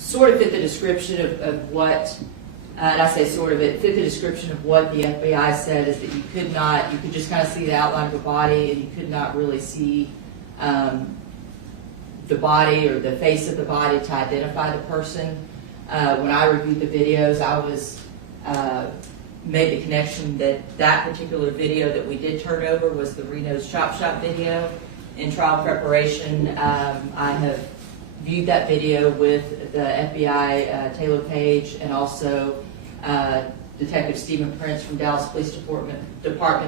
sort of fit the description of what, and I say sort of, it fit the description of what the FBI said, is that you could just kind of see the outline of the body, and you could not really see the body or the face of the body to identify the person. When I reviewed the videos, I was made the connection that that particular video that we did turn over was the Reno's Chop Shop video. In trial preparation, I have viewed that video with the FBI Taylor Page, and also Detective Stephen Prince from Dallas Police Department,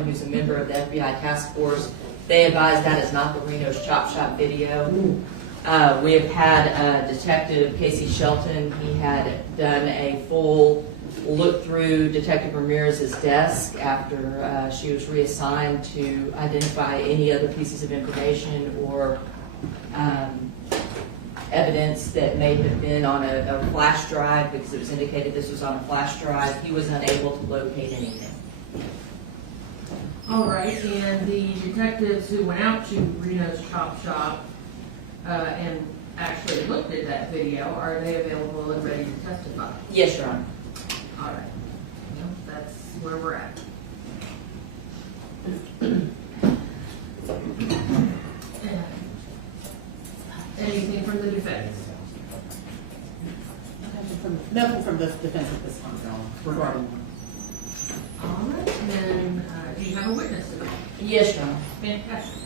who's a member of the FBI task force. They advised that is not the Reno's Chop Shop video. We have had Detective Casey Shelton. He had done a full look through Detective Ramirez's desk after she was reassigned to identify any other pieces of information or evidence that may have been on a flash drive, because it was indicated this was on a flash drive. He was unable to locate anything. All right, and the detectives who went out to Reno's Chop Shop and actually looked at that video, are they available and ready to testify? Yes, Your Honor. All right, well, that's where we're at. Anything from the defense? Nothing from the defense at this time, regarding. All right, then, do you have a witness at all? Yes, Your Honor. Fantastic.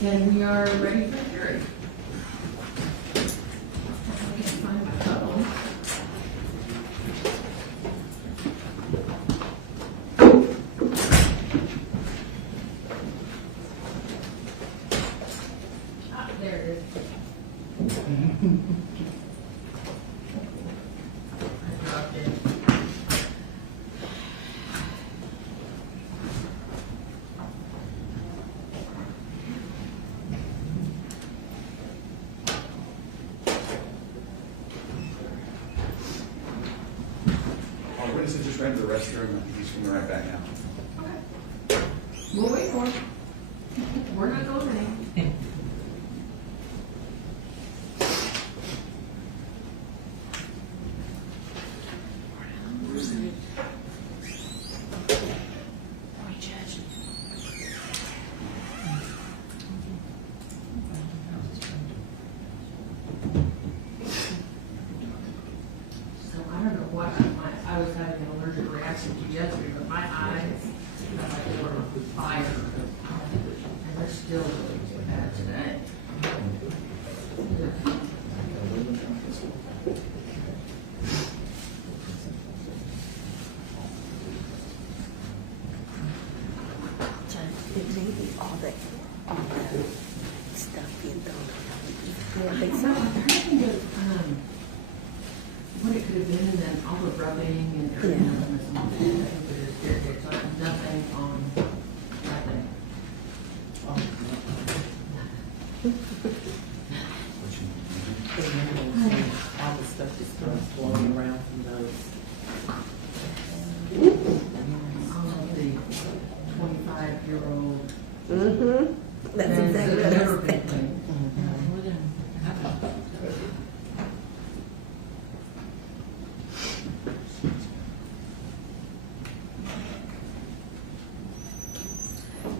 Then we are ready for the jury. I can't find my phone. Ah, there it is. I dropped it. Our witnesses just ran to the restroom, and he's coming right back now. Okay. We'll wait for him. We're not going anywhere. So I don't know what I was having an allergic reaction to yesterday, but my eyes felt like they were on fire. And they're still really bad today. It may be all that stuff being thrown around. I think so. I'm trying to what it could have been, and then all the rubbing and everything. I think it is irritated, so I have nothing on nothing. All the stuff just starts blowing around from those. All of the 25-year-old. Mm-hmm. That's exactly what I Never was been thinking. clean.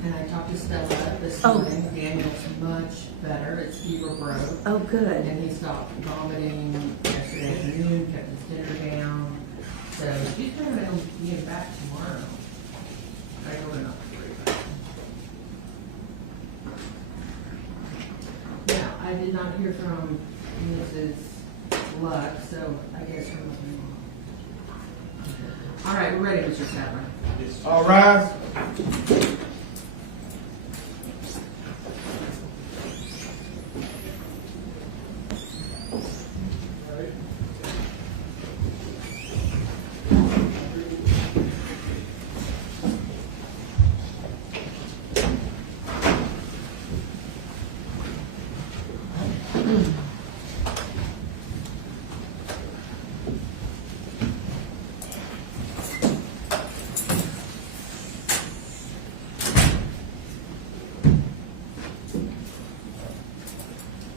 And I talked to Stella this Oh. morning. Daniel's much better. It's fever broke. Oh, good. And he stopped vomiting yesterday afternoon, kept his dinner down. So she's planning on being back tomorrow. I told her not to worry about it. Now, I did not hear from Mrs. Luck, so I guess we're moving on. All right, we're ready, Mr. Sadler. All rise.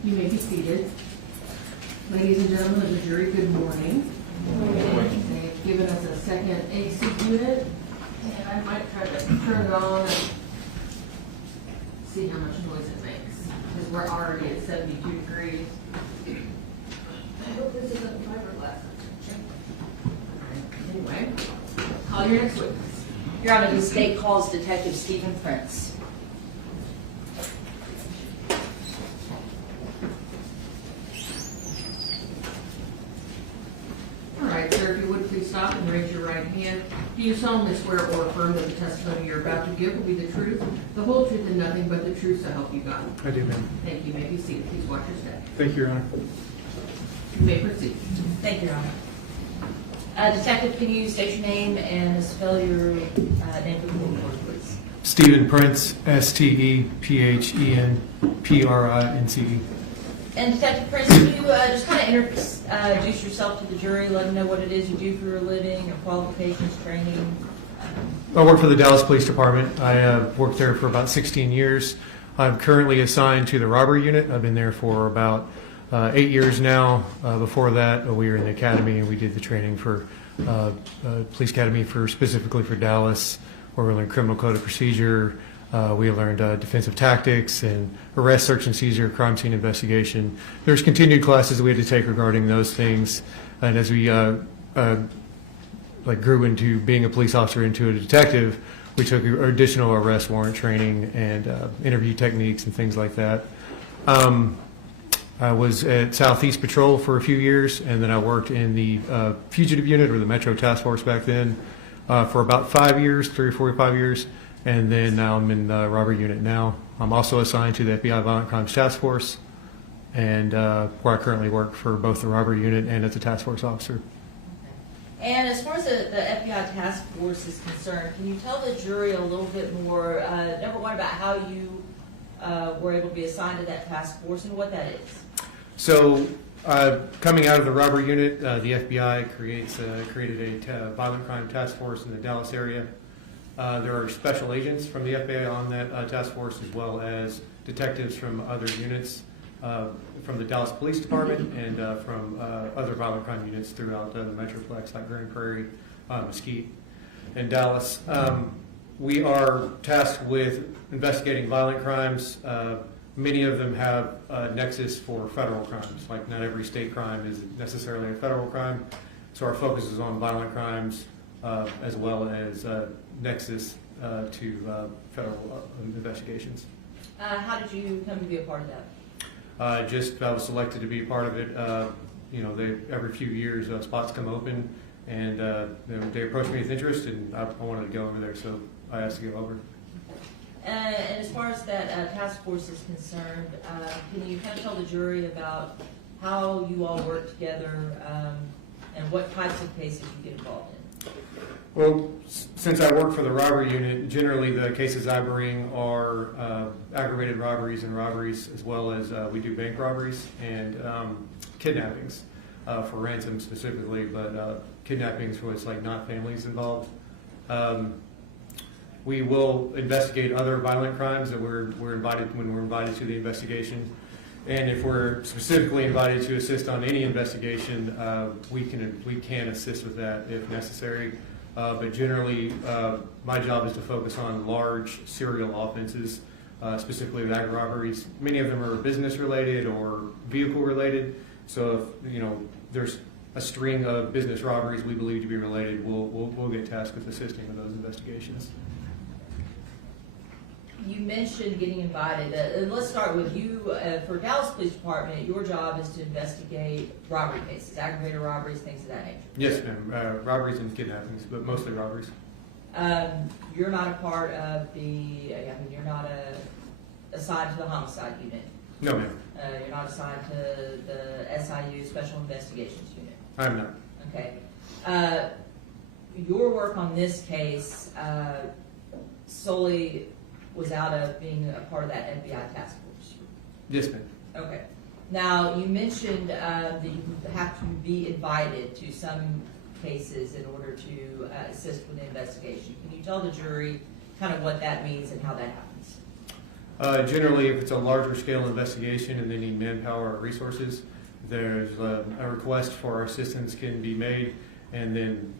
You You may be seated. Ladies and gentlemen of the jury, good morning. They've given us a second AC unit, and I might try to turn it on and see how much noise it makes, because we're already at 72 degrees. I hope this isn't fiberglass. Anyway, call your next witness. Your Honor, the state calls Detective Stephen Prince. All right, sir, if you would please stop and raise your right hand. Do you solemnly swear or affirm that the testimony you're about to give will be the truth, the whole truth, and nothing but the truth, so help you God? I do, ma'am. Thank you. You may be seated. Please watch your step. Thank you, Your Honor. You may proceed. Thank you, Your Honor. Detective, can you state your name and spell your name for the court, please? Stephen Prince, Stephenprince. And Detective Prince, can you just kind of introduce yourself to the jury, let them know what it is you do for a living, your qualifications, training? I work for the Dallas Police Department. I worked there for about 16 years. I'm currently assigned to the robbery unit. I've been there for about 8 years now. Before that, we were in the academy and we did the training for police academy specifically for Dallas, where we learned criminal code of procedure. We learned defensive tactics and arrest, search and seizure, crime scene investigation. There's continued classes we had to take regarding those things. And as we grew into being a police officer into a detective, we took additional arrest warrant training and interview techniques and things like that. I was at Southeast Patrol for a few years, and then I worked in the fugitive unit, or the Metro Task Force back then, for about 5 years, 3 or 4 or 5 years. And then now I'm in the robbery unit now. I'm also assigned to the FBI Violent Crimes Task Force, and where I currently work for both the robbery unit and as a task force officer. And as far as the FBI task force is concerned, can you tell the jury a little bit more, number one, about how you were able to be assigned to that task force and what that is? So, coming out of the robbery unit, the FBI created a violent crime task force in the Dallas area. There are special agents from the FBI on that task force, as well as detectives from other units, from the Dallas Police Department and from other violent crime units throughout the Metroplex, like Grand Prairie, Mesquite, and Dallas. We are tasked with investigating violent crimes. Many of them have a nexus for federal crimes, like not every state crime is necessarily a federal crime. So our focus is on violent crimes, as well as nexus to federal investigations. How did you come to be a part of that? I was selected to be a part of it. Every few years spots come open, and they approached me with interest, and I wanted to go over there, so I asked to go over. And as far as that task force is concerned, can you kind of tell the jury about how you all work together and what types of cases you get involved in? Well, since I work for the robbery unit, generally the cases I bring are aggravated robberies and robberies, as well as we do bank robberies and kidnappings for ransom specifically, but kidnappings where it's like not families involved. We will investigate other violent crimes that we're invited when we're invited to the investigation. And if we're specifically invited to assist on any investigation, we can assist with that if necessary. But generally, my job is to focus on large serial offenses, specifically bank robberies. Many of them are business related or vehicle related. So if there's a string of business robberies we believe to be related, we'll get tasked with assisting with those investigations. You mentioned getting invited. Let's start with you. For Dallas Police Department, your job is to investigate robbery cases, aggravated robberies, things of that nature. Yes, ma'am. Robberies and kidnappings, but mostly robberies. You're not a part of you're not assigned to the homicide unit. No, ma'am. You're not assigned to the SIU Special Investigations Unit. I'm not. Okay. Your work on this case solely was out of being a part of that FBI task force. Yes, ma'am. Okay. Now, you mentioned that you have to be invited to some cases in order to assist with the investigation. Can you tell the jury kind of what that means and how that happens? Generally, if it's a larger scale investigation and they need manpower or resources, there's a request for our assistance can be made, and then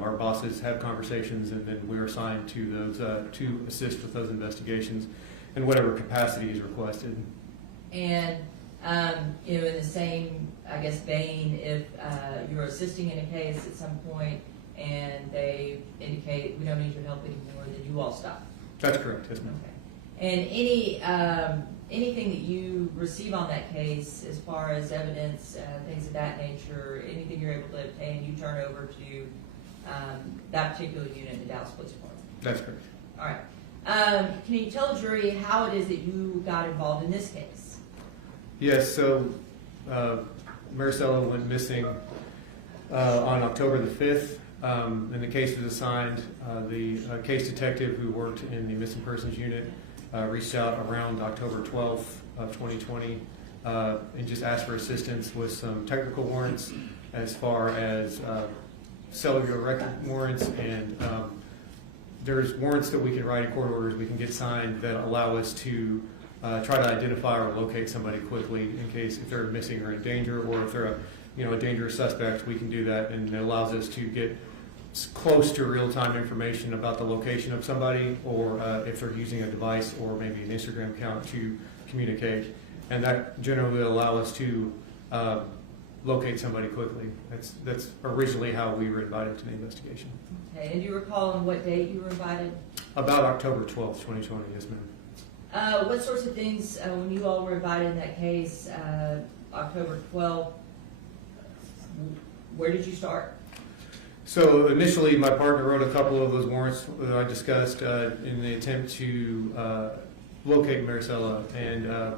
our bosses have conversations, and then we're assigned to those to assist with those investigations in whatever capacity is requested. And in the same, I guess, vein, if you're assisting in a case at some point and they indicate we don't need your help anymore, then you all stop. That's correct, yes, ma'am. Okay. And anything that you receive on that case, as far as evidence, things of that nature, anything you're able to obtain, you turn over to that particular unit in the Dallas Police Department. That's correct. All right. Can you tell the jury how it is that you got involved in this case? Yes, so Marisela went missing on October the 5th, and the case was assigned. The case detective who worked in the missing persons unit reached out around October 12th of 2020 and just asked for assistance with some technical warrants as far as cellular record warrants, and there's warrants that we can write in court orders we can get signed that allow us to try to identify or locate somebody quickly in case if they're missing or in danger, or if they're a dangerous suspect, we can do that, and it allows us to get close to real-time information about the location of somebody, or if they're using a device or maybe an Instagram account to communicate, and that generally allow us to locate somebody quickly. That's originally how we were invited to the investigation. Okay, and do you recall on what date you were invited? About October 12th, 2020, yes ma'am. What sorts of things, when you all were invited in that case, October 12th, where did you start? So initially, my partner wrote a couple of those warrants that I discussed in the attempt to locate Marisela, and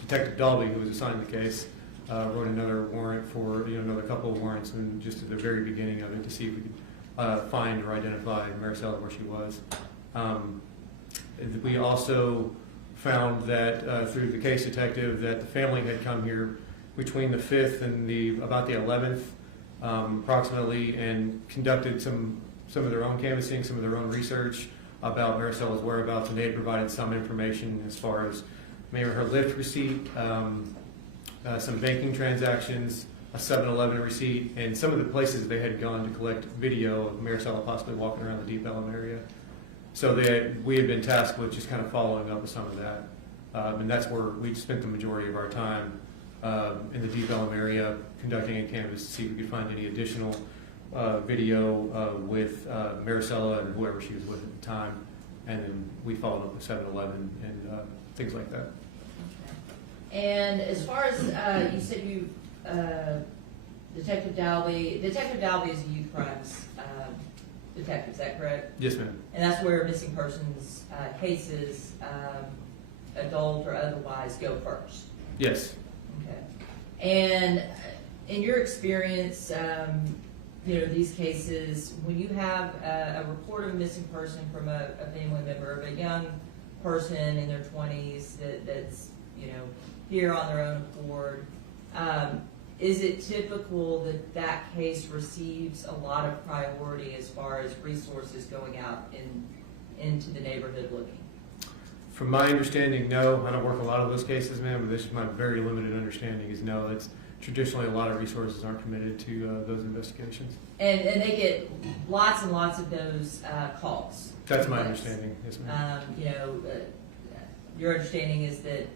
Detective Dalby, who was assigned the case, wrote another warrant for another couple of warrants, and just at the very beginning of it to see if we could find or identify Marisela where she was. We also found that through the case detective that the family had come here between the 5th and about the 11th, approximately, and conducted some of their own canvassing, some of their own research about Marisela's whereabouts, and they had provided some information as far as maybe her Lyft receipt, some banking transactions, a 7-Eleven receipt, and some of the places they had gone to collect video of Marisela possibly walking around the Deep Ellum area. So we had been tasked with just kind of following up with some of that, and that's where we spent the majority of our time in the Deep Ellum area, conducting a canvass to see if we could find any additional video with Marisela and whoever she was with at the time, and then we followed up with 7-Eleven and things like that. And as far as you said, Detective Dalby is a youth crimes detective, is that correct? Yes, ma'am. And that's where missing persons cases, adult or otherwise, go first? Yes. Okay. And in your experience, these cases, when you have a report of a missing person from a family member of a young person in their 20s that's here on their own accord, is it typical that case receives a lot of priority as far as resources going out into the neighborhood looking? From my understanding, no. I don't work a lot of those cases, ma'am, but this is my very limited understanding is no. It's traditionally a lot of resources aren't committed to those investigations. And they get lots and lots of those calls. That's my understanding, yes, ma'am. Your understanding is that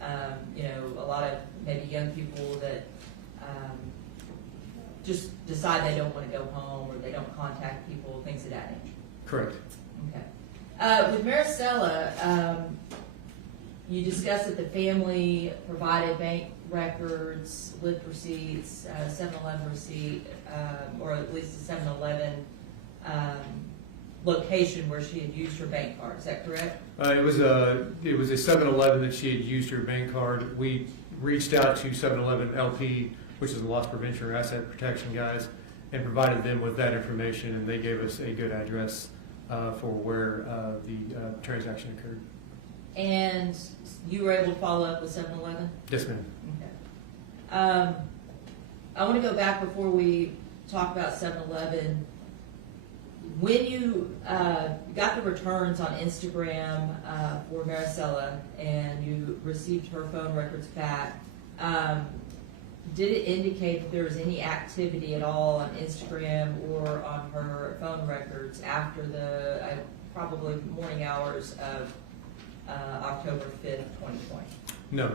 a lot of maybe young people that just decide they don't want to go home, or they don't contact people, things of that nature. Correct. Okay. With Marisela, you discussed that the family provided bank records, Lyft receipts, 7-Eleven receipt, or at least a 7-Eleven location where she had used her bank card. Is that correct? It was a 7-Eleven that she had used her bank card. We reached out to 7-Eleven LP, which is the loss prevention or asset protection guys, and provided them with that information, and they gave us a good address for where the transaction occurred. And you were able to follow up with 7-Eleven? Yes, ma'am. Okay. I want to go back before we talk about 7-Eleven. When you got the returns on Instagram for Marisela and you received her phone records back, did it indicate that there was any activity at all on Instagram or on her phone records after the probably morning hours of October 5th, 2020? No,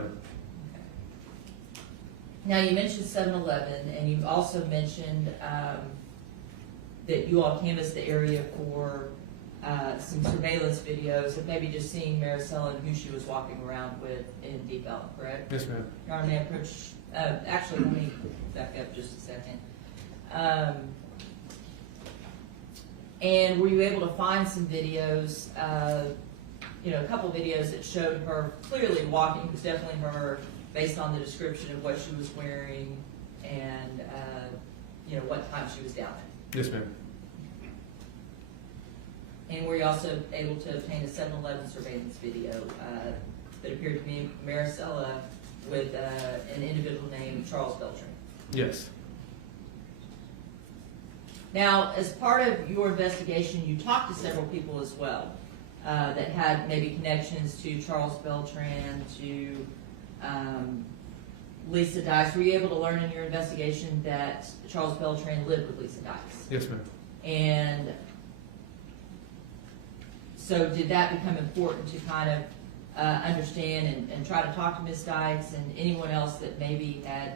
Now, you mentioned 7-Eleven, and you also mentioned that you all canvassed the area for some surveillance videos of maybe just seeing Marisela and who she was walking around with in Deep Ellum, correct? yes, ma'am. Your Honor, may I approach, actually, let me back up just a second. And were you able to find some videos, a couple videos that showed her clearly walking, it was definitely her, based on the description of what she was wearing and, what time she was down there? Yes, ma'am. And were you also able to obtain a 7-Eleven surveillance video that appeared to be Marisela with an individual named Charles Beltran? Yes. Now, as part of your investigation, you talked to several people as well that had maybe connections to Charles Beltran, to Lisa Dykes. Were you able to learn in your investigation that Charles Beltran lived with Lisa Dykes? Yes, ma'am. And so did that become important to kind of understand and try to talk to Ms. Dykes and anyone else that maybe had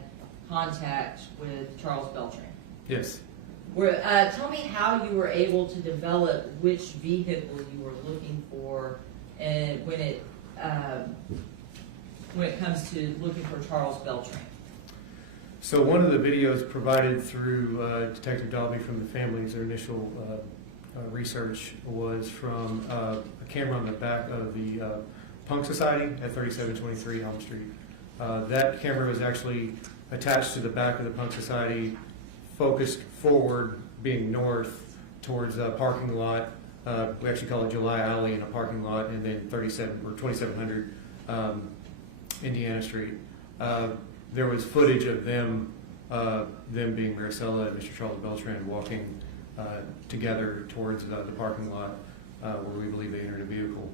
contact with Charles Beltran? Yes. Tell me how you were able to develop which vehicle you were looking for and when it comes to looking for Charles Beltran. So one of the videos provided through Detective Dalby from the family's initial research was from a camera on the back of the Punk Society at 3723 Elm Street. That camera was actually attached to the back of the Punk Society, focused forward, being north towards a parking lot. We actually call it July Alley in a parking lot, and then 2700 Indiana Street. There was footage of them being Marisela and Mr. Charles Beltran walking together towards the parking lot where we believe they entered a vehicle.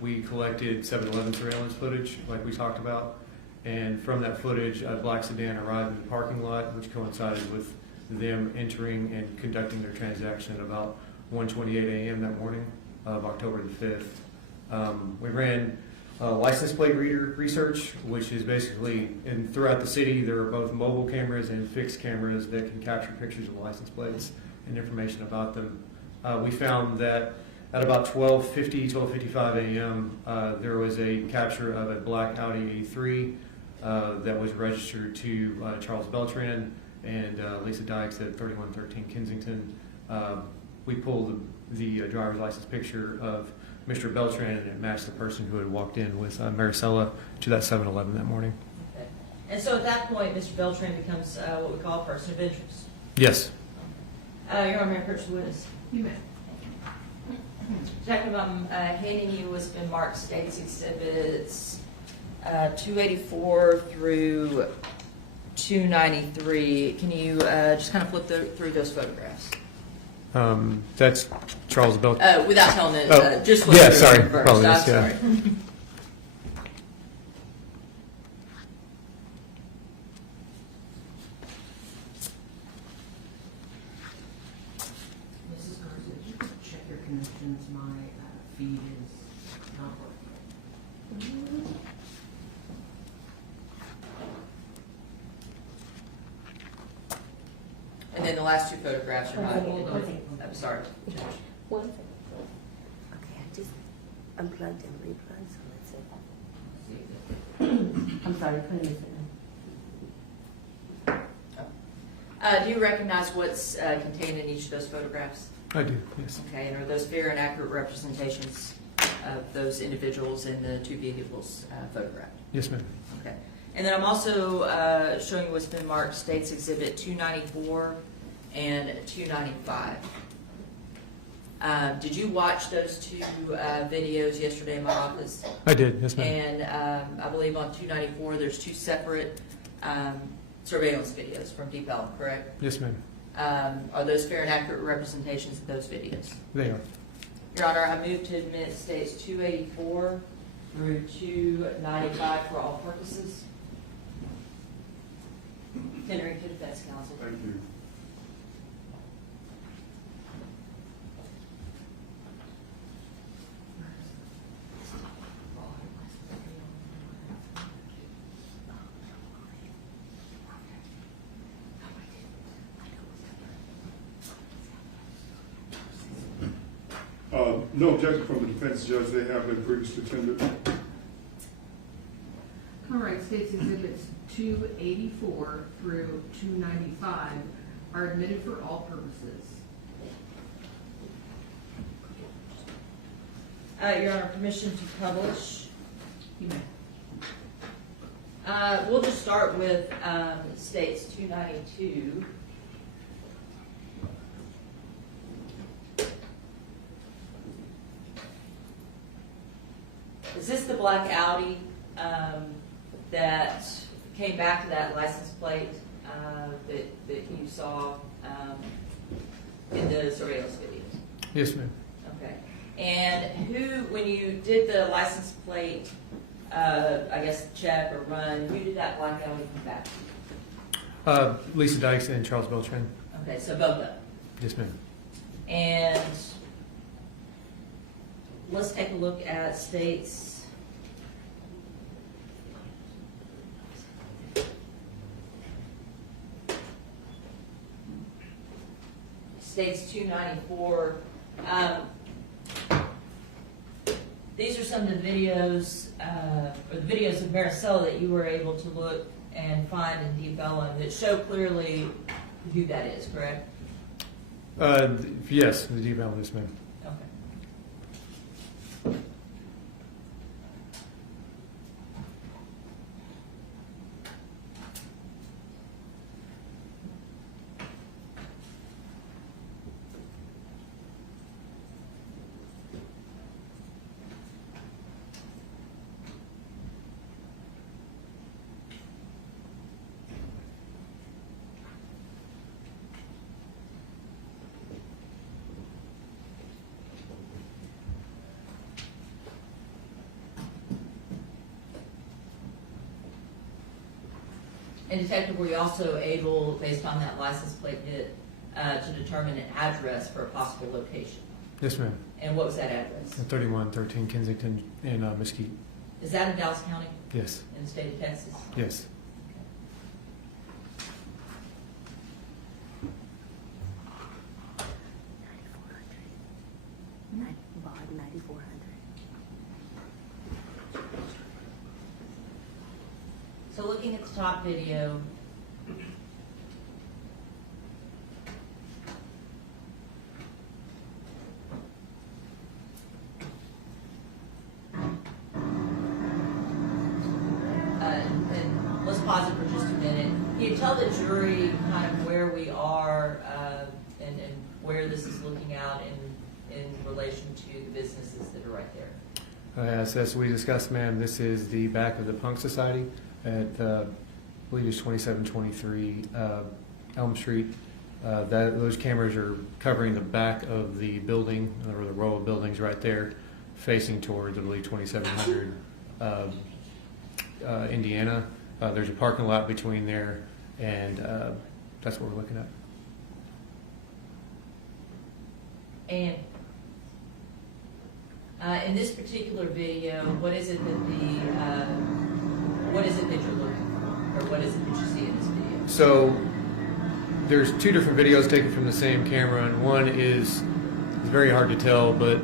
We collected 7-Eleven surveillance footage, like we talked about, and from that footage, a black sedan arrived in the parking lot, which coincided with them entering and conducting their transaction at about 1:28 a.m. that morning of October the 5th. We ran license plate reader research, which is basically, and throughout the city, there are both mobile cameras and fixed cameras that can capture pictures of license plates and information about them. We found that at about 12:55 a.m., there was a capture of a black Audi A3 that was registered to Charles Beltran and Lisa Dykes at 3113 Kensington. We pulled the driver's license picture of Mr. Beltran, and it matched the person who had walked in with Marisela to that 7-Eleven that morning. Okay. And so at that point, Mr. Beltran becomes what we call a person of interest. Yes. Your Honor, may I approach the witness? You may. Detective, I'm handing you what's been marked States Exhibits 284 through 293. Can you just kind of flip through those photographs? That's Charles Beltran. Without telling it, Oh, just flip yeah, through sorry. them first. Apologies, I'm yeah. sorry. Mrs. Garza, if you could check your connections, my feed is not working. And then the last two photographs are not. Hold on. I'm sorry. One second. Okay, I just unplugged and replugged, so let's see. I'm sorry, couldn't listen. Do you recognize what's contained in each of those photographs? I do, yes. Okay, and are those fair and accurate representations of those individuals in the two vehicles photographed? Yes, ma'am. Okay. And then I'm also showing you what's been marked States Exhibit 294 and 295. Did you watch those two videos yesterday in my office? I did, yes, ma'am. And I believe on 294, there's two separate surveillance videos from Deep Ellum, correct? Yes, ma'am. Are those fair and accurate representations of those videos? They are. Your Honor, I move to admit states 284 through 295 for all purposes. Tendering to defense counsel. Thank you. No objection from the defense, Judge. They have been previously tendered. All right, states exhibits 284 through 295 are admitted for all purposes. Your Honor, permission to publish. You may. We'll just start with states 292. Is this the black Audi that came back to that license plate that you saw in the surveillance videos? Yes, ma'am. Okay. And who, when you did the license plate, I guess check or run, who did that black Audi come back to? Lisa Dykes and Charles Beltran. Okay, so both of them. Yes, ma'am. And let's take a look at states. States 294. These are some of the videos, or the videos of Marisela that you were able to look and find in Deep Ellum that show clearly who that is, correct? Yes, the Deep Ellum, yes, ma'am. Okay. And Detective, were you also able, based on that license plate hit, to determine an address for a possible location? Yes, ma'am. And what was that address? 3113 Kensington in Mesquite. Is that in Dallas County, Yes. in the state of Texas? Yes. Bar 9400. So looking at the top video, and let's pause it for just a minute. Can you tell the jury kind of where we are and where this is looking out in relation to the businesses that are right there? As we discussed, ma'am, this is the back of the Punk Society at, I believe it's 2723 Elm Street. Those cameras are covering the back of the building, or the row of buildings right there, facing towards, I believe, 2700 Indiana. There's a parking lot between there, and that's what we're looking at. And in this particular video, what is it that you're looking for, or what is it that you see in this video? So there's two different videos taken from the same camera, and one is it's very hard to tell, but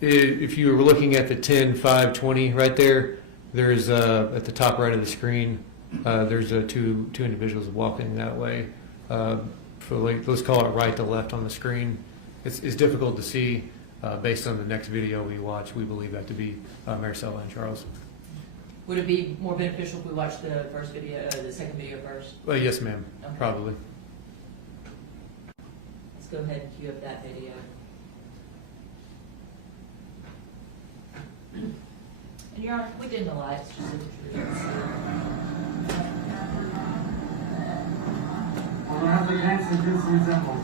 if you were looking at the 10, 5, 20 right there, there's at the top right of the screen, there's two individuals walking that way. Let's call it right to left on the screen. It's difficult to see based on the next video we watch. We believe that to be Marisela and Charles. Would it be more beneficial if we watched the first video, the second video first? Yes, ma'am. Okay. Probably. Let's go ahead and cue up that video. And Your Honor, we did the lights just so that you can see. messages resemble.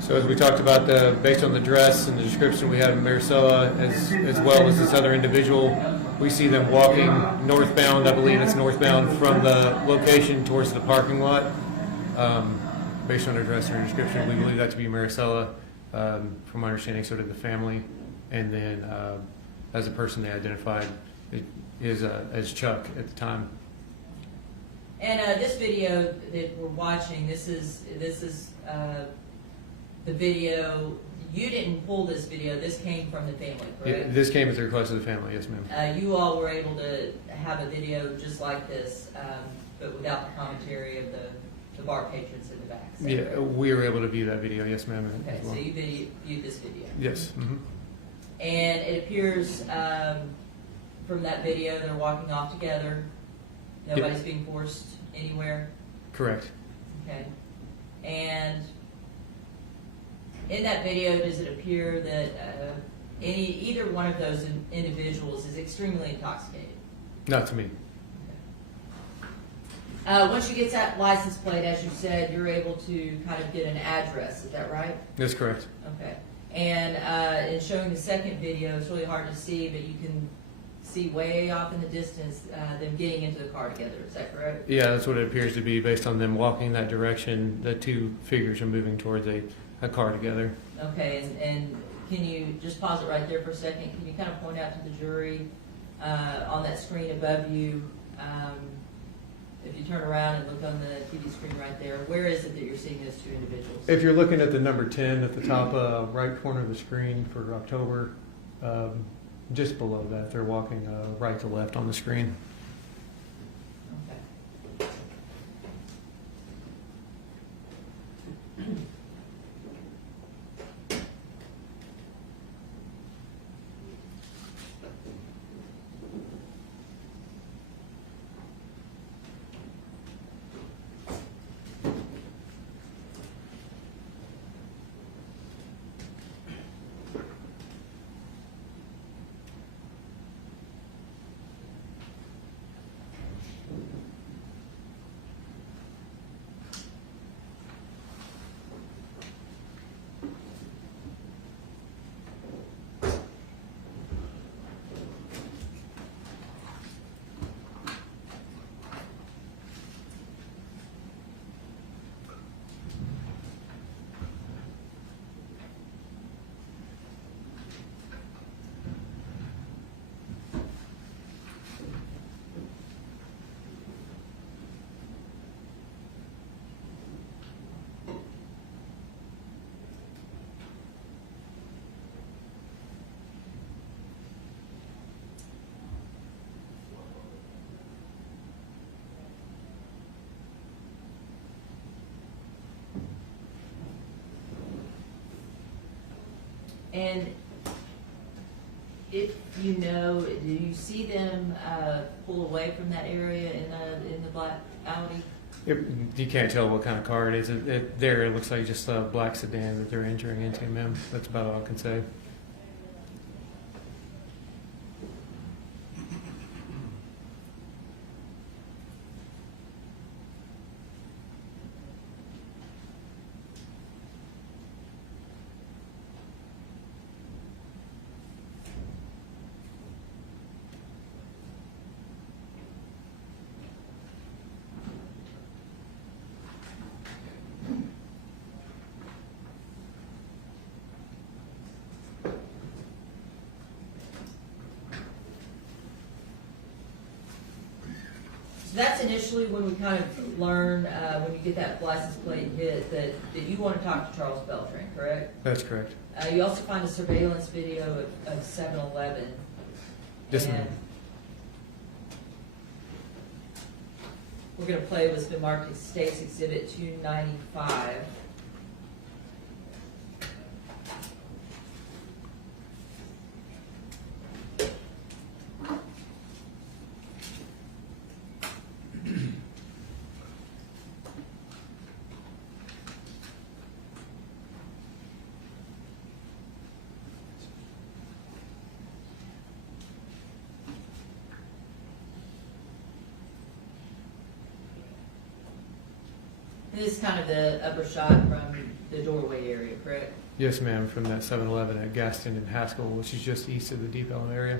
So as we talked about, based on the dress and the description we have of Marisela, as well as this other individual, we see them walking northbound. I believe it's northbound from the location towards the parking lot. Based on her dress and her description, we believe that to be Marisela. From my understanding, so did the family. And then as a person they identified is as Chuck at the time. And this video that we're watching, this is the video. You didn't pull this video. This came from the family, correct? This came at the request of the family, yes, ma'am. You all were able to have a video just like this, but without the commentary of the bar patrons in the back. Yeah, we were able to view that video, yes, ma'am. Okay, as well. so you viewed this video. Yes. Mm-hmm. And it appears from that video they're walking off together. Nobody's being forced anywhere. Correct. Okay. And in that video, does it appear that either one of those individuals is extremely intoxicated? Not to me. Once you get that license plate, as you said, you're able to kind of get an address. Is that right? That's correct. Okay. And in showing the second video, it's really hard to see, but you can see way off in the distance them getting into the car together. Is that correct? Yeah, that's what it appears to be based on them walking that direction. The two figures are moving towards a car together. Okay, and can you just pause it right there for a second? Can you kind of point out to the jury on that screen above you, if you turn around and look on the TV screen right there, where is it that you're seeing those two individuals? If you're looking at the number 10 at the top right corner of the screen for October, just below that, they're walking right to left on the screen. Okay. And if you know, do you see them pull away from that area in the black Audi? You can't tell what kind of car it is. There, it looks like just a black sedan that they're entering into, ma'am. That's about all I can say. So that's initially when we kind of learn, when you get that license plate hit, that you want to talk to Charles Beltran, correct? That's correct. You also find a surveillance video of 7-Eleven. Yes, ma'am. We're going to play what's been marked as State's Exhibit 295. This is kind of the upper shot from the doorway area, correct? Yes, ma'am, from that 7-Eleven at Gaston and Haskell, which is just east of the Deep Ellum area.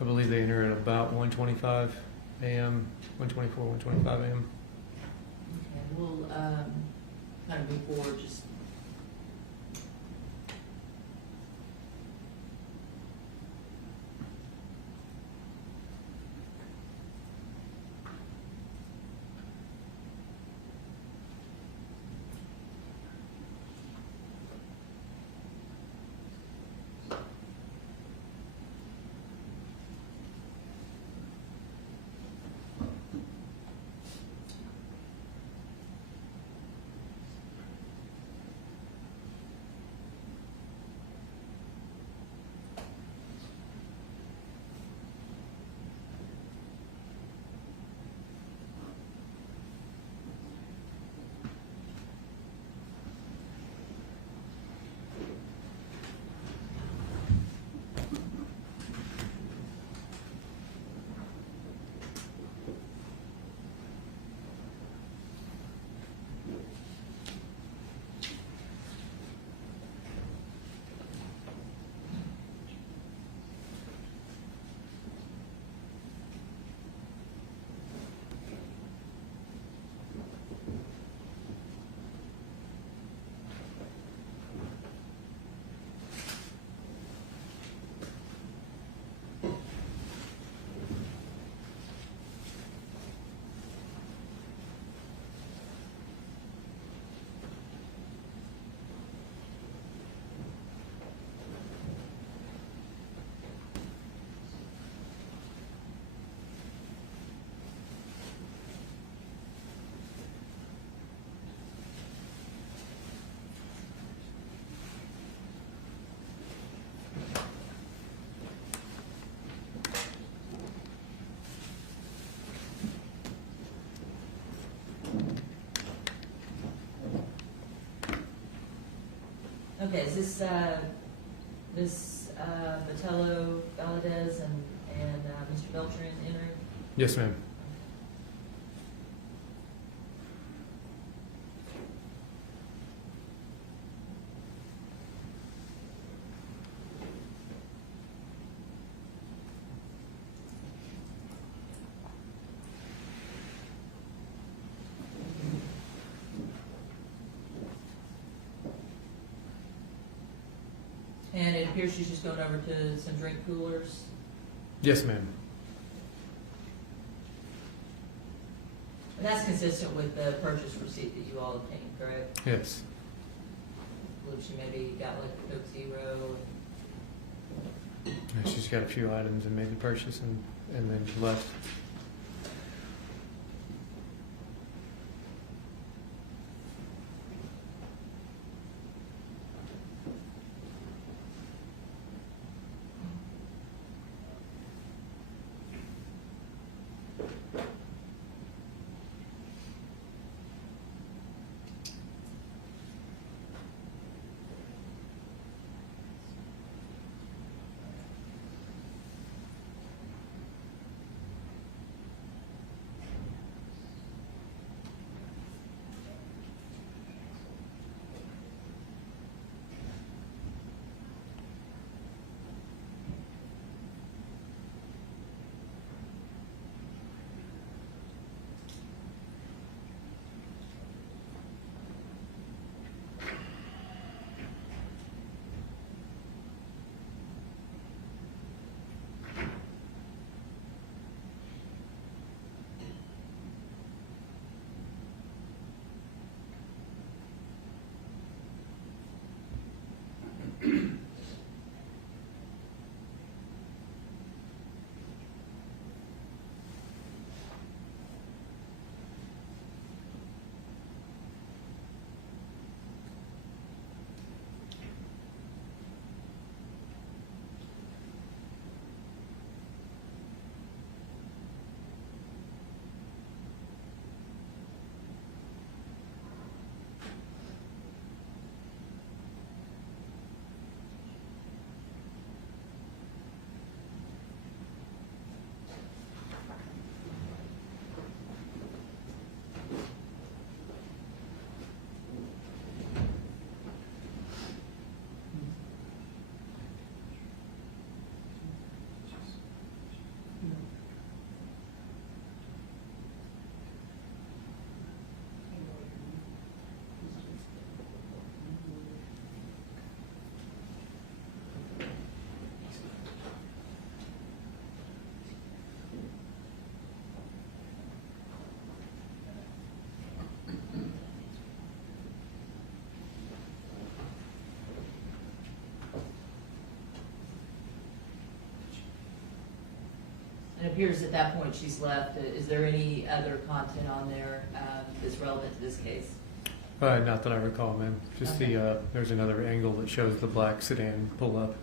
I believe they enter at about 1:25 a.m., 1:24, 1:25 a.m. Okay, we'll, kind of move forward, just. Okay, is this, Ms. Botello, Valadez, and Mr. Beltran entering? Yes, ma'am. And it appears she's just going over to some drink coolers. Yes, ma'am. And that's consistent with the purchase receipt that you all obtained, correct? Yes. I believe she maybe got like the Coke Zero. And she's got a few items and made the purchase and then she left. It appears at that point she's left. Is there any other content on there that's relevant to this case? Not that I recall, ma'am. Just Okay. there's another angle that shows the black sedan pull up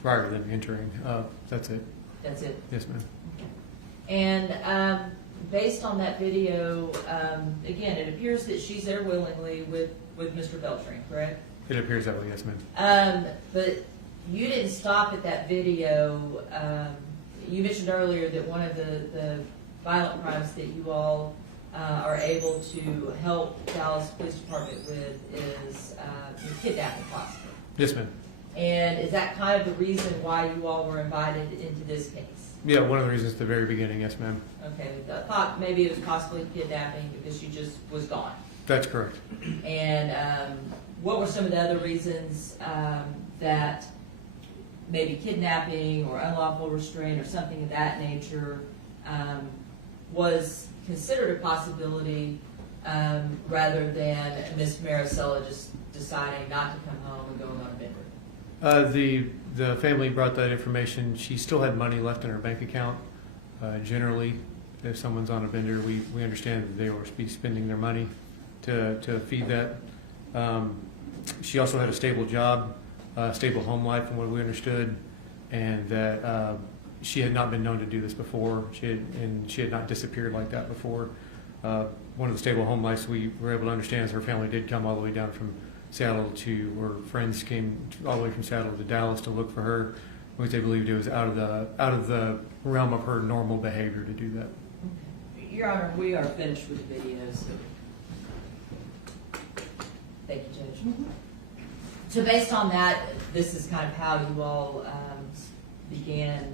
prior to them entering. That's it. That's it. Yes, ma'am. And based on that video, again, it appears that she's there willingly with Mr. Beltran, correct? It appears that way, yes, ma'am. But you didn't stop at that video. You mentioned earlier that one of the violent crimes that you all are able to help Dallas Police Department with is kidnapping, possibly. Yes, ma'am. And is that kind of the reason why you all were invited into this case? Yeah, one of the reasons at the very beginning, yes, ma'am. Okay, I thought maybe it was possibly kidnapping because she just was gone. That's correct. And what were some of the other reasons that maybe kidnapping or unlawful restraint or something of that nature was considered a possibility rather than Miss Marisela just deciding not to come home and going on a bender? The family brought that information. She still had money left in her bank account. Generally, if someone's on a bender, we understand that they will be spending their money to feed that. She also had a stable job, stable home life from what we understood, and that she had not been known to do this before. She had not disappeared like that before. One of the stable home lives we were able to understand is her family did come all the way down from Seattle or friends came all the way from Seattle to Dallas to look for her, which they believed it was out of the realm of her normal behavior to do that. Okay. Your Honor, we are finished with the videos. Thank you, Judge. So based on that, this is kind of how you all began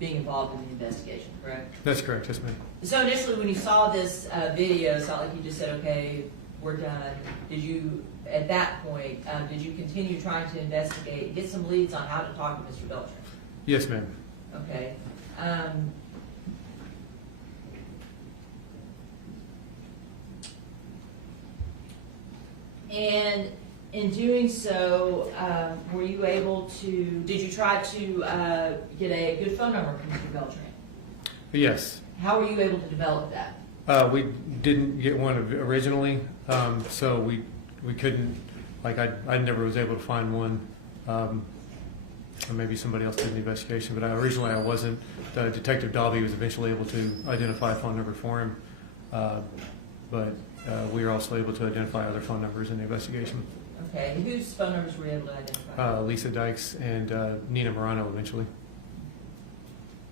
being involved in the investigation, correct? That's correct, yes, ma'am. So initially, when you saw this video, it's not like you just said, okay, we're done. Did you, at that point, did you continue trying to investigate, get some leads on how to talk to Mr. Beltran? Yes, ma'am. Okay. And in doing so, were you able to, did you try to get a good phone number from Mr. Beltran? Yes. How were you able to develop that? We didn't get one originally, so we couldn't, like I never was able to find one. Or maybe somebody else did the investigation, but originally I wasn't. Detective Dalby was eventually able to identify a phone number for him, but we were also able to identify other phone numbers in the investigation. Okay, whose phone numbers were you able to identify? Lisa Dykes and Nina Morano eventually.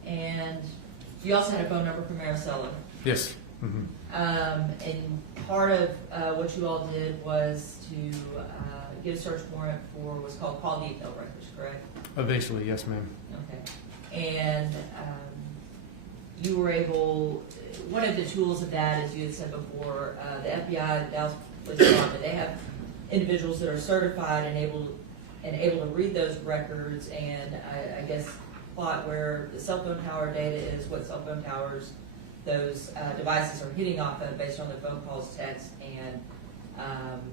And you also had a phone number for Marisela. Yes. Mm-hmm. And part of what you all did was to get a search warrant for what's called call detail records, correct? Eventually, yes, ma'am. Okay. And you were able, one of the tools of that, as you had said before, the FBI, the Dallas Police Department, they have individuals that are certified and able to read those records and I guess plot where the cell phone tower data is, what cell phone towers those devices are hitting off of based on the phone calls, text, and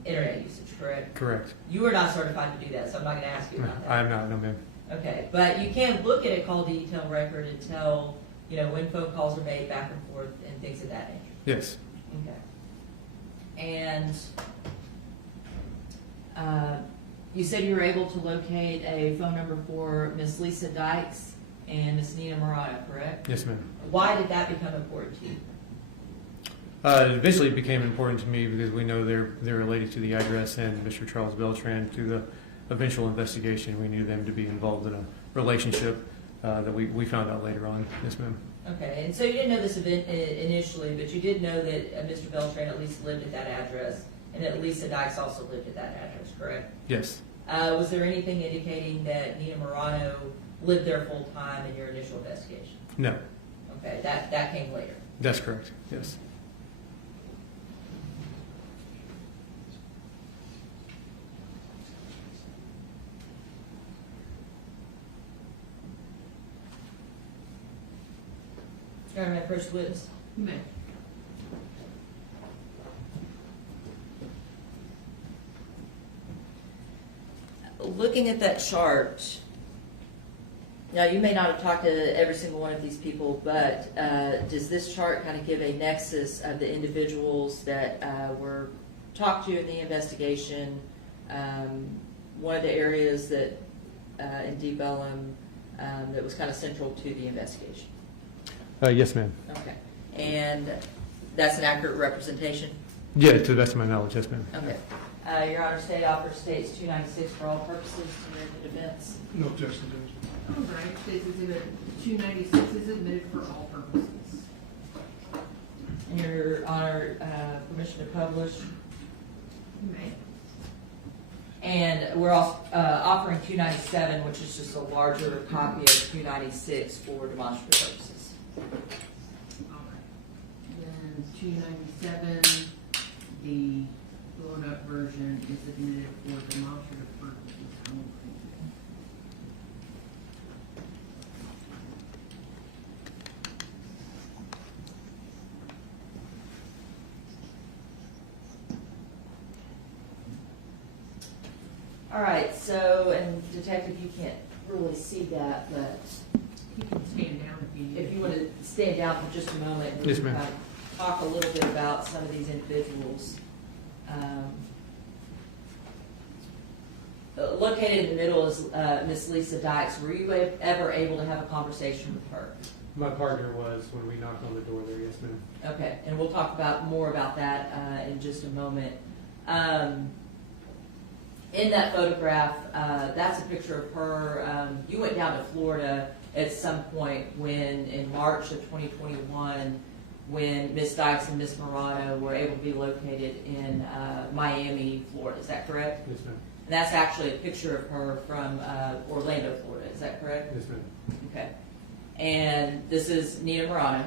internet usage, correct? Correct. You are not certified to do that, so I'm not going to ask you about that. I am not, no, ma'am. Okay, but you can look at a call detail record and tell, when phone calls are made back and forth and things of that nature. Yes. Okay. And you said you were able to locate a phone number for Miss Lisa Dykes and Miss Nina Morano, correct? Yes, ma'am. Why did that become important to you? It eventually became important to me because we know they're related to the address and Mr. Charles Beltran. Through the eventual investigation, we knew them to be involved in a relationship that we found out later on. Yes, ma'am. Okay, and so you didn't know this event initially, but you did know that Mr. Beltran at least lived at that address, and that Lisa Dykes also lived at that address, correct? Yes. Was there anything indicating that Nina Morano lived there full time in your initial investigation? No. Okay, that came later. That's correct. Yes. All right, first witness. You may. Looking at that chart, Now, you may not have talked to every single one of these people, but does this chart kind of give a nexus of the individuals that were talked to in the investigation? One of the areas that in Deep Ellum that was kind of central to the investigation. Yes, ma'am. Okay, and that's an accurate representation? Yeah, to the best of my knowledge, yes, ma'am. Okay. Your Honor, state offer states 296 for all purposes to move the defense. No objection, Judge. All right, states exhibit 296 is admitted for all purposes. And Your Honor, permission to publish. You may. And we're also offering 297, which is just a larger copy of 296 for demonstrative purposes. All right. Then 297, the blown up version is admitted for demonstrative purposes only. All right, so, and Detective, you can't really see that, but You can stand down if you need. if you want to stand down for just a moment, we Yes, can ma'am. kind of talk a little bit about some of these individuals. Located in the middle is Miss Lisa Dykes. Were you ever able to have a conversation with her? My partner was when we knocked on the door there, yes, ma'am. Okay, and we'll talk more about that in just a moment. In that photograph, that's a picture of her. You went down to Florida at some point when, in March of 2021, when Miss Dykes and Miss Morano were able to be located in Miami, Florida. Is that correct? Yes, ma'am. And that's actually a picture of her from Orlando, Florida. Is that correct? Yes, ma'am. Okay. And this is Nina Morano.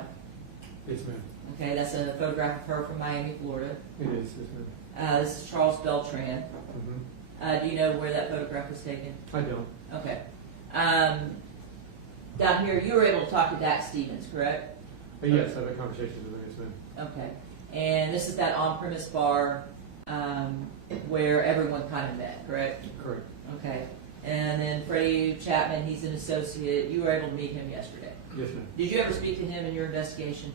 Yes, ma'am. Okay, that's a photograph of her from Miami, Florida. It is, yes, ma'am. This is Charles Beltran. Mm-hmm. Do you know where that photograph was taken? I don't. Okay. Down here, you were able to talk to Dak Stevens, correct? Yes, I've had conversations with him, yes, ma'am. Okay. And this is that on-premise bar where everyone kind of met, correct? Correct. Okay. And then Freddie Chapman, he's an associate. You were able to meet him yesterday. Yes, ma'am. Did you ever speak to him in your investigation?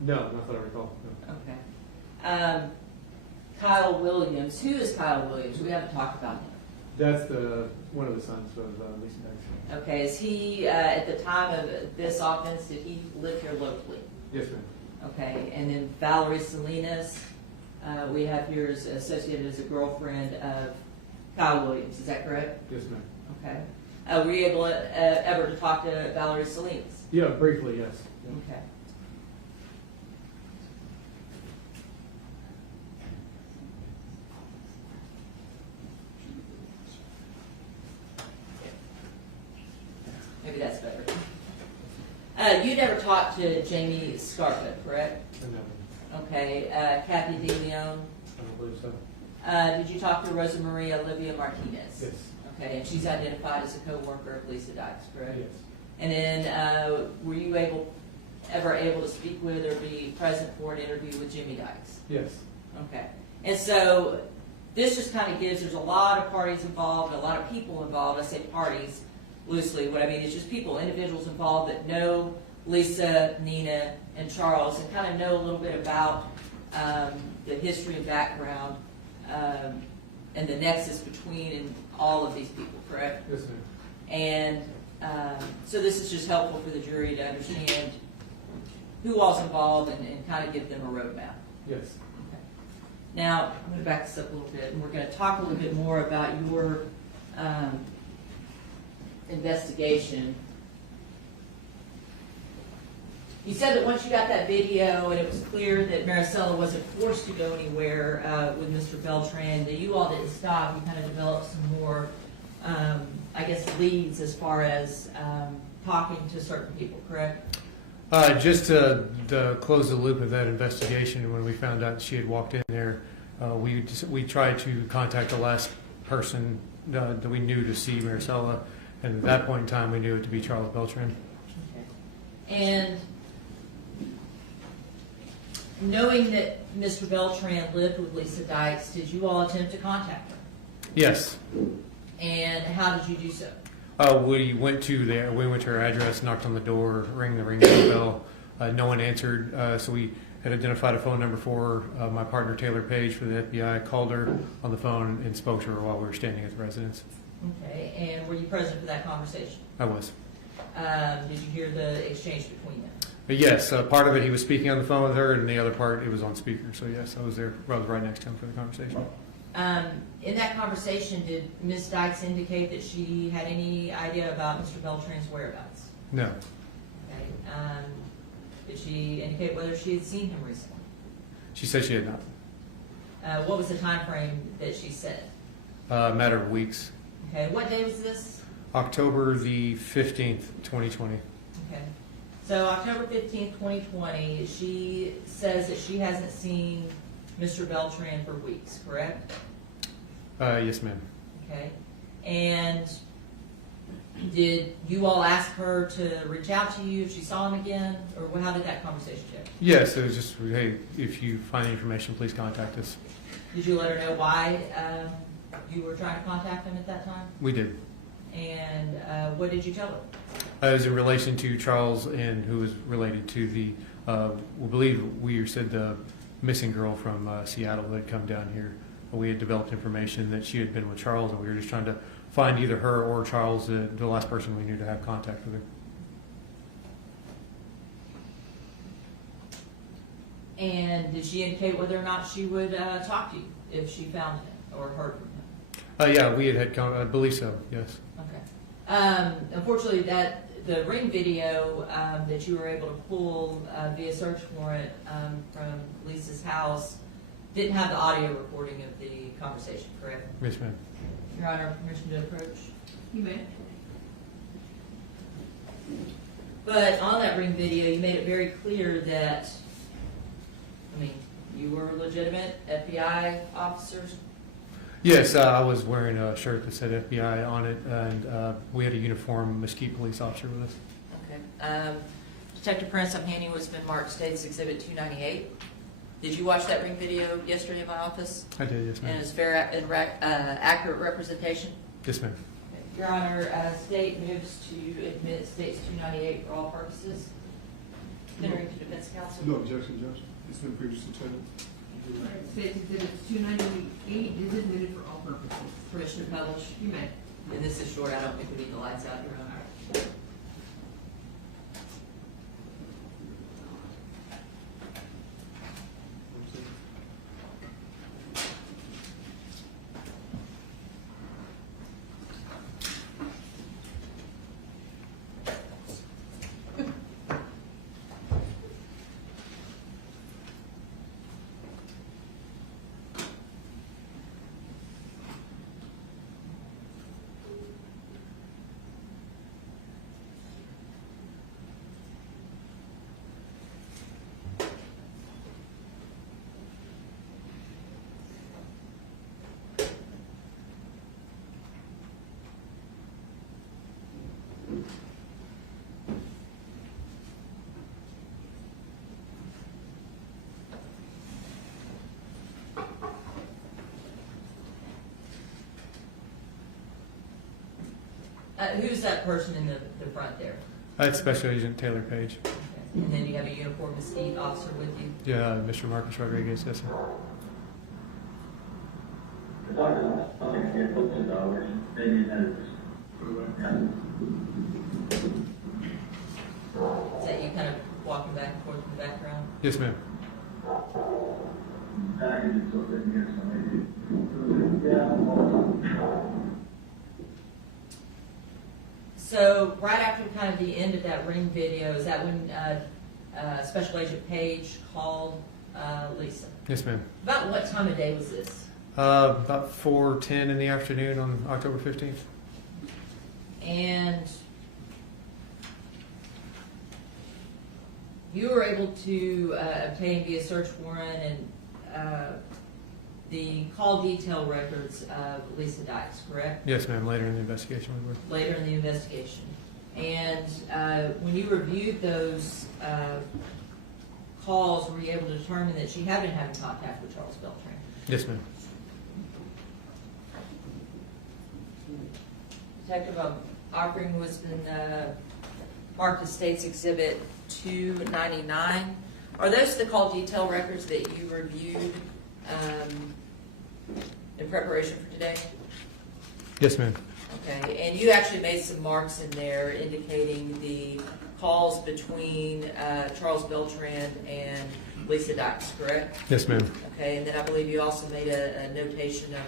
No, not that I recall, no. Okay. Kyle Williams. Who is Kyle Williams? We haven't talked about him. That's one of the sons of Lisa Dykes. Okay. Is he, at the time of this offense, did he live here locally? Yes, ma'am. Okay. And then Valerie Salinas, we have here as associated as a girlfriend of Kyle Williams. Is that correct? Yes, ma'am. Okay. Were you able ever to talk to Valerie Salinas? Yeah, briefly, yes. Yeah. Okay. Maybe that's better. You never talked to Jamie Scarpa, correct? No, Okay. Kathy DeLeon. I don't believe so. Did you talk to Rosa Maria Olivia Martinez? Yes. Okay, and she's identified as a co-worker of Lisa Dykes, correct? Yes. And then, were you ever able to speak with or be present for an interview with Jimmy Dykes? Yes. Okay. And so, this just kind of gives, there's a lot of parties involved, a lot of people involved. I say parties loosely. What I mean is just people, individuals involved that know Lisa, Nina, and Charles, and kind of know a little bit about the history and background and the nexus between all of these people, correct? Yes, ma'am. And so this is just helpful for the jury to understand who all's involved and kind of give them a roadmap. Yes. Okay. Now, I'm going to back this up a little bit, and we're going to talk a little bit more about your investigation. You said that once you got that video and it was clear that Marisela wasn't forced to go anywhere with Mr. Beltran, that you all didn't stop. You kind of developed some more, I guess, leads as far as talking to certain people, correct? Just to close the loop of that investigation, when we found out she had walked in there, we tried to contact the last person that we knew to see Marisela, and at that point in time, we knew it to be Charles Beltran. Okay. And knowing that Mr. Beltran lived with Lisa Dykes, did you all attempt to contact her? Yes. And how did you do so? We went to her address, knocked on the door, rang the doorbell. No one answered, so we had identified a phone number for her. My partner Taylor Page for the FBI called her on the phone and spoke to her while we were standing at the residence. Okay, and were you present for that conversation? I was. Did you hear the exchange between them? But yes, part of it he was speaking on the phone with her, and the other part it was on speaker. So yes, I was there. I was right next to him for the conversation. In that conversation, did Ms. Dykes indicate that she had any idea about Mr. Beltran's whereabouts? No. Okay. Did she indicate whether she had seen him recently? She said she had not. What was the time frame that she said? Matter of weeks. Okay. What day was this? October the 15th, 2020. Okay. So October 15th, 2020, she says that she hasn't seen Mr. Beltran for weeks, correct? Yes, ma'am. Okay. And did you all ask her to reach out to you if she saw him again? Or how did that conversation go? Yes, it was just, hey, if you find information, please contact us. Did you let her know why you were trying to contact him at that time? We did. And what did you tell her? It was in relation to Charles and who was related to the, we believe we said the missing girl from Seattle that had come down here. We had developed information that she had been with Charles, and we were just trying to find either her or Charles, the last person we knew to have contact with her. And did she indicate whether or not she would talk to you if she found him or heard from him? Yeah, we had I believe so, yes. Okay. Unfortunately, the ring video that you were able to pull via search warrant from Lisa's house didn't have the audio recording of the conversation, correct? Yes, ma'am. Your Honor, permission to approach? You may. But on that ring video, you made it very clear that, you were legitimate FBI officers. Yes, I was wearing a shirt that said FBI on it, and we had a uniformed Mesquite police officer with us. Okay. Detective Prince, I'm handing what's been marked State's Exhibit 298. Did you watch that ring video yesterday in my office? I did, yes, And ma'am. it's fair and accurate representation? Yes, ma'am. Your Honor, State moves to admit State's 298 for all purposes. Considering to defense counsel. No objection, Judge. It's been previously tabled. States Exhibit 298 is admitted for all purposes. Permission to publish? You may. And this is short, I don't think we need the lights out, Your Honor. Who's that person in the front there? That's Special Agent Taylor Page. Okay. And then you have a uniformed Mesquite officer with you? Yeah, Mr. Marcus Rodriguez, yes, sir. Is that you kind of walking back and forth in the background? Yes, ma'am. So right after kind of the end of that ring video, is that when Special Agent Page called Lisa? Yes, ma'am. About what time of day was this? About 4:10 in the afternoon on October 15th. And you were able to obtain via search warrant and the call detail records of Lisa Dykes, correct? Yes, ma'am. Later in the investigation, we were. Later in the investigation. And when you reviewed those calls, were you able to determine that she had been having contact with Charles Beltran? Yes, ma'am. Detective, offering was been marked as State's Exhibit 299. Are those the call detail records that you reviewed in preparation for today? Yes, ma'am. Okay, and you actually made some marks in there indicating the calls between Charles Beltran and Lisa Dykes, correct? Yes, ma'am. Okay, and then I believe you also made a notation of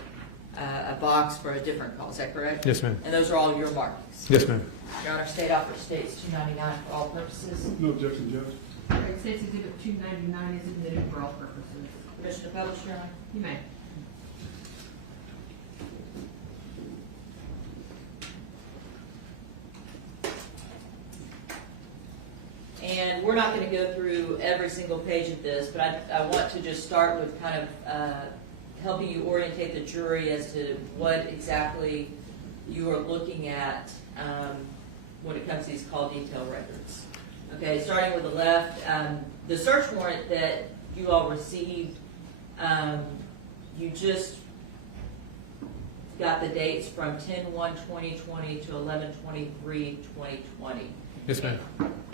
a box for a different call, is that correct? Yes, ma'am. And those are all your markings? Yes, ma'am. Your Honor, state offer states 299 for all purposes. No objection, Judge. It says Exhibit 299 is admitted for all purposes. Permission to publish, Your Honor? You may. And we're not going to go through every single page of this, but I want to just start with kind of helping you orientate the jury as to what exactly you are looking at when it comes to these call detail records. Okay, starting with the left, the search warrant that you all received, you just got the dates from 10/1/2020 to 11/23/2020. Yes, ma'am.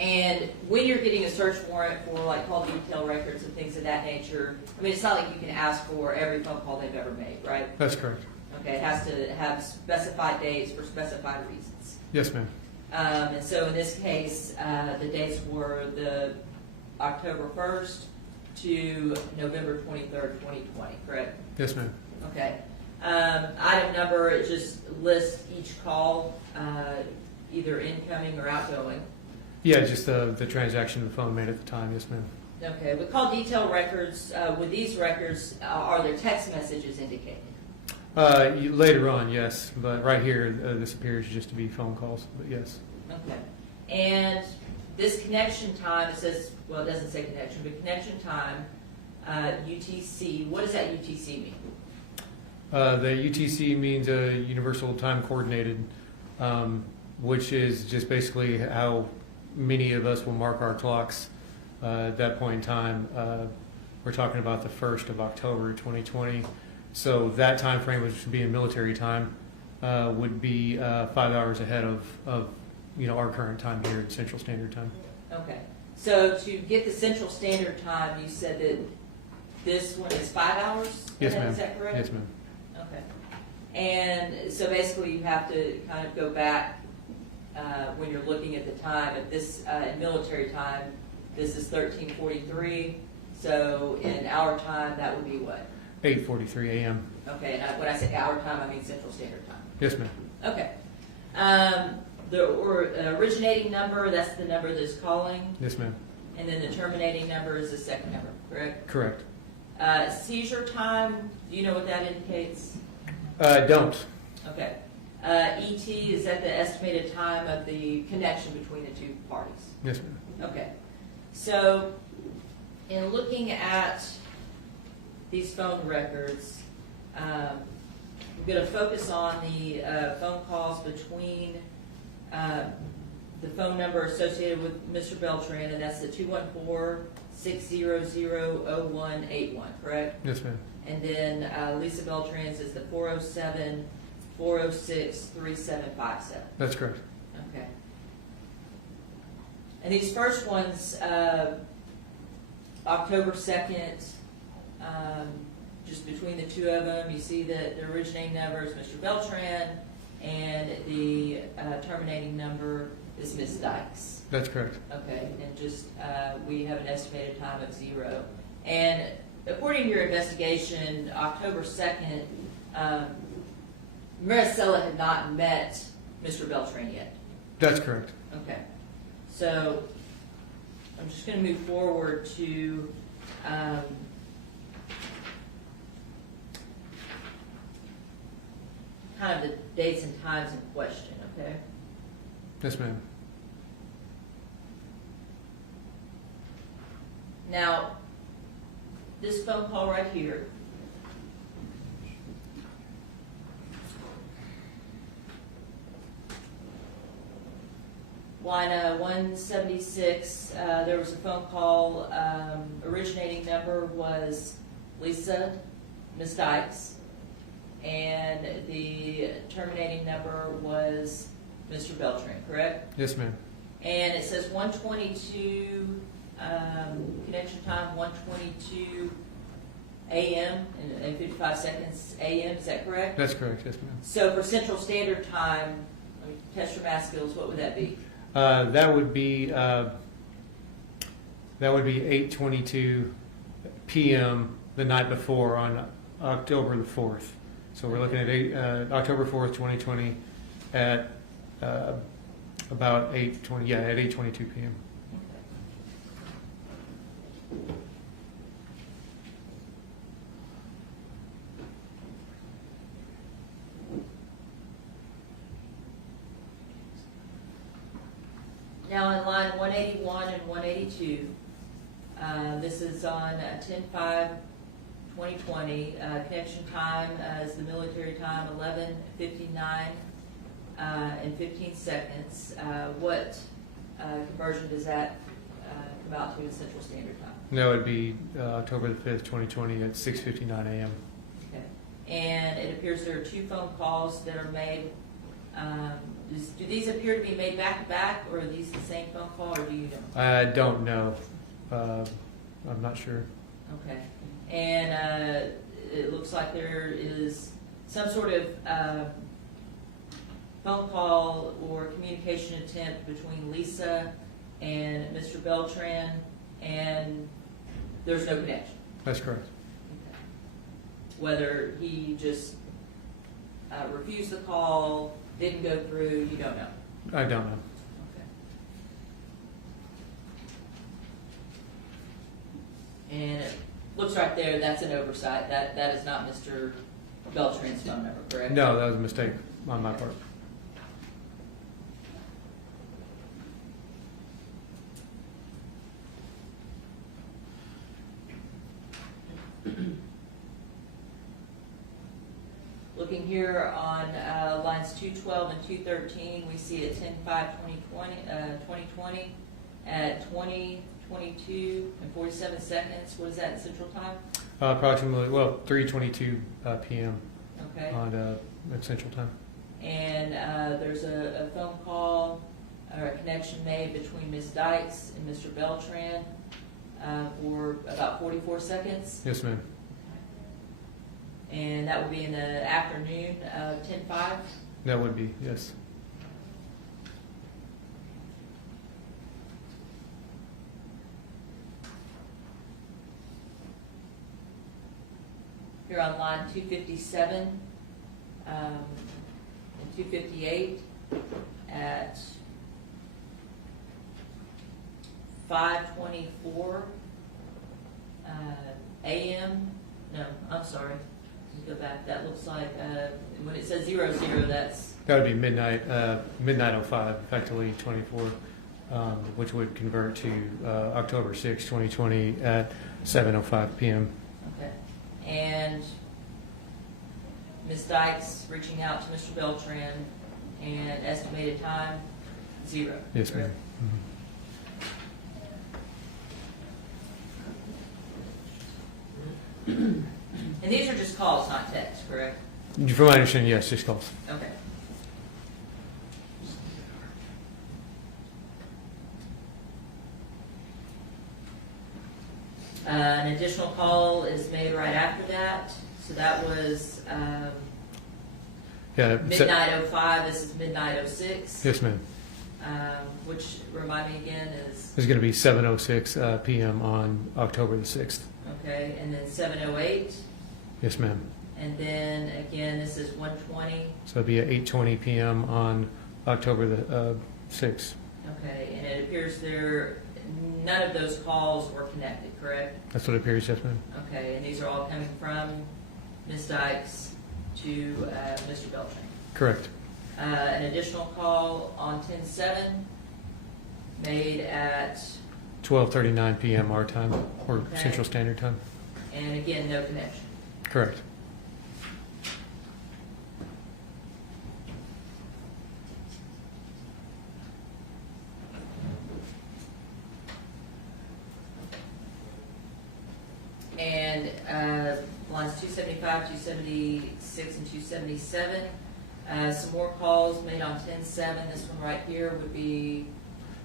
And when you're getting a search warrant for like call detail records and things of that nature, I mean, it's not like you can ask for every phone call they've ever made, right? That's correct. Okay, it has to have specified dates for specified reasons. Yes, ma'am. And so in this case, the dates were the October 1st to November 23rd, 2020, correct? Yes, ma'am. Okay. Item number, it just lists each call, either incoming or outgoing. Yeah, just the transaction the phone made at the time. Yes, ma'am. Okay, with call detail records, with these records, are there text messages indicated? Later on, yes, but right here, this appears just to be phone calls, but yes. Okay. And this connection time, it says, well, it doesn't say connection, but connection time, UTC, what does that UTC mean? The UTC means Universal Time Coordinated, which is just basically how many of us will mark our clocks at that point in time. We're talking about the 1st of October 2020. So that time frame, which would be in military time, would be 5 hours ahead of our current time here at Central Standard Time. Okay. So to get the Central Standard Time, you said that this one is 5 hours? Yes, ma'am. Is that correct? Yes, ma'am. Okay. And so basically you have to kind of go back when you're looking at the time. At this in military time, this is 13:43. So in our time, that would be what? 8:43 a.m. Okay. And when I say our time, I mean Central Standard Time. Yes, ma'am. Okay. The originating number, that's the number that's calling. Yes, ma'am. And then the terminating number is the second number, correct? Correct. Seizure time, do you know what that indicates? Don't. Okay. ET, is that the estimated time of the connection between the two parties? Yes, ma'am. Okay. So, in looking at these phone records, I'm going to focus on the phone calls between the phone number associated with Mr. Beltran, and that's the 214-600-0181, correct? Yes, ma'am. And then Lisa Beltran's is the 407-406-3757. That's correct. Okay. And these first ones, October 2nd, just between the two of them, you see that the originating number is Mr. Beltran, and the terminating number is Ms. Dykes. That's correct. Okay, and just, we have an estimated time of 0. And according to your investigation, October 2nd, Marisela had not met Mr. Beltran yet. That's correct. Okay, so I'm just going to move forward to kind of the dates and times in question, okay? Yes, ma'am. Now, this phone call right here, line 176, there was a phone call, originating number was Lisa, Ms. Dykes, and the terminating number was Mr. Beltran, correct? Yes, ma'am. And it says 1:22, connection time 1:22 a.m. and 55 seconds a.m., is that correct? That's correct, yes, ma'am. So for Central Standard Time, let me test your math skills, what would that be? That would be 8:22 p.m. the night before on October the 4th. So we're looking at October 4th, 2020 at about 8:20, yeah, at 8:22 p.m. Now in line 181 and 182, this is on 10/5/2020. Connection time is the military time, 11:59 and 15 seconds. What conversion does that come out to in Central Standard Time? That would be October the 5th, 2020 at 6:59 a.m. Okay. And it appears there are 2 phone calls that are made. Do these appear to be made back to back, or are these the same phone call, or do you know? I don't know. I'm not sure. Okay. And it looks like there is some sort of phone call or communication attempt between Lisa and Mr. Beltran, and there's no connection. That's correct. Okay. Whether he just refused the call, didn't go through, you don't know. I don't know. Okay. And it looks right there, that's an oversight. That is not Mr. Beltran's phone number, correct? No, that was a mistake on my part. Looking here on lines 212 and 213, we see at 10/5/2020 at 20:22 and 47 seconds. What is that in Central Time? Approximately, 3:22 p.m. Okay. on at Central Time. And there's a phone call or a connection made between Ms. Dykes and Mr. Beltran for about 44 seconds. Yes, ma'am. And that would be in the afternoon of 10/5. That would be, yes. Here on line 257 and 258 at 5:24 a.m. No, I'm sorry. Let me go back. That looks like when it says 00, that's That would be midnight 05, effectively 24, which would convert to October 6, 2020 at 7:05 p.m. okay. And Ms. Dykes reaching out to Mr. Beltran, and estimated time 0. Yes, ma'am. correct? Mhm. And these are just calls, not texts, correct? From my understanding, yes, just calls. Okay. An additional call is made right after that, so that was Yeah. midnight 05, this is midnight 06. Yes, ma'am. Which, remind me again, is, It's going to be 7:06 p.m. on October the 6th. okay, and then 7:08, Yes, ma'am. and then again, this is 1:20, So it'll be at 8:20 p.m. on October the 6th. okay, and it appears none of those calls were connected, correct? That's what it appears, yes, ma'am. Okay, and these are all coming from Ms. Dykes to Mr. Beltran. Correct. An additional call on 10/7 made at, 12:39 p.m. our time, or Okay. Central Standard Time. and again, no connection. Correct. And lines 275, 276, and 277, Some more calls made on 10/7. This one right here would be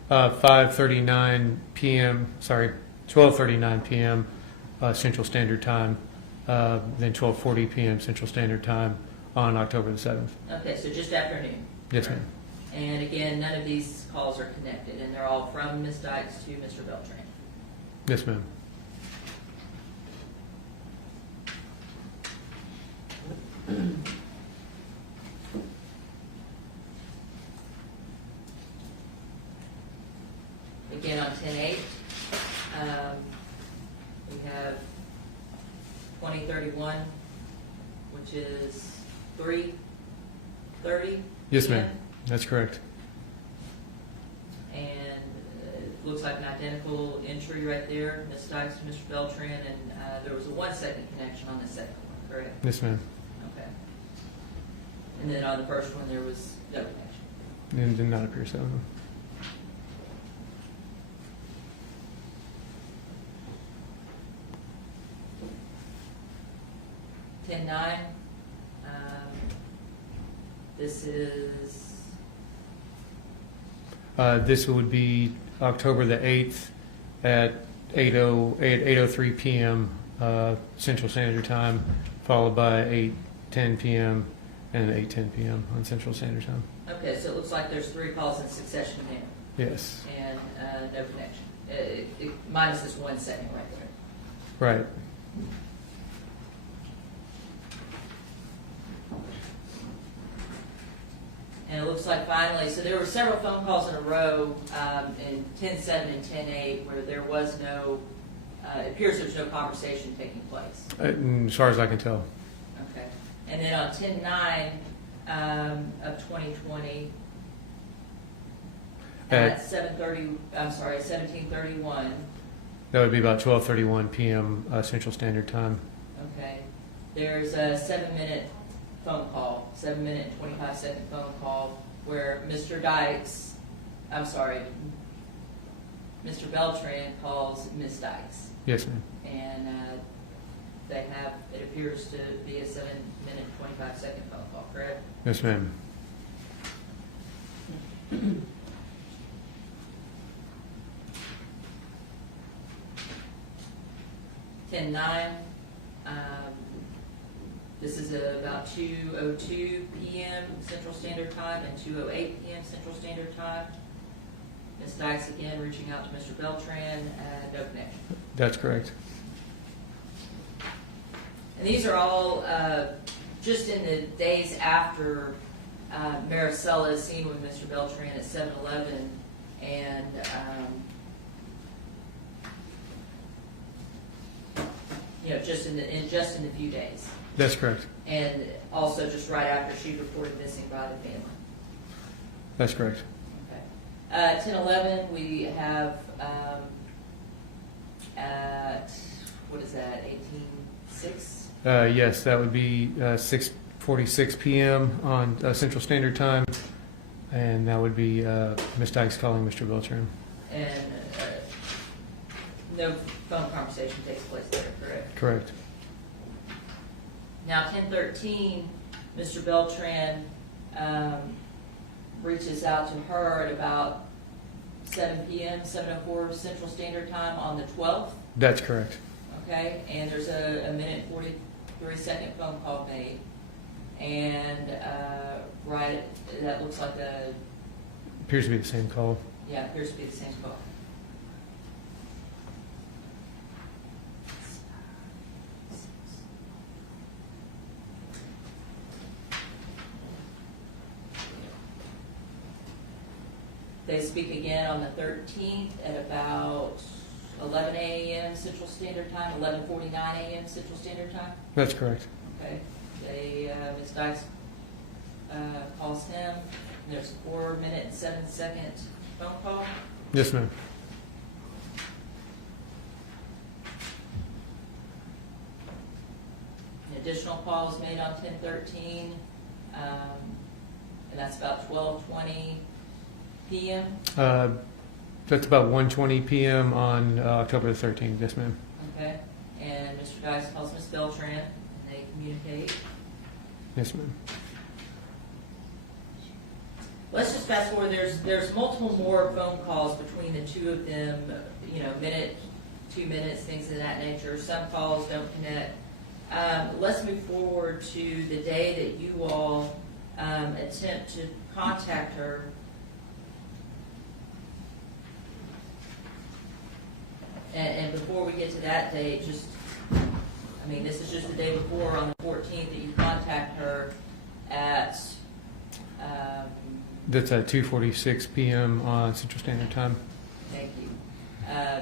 5:39 p.m., sorry, 12:39 p.m. Central Standard Time, then 12:40 p.m. Central Standard Time on October the 7th. okay, so just afternoon. Yes, ma'am. And again, none of these calls are connected, and they're all from Ms. Dykes to Mr. Beltran. Yes, ma'am. Again, on 10/8, we have 2031, which is 3:30. Yes, ma'am. That's correct. And it looks like an identical entry right there, Ms. Dykes to Mr. Beltran, and there was a 1-second connection on the second one, correct? Yes, ma'am. Okay. And then on the first one, there was no connection. And did not appear so. 10/9, this is, This would be October the 8th at 8:03 p.m. Central Standard Time, followed by 8:10 p.m. and 8:10 p.m. on Central Standard Time. okay, so it looks like there's 3 calls in succession there, Yes, and no connection. Minus this 1 second right there. right. And it looks like finally, so there were several phone calls in a row in 10/7 and 10/8 where there was no, it appears there's no conversation taking place. As far as I can tell. Okay. And then on 10/9 of 2020 at 17:31, That would be about 12:31 p.m. Central Standard Time. okay, there's a 7-minute phone call, 7-minute and 25-second phone call where Mr. Dykes, Mr. Beltran calls Ms. Dykes. Yes, ma'am. And they have, it appears to be a 7-minute, 25-second phone call, correct? Yes, ma'am. 10/9, this is about 2:02 p.m. Central Standard Time and 2:08 p.m. Central Standard Time. Ms. Dykes again reaching out to Mr. Beltran, no connection. That's correct. And these are all just in the days after Marisela is seen with Mr. Beltran at 7-Eleven, and just in the few days, That's correct. and also just right after she reported missing by the family. That's correct. Okay. 10/11, we have at what is that? 18:06. Yes, that would be 6:46 p.m. on Central Standard Time, and that would be Ms. Dykes calling Mr. Beltran. And no phone conversation takes place there, correct? Correct. Now, 10/13, Mr. Beltran reaches out to her at about 7 p.m., 7:04 Central Standard Time on the 12th, That's correct. okay? And there's a 1:43 phone call made. And that looks like Appears to be the same call. appears to be the same call. They speak again on the 13th at about 11 a.m. Central Standard Time, 11:49 a.m. Central Standard Time. That's correct. Okay. Ms. Dykes calls him. And there's a 4-minute and 7-second phone call. Yes, ma'am. Additional calls made on 10/13, and that's about 12:20 p.m. That's about 1:20 p.m. on October the 13th. Yes, ma'am. Okay, and Mr. Dykes calls Ms. Beltran, and they communicate. Yes, ma'am. let's just fast forward, there's multiple more phone calls between the two of them, you know, minute, 2 minutes, things of that nature. Some calls don't connect. Let's move forward to the day that you all attempt to contact her. And before we get to that date, I mean, this is just the day before, on the 14th, that you contact her at, That's at 2:46 p.m. on Central Standard Time. thank you,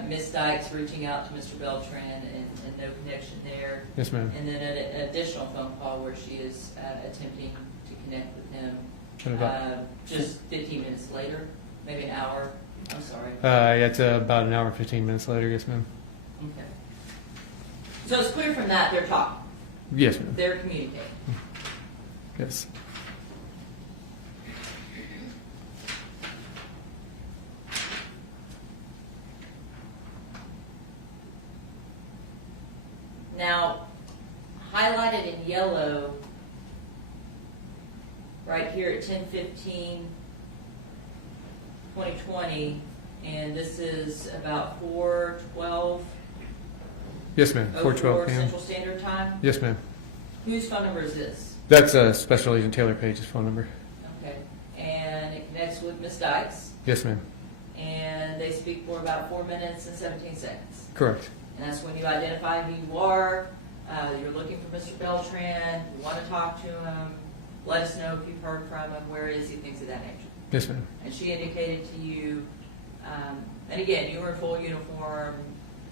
Ms. Dykes reaching out to Mr. Beltran and no connection there. Yes, ma'am. And then an additional phone call where she is attempting to connect with him At about, just 15 minutes later, maybe an hour. I'm sorry. yeah, it's about an hour and 15 minutes later. Yes, ma'am. Okay. So it's clear from that they're talking, Yes, ma'am. they're communicating. Yes. Now, highlighted in yellow, right here at 10/15/2020, and this is about 4:12. Yes, ma'am. 4:12 p.m. Central Standard Time. Yes, ma'am. Whose phone number is this? That's Special Agent Taylor Page's phone number. Okay, and it connects with Ms. Dykes, Yes, ma'am. and they speak for about 4 minutes and 17 seconds. Correct. And that's when you identify who you are, you're looking for Mr. Beltran, you want to talk to him, let us know if you've heard from him, where is he, things of that nature. Yes, ma'am. And she indicated to you, and again, you were in full uniform,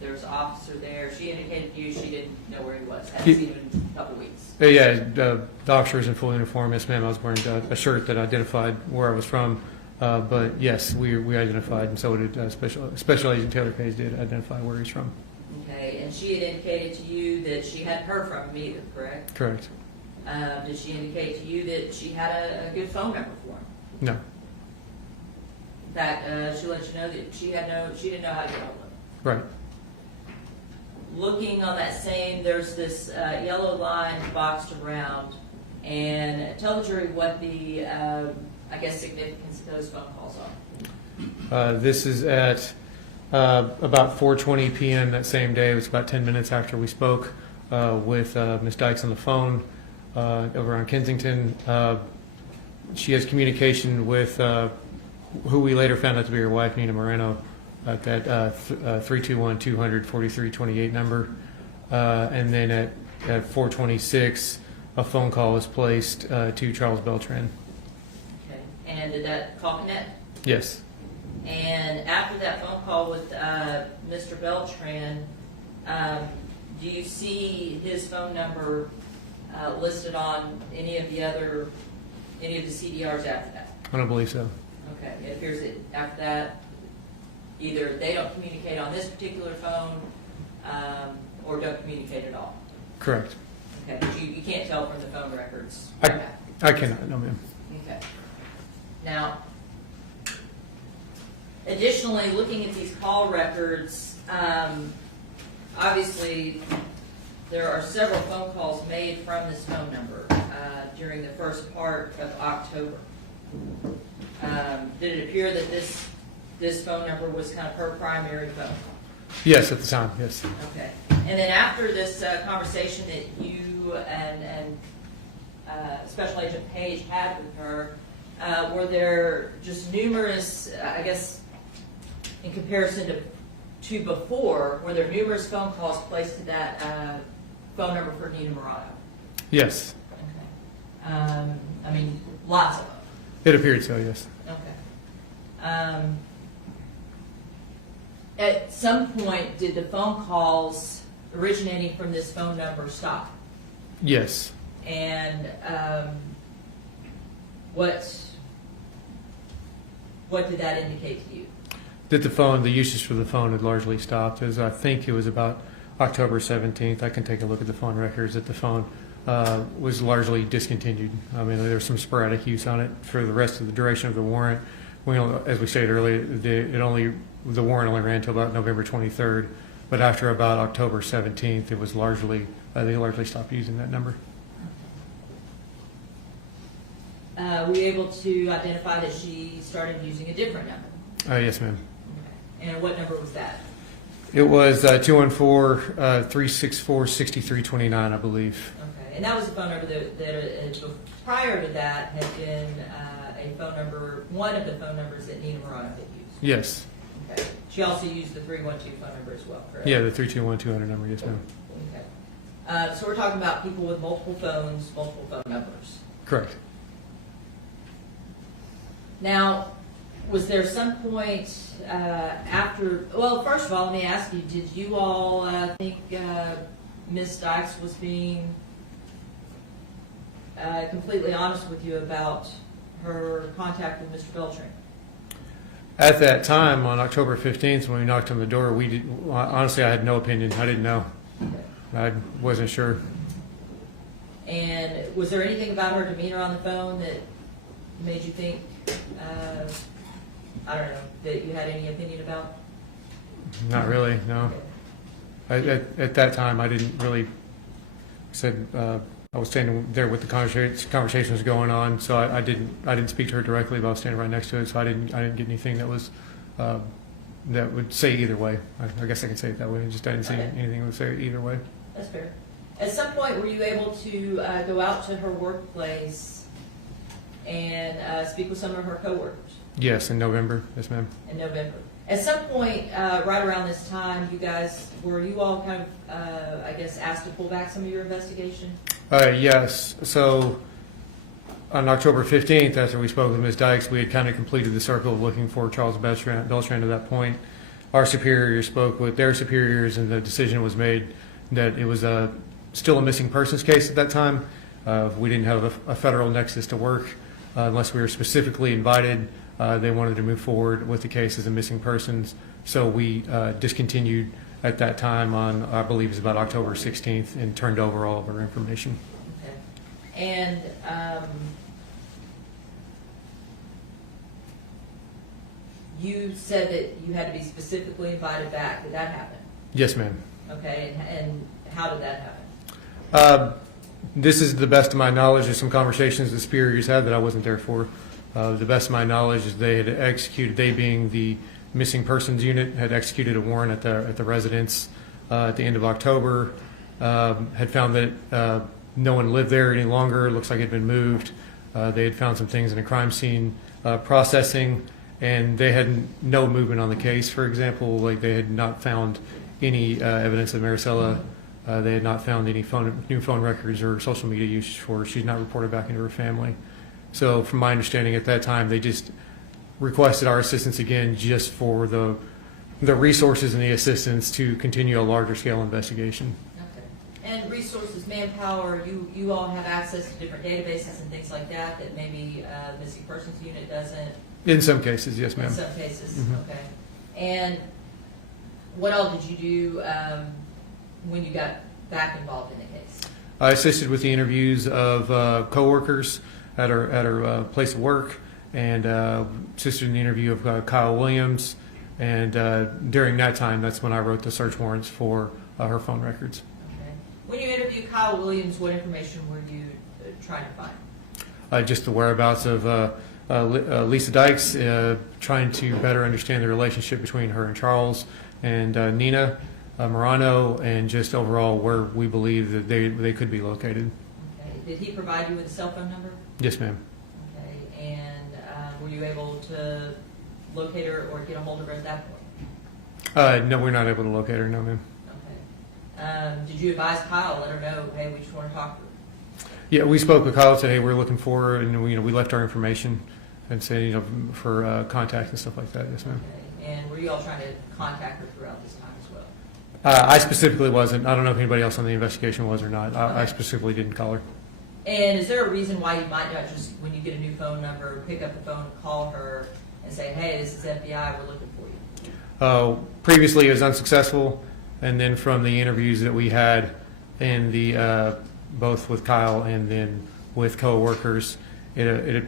there was an officer there, she indicated to you she didn't know where he was, hadn't seen him in a couple weeks. Yeah, the officer was in full uniform. Yes, ma'am. I was wearing a shirt that identified where I was from. But yes, we identified, and so did Special Agent Taylor Page did identify where he's from. Okay, and she had indicated to you that she hadn't heard from him either, correct? Correct. Did she indicate to you that she had a good phone number for him? No. In fact, she let you know that she didn't know how to get hold of him. Right. Looking on that same, there's this yellow line boxed around, and tell the jury what the, I guess, significance of those phone calls are. This is at about 4:20 p.m. that same day. It was about 10 minutes after we spoke with Ms. Dykes on the phone over on Kensington. She has communication with who we later found out to be her wife, Nina Moreno, at that 321-200-4328 number. And then at 4:26, a phone call was placed to Charles Beltran. Okay, and did that call connect? Yes. And after that phone call with Mr. Beltran, do you see his phone number listed on any of the CDRs after that? I don't believe so. Okay, it appears that after that, either they don't communicate on this particular phone, or don't communicate at all. Correct. Okay, but you can't tell from the phone records. I cannot, no ma'am. Okay. Now, additionally, looking at these call records, obviously, there are several phone calls made from this phone number during the first part of October. Did it appear that this phone number was kind of her primary phone? Yes, at the time, yes. Okay. And then after this conversation that you and Special Agent Page had with her, were there just numerous, I guess, in comparison to before, were there numerous phone calls placed to that phone number for Nina Morano? Yes. Okay. I mean, lots of them. It appeared so, yes. Okay. At some point, did the phone calls originating from this phone number stop? Yes. And what did that indicate to you? That the usage for the phone had largely stopped, as I think it was about October 17th. I can take a look at the phone records, that the phone was largely discontinued. I mean, there was some sporadic use on it for the rest of the duration of the warrant. As we stated earlier, the warrant only ran until about November 23rd, but after about October 17th, it was they largely stopped using that number. were you able to identify that she started using a different number? Yes, ma'am. Okay. And what number was that? It was 214-364-6329, I believe. Okay, and that was a phone number that prior to that had been a phone number, one of the phone numbers that Nina Morano had used. Yes. Okay. She also used the 312 phone number as well, correct? Yeah, the 321-200 number, yes, ma'am. Okay. So we're talking about people with multiple phones, multiple phone numbers. Correct. Now, was there some point after, well, first of all, let me ask you, did you all think Ms. Dykes was being completely honest with you about her contact with Mr. Beltran? At that time, on October 15th, when we knocked on the door, honestly, I had no opinion. I didn't know. Okay. I wasn't sure. And was there anything about her demeanor on the phone that made you think, I don't know, that you had any opinion about? Not really, no. Okay. At that time, I didn't really, I was standing there with the conversation was going on, so I didn't speak to her directly, but I was standing right next to it, so I didn't get anything that was that would say either way. I guess I can say it that way. I didn't see anything that would say either way. That's fair. At some point, were you able to go out to her workplace and speak with some of her coworkers? Yes, in November. Yes, ma'am. In November. At some point, right around this time, were you all kind of, I guess, asked to pull back some of your investigation? Yes. So on October 15th, after we spoke with Ms. Dykes, we had kind of completed the circle of looking for Charles Beltran at that point. Our superiors spoke with their superiors, and the decision was made that it was still a missing persons case at that time. We didn't have a federal nexus to work unless we were specifically invited. They wanted to move forward with the case as a missing persons, so we discontinued at that time on, I believe it was about October 16th, and turned over all of our information. Okay. And you said that you had to be specifically invited back. Did that happen? Yes, ma'am. Okay, and how did that happen? This is the best of my knowledge. There's some conversations the superiors had that I wasn't there for. The best of my knowledge is they being the missing persons unit, had executed a warrant at the residence at the end of October, had found that no one lived there any longer. It looks like it had been moved. They had found some things in a crime scene processing, and they had no movement on the case. For example, like they had not found any evidence of Marisela. They had not found any new phone records or social media usage for her. She's not reported back into her family. So from my understanding at that time, they just requested our assistance again just for the resources and the assistance to continue a larger scale investigation. Okay. And resources, manpower, you all have access to different databases and things like that maybe missing persons unit doesn't? In some cases, yes, ma'am. In some cases, Mhm. okay. And what all did you do when you got back involved in the case? I assisted with the interviews of coworkers at her place of work, and assisted in the interview of Kyle Williams. And during that time, that's when I wrote the search warrants for her phone records. Okay. When you interviewed Kyle Williams, what information were you trying to find? Just the whereabouts of Lisa Dykes, trying to better understand the relationship between her and Charles and Nina Morano, and just overall where we believe that they could be located. Okay. Did he provide you with a cell phone number? Yes, ma'am. Okay. And were you able to locate her or get a hold of her at that point? No, we're not able to locate her, no, ma'am. Okay. Did you advise Kyle, let her know, hey, we just want to talk to her? Yeah, we spoke with Kyle, said, hey, we're looking for her, and we left our information and said, for contact and stuff like that. Yes, ma'am. Okay. And were you all trying to contact her throughout this time as well? I specifically wasn't. I don't know if anybody else on the investigation was or not. I specifically didn't call her. And is there a reason why you might not just, when you get a new phone number, pick up the phone, call her, and say, hey, this is FBI, we're looking for you? Previously, it was unsuccessful, and then from the interviews that we had in the both with Kyle and then with coworkers, they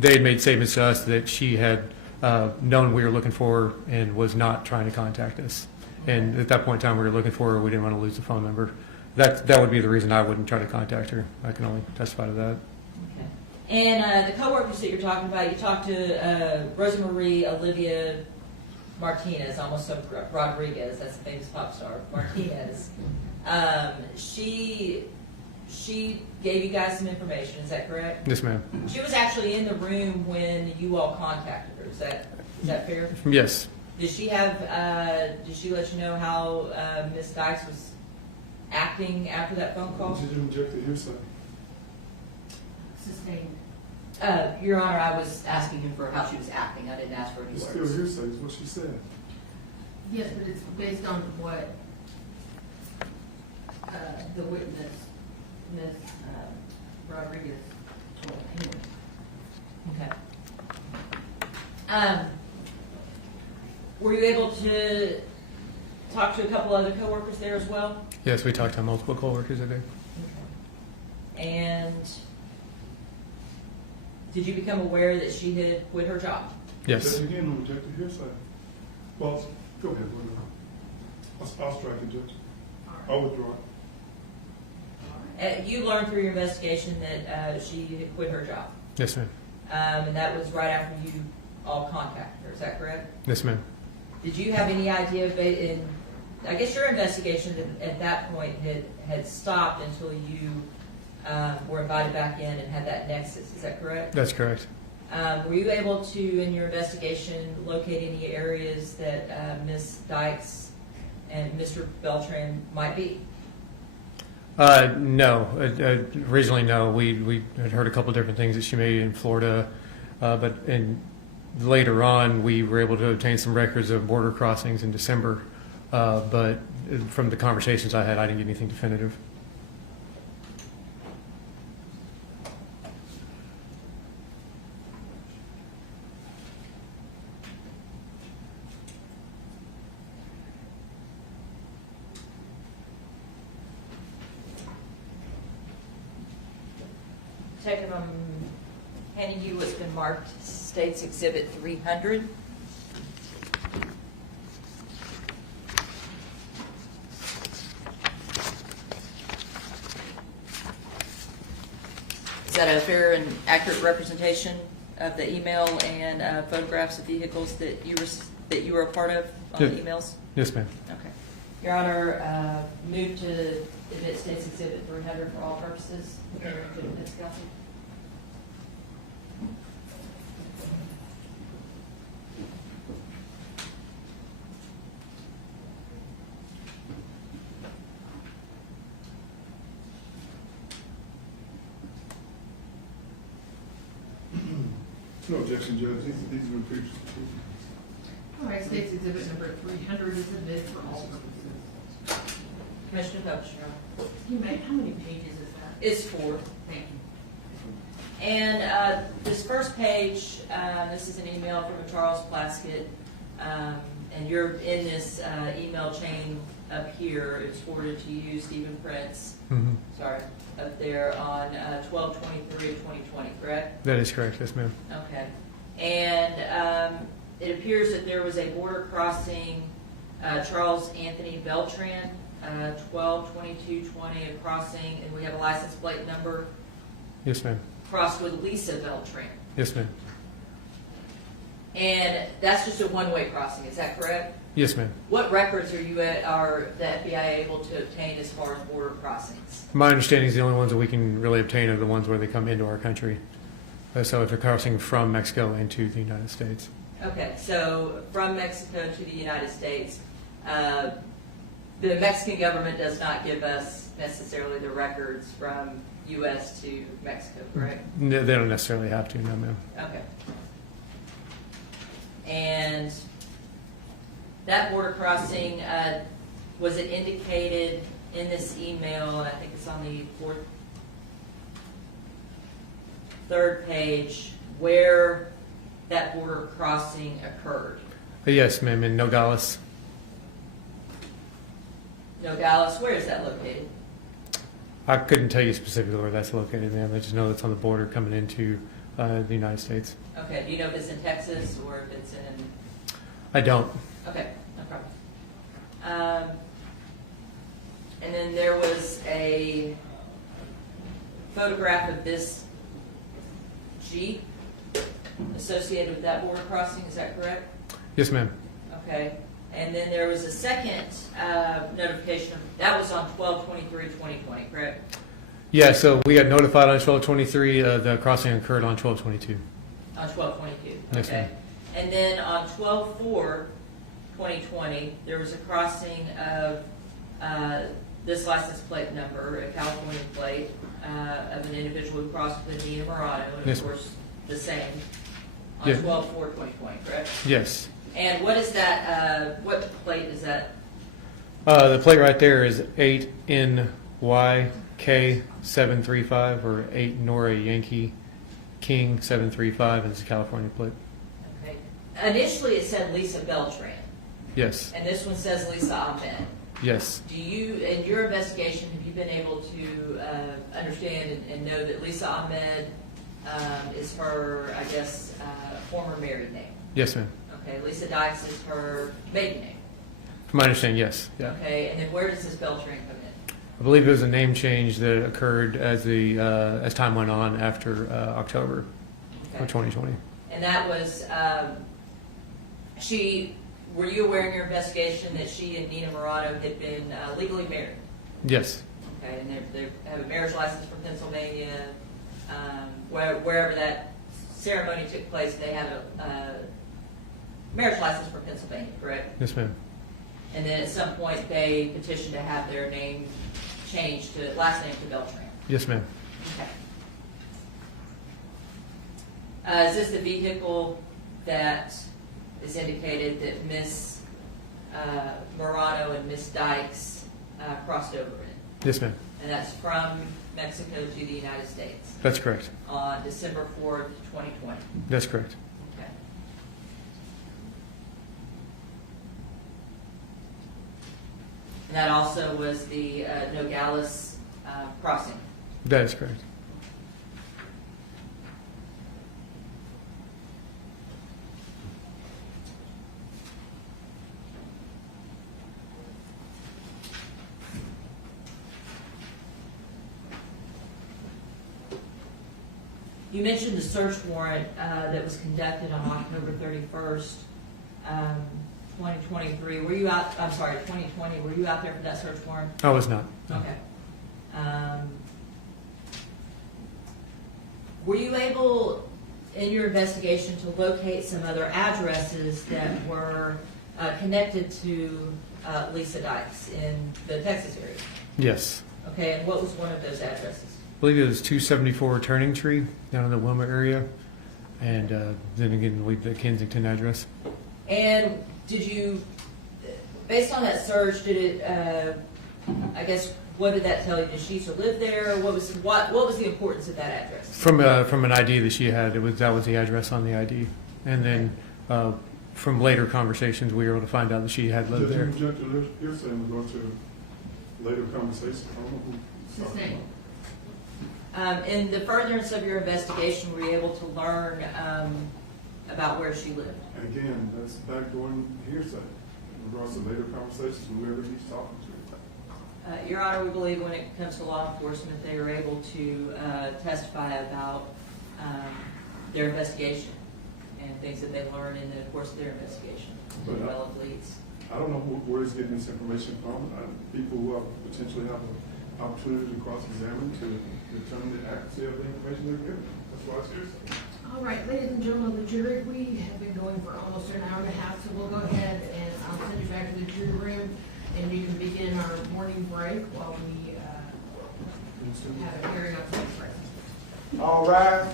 had made statements to us that she had known we were looking for her and was not trying to contact us. And at that point in time, we were looking for her. We didn't want to lose the phone number. That would be the reason I wouldn't try to contact her. I can only testify to that. Okay. And the coworkers that you're talking about, you talked to Rosa Marie Olivia Martinez, almost so Rodriguez, that's a famous pop star, Martinez. She gave you guys some information, is that correct? Yes, ma'am. She was actually in the room when you all contacted her, is that fair? Yes. Did she let you know how Ms. Dykes was acting after that phone call? Did you reject the hearsay? Sustained. Your Honor, I was asking him for how she was acting. I didn't ask for any It's still words. hearsay, is what she said. Yes, but it's based on what the witness, Ms. Rodriguez, told him. Okay. Were you able to talk to a couple other coworkers there as well? Yes, we talked to multiple coworkers that day. And did you become aware that she had quit her job? Yes. Judge, again, on rejected hearsay. Well, go ahead, whatever. I'll strike it, Judge. I'll withdraw it. You learned through your investigation that she had quit her job. Yes, ma'am. And that was right after you all contacted her, is that correct? Yes, ma'am. Did you have any idea, I guess your investigation at that point had stopped until you were invited back in and had that nexus, is that correct? That's correct. Were you able to, in your investigation, locate any areas that Ms. Dykes and Mr. Beltran might be? No. Originally, no. We had heard a couple different things that she made in Florida, but later on, we were able to obtain some records of border crossings in December. But from the conversations I had, I didn't get anything definitive. Detective, I'm handing you what's been marked States Exhibit 300. Is that a fair and accurate representation of the email and photographs of vehicles that you were a part of on the Yeah. emails? Yes, ma'am. Okay. Your Honor, move to admit States Exhibit 300 for all purposes. Ms. Kelsey? No objection, Judge. These have been previously approved. All right, State's Exhibit number 300 is admitted for all purposes. Commissioner Phelps, Your Honor. You may, how many pages is that? It's 4. Thank you. And this first page, this is an email from a Charles Plaskett, and you're in this email chain up here. It's forwarded to you, Stephen Prince. Mm-hmm. Sorry, up there on 12/23/2020, correct? That is correct. Yes, ma'am. Okay. And it appears that there was a border crossing, Charles Anthony Beltran, 12/22/20, a crossing, and we have a license plate number, Yes, ma'am. crossed with Lisa Beltran. Yes, ma'am. And that's just a one-way crossing, is that correct? Yes, ma'am. What records are the FBI able to obtain as far as border crossings? My understanding is the only ones that we can really obtain are the ones where they come into our country. So if they're crossing from Mexico into the United States. Okay, so from Mexico to the United States, the Mexican government does not give us necessarily the records from U.S. to Mexico, correct? No, they don't necessarily have to, no, ma'am. Okay. And that border crossing, was it indicated in this email, and I think it's on the third page, where that border crossing occurred? Yes, ma'am, in Nogales. Nogales, where is that located? I couldn't tell you specifically where that's located, ma'am. I just know it's on the border coming into the United States. Okay, do you know if it's in Texas or if it's in? I don't. Okay, no problem. And then there was a photograph of this Jeep associated with that border crossing, is that correct? Yes, ma'am. Okay, and then there was a second notification, that was on 12/23/2020, correct? Yeah, so we got notified on 12/23. The crossing occurred on 12/22. On 12/22, Yes, okay. ma'am. And then on 12/4/2020, there was a crossing of this license plate number, a California plate, of an individual who crossed with Nina Morano, and Yes, of ma'am. course, the same, on Yeah. 12/4/2020, correct? Yes. And what is that, what plate is that? The plate right there is 8NYK735, or 8 Nora Yankee King 735, and it's a California plate. Okay. Initially, it said Lisa Beltran, Yes. and this one says Lisa Ahmed. Yes. Do you, in your investigation, have you been able to understand and know that Lisa Ahmed is her, I guess, former married name? Yes, ma'am. Okay, Lisa Dykes is her maiden name. From my understanding, yes. Yeah. Okay, and then where does this Beltran come in? I believe it was a name change that occurred as as time went on after October Okay. of 2020. And that was, were you aware in your investigation that she and Nina Morado had been legally married? Yes. Okay, and they have a marriage license from Pennsylvania. Wherever that ceremony took place, they have a marriage license from Pennsylvania, correct? Yes, ma'am. And then at some point, they petitioned to have their name changed to, last name to Beltran. Yes, ma'am. Okay. Is this the vehicle that is indicated that Miss Morano and Miss Dykes crossed over in? Yes, ma'am. And that's from Mexico to the United States That's correct. on December 4th, 2020. That's correct. Okay. And that also was the Nogales crossing. That is correct. You mentioned the search warrant that was conducted on October 31st, 2023. Were you out, I'm sorry, 2020, were you out there for that search warrant? I was not. No. Okay. Were you able, in your investigation, to locate some other addresses that were connected to Lisa Dykes in the Texas area? Yes. Okay, and what was one of those addresses? I believe it was 274 Turning Tree down in the Wilma area, and then again, the Kensington address. And did you, based on that search, did it, I guess, what did that tell you? Did she used to live there? What was the importance of that address? From an ID that she had, that was the address on the ID, and then from later conversations, we were able to find out that she had lived there. Judge, you're saying we're going to later conversation. I don't know who. What's his name? In the furtherance of your investigation, were you able to learn about where she lived? And again, that's backdoor hearsay in regards to later conversations, whoever he's talking to. Your Honor, we believe when it comes to law enforcement, they are able to testify about their investigation and things that they learn in the course of their investigation, as well as leads. I don't know where he's getting this information from. People who potentially have an opportunity to cross-examine to determine the accuracy of the information they're given. That's why it's hearsay. All right, ladies and gentlemen of the jury, we have been going for almost an hour and a half, so we'll go ahead and I'll send you back to the jury room, and you can begin our morning break while we have a hearing on tonight's presence. All right.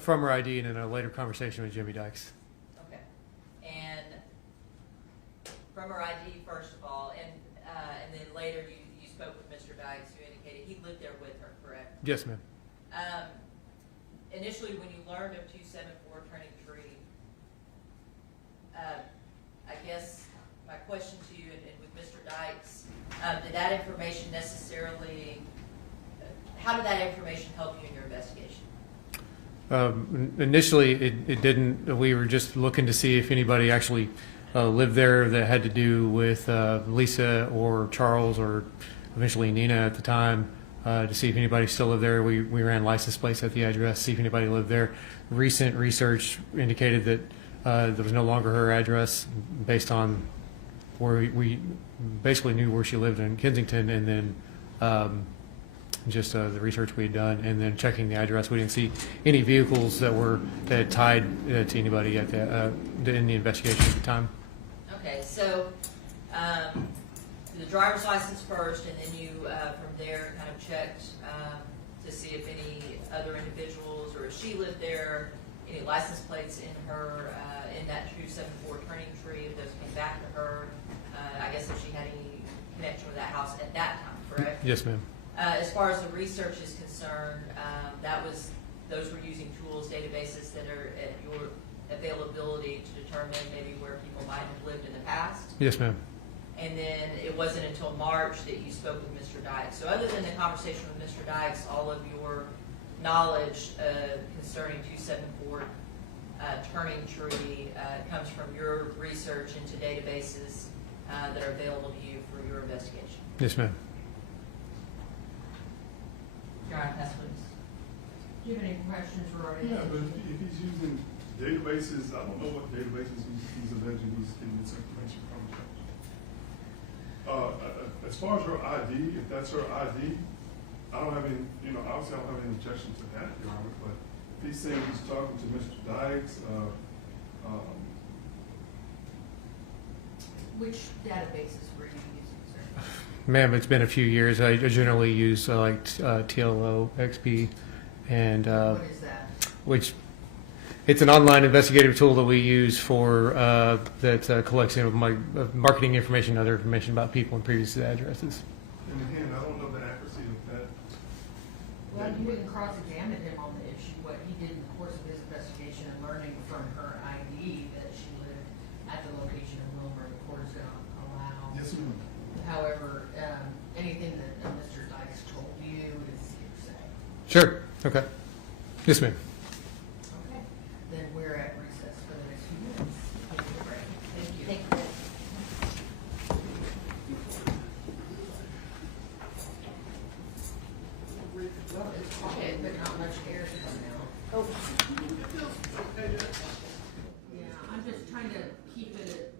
from her ID and in a later conversation with Jimmy Dykes. Okay. And from her ID, first of all, and then later you spoke with Mr. Dykes, who indicated he lived there with her, correct? Yes, ma'am. Initially, when you learned of 274 Turning Tree, I guess my question to you and with Mr. Dykes, did that information necessarily, how did that information help you in your investigation? Initially, it didn't. We were just looking to see if anybody actually lived there that had to do with Lisa or Charles or eventually Nina at the time, to see if anybody still lived there. We ran license plates at the address, see if anybody lived there. Recent research indicated that there was no longer her address based on where we basically knew where she lived in Kensington, and then just the research we had done, and then checking the address, we didn't see any vehicles that tied to anybody at in the investigation at the time. Okay, so the driver's license first, and then you from there kind of checked to see if any other individuals or if she lived there, any license plates in her in that 274 Turning Tree, if those came back to her. I guess if she had any connection with that house at that time, correct? Yes, ma'am. As far as the research is concerned, those were using tools, databases that are at your availability to determine maybe where people might have lived in the past. Yes, ma'am. And then it wasn't until March that you spoke with Mr. Dykes. So other than the conversation with Mr. Dykes, all of your knowledge concerning 274 Turning Tree comes from your research into databases that are available to you for your investigation. Yes, ma'am. Your Honor, that's what Do you have any questions regarding Yeah, that? but if he's using databases, I don't know what databases he's alleging he's getting this information from. As far as her ID, if that's her ID, I don't have any, obviously I don't have any objection to that, Your Honor, but if he's saying he's talking to Mr. Dykes, Which databases were you using, sir? Ma'am, it's been a few years. I generally use like TLO, XP, and What is that? which it's an online investigative tool that we use for that collects marketing information, other information about people and previous addresses. and again, I don't know the accuracy of that. Well, you didn't cross-examine him on the issue, what he did in the course of his investigation and learning from her ID that she lived at the location of Wilmer, the court is going to allow. Yes, ma'am. However, anything that Mr. Dykes told you is hearsay. Sure. Okay. Yes, ma'am. Okay, then we're at recess for the next few minutes. Take a break. Thank you. Thank you. Well, it's quiet, but not much air is coming out. Oh, Yeah, I'm just trying to keep it at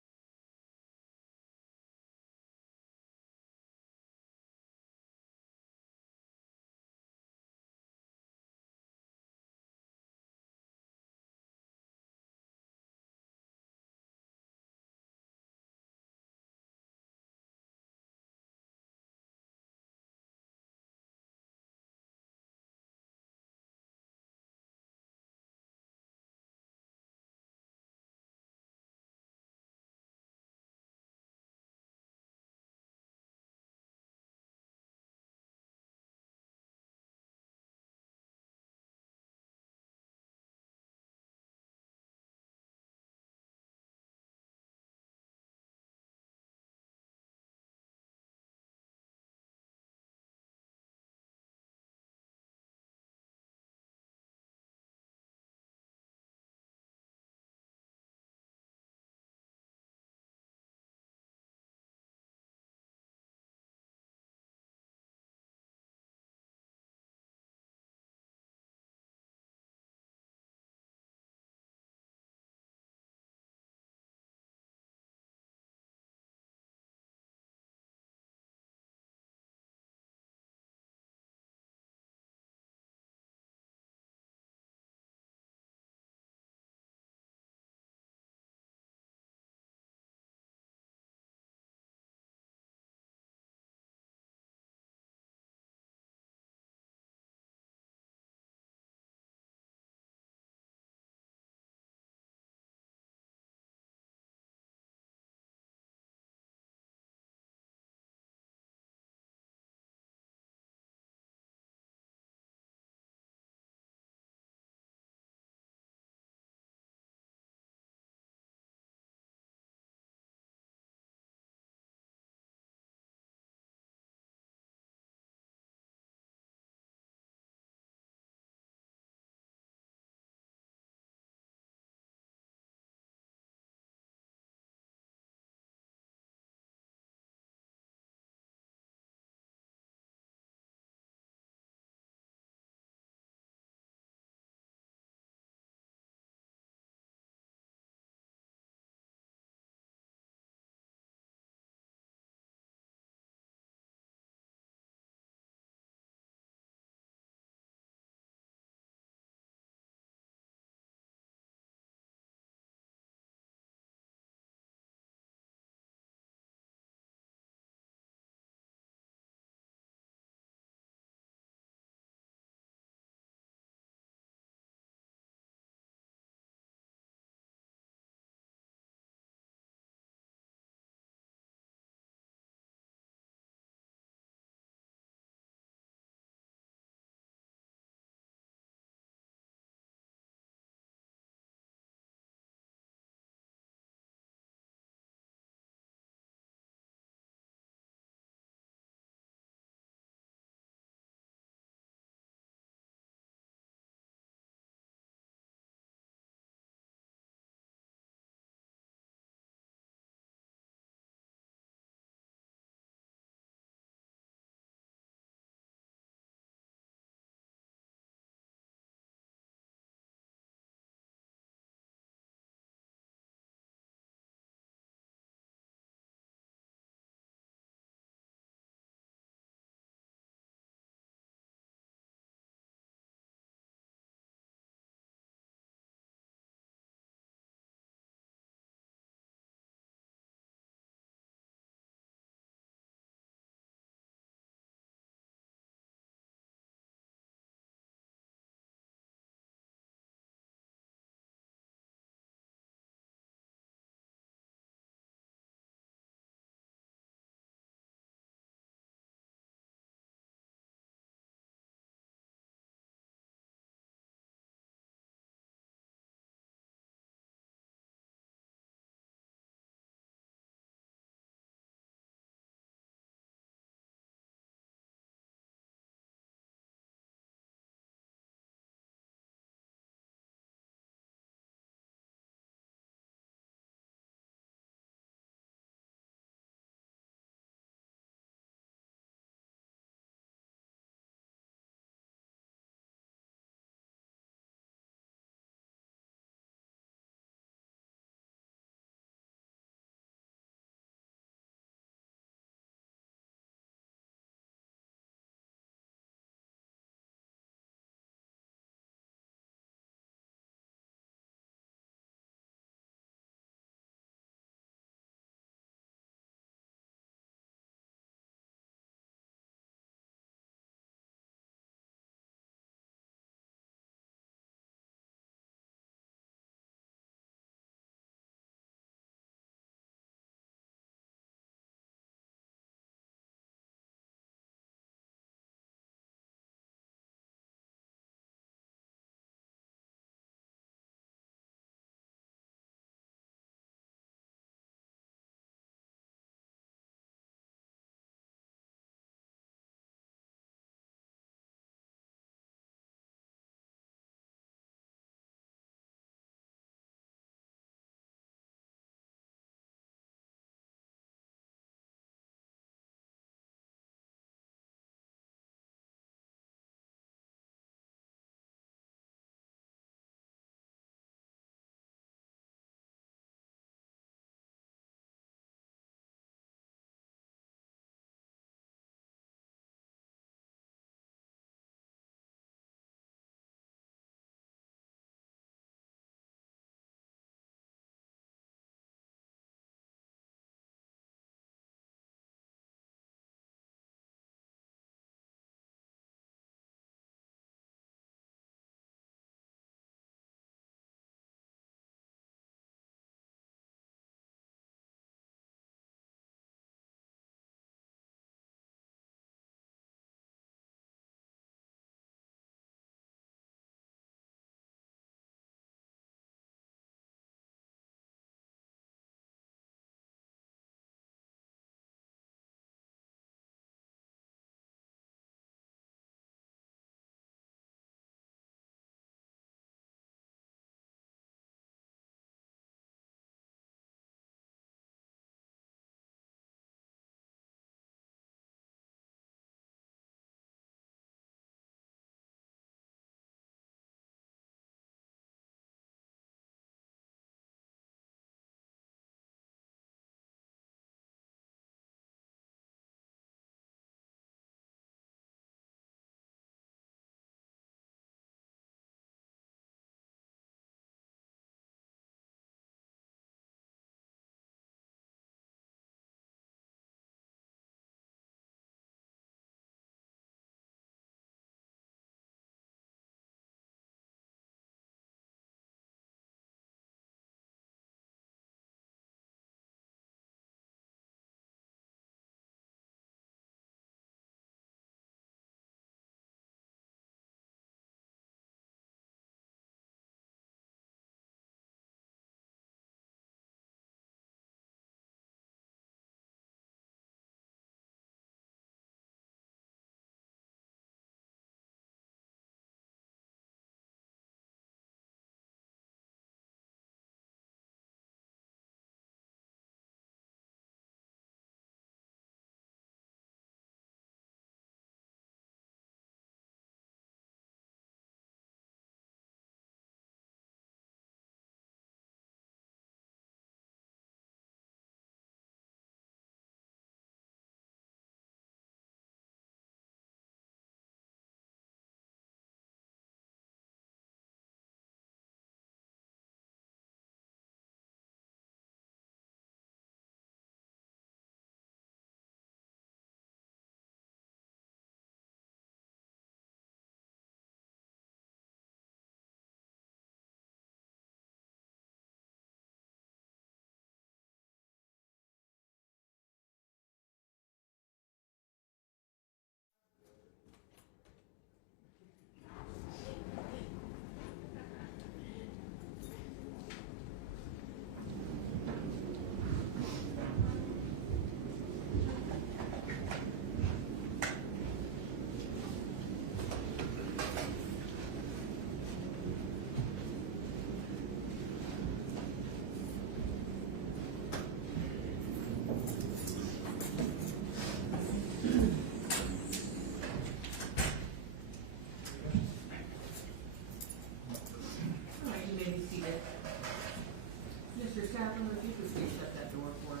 Cameron, if you could please shut that door for us.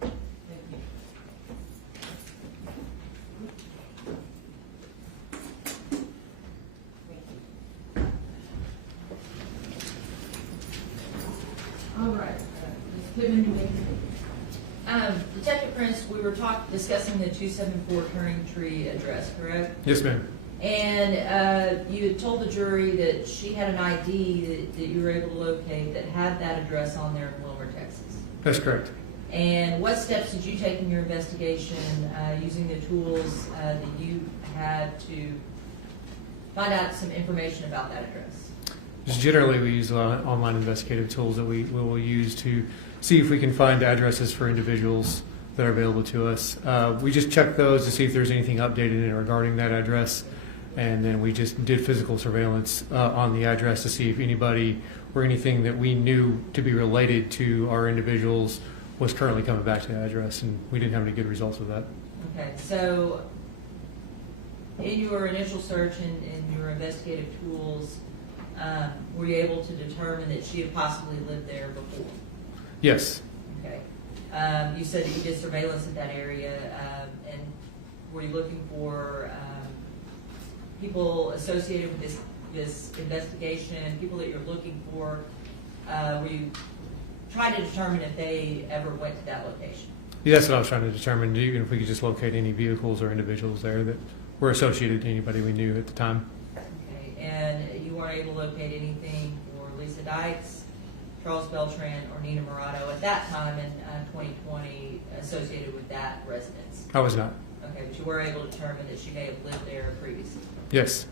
Thank you. Thank you. All right, Ms. Pittman, you may continue. Detective Prince, we were discussing the 274 Turning Tree address, correct? Yes, ma'am. And you had told the jury that she had an ID that you were able to locate that had that address on there in Wilmer, Texas. That's correct. And what steps did you take in your investigation using the tools that you had to find out some information about that address? Just generally, we use online investigative tools that we will use to see if we can find addresses for individuals that are available to us. We just check those to see if there's anything updated in it regarding that address. And then we just did physical surveillance on the address to see if anybody or anything that we knew to be related to our individuals was currently coming back to the address, and we didn't have any good results with that. Okay, so in your initial search and your investigative tools, were you able to determine that she had possibly lived there before? Yes, Okay. You said that you did surveillance in that area, and were you looking for people associated with this investigation, people that you're looking for? Were you trying to determine if they ever went to that location? yeah, that's what I was trying to determine, even if we could just locate any vehicles or individuals there that were associated to anybody we knew at the time. Okay, and you weren't able to locate anything for Lisa Dykes, Charles Beltran, or Nina Murado at that time in 2020 associated with that residence? I was not. Okay, but you were able to determine that she may have lived there previously? Yes.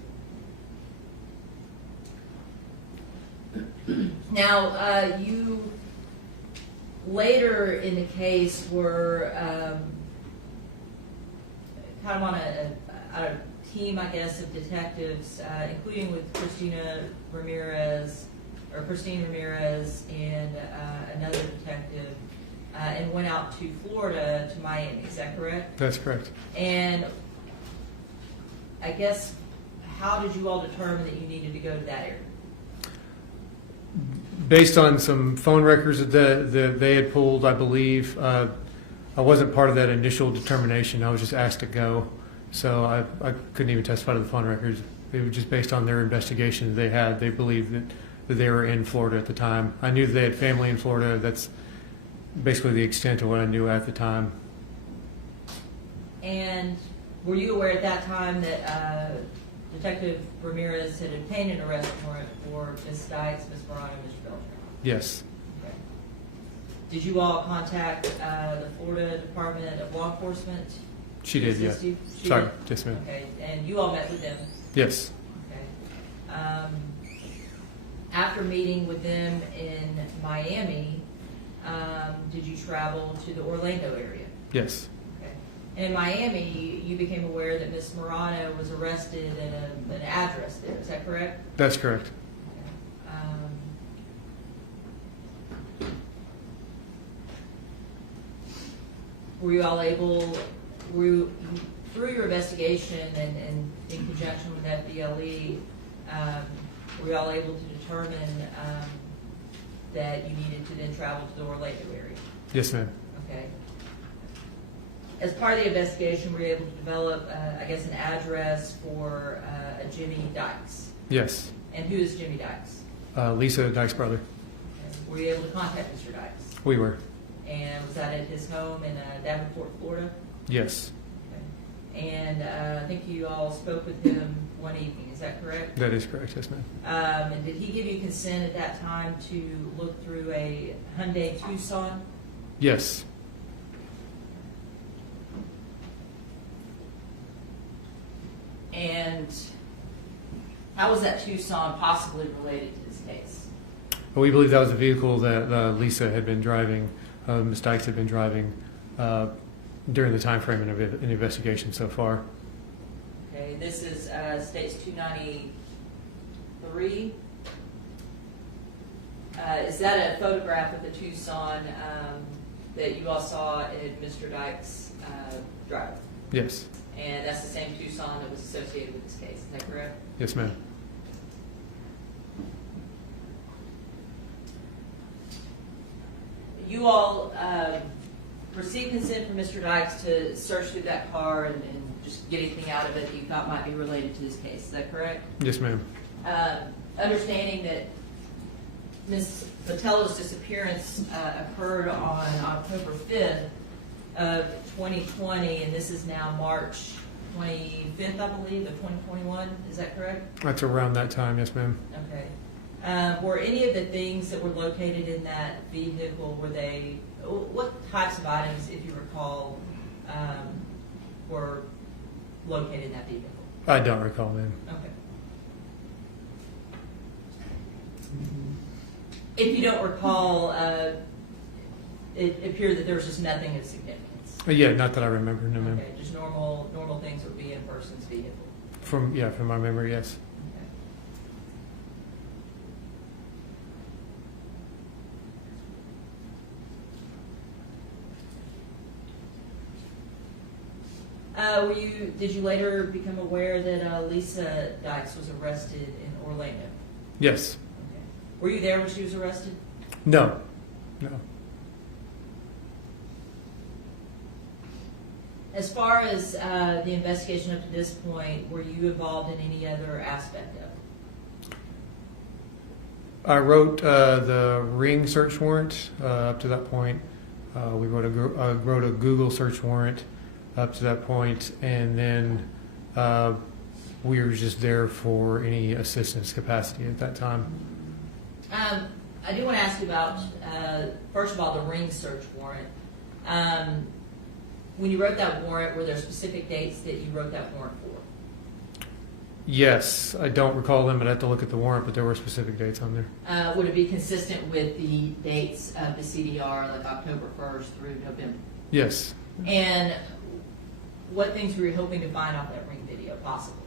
Now, you later in the case were kind of on a team, I guess, of detectives, including with Christine Ramirez and another detective, and went out to Florida, to Miami. Is that correct? That's correct. And I guess, how did you all determine that you needed to go to that area? Based on some phone records that they had pulled, I believe, I wasn't part of that initial determination. I was just asked to go. So I couldn't even testify to the phone records. They were just based on their investigation that they had. They believed that they were in Florida at the time. I knew that they had family in Florida. That's basically the extent of what I knew at the time. And were you aware at that time that Detective Ramirez had obtained an arrest warrant for Ms. Dykes, Ms. Morano, and Mr. Beltran? Yes. Okay. Did you all contact the Florida Department of Law Enforcement? She did, yeah. You? She Sorry, did? yes, ma'am. Okay, and you all met with them? Yes. Okay. After meeting with them in Miami, did you travel to the Orlando area? Yes. Okay. And in Miami, you became aware that Ms. Morano was arrested at an address there. Is that correct? That's correct. Okay. Were you all able, through your investigation and in conjunction with FBLE, were you all able to determine that you needed to then travel to the Orlando area? Yes, ma'am. Okay. As part of the investigation, were you able to develop, I guess, an address for a Jimmy Dykes? Yes. And who is Jimmy Dykes? Lisa Dyke's brother. Okay. Were you able to contact Mr. Dykes? We were. And was that at his home in Davenport, Florida? Yes. Okay. And I think you all spoke with him one evening, is that correct? That is correct, yes, ma'am. And did he give you consent at that time to look through a Hyundai Tucson? Yes. And how was that Tucson possibly related to this case? Well, we believe that was a vehicle that Lisa had been driving, Ms. Dykes had been driving during the time frame of an investigation so far. Okay, this is states 293. Is that a photograph of the Tucson that you all saw in Mr. Dykes' driver? Yes. And that's the same Tucson that was associated with this case, is that correct? Yes, ma'am. you all received consent from Mr. Dykes to search through that car and just get anything out of it that you thought might be related to this case. Is that correct? Yes, ma'am. Understanding that Ms. Botello's disappearance occurred on October 5th of 2020, and this is now March 25th, I believe, of 2021. Is that correct? That's around that time, yes, ma'am. Okay. Were any of the things that were located in that vehicle, what types of items, if you recall, were located in that vehicle? I don't recall, ma'am. Okay. If you don't recall, it appeared that there was just nothing of significance. Yeah, not that I remember, no, ma'am. Okay, just normal things that would be in a person's vehicle. From my memory, yes. Did you later become aware that Lisa Dykes was arrested in Orlando? Yes. Okay. Were you there when she was arrested? No. As far as the investigation up to this point, were you involved in any other aspect of it? I wrote the Ring search warrant up to that point. We wrote a Google search warrant up to that point, and then we were just there for any assistance capacity at that time. I do want to ask you about, first of all, the Ring search warrant. When you wrote that warrant, were there specific dates that you wrote that warrant for? Yes, I don't recall them, but I have to look at the warrant, but there were specific dates on there. Would it be consistent with the dates of the CDR, like October 1st through November? Yes. And what things were you hoping to find off that Ring video, possibly?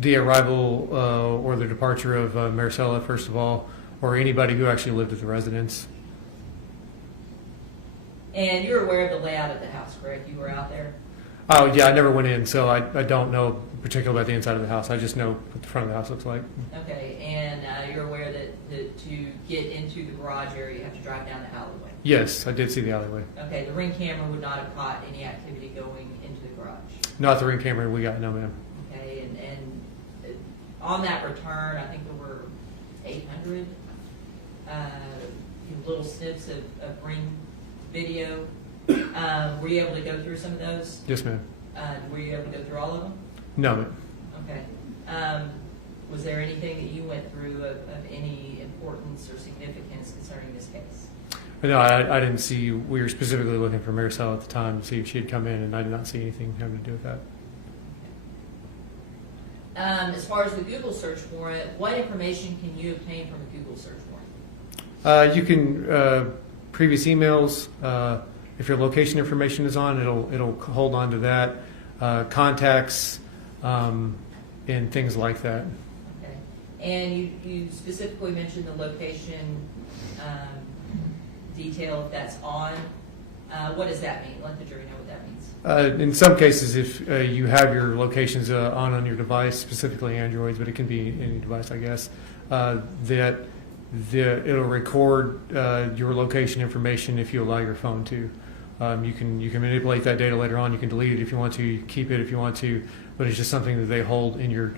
The arrival or the departure of Marisela, first of all, or anybody who actually lived at the residence. And you're aware of the layout of the house, correct? You were out there? Oh, yeah, I never went in, so I don't know particularly about the inside of the house. I just know what the front of the house looks like. Okay, and you're aware that to get into the garage area, you have to drive down the alleyway? Yes, I did see the alleyway. Okay, the Ring camera would not have caught any activity going into the garage? Not the Ring camera we got, no, ma'am. Okay, and on that return, I think there were 800 little snips of Ring video. Were you able to go through some of those? Yes, ma'am. Were you able to go through all of them? No, ma'am. Okay. Was there anything that you went through of any importance or significance concerning this case? No, I didn't see. We were specifically looking for Marisela at the time to see if she had come in, and I did not see anything having to do with that. As far as the Google search warrant, what information can you obtain from a Google search warrant? You can previous emails. If your location information is on, it'll hold on to that. Contacts and things like that. Okay. And you specifically mentioned the location detail if that's on. What does that mean? Let the jury know what that means. In some cases, if you have your locations on your device, specifically Androids, but it can be any device, I guess, that it'll record your location information if you allow your phone to. You can manipulate that data later on. You can delete it if you want to. You can keep it if you want to. But it's just something that they hold in your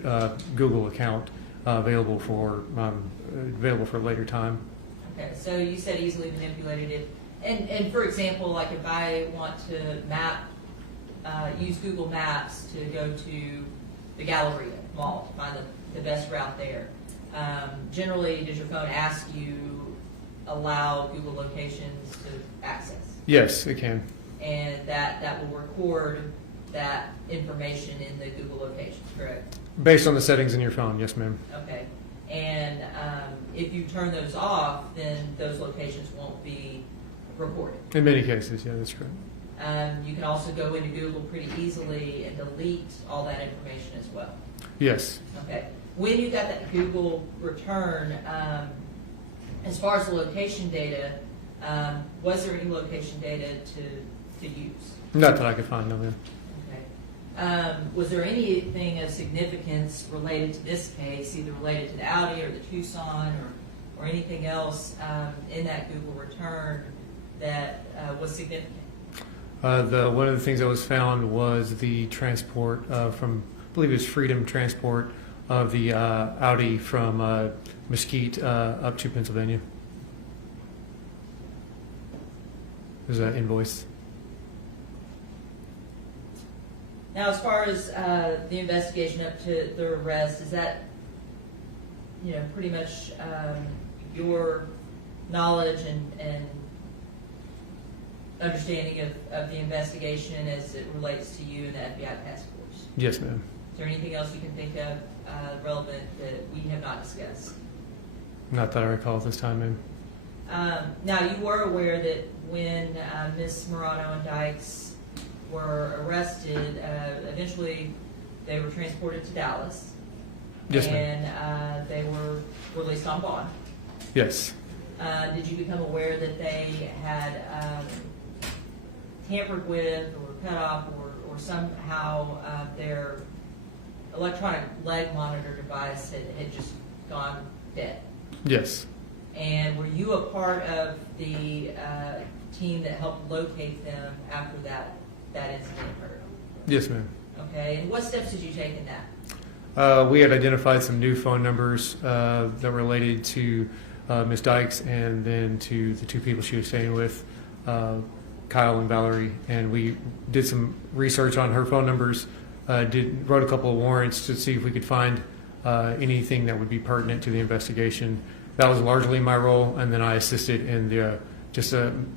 Google account, available for a later time. Okay, so you said easily manipulated it. And for example, like if I want to use Google Maps to go to the Galleria Mall to find the best route there, generally does your phone ask you allow Google locations to access? Yes, it can. And that will record that information in the Google locations, correct? Based on the settings in your phone, yes, ma'am. Okay. And if you turn those off, then those locations won't be recorded. In many cases, yeah, that's correct. You can also go into Google pretty easily and delete all that information as well. Yes. Okay. When you got that Google return, as far as the location data, was there any location data to use? Not that I could find, no, ma'am. Okay. Was there anything of significance related to this case, either related to the Audi or the Tucson or anything else in that Google return that was significant? One of the things that was found was the transport from, I believe it was Freedom Transport of the Audi from Mesquite up to Pennsylvania. There's an invoice. Now, as far as the investigation up to the arrest, is that, pretty much your knowledge and understanding of the investigation as it relates to you and the FBI task force? Yes, ma'am. Is there anything else you can think of relevant that we have not discussed? Not that I recall at this time, ma'am. Now, you were aware that when Ms. Morano and Dykes were arrested, eventually they were transported to Dallas. Yes, ma'am. And they were released on bond. Yes. Did you become aware that they had tampered with or cut off or somehow their electronic leg monitor device had just gone dead? Yes. And were you a part of the team that helped locate them after that incident occurred? Yes, ma'am. Okay, and what steps did you take in that? We had identified some new phone numbers that related to Ms. Dykes and then to the two people she was staying with, Kyle and Valerie. And we did some research on her phone numbers, wrote a couple of warrants to see if we could find anything that would be pertinent to the investigation. That was largely my role, and then I assisted in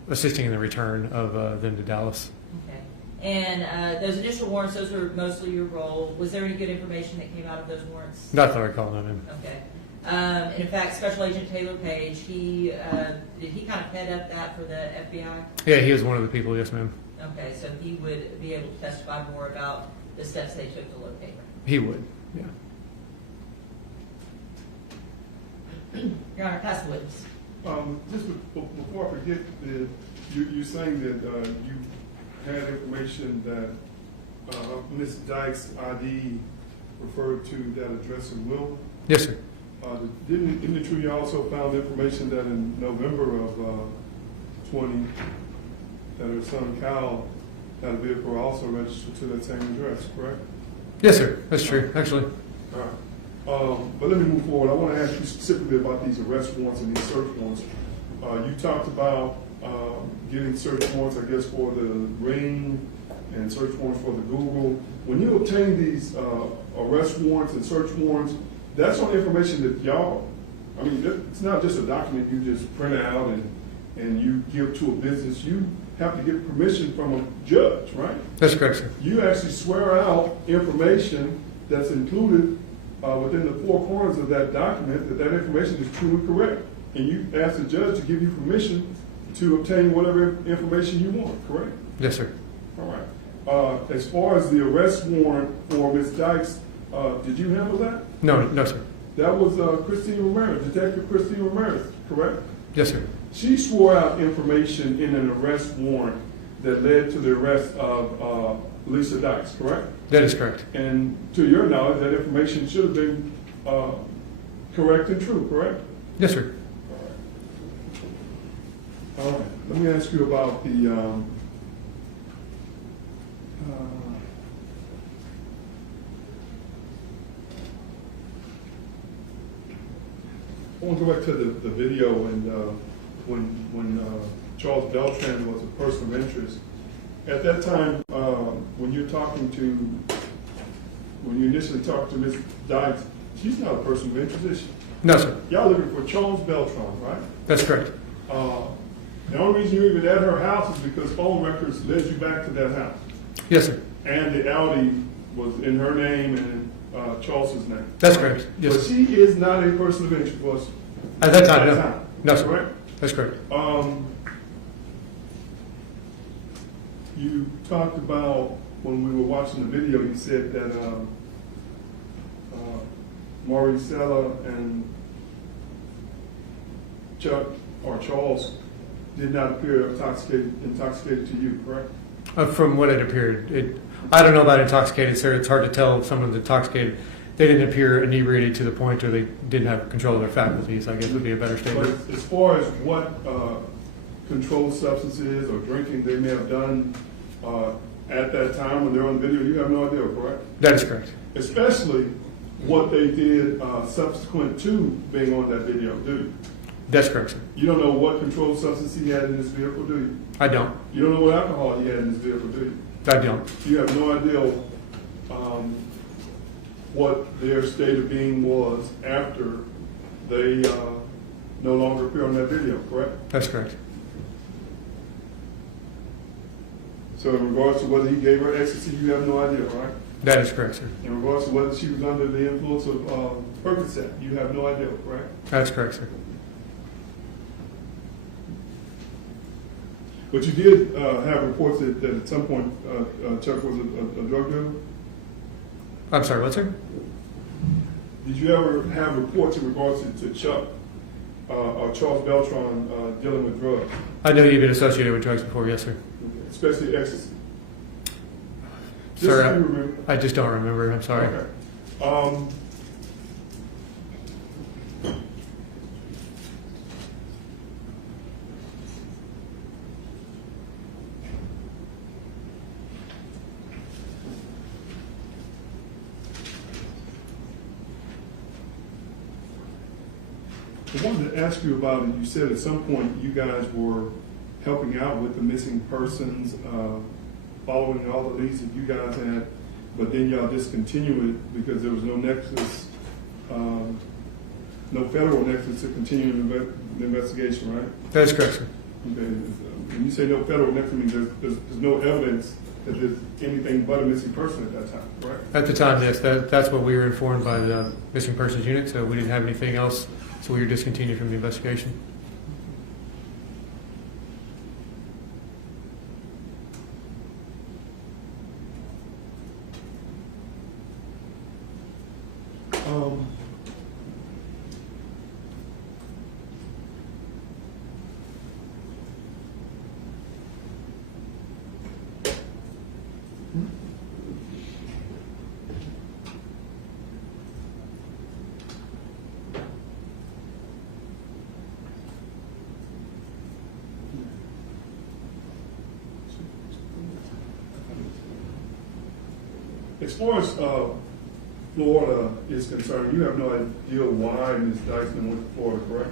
assisting in the return of them to Dallas. Okay. And those initial warrants, those were mostly your role. Was there any good information that came out of those warrants? Not that I recall, no, ma'am. Okay. And in fact, Special Agent Taylor Page, did he kind of head up that for the FBI? Yeah, he was one of the people, yes, ma'am. Okay, so he would be able to testify more about the steps they took to locate her. He would, yeah. Your Honor, pass the witness. Just before I forget, you're saying that you had information that Ms. Dykes' ID referred to that address in Will. Yes, sir. Isn't it true you also found information that in November of 20, that her son Kyle had a vehicle also registered to that same address, correct? Yes, sir. That's true, actually. All right. But let me move forward. I want to ask you specifically about these arrest warrants and these search warrants. You talked about getting search warrants, I guess, for the Ring and search warrants for the Google. When you obtain these arrest warrants and search warrants, that's on information that y'all, I mean, it's not just a document you just print out and you give to a business. You have to get permission from a judge, right? That's correct, sir. You actually swear out information that's included within the four corners of that document that information is truly correct. And you ask the judge to give you permission to obtain whatever information you want, correct? Yes, sir. All right. As far as the arrest warrant for Ms. Dykes, did you handle that? No, sir. That was Christine Ramirez, Detective Christine Ramirez, correct? Yes, sir. She swore out information in an arrest warrant that led to the arrest of Lisa Dykes, correct? That is correct. And to your knowledge, that information should have been correct and true, correct? Yes, sir. All right. Let me ask you about the I want to go back to the video and when Charles Beltran was a person of interest. At that time, when you initially talked to Ms. Dykes, she's not a person of interest, is she? No, sir. Y'all looking for Charles Beltran, right? That's correct. The only reason you're even at her house is because phone records led you back to that house. Yes, sir. And the Audi was in her name and Charles's name. That's correct. Yes, But sir. she is not a person of interest, was she? At that time, At no. that time. No, sir. Correct? That's correct. You talked about, when we were watching the video, you said that Marisela and Chuck or Charles did not appear intoxicated to you, correct? From what it appeared, I don't know about intoxicated, sir. It's hard to tell if someone's intoxicated. They didn't appear inebriated to the point where they didn't have control of their faculties, I guess would be a better statement. But as far as what controlled substances or drinking they may have done at that time when they're on video? You have no idea, correct? That is correct. Especially what they did subsequent to being on that video, do you? That's correct, sir. You don't know what controlled substance he had in his vehicle, do you? I don't. You don't know what alcohol he had in his vehicle, do you? I don't. You have no idea what their state of being was after they no longer appear on that video, correct? That's correct. So in regards to whether he gave her ecstasy, you have no idea, right? That is correct, sir. In regards to whether she was under the influence of Percocet, you have no idea, correct? That's correct, sir. But you did have reports that at some point Chuck was a drug dealer? I'm sorry, what, sir? Did you ever have reports in regards to Chuck or Charles Beltran dealing with drugs? I know you've been associated with drugs before, yes, sir. Especially ecstasy? Sir, Just so you remember. I just don't remember. I'm sorry. Okay. I wanted to ask you about it. You said at some point you guys were helping out with the missing persons, following all the leads that you guys had, but then y'all discontinued it because there was no nexus, no federal nexus to continue the investigation, right? That is correct, sir. Okay. When you say no federal nexus, I mean there's no evidence that there's anything but a missing person at that time, correct? At the time, yes, that's what we were informed by the missing persons unit, so we didn't have anything else, so we were discontinued from the investigation. As far as Florida is concerned, you have no idea why Ms. Dyson went to Florida, correct?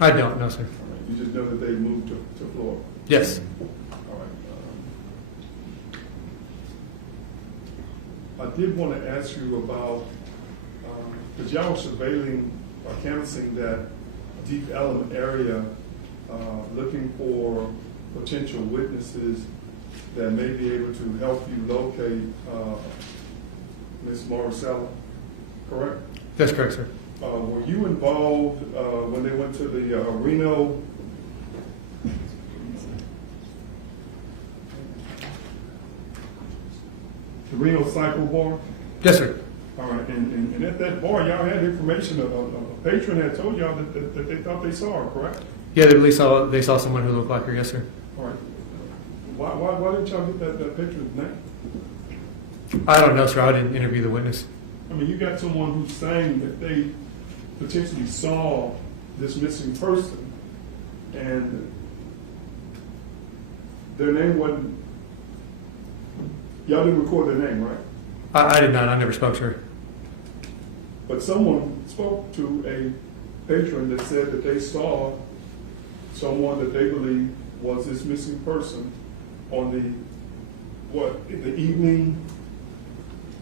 I don't, no, sir. All right. You just know that they moved to Florida. Yes. All right. I did want to ask you about, because y'all were surveilling or canvassing that Deep Ellum area, looking for potential witnesses that may be able to help you locate Ms. Marisela, correct? That's correct, sir. Were you involved when they went to the Reno Cycle Bar? Yes, sir. All right, and at that bar, y'all had information, a patron had told y'all that they thought they saw her, correct? Yeah, they saw someone who looked like her, yes, sir. All right. Why didn't y'all get that patron's name? I don't know, sir. I didn't interview the witness. I mean, you got someone who's saying that they potentially saw this missing person, and their name wasn't, y'all didn't record their name, right? I did not. I never spoke to her. But someone spoke to a patron that said that they saw someone that they believe was this missing person on the evening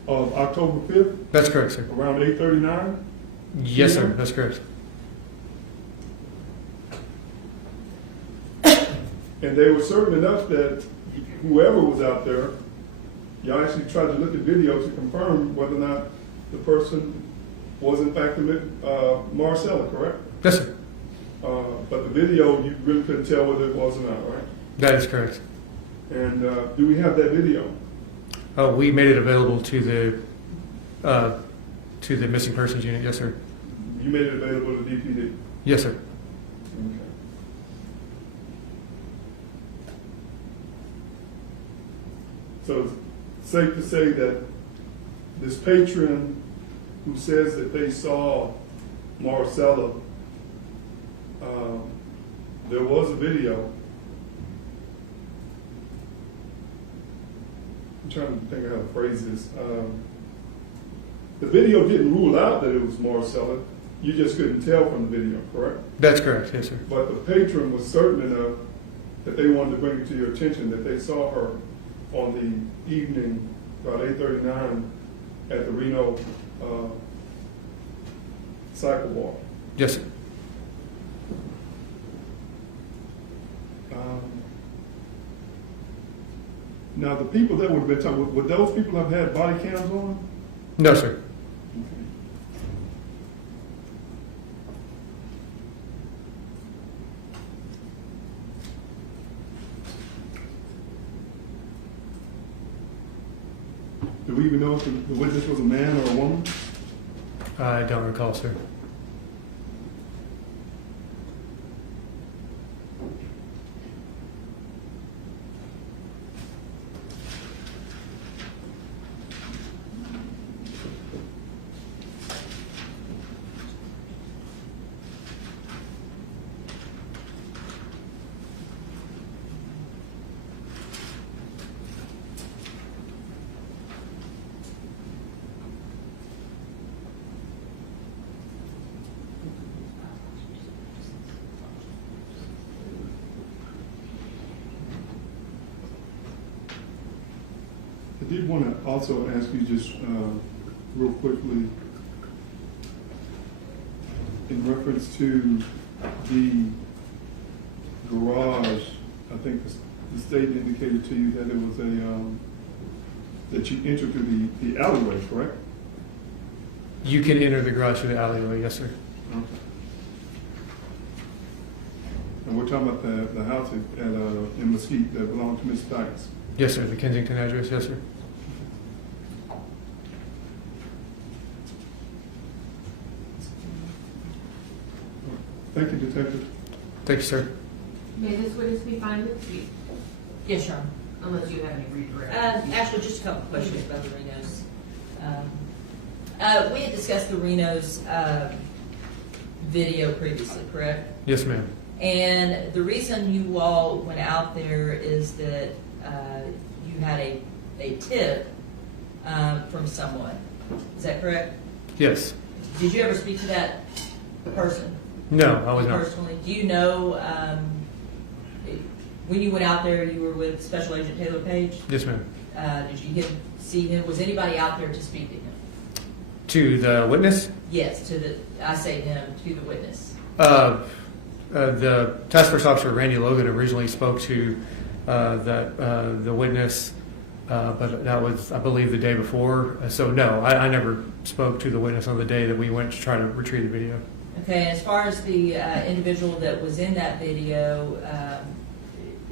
of October 5th? That's correct, sir. Around 8:39? Yes, sir. That's correct. And they were certain enough that whoever was out there, y'all actually tried to look at video to confirm whether or not the person was in fact Marisela, correct? Yes, sir. But the video, you really couldn't tell whether it was or not, right? That is correct. And do we have that video? We made it available to the missing persons unit. Yes, sir. You made it available to DPD? Yes, sir. Okay. So it's safe to say that this patron who says that they saw Marisela, there was a video I'm trying to think of how to phrase this. The video didn't rule out that it was Marisela. You just couldn't tell from the video, correct? That's correct, yes, sir. But the patron was certain enough that they wanted to bring it to your attention that they saw her on the evening, about 8:39, at the Reno cycle bar. Yes, sir. Now, the people that would have been talking, would those people have had body cams on? No, sir. Do we even know if the witness was a man or a woman? I don't recall, sir. I did want to also ask you just real quickly in reference to the garage. I think the state indicated to you that it was that you entered through the alleyway, correct? You can enter the garage through the alleyway, yes, sir. Okay. And we're talking about the house in Mesquite that belonged to Ms. Dykes. Yes, sir. The Kensington address, yes, sir. Thank you, Detective. Thank you, sir. May this witness be found in dispute, Yes, Your Honor. unless you have any redirect? Actually, just a couple questions about the Renos. We had discussed the Renos video previously, correct? Yes, ma'am. And the reason you all went out there is that you had a tip from someone. Is that correct? Yes. Did you ever speak to that person No, I was not. personally? Do you know when you went out there, you were with Special Agent Taylor Page? Yes, ma'am. Did you see him? Was anybody out there to speak to him? To the witness? Yes, I say him, to the witness. The task force officer, Randy Logan, originally spoke to the witness, but that was, I believe, the day before. So, no, I never spoke to the witness on the day that we went to try to retrieve the video. Okay, and as far as the individual that was in that video,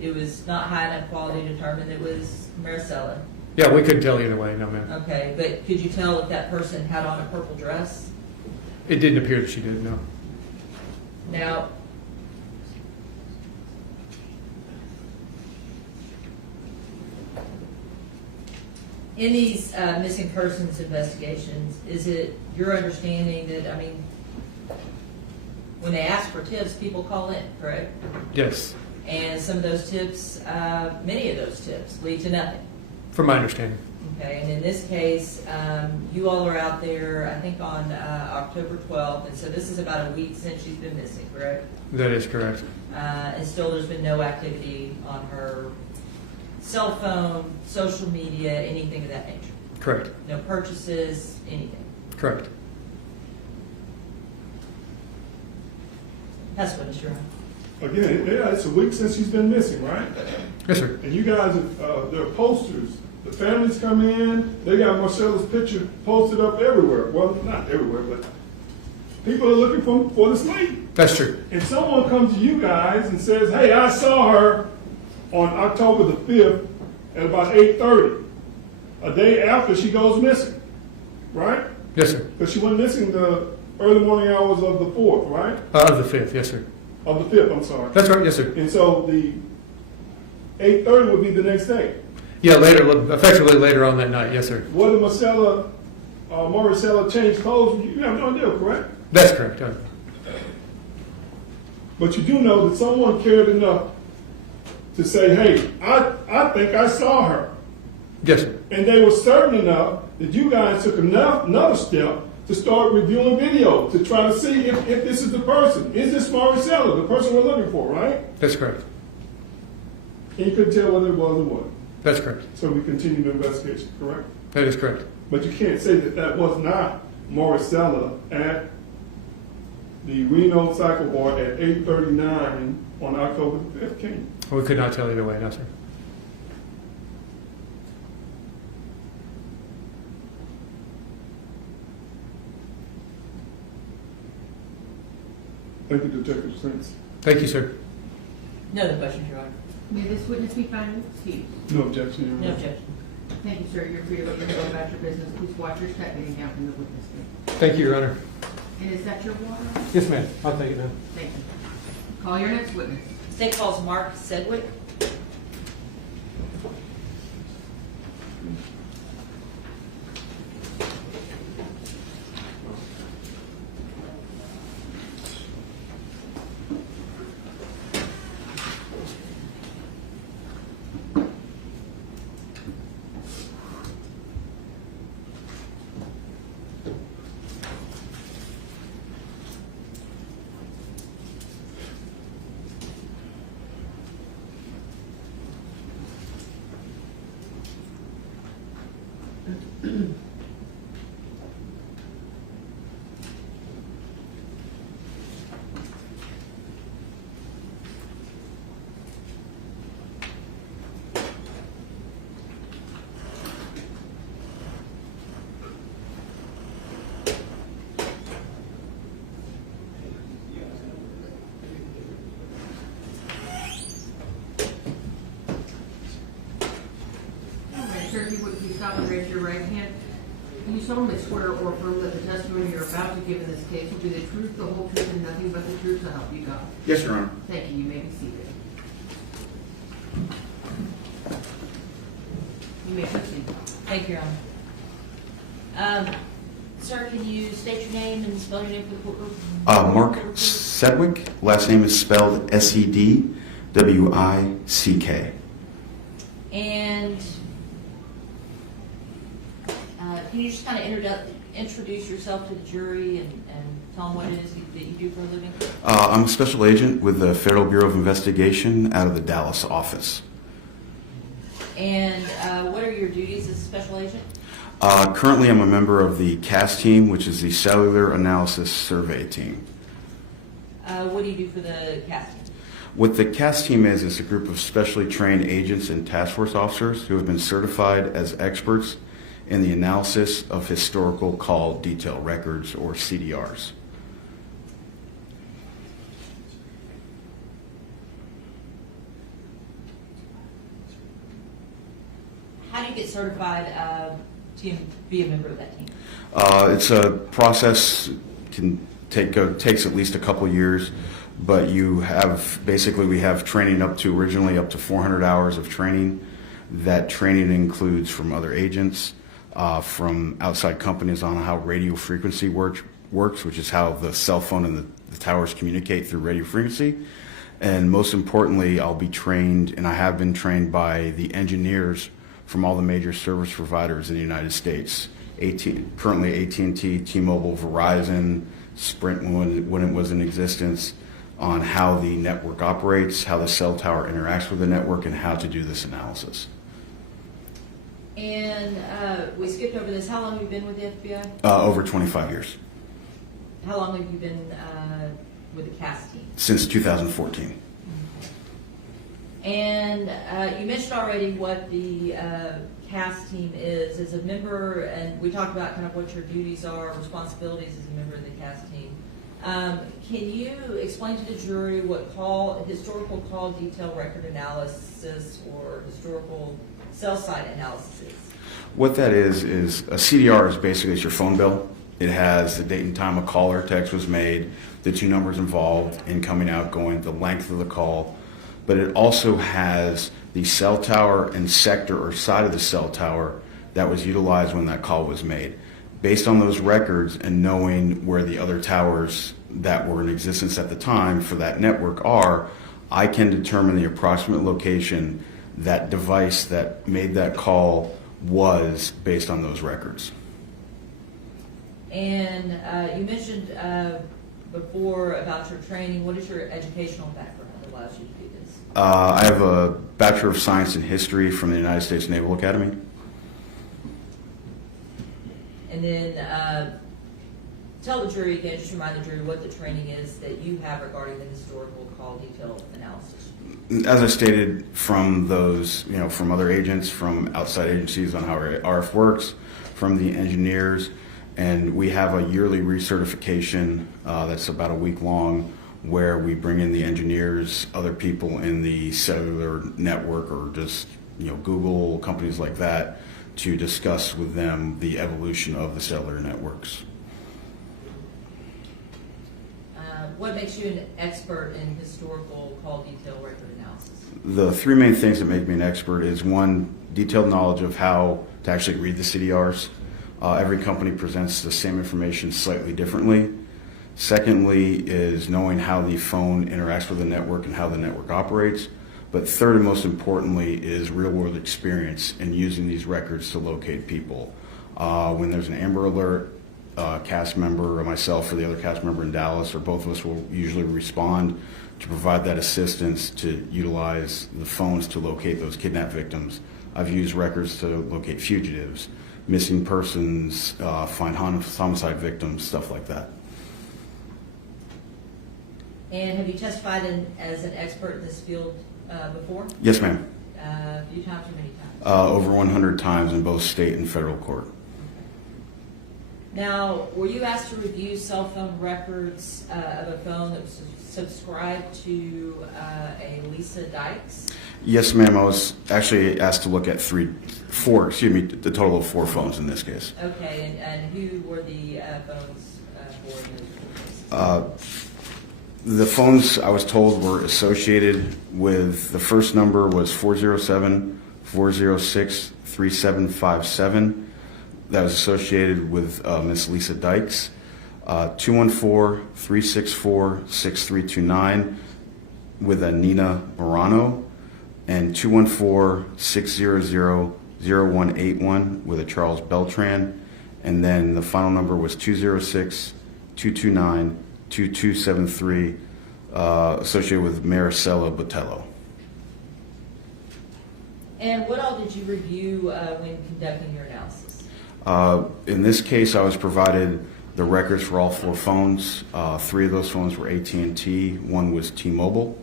it was not high enough quality to determine it was Marisela. Yeah, we couldn't tell either way, no, ma'am. Okay, but could you tell if that person had on a purple dress? It didn't appear that she did, no. Now, in these missing persons investigations, is it your understanding that, I mean, when they ask for tips, people call in, correct? Yes, And some of those tips, many of those tips lead to nothing. from my understanding. Okay, and in this case, you all are out there, I think on October 12th, and so this is about a week since she's been missing, correct? That is correct. And still there's been no activity on her cell phone, social media, anything of that nature? Correct. No purchases, anything? Correct. That's what it's your. Again, yeah, it's a week since she's been missing, right? Yes, sir. And you guys, there are posters. The families come in, they got Marisela's picture posted up everywhere. Well, not everywhere, but people are looking for this lady. That's true. And someone comes to you guys and says, hey, I saw her on October the 5th at about 8:30, a day after she goes missing, right? Yes, sir. Because she went missing the early morning hours of the 4th, right? Of the 5th, yes, sir. Of the 5th, I'm sorry. That's right, yes, sir. And so the 8:30 would be the next day. Yeah, effectively later on that night, yes, sir. Whether Marisela changed clothes, you have no idea, correct? That's correct. But you do know that someone cared enough to say, hey, I think I saw her. Yes, sir. And they were certain enough that you guys took another step to start reviewing video to try to see if this is the person. Is this Marisela, the person we're looking for, right? That's correct. And you couldn't tell whether it was or what. That's correct. So we continue the investigation, correct? That is correct. But you can't say that that was not Marisela at the Reno Cycle Bar at 8:39 on October 15th. We could not tell either way, no, sir. Thank you, Detective Spence. Thank you, sir. No other questions, Your Honor. May this witness be found excused? No objection, Your Honor. No objection. Thank you, sir. You're free to leave and go about your business. Please watch your step getting out from the witness stand. Thank you, Your Honor. And is that your water? Yes, ma'am. I'll take it now. Thank you. Call your next witness. State calls Mark Sedgwick. Sir, if you would please stop and raise your right hand. Do you solemnly swear or affirm that the testimony you're about to give in this case will be the truth, the whole truth, and nothing but the truth to help you God? Yes, Your Honor. Thank you. You may be seated. You may proceed. Thank you, Your Honor. Sir, can you state your name and spell your name for the courtroom? Mark Sedgwick. Last name is spelled Sedwick. And can you just kind of introduce yourself to the jury and tell them what it is that you do for a living? I'm a special agent with the Federal Bureau of Investigation out of the Dallas office. And what are your duties as a special agent? Currently, I'm a member of the CAS team, which is the Cellular Analysis Survey team. What do you do for the CAS team? What the CAS team is a group of specially trained agents and task force officers who have been certified as experts in the analysis of historical call detail records, or CDRs. How do you get certified to be a member of that team? It's a process, takes at least a couple years, but we have training originally up to 400 hours of training. That training includes from other agents, from outside companies on how radio frequency works, which is how the cell phone and the towers communicate through radio frequency. And most importantly, I'll be trained, and I have been trained by the engineers from all the major service providers in the United States. Currently AT&T, T-Mobile, Verizon, Sprint when it was in existence, on how the network operates, how the cell tower interacts with the network, and how to do this analysis. And we skipped over this. How long have you been with the FBI? Over 25 years. How long have you been with the CAS team? Since 2014. And you mentioned already what the CAS team is. As a member, and we talked about kind of what your duties are, responsibilities as a member of the CAS team. Can you explain to the jury what historical call detail record analysis or historical cell site analysis is? What that is a CDR is basically your phone bill. It has the date and time a call or text was made, the two numbers involved, incoming, outgoing, the length of the call, but it also has the cell tower and sector or side of the cell tower that was utilized when that call was made. Based on those records and knowing where the other towers that were in existence at the time for that network are, I can determine the approximate location that device that made that call was based on those records. And you mentioned before about your training. What is your educational background that allows you to do this? I have a Bachelor of Science in History from the United States Naval Academy. And then tell the jury again, just remind the jury what the training is that you have regarding the historical call detail analysis. As I stated, from those, from other agents, from outside agencies on how our RF works, from the engineers, and we have a yearly recertification that's about a week long, where we bring in the engineers, other people in the cellular network, or just Google, companies like that, to discuss with them the evolution of the cellular networks. What makes you an expert in historical call detail record analysis? The three main things that make me an expert is, one, detailed knowledge of how to actually read the CDRs. Every company presents the same information slightly differently. Secondly is knowing how the phone interacts with the network and how the network operates. But third and most importantly is real-world experience in using these records to locate people. When there's an Amber Alert, cast member or myself or the other cast member in Dallas, or both of us, will usually respond to provide that assistance to utilize the phones to locate those kidnapped victims. I've used records to locate fugitives, missing persons, find homicide victims, stuff like that. And have you testified as an expert in this field before? Yes, ma'am. A few times or many times? Over 100 times in both state and federal court. Now, were you asked to review cell phone records of a phone that was subscribed to a Lisa Dykes? Yes, ma'am. I was actually asked to look at the total of 4 phones in this case. Okay, and who were the phones for in those cases? The phones, I was told, were associated with, the first number was 407-406-3757. That was associated with Miss Lisa Dykes. 214-364-6329 with a Nina Morano, and 214-600-0181 with a Charles Beltran, and then the final number was 206-229-2273 associated with Marisela Botello. And what all did you review when conducting your analysis? In this case, I was provided the records for all 4 phones. 3 of those phones were AT&T, 1 was T-Mobile.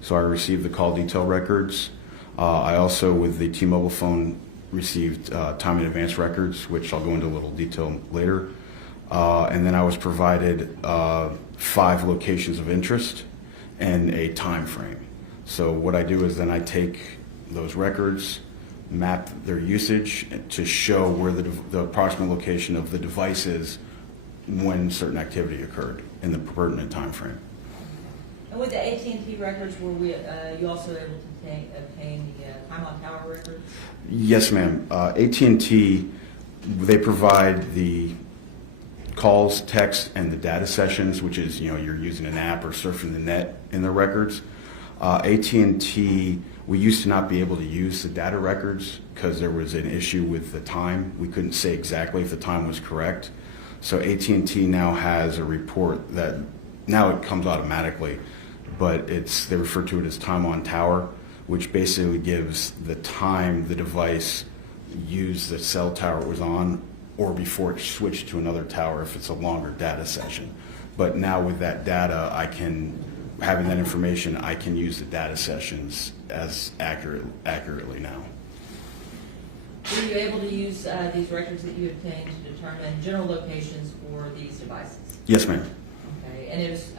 So I received the call detail records. I also, with the T-Mobile phone, received time in advance records, which I'll go into a little detail later. And then I was provided 5 locations of interest and a time frame. So what I do is then I take those records, map their usage to show where the approximate location of the device is when certain activity occurred in the pertinent time frame. And with the AT&T records, were you also able to obtain the time on tower records? Yes, ma'am. AT&T, they provide the calls, text, and the data sessions, which is, you're using an app or surfing the net in the records. AT&T, we used to not be able to use the data records because there was an issue with the time. We couldn't say exactly if the time was correct. So AT&T now has a report that now it comes automatically, but they refer to it as time on tower, which basically gives the time the device used the cell tower it was on, or before it switched to another tower if it's a longer data session. But now with that data, having that information, I can use the data sessions as accurately now. Were you able to use these records that you obtained to determine general locations for these devices? Yes, ma'am. Okay, and it was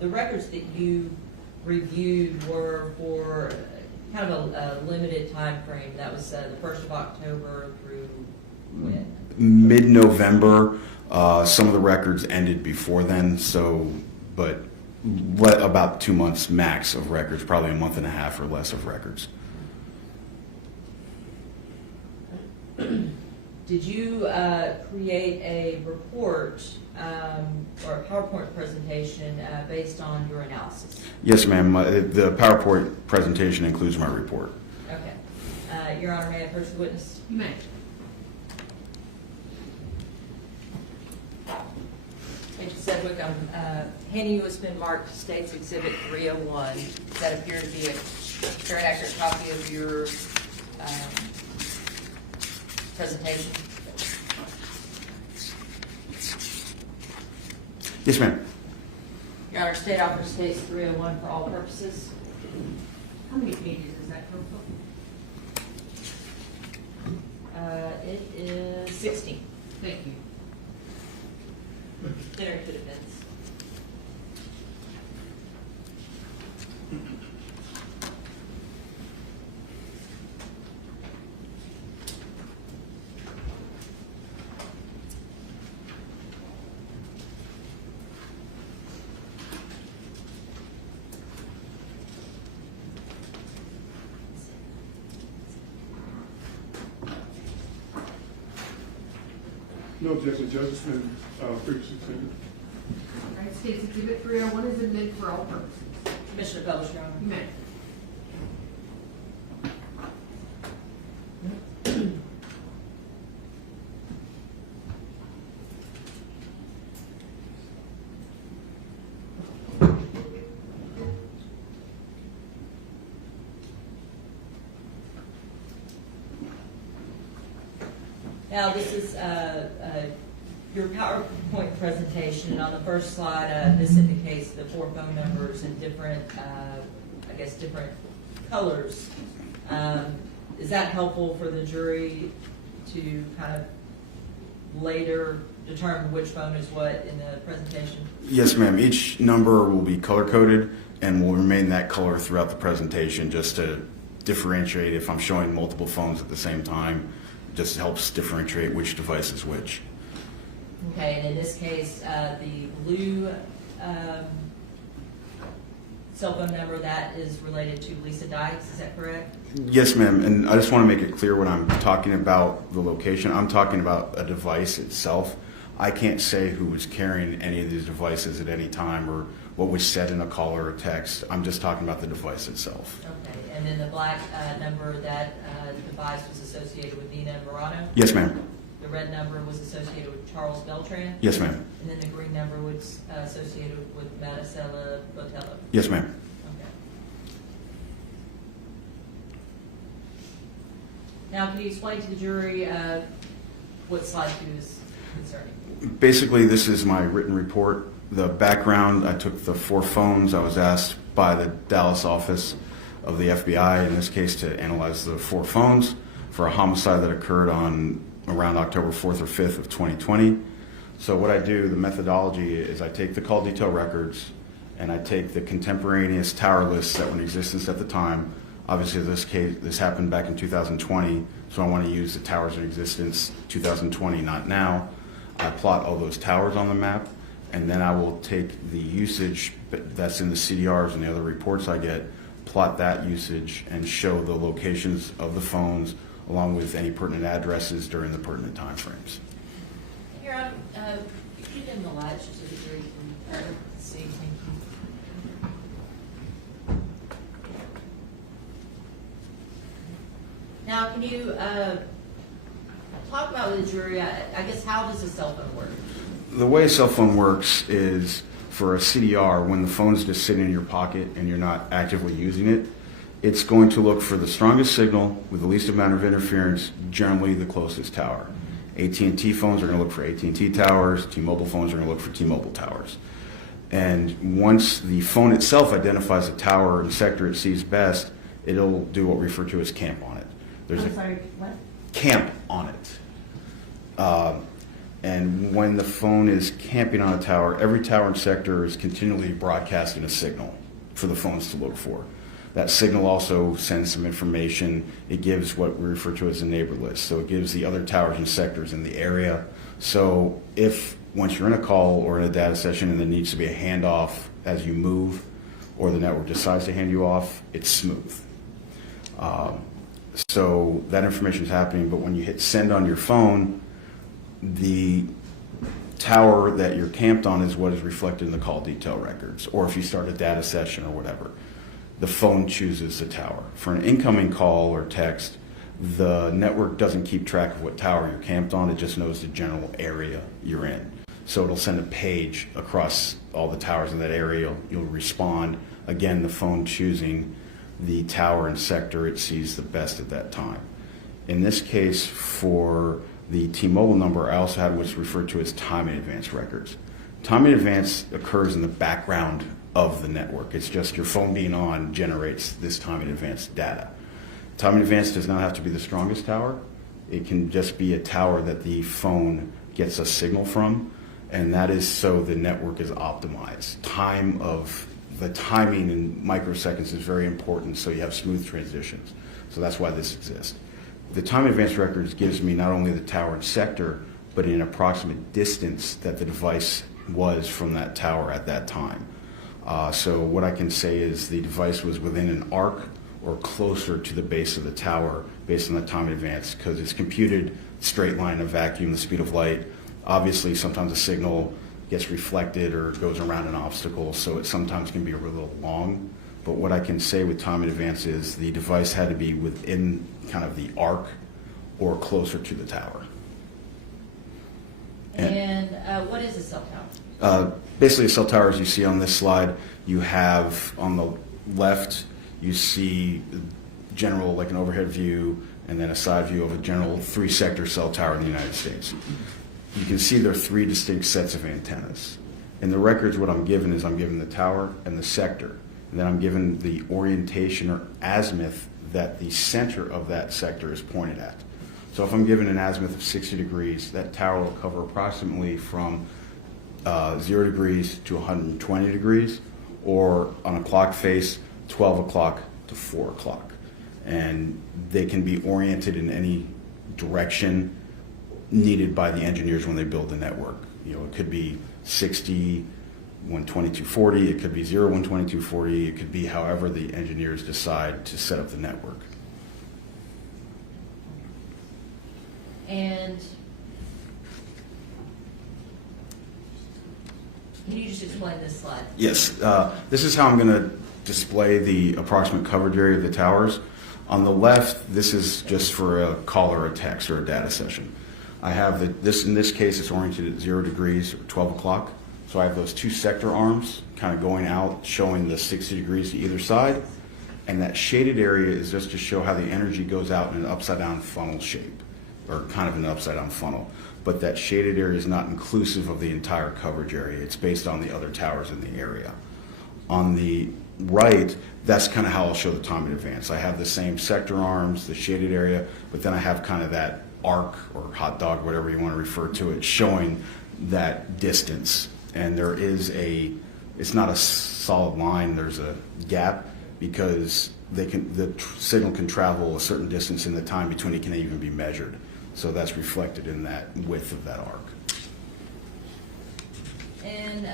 the records that you reviewed were for kind of a limited time frame. That was the 1st of October through when? Mid-November. Some of the records ended before then, but about 2 months max of records, probably a month and a half or less of records. Did you create a report or a PowerPoint presentation based on your analysis? Yes, ma'am. The PowerPoint presentation includes my report. Okay. Your Honor, may I approach the witness? You may. Agent Sedgwick, I'm handing you what's been marked State's Exhibit 301. Does that appear to be a fair and accurate copy of your presentation? Yes, ma'am. Your Honor, State Officer states 301 for all purposes. How many pages is that total? It is 16. Thank you. Dinner to defense. No objection, Judge. It's been previously submitted. All right, State's Exhibit 301 is admitted for all purposes. Commissioner Fellows, Your Honor. You may. Now, this is your PowerPoint presentation, and on the first slide, this indicates the 4 phone numbers in different, I guess, different colors. Is that helpful for the jury to kind of later determine which phone is what in the presentation? Yes, ma'am. Each number will be color-coded and will remain that color throughout the presentation just to differentiate if I'm showing multiple phones at the same time. Just helps differentiate which device is which. Okay, and in this case, the blue cell phone number, that is related to Lisa Dykes, is that correct? Yes, ma'am. And I just want to make it clear when I'm talking about the location, I'm talking about a device itself. I can't say who was carrying any of these devices at any time or what was said in a call or a text. I'm just talking about the device itself. Okay, and then the black number, that device was associated with Nina Morano? Yes, ma'am. The red number was associated with Charles Beltran? Yes, ma'am. And then the green number was associated with Marisela Botello? Yes, ma'am. Okay. Now, can you explain to the jury what slide 2 is concerning? Basically, this is my written report. The background, I took the 4 phones. I was asked by the Dallas office of the FBI, in this case, to analyze the 4 phones for a homicide that occurred on around October 4th or 5th of 2020. So what I do, the methodology is I take the call detail records and I take the contemporaneous tower lists that were in existence at the time. Obviously, this happened back in 2020, so I want to use the towers in existence 2020, not now. I plot all those towers on the map, and then I will take the usage that's in the CDRs and the other reports I get, plot that usage, and show the locations of the phones along with any pertinent addresses during the pertinent time frames. Here, could you dim the lights just so the jury can see? Thank you. Now, can you talk about with the jury, I guess, how does a cell phone work? The way a cell phone works is for a CDR, when the phone's just sitting in your pocket and you're not actively using it, it's going to look for the strongest signal with the least amount of interference, generally the closest tower. AT&T phones are going to look for AT&T towers, T-Mobile phones are going to look for T-Mobile towers. And once the phone itself identifies a tower and sector it sees best, it'll do what we refer to as camp on it. There's what? Camp on it. And when the phone is camping on a tower, every tower and sector is continually broadcasting a signal for the phones to look for. That signal also sends some information. It gives what we refer to as a neighbor list. So it gives the other towers and sectors in the area. So if once you're in a call or in a data session and there needs to be a handoff as you move, or the network decides to hand you off, it's smooth. So that information is happening, but when you hit send on your phone, the tower that you're camped on is what is reflected in the call detail records, or if you start a data session or whatever, the phone chooses the tower. For an incoming call or text, the network doesn't keep track of what tower you're camped on, it just knows the general area you're in. So it'll send a page across all the towers in that area. You'll respond. Again, the phone choosing the tower and sector it sees the best at that time. In this case, for the T-Mobile number, I also had what's referred to as time in advance records. Time in advance occurs in the background of the network. It's just your phone being on generates this time in advance data. Time in advance does not have to be the strongest tower. It can just be a tower that the phone gets a signal from, and that is so the network is optimized. The timing in microseconds is very important, so you have smooth transitions. So that's why this exists. The time in advance records gives me not only the tower and sector, but an approximate distance that the device was from that tower at that time. So what I can say is the device was within an arc or closer to the base of the tower based on the time in advance, because it's computed straight line of vacuum, the speed of light. Obviously, sometimes a signal gets reflected or goes around an obstacle, so it sometimes can be a little long. But what I can say with time in advance is the device had to be within kind of the arc or closer to the tower. And what is a cell tower? Basically, a cell tower, as you see on this slide, you have on the left, you see general, like an overhead view, and then a side view of a general 3-sector cell tower in the United States. You can see there are 3 distinct sets of antennas. In the records, what I'm given is I'm given the tower and the sector, and then I'm given the orientation or azimuth that the center of that sector is pointed at. So if I'm given an azimuth of 60 degrees, that tower will cover approximately from 0 degrees to 120 degrees, or on a clock face, 12 o'clock to 4 o'clock. And they can be oriented in any direction needed by the engineers when they build the network. You know, it could be 60, 120, 240, it could be 0, 120, 240, it could be however the engineers decide to set up the network. And can you just explain this slide? Yes, this is how I'm going to display the approximate coverage area of the towers. On the left, this is just for a call or a text or a data session. I have in this case, it's oriented at 0 degrees or 12 o'clock. So I have those 2 sector arms kind of going out, showing the 60 degrees to either side. And that shaded area is just to show how the energy goes out in an upside down funnel shape, or kind of an upside down funnel. But that shaded area is not inclusive of the entire coverage area. It's based on the other towers in the area. On the right, that's kind of how I'll show the time in advance. I have the same sector arms, the shaded area, but then I have kind of that arc or hot dog, whatever you want to refer to it, showing that distance. And there is it's not a solid line, there's a gap, because the signal can travel a certain distance in the time between it can even be measured. So that's reflected in that width of that arc. And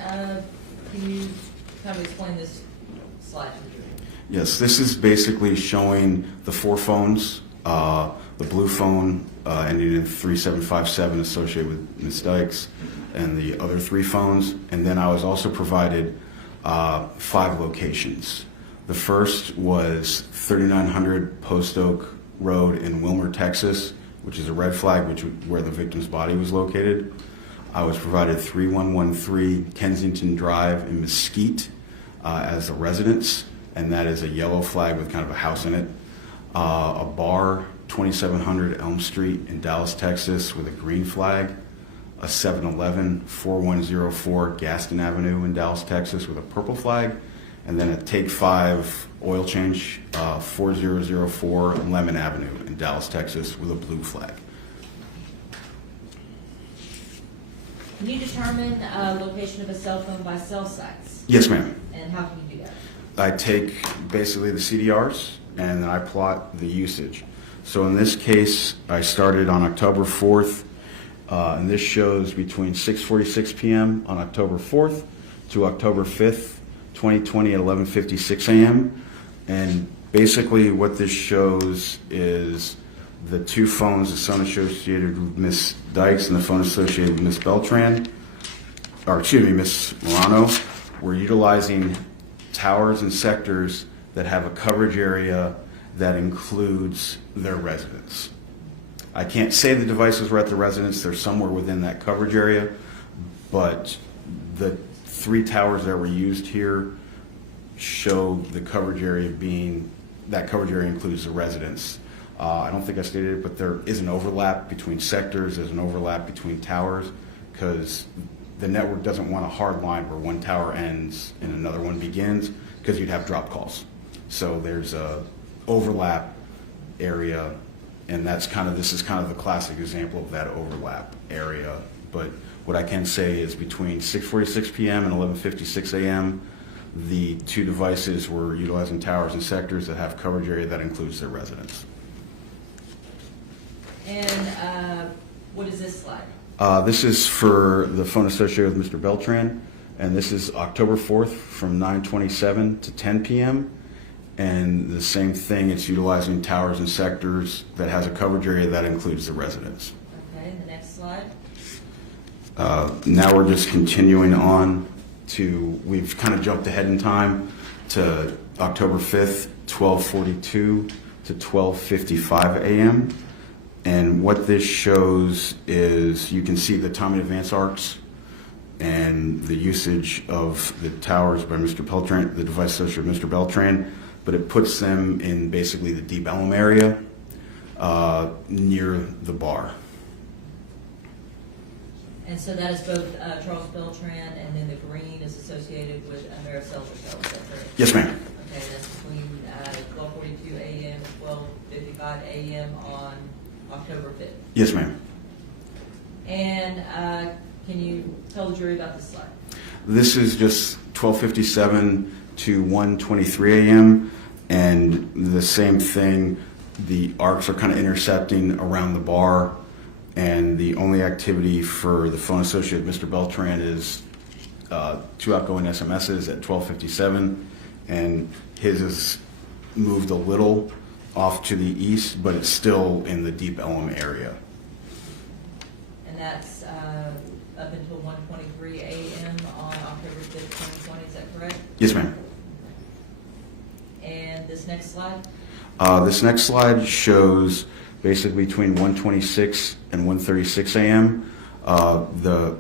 can you kind of explain this slide to the jury? Yes, this is basically showing the 4 phones, the blue phone ending in 3757 associated with Ms. Dykes, and the other 3 phones. And then I was also provided 5 locations. The first was 3900 Post Oak Road in Wilmer, Texas, which is a red flag, where the victim's body was located. I was provided 3113 Kensington Drive in Mesquite as a residence, and that is a yellow flag with kind of a house in it. A bar, 2700 Elm Street in Dallas, Texas, with a green flag. A 7-Eleven, 4104 Gaston Avenue in Dallas, Texas, with a purple flag. And then a Take 5 oil change, 4004 Lemon Avenue in Dallas, Texas, with a blue flag. Can you determine location of a cell phone by cell sites? Yes, ma'am. And how can you do that? I take basically the CDRs and I plot the usage. So in this case, I started on October 4th, and this shows between 6:46 p.m. on October 4th to October 5th, 2020 at 11:56 a.m. And basically what this shows is the 2 phones, the phone associated with Ms. Dykes and the phone associated with Ms. Beltran, or excuse me, Ms. Morano. We're utilizing towers and sectors that have a coverage area that includes their residence. I can't say the devices were at the residence, they're somewhere within that coverage area, but the 3 towers that were used here show the coverage area being, that coverage area includes the residents. I don't think I stated it, but there is an overlap between sectors, there's an overlap between towers, because the network doesn't want a hard line where one tower ends and another one begins, because you'd have drop calls. So there's a overlap area, and that's this is kind of the classic example of that overlap area. But what I can say is between 6:46 p.m. and 11:56 a.m., the 2 devices were utilizing towers and sectors that have coverage area that includes their residents. And what is this slide? This is for the phone associated with Mr. Beltran, and this is October 4th from 9:27 to 10 p.m. And the same thing, it's utilizing towers and sectors that has a coverage area that includes the residents. Okay, the next slide. Now we're just continuing on to, we've kind of jumped ahead in time to October 5th, 12:42 to 12:55 a.m. And what this shows is you can see the time in advance arcs and the usage of the towers by Mr. Beltran, the device associated with Mr. Beltran, but it puts them in basically the Deep Ellum area near the bar. And so that is both Charles Beltran, and then the green is associated with Marisela Botello, is that correct? Yes, ma'am. Okay, that's between 12:42 a.m. and 12:55 a.m. on October 5th. Yes, ma'am. And can you tell the jury about this slide? This is just 12:57 to 1:23 a.m. and the same thing. The arcs are kind of intersecting around the bar, and the only activity for the phone associated with Mr. Beltran is 2 outgoing SMSs at 12:57, and his is moved a little off to the east, but it's still in the Deep Ellum area. And that's up until 1:23 a.m. on October 5th, 2020, is that correct? Yes, ma'am. And this next slide? This next slide shows basically between 1:26 and 1:36 a.m. The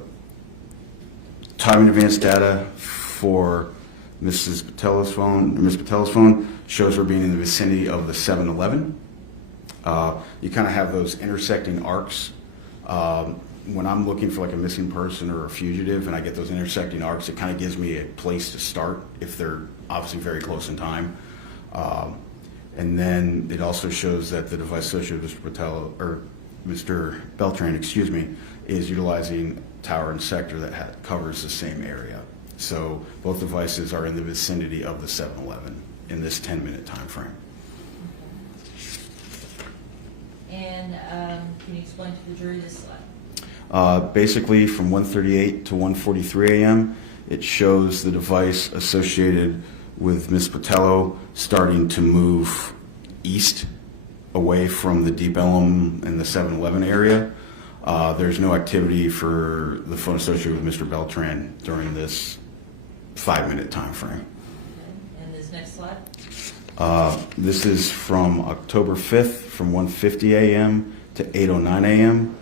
time in advance data for Ms. Botello's phone shows her being in the vicinity of the 7-Eleven. You kind of have those intersecting arcs. When I'm looking for like a missing person or a fugitive and I get those intersecting arcs, it kind of gives me a place to start if they're obviously very close in time. And then it also shows that the device associated with Mr. Botello, or Mr. Beltran, excuse me, is utilizing tower and sector that covers the same area. So both devices are in the vicinity of the 7-Eleven in this 10-minute time frame. And can you explain to the jury this slide? Basically, from 1:38 to 1:43 a.m., it shows the device associated with Ms. Botello starting to move east away from the Deep Ellum and the 7-Eleven area. There's no activity for the phone associated with Mr. Beltran during this 5-minute time frame. Okay. And this next slide? This is from October 5th from 1:50 a.m. to 8:09 a.m.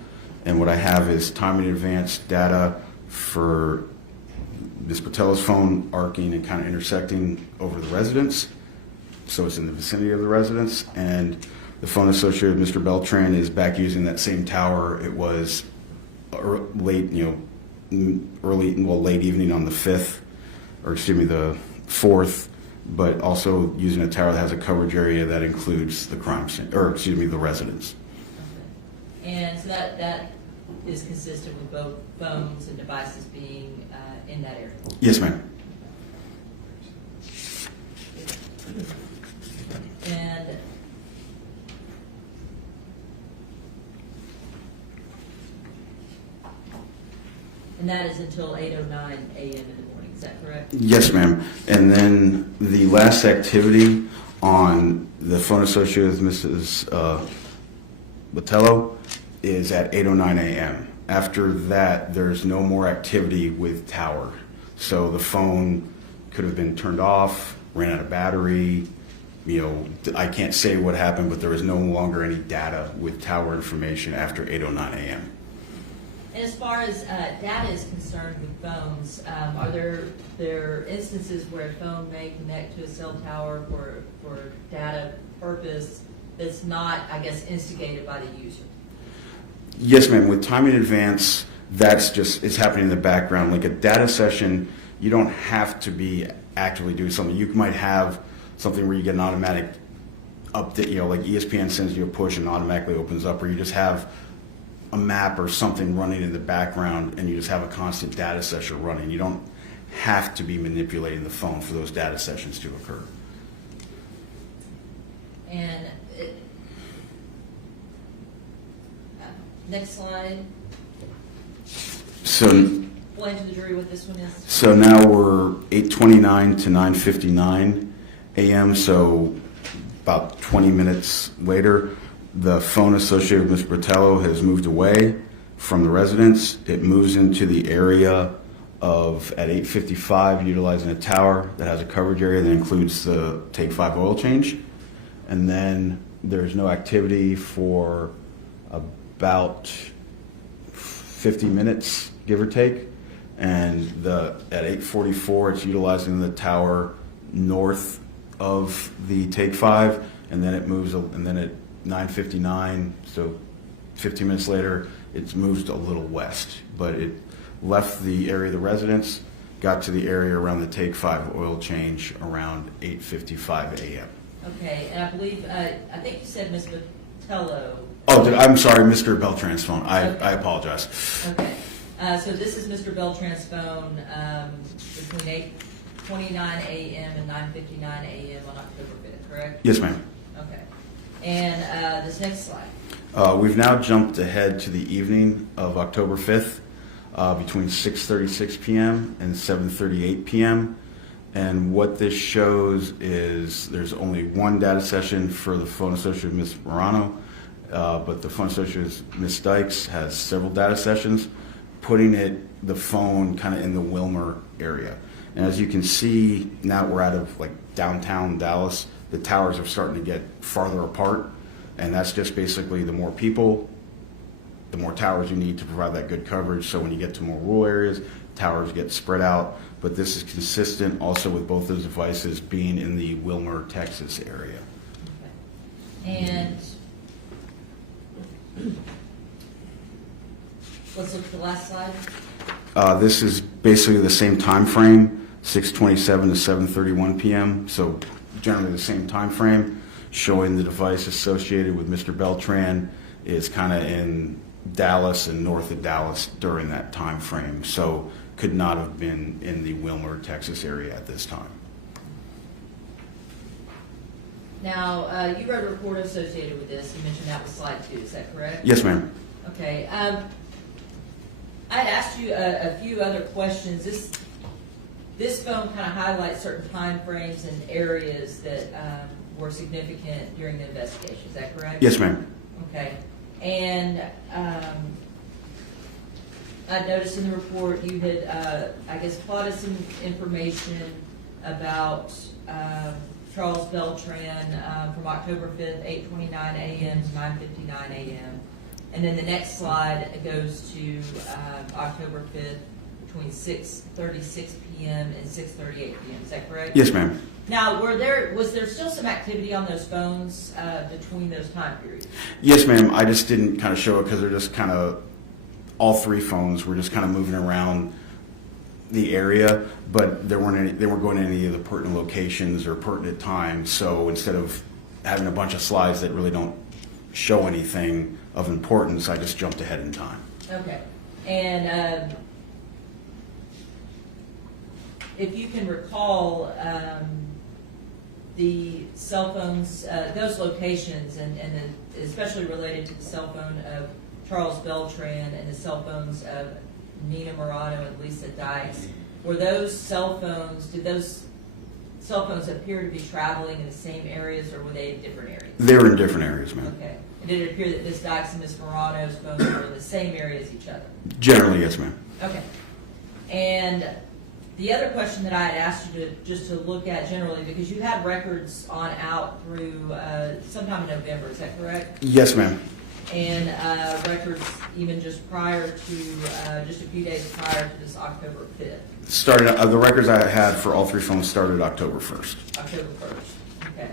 And what I have is time in advance data for Ms. Botello's phone arcing and kind of intersecting over the residence. So it's in the vicinity of the residence. And the phone associated with Mr. Beltran is back using that same tower. It was late evening on the 5th, or excuse me, the 4th, but also using a tower that has a coverage area that includes the crime scene, or excuse me, the residence. Okay. And so that is consistent with both phones and devices being in that area? Yes, ma'am. And that is until 8:09 a.m. in the morning, is that correct? Yes, ma'am. And then the last activity on the phone associated with Mrs. Botello is at 8:09 a.m. After that, there's no more activity with tower. So the phone could have been turned off, ran out of battery. I can't say what happened, but there was no longer any data with tower information after 8:09 a.m. And as far as data is concerned with phones, are there instances where a phone may connect to a cell tower for data purpose that's not, I guess, instigated by the user? Yes, ma'am. With time in advance, that's just, it's happening in the background. Like a data session, you don't have to be actively doing something. You might have something where you get an automatic update, like ESPN sends you a push and automatically opens up, or you just have a map or something running in the background and you just have a constant data session running. You don't have to be manipulating the phone for those data sessions to occur. And next slide. So, Explain to the jury what this one is. so now we're 8:29 to 9:59 a.m. So about 20 minutes later, the phone associated with Ms. Botello has moved away from the residence. It moves into the area of, at 8:55, utilizing a tower that has a coverage area that includes the Take 5 oil change. And then there's no activity for about 50 minutes, give or take. And at 8:44, it's utilizing the tower north of the Take 5, and then it moves, and then at 9:59, so 15 minutes later, it's moved a little west. But it left the area of the residence, got to the area around the Take 5 oil change around 8:55 a.m. Okay, and I believe, I think you said Ms. Botello. Oh, I'm sorry, Mr. Beltran's phone. I apologize. Okay, so this is Mr. Beltran's phone between 8:29 a.m. and 9:59 a.m. on October 5th, correct? Yes, ma'am. Okay, and this next slide. We've now jumped ahead to the evening of October 5th, between 6:36 p.m. and 7:38 p.m. And what this shows is there's only one data session for the phone associated with Ms. Morano, but the phone associated with Ms. Dykes has several data sessions, putting the phone kind of in the Wilmer area. And as you can see, now we're out of like downtown Dallas, the towers are starting to get farther apart. And that's just basically the more people, the more towers you need to provide that good coverage. So when you get to more rural areas, towers get spread out. But this is consistent also with both those devices being in the Wilmer, Texas area. Okay. And let's look at the last slide. This is basically the same time frame, 6:27 to 7:31 p.m. So generally the same time frame, showing the device associated with Mr. Beltran is kind of in Dallas and north of Dallas during that time frame. So could not have been in the Wilmer, Texas area at this time. Now, you wrote a report associated with this. You mentioned that was slide 2. Is that correct? Yes, ma'am. Okay. I had asked you a few other questions. This phone kind of highlights certain time frames and areas that were significant during the investigation. Is that correct? Yes, ma'am. Okay. And I noticed in the report you had, I guess, plotted some information about Charles Beltran from October 5th, 8:29 a.m. to 9:59 a.m. And then the next slide goes to October 5th between 6:36 p.m. and 6:38 p.m. Is that correct? Yes, ma'am. Now, was there still some activity on those phones between those time periods? Yes, ma'am. I just didn't kind of show it because they're just kind of, all three phones were just kind of moving around the area, but they weren't going to any of the pertinent locations or pertinent times. So instead of having a bunch of slides that really don't show anything of importance, I just jumped ahead in time. Okay. And if you can recall, the cell phones, those locations, and especially related to the cell phone of Charles Beltran and the cell phones of Nina Morano and Lisa Dykes, were those cell phones, did those cell phones appear to be traveling in the same areas, or were they in different areas? They were in different areas, ma'am. Okay. And did it appear that Ms. Dykes and Ms. Morano's phones were in the same area as each other? Generally, yes, ma'am. Okay. And the other question that I had asked you to look at generally, because you had records on out through sometime in November, is that correct? Yes, ma'am. And records even just prior to, just a few days prior to this October 5th, The records I had for all three phones started October 1st. October 1st. Okay.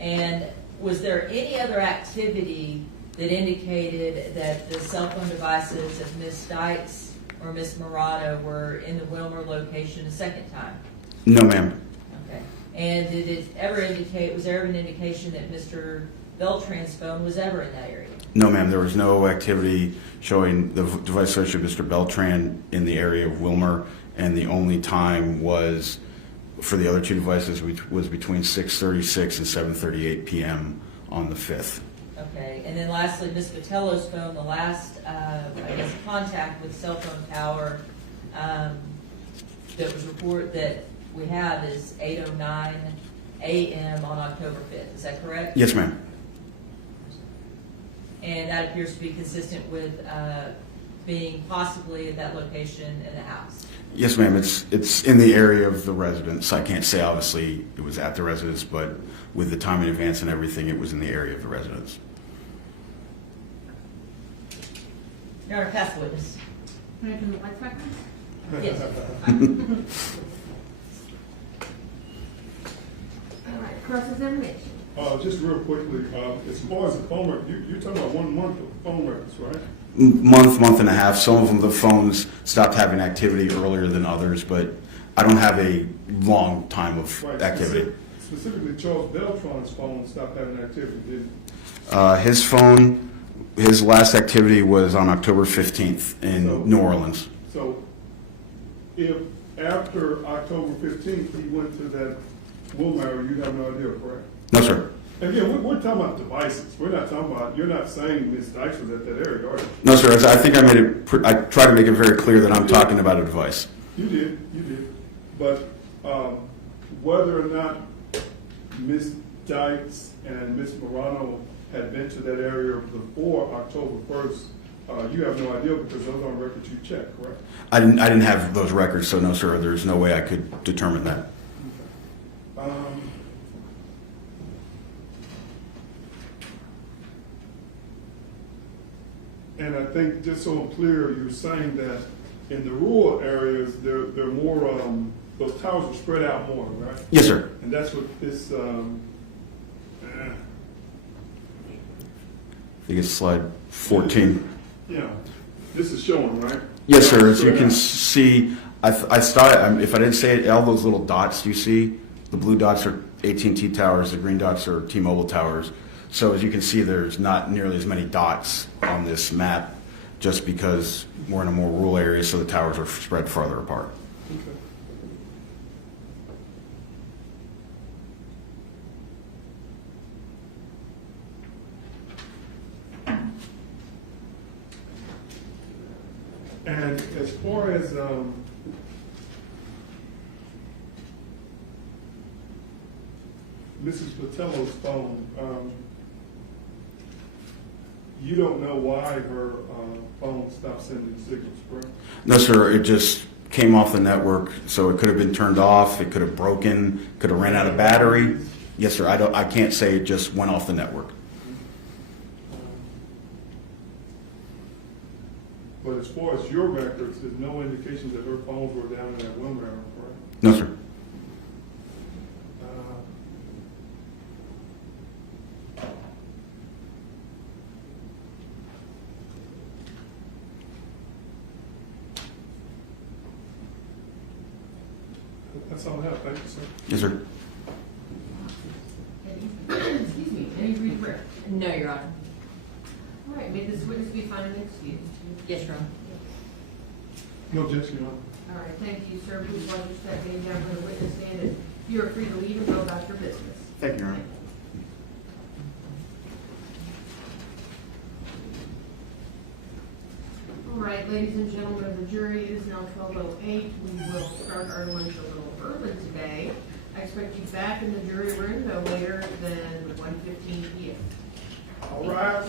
And was there any other activity that indicated that the cell phone devices of Ms. Dykes or Ms. Morano were in the Wilmer location a second time? No, ma'am. Okay. And did it ever indicate, was there ever an indication that Mr. Beltran's phone was ever in that area? No, ma'am. There was no activity showing the device associated with Mr. Beltran in the area of Wilmer, and the only time was for the other two devices, which was between 6:36 and 7:38 p.m. on the 5th. Okay. And then lastly, Ms. Botello's phone, the last, I guess, contact with cell phone tower that was reported that we have is 8:09 a.m. on October 5th. Is that correct? Yes, ma'am. And that appears to be consistent with being possibly at that location in the house. Yes, ma'am. It's in the area of the residence. I can't say obviously it was at the residence, but with the time in advance and everything, it was in the area of the residence. Your Honor, pass the witness. Can I turn the lights back on? Yes. All right, cross-examination. Just real quickly, as far as the phone record, you're talking about 1 month of phone records, right? Month and a half. Some of them, the phones stopped having activity earlier than others, but I don't have a long time of Right. activity. Specifically, Charles Beltran's phone stopped having activity, didn't His phone, his last activity was on October 15th in So- New Orleans. it? So if after October 15th, he went to that Wilmer, you have no idea, correct? No, sir. And again, we're talking about devices. We're not talking about, you're not saying Ms. Dykes was at that area, are you? No, sir. I think I made it. I tried to make it very clear that I'm talking about a device. You did. But whether or not Ms. Dykes and Ms. Morano had been to that area before October 1st, you have no idea because those aren't records you checked, correct? I didn't have those records, so no, sir. There's no way I could determine that. And I think, just so I'm clear, you're saying that in the rural areas, they're more, those towers are spread out more, right? Yes, sir. And that's what this, I think it's slide 14. yeah, this is showing, right? Yes, sir. As you Spread can out. see, I started. If I didn't say it, all those little dots you see, the blue dots are AT&T towers. The green dots are T-Mobile towers. So as you can see, there's not nearly as many dots on this map, just because we're in a more rural area, so the towers are spread farther apart. Okay. And as far as Mrs. Botello's phone, you don't know why her phone stopped sending signals, correct? No, sir. It just came off the network, so it could have been turned off. It could have broken. Could have ran out of battery. Yes, sir. I can't say it just went off the network. But as far as your records, there's no indication that her phones were down in that Wilmer area, correct? No, sir. That's all I have. Thank you, sir. Yes, sir. Excuse me, any redirect? No, Your Honor. All right, may this witness be found and excused? Yes, Your Honor. No objection, Your Honor. All right, thank you, sir. Please watch your step name down for the witness stand, and you are free to leave and go about your business. Thank you, Your Honor. All right, ladies and gentlemen of the jury, it is now 12:08. We will start our lunch a little early today. I expect you back in the jury room no later than 1:15 p.m. All right.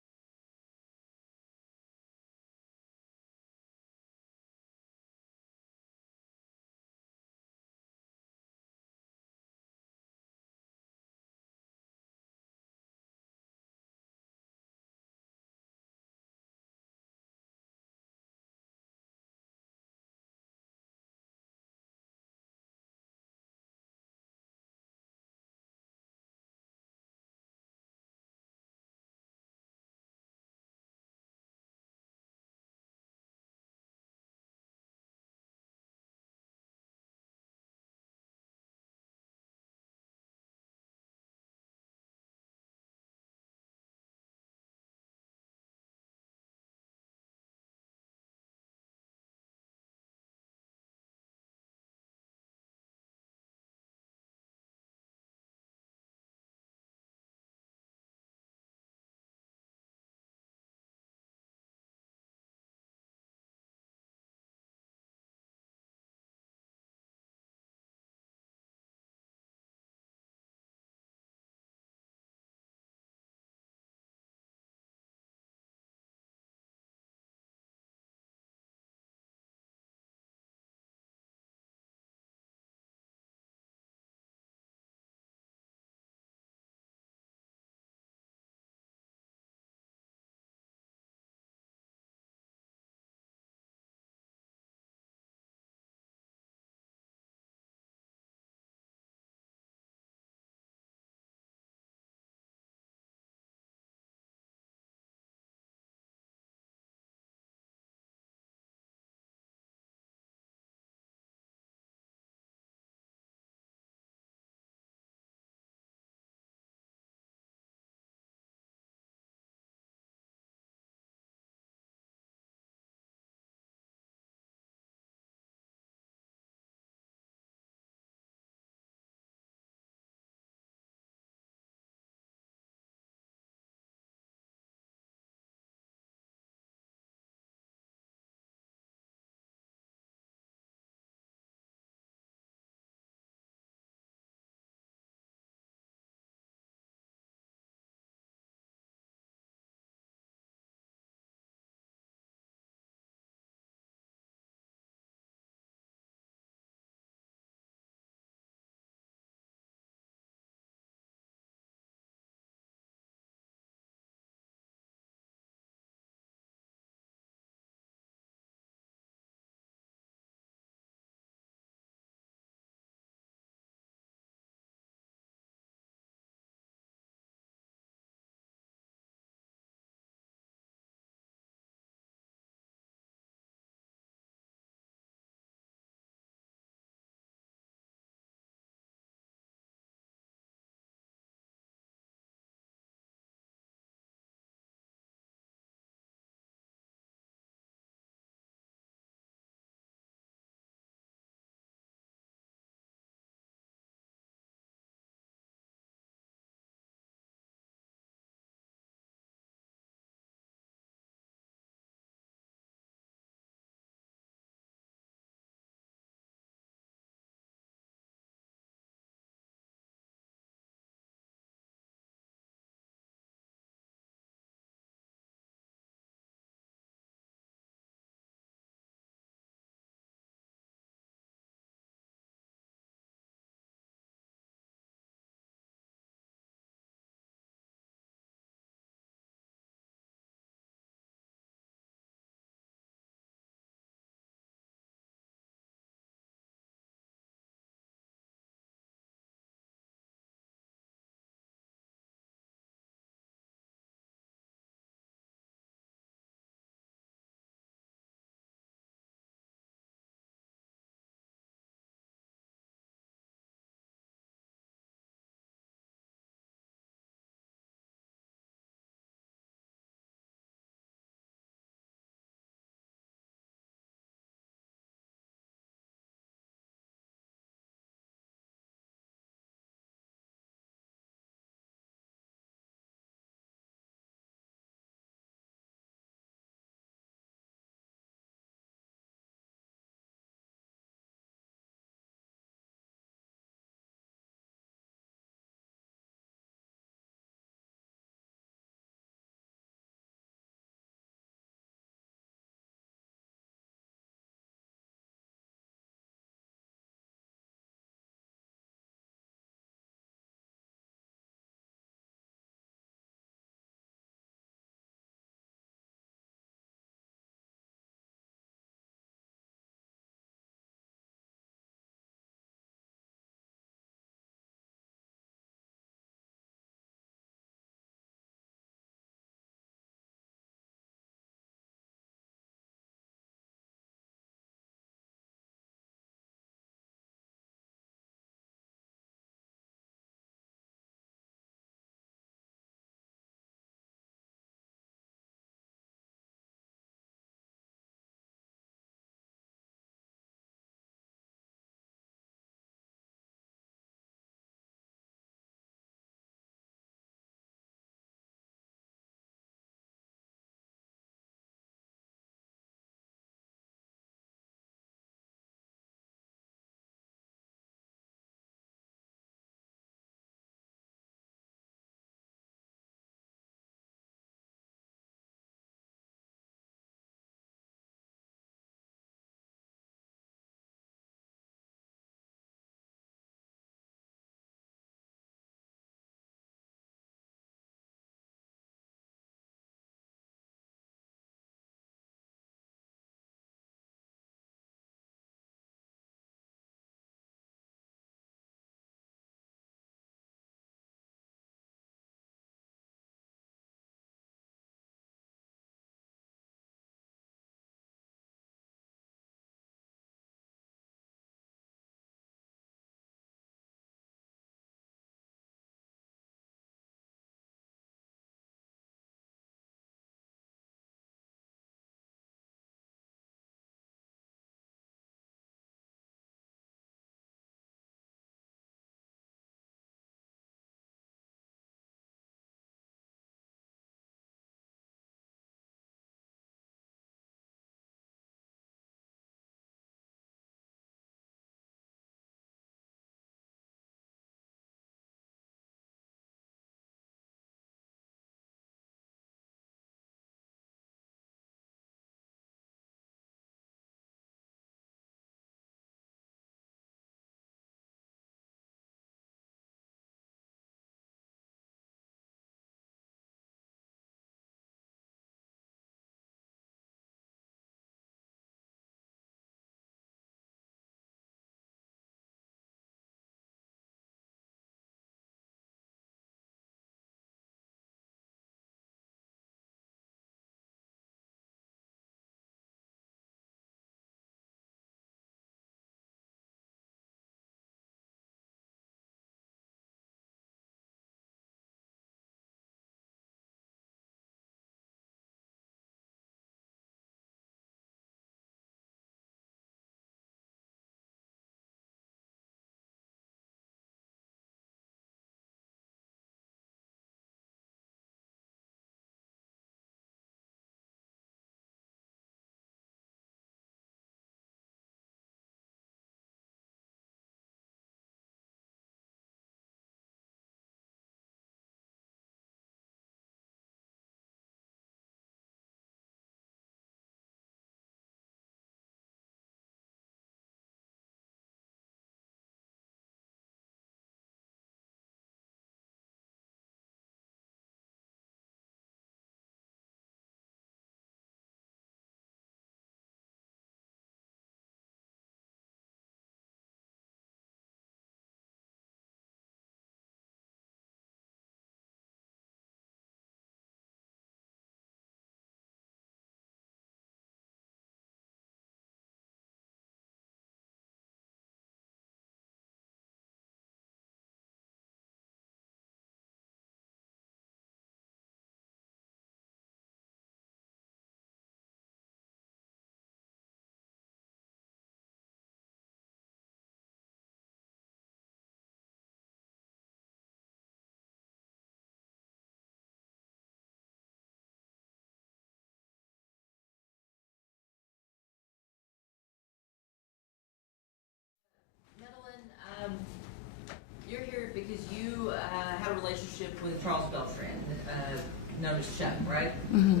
known as Chuck, right? Mm-hmm.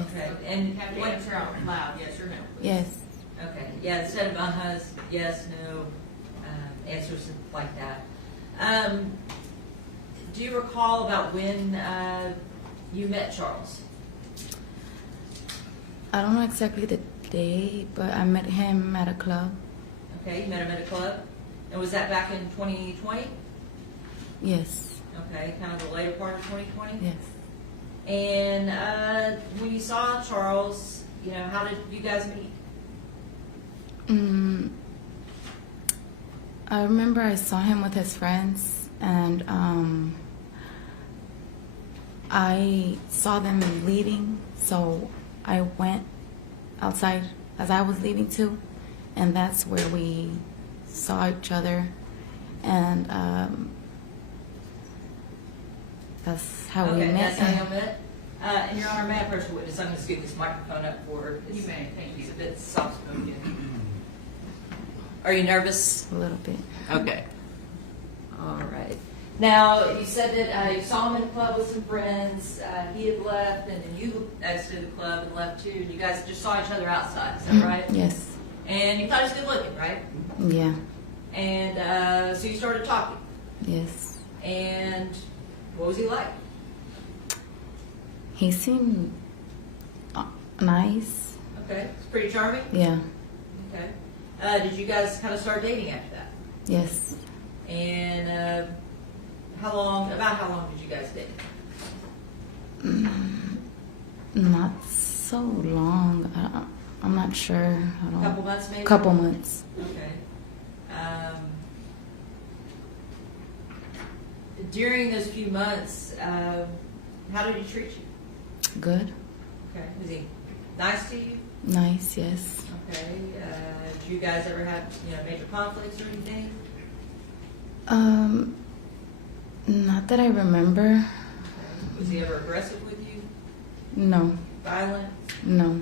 Okay, You and have to what, answer out loud, yes or no. please. Yes. okay, yeah, instead of uh-huhs, yes, no, answers like that. Do you recall about when you met Charles? I don't know exactly the day, but I met him at a club. Okay, you met him at a club? And was that back in 2020? Yes. Okay, kind of the later part of 2020? Yes. And when you saw Charles, you know, how did you guys meet? I remember I saw him with his friends, and I saw them leaving, so I went outside as I was leaving too, and that's where we saw each other, and that's how we Okay, met. that's how you met? And Your Honor, may I approach the witness? I'm going to scoot this microphone up for her. You may, thank you. He's a bit soft-spoken. Are you nervous? A little bit. Okay. All right. Now, you said that you saw him in a club with some friends. He had left, and then you exited the club and left too. And you guys just saw each other outside. Is that right? Yes. And you thought he was good looking, right? Yeah. And so you started talking. Yes. And what was he like? He seemed nice. Okay. It's pretty charming. Yeah. Okay. Did you guys kind of start dating after that? Yes. And how long did you guys date? Not so long. I'm not sure. I don't. Couple months maybe? Couple months. Okay. During those few months, how did he treat you? Good. Okay. Was he nice to you? Nice. Yes. Okay. Did you guys ever have, major conflicts or anything? Not that I remember. Okay. Was he ever aggressive with you? No. Violent? No.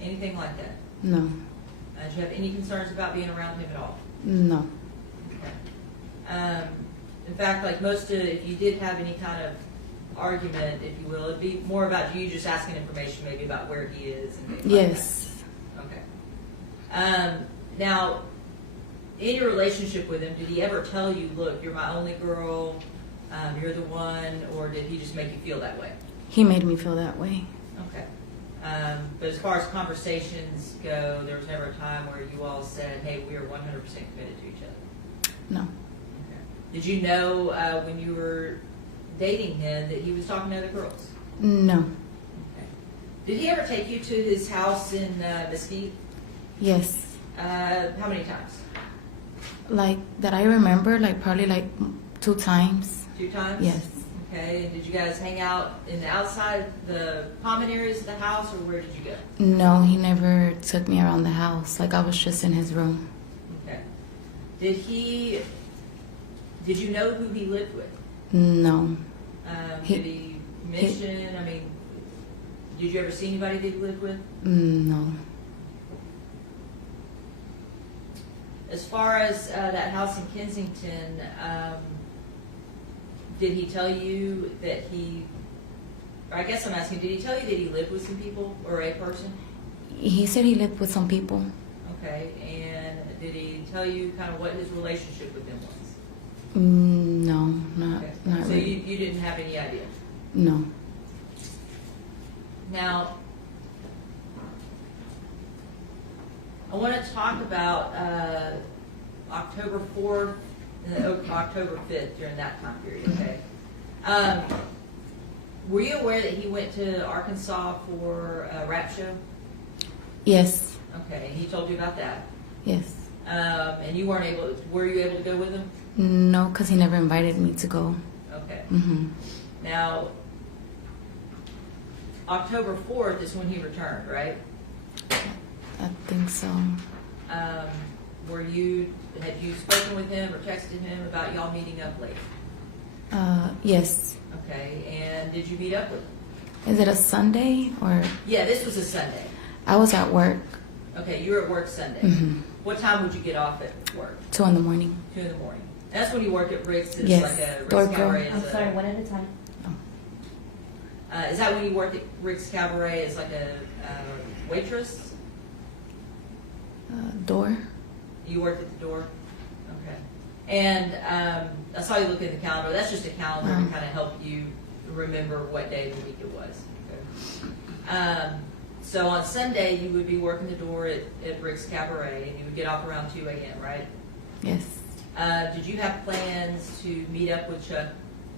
Anything like that? No. Did you have any concerns about being around him at all? No. Okay. In fact, like if you did have any kind of argument, if you will, it'd be more about you just asking information maybe about where he is and things like Yes. that. Okay. Now, in your relationship with him, did he ever tell you, look, you're my only girl, you're the one, or did he just make you feel that way? He made me feel that way. Okay. But as far as conversations go, there was never a time where you all said, hey, we are 100% committed to each other? No. Okay. Did you know when you were dating him that he was talking to other girls? No. Okay. Did he ever take you to his house in Mesquite? Yes. How many times? Like that I remember, like probably like 2 times. 2 times? Yes. Okay. And did you guys hang out in the outside, the common areas of the house, or where did you go? No, he never took me around the house. Like I was just in his room. Okay. Did you know who he lived with? No. Did he mention, did you ever see anybody that he lived with? No. As far as that house in Kensington, did he tell you that I guess I'm asking, did he tell you that he lived with some people or a person? He said he lived with some people. Okay, and did he tell you kind of what his relationship with them was? No, not Okay. not So really. you didn't have any idea? No. Now, I want to talk about October 4th and October 5th during that time period, okay? Were you aware that he went to Arkansas for a rap show? Yes. Okay, and he told you about that? Yes. And you were you able to go with him? No, because he never invited me to go. Okay. Mm-hmm. Now, October 4th is when he returned, right? I think so. Had you spoken with him or texted him about y'all meeting up later? Yes. Okay, and did you meet up with him? Is it a Sunday or? Yeah, this was a Sunday. I was at work. Okay, you were at work Sunday. Mm-hmm. What time would you get off at work? 2 in the morning. 2 in the morning. That's when you work at Rick's. It's Yes. like a Door Rick's girl. Cabaret. I'm It's sorry, a- one at a time. Is that when you worked at Rick's Cabaret as like a waitress? Door. You worked at the door? Okay. And I saw you look at the calendar. That's just a calendar to kind of help you remember what day of the week it was. Okay. So on Sunday, you would be working the door at Rick's Cabaret, and you would get off around 2 a.m., right? Yes. Did you have plans to meet up with Chuck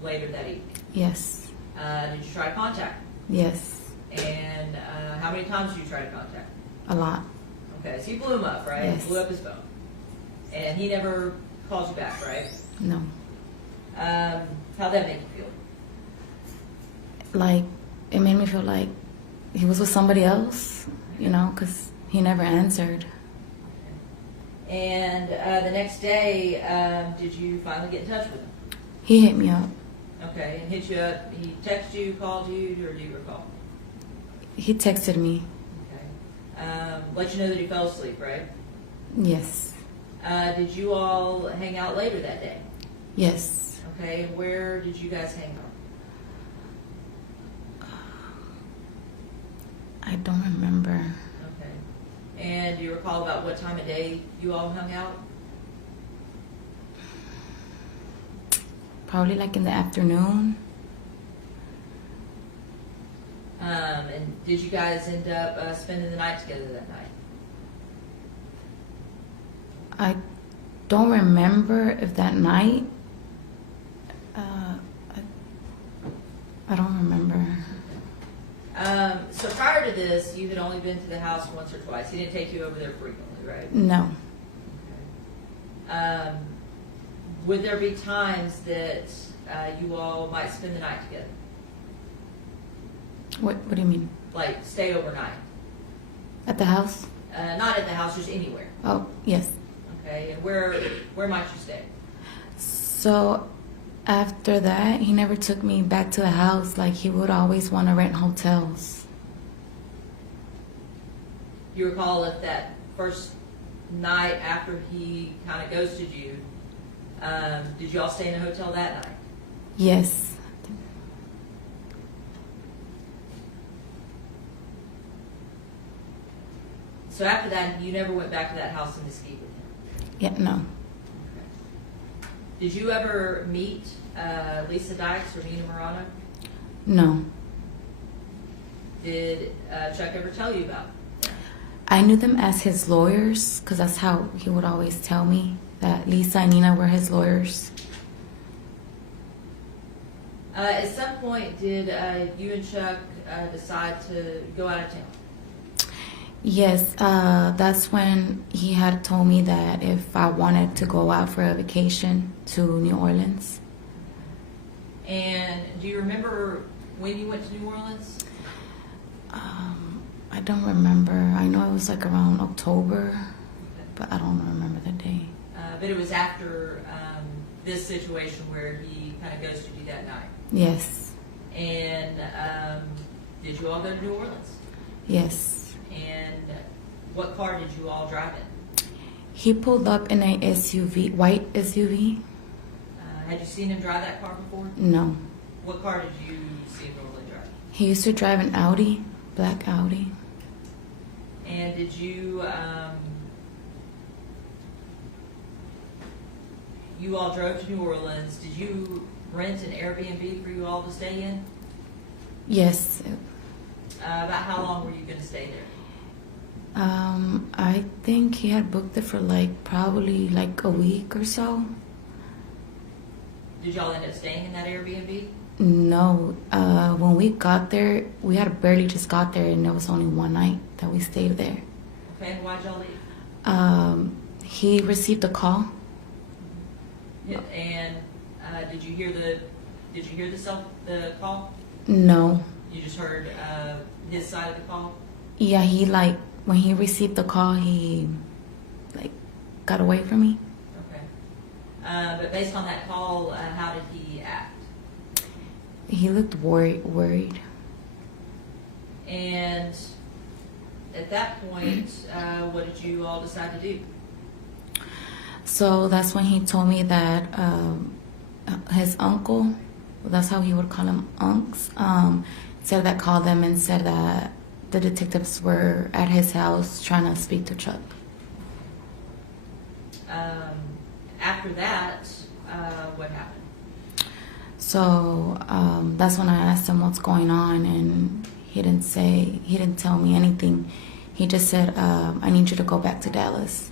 later that evening? Yes. Did you try to contact him? Yes. And how many times did you try to contact him? A lot. Okay, so you blew him up, right? Yes. Blew up his phone. And he never calls you back, right? No. How'd that make you feel? Like, it made me feel like he was with somebody else, you know, because he never answered. And the next day, did you finally get in touch with him? He hit me up. Okay, and hit you up. He texted you, called you, or do you recall? He texted me. Okay. Let you know that he fell asleep, right? Yes. Did you all hang out later that day? Yes. Okay, where did you guys hang out? I don't remember. Okay. And do you recall about what time of day you all hung out? Probably like in the afternoon. And did you guys end up spending the night together that night? I don't remember if that night. I don't remember. So prior to this, you had only been to the house once or twice. He didn't take you over there frequently, right? No. Would there be times that you all might spend the night together? What do you mean? Like stay overnight? At the house? Not at the house, just anywhere. Oh, yes. Okay, and where might you stay? So after that, he never took me back to the house. Like, he would always want to rent hotels. You recall if that first night after he kind of ghosted you, did you all stay in a hotel that night? Yes. So after that, you never went back to that house in Mesquite with him? Yeah, no. Did you ever meet Lisa Dykes or Nina Morano? No. Did Chuck ever tell you about them? I knew them as his lawyers because that's how he would always tell me that Lisa and Nina were his lawyers. At some point, did you and Chuck decide to go out of town? Yes, that's when he had told me that if I wanted to go out for a vacation to New Orleans. And do you remember when you went to New Orleans? I don't remember. I know it was like around October, but I don't remember the day. But it was after this situation where he kind of ghosted you that night. Yes, And did you all go to New Orleans? yes. And what car did you all drive in? He pulled up in a SUV, white SUV. Had you seen him drive that car before? No. What car did you see him normally drive? He used to drive an Audi, black Audi. And did you, you all drove to New Orleans. Did you rent an Airbnb for you all to stay in? Yes. About how long were you going to stay there? I think he had booked it for probably a week or so. Did y'all end up staying in that Airbnb? No, when we got there, we had barely just got there, and there was only one night that we stayed there. Okay, and why'd y'all leave? He received a call. And did you hear the call? No. You just heard his side of the call? Yeah, he when he received the call, he got away from me. Okay. But based on that call, how did he act? He looked worried. And at that point, what did you all decide to do? So that's when he told me that his uncle, that's how he would call him, unks, said that called them and said that the detectives were at his house trying to speak to Chuck. After that, what happened? So that's when I asked him what's going on, and he didn't tell me anything. He just said, I need you to go back to Dallas.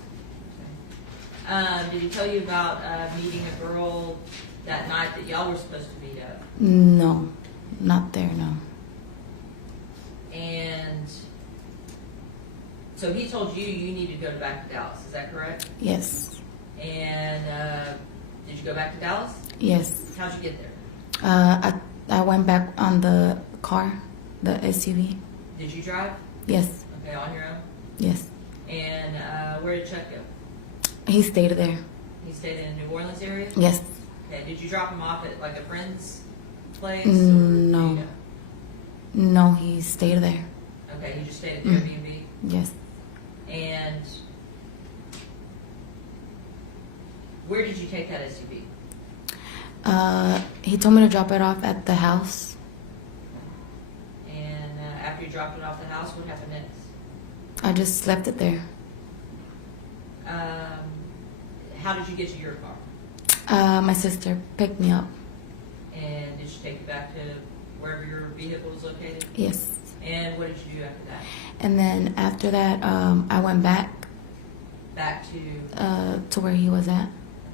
Did he tell you about meeting a girl that night that y'all were supposed to meet up? No, not there, no. And so he told you you needed to go back to Dallas, is that correct? Yes. And did you go back to Dallas? Yes. How'd you get there? I went back on the car, the SUV. Did you drive? Yes. Okay, on your own? Yes. And where did Chuck go? He stayed there. He stayed in the New Orleans area? Yes. Okay, did you drop him off at like a friend's place? No. Do you know? No, he stayed there. Okay, he just stayed at the Airbnb? Yes. And where did you take that SUV? He told me to drop it off at the house. And after you dropped it off the house, what happened next? I just left it there. How did you get to your car? My sister picked me up. And did she take you back to wherever your vehicle was located? Yes. And what did you do after that? And then after that, I went back Back to to where he was at.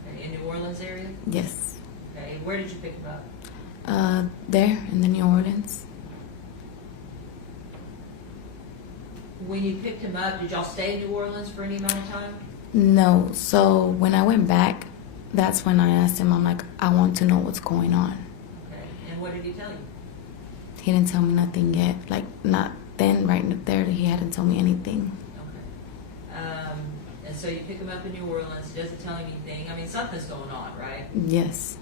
okay, in New Orleans area? Yes. Okay, where did you pick him up? There in the New Orleans. When you picked him up, did y'all stay in New Orleans for any amount of time? No. So when I went back, that's when I asked him, I'm like, I want to know what's going on. Okay, and what did he tell you? He didn't tell me nothing yet. Like, not then, right there, he hadn't told me anything. Okay. And so you pick him up in New Orleans, he doesn't tell you anything. I mean, something's going on, right? Yes.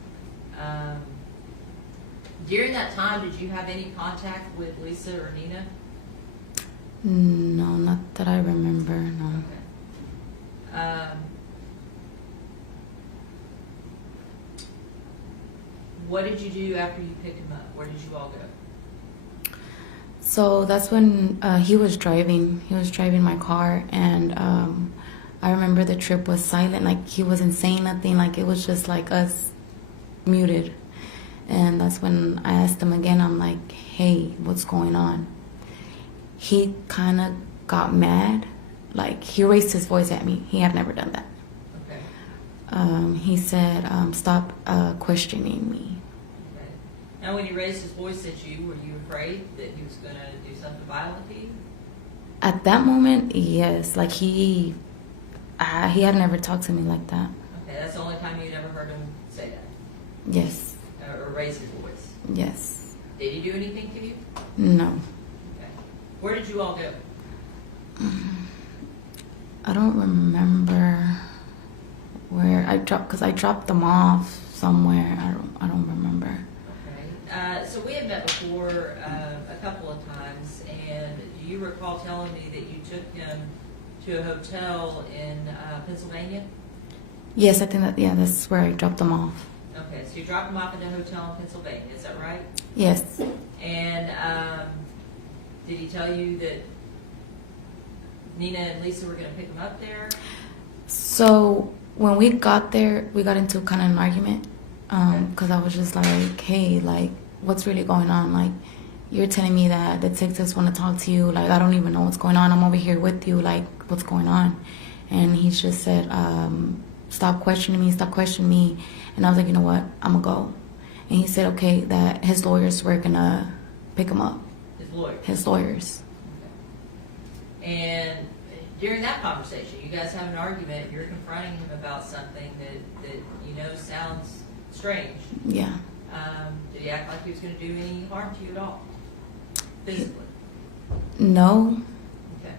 During that time, did you have any contact with Lisa or Nina? No, not that I remember, no. Okay. What did you do after you picked him up? Where did you all go? So that's when he was driving. He was driving my car, and I remember the trip was silent. Like, he wasn't saying nothing. Like, it was just like us muted. And that's when I asked him again. I'm like, hey, what's going on? He kind of got mad. Like, he raised his voice at me. He had never done that. Okay. He said, stop questioning me. Okay. Now, when he raised his voice at you, were you afraid that he was going to do something violent to you? At that moment, yes. Like, he had never talked to me like that. Okay, that's the only time you'd ever heard him say that? Yes. Or raise his voice? Yes. Did he do anything to you? No. Okay. Where did you all go? I don't remember where I dropped, because I dropped them off somewhere. I don't remember. Okay. So we had met before a couple of times, and do you recall telling me that you took him to a hotel in Pennsylvania? Yes, I think that's where I dropped them off. Okay, so you dropped him off at a hotel in Pennsylvania, is that right? Yes. And did he tell you that Nina and Lisa were going to pick him up there? So when we got there, we got into kind of an argument, because I was just like, hey, like, what's really going on? Like, you're telling me that the detectives want to talk to you. Like, I don't even know what's going on. I'm over here with you. Like, what's going on? And he just said, stop questioning me. And I was like, you know what? I'm going to go. And he said, okay, that his lawyers were going to pick him up. His lawyer? His lawyers. Okay. And during that conversation, you guys have an argument. You're confronting him about something that you know sounds strange. Yeah. Did he act like he was going to do any harm to you at all? Physically? No, Okay.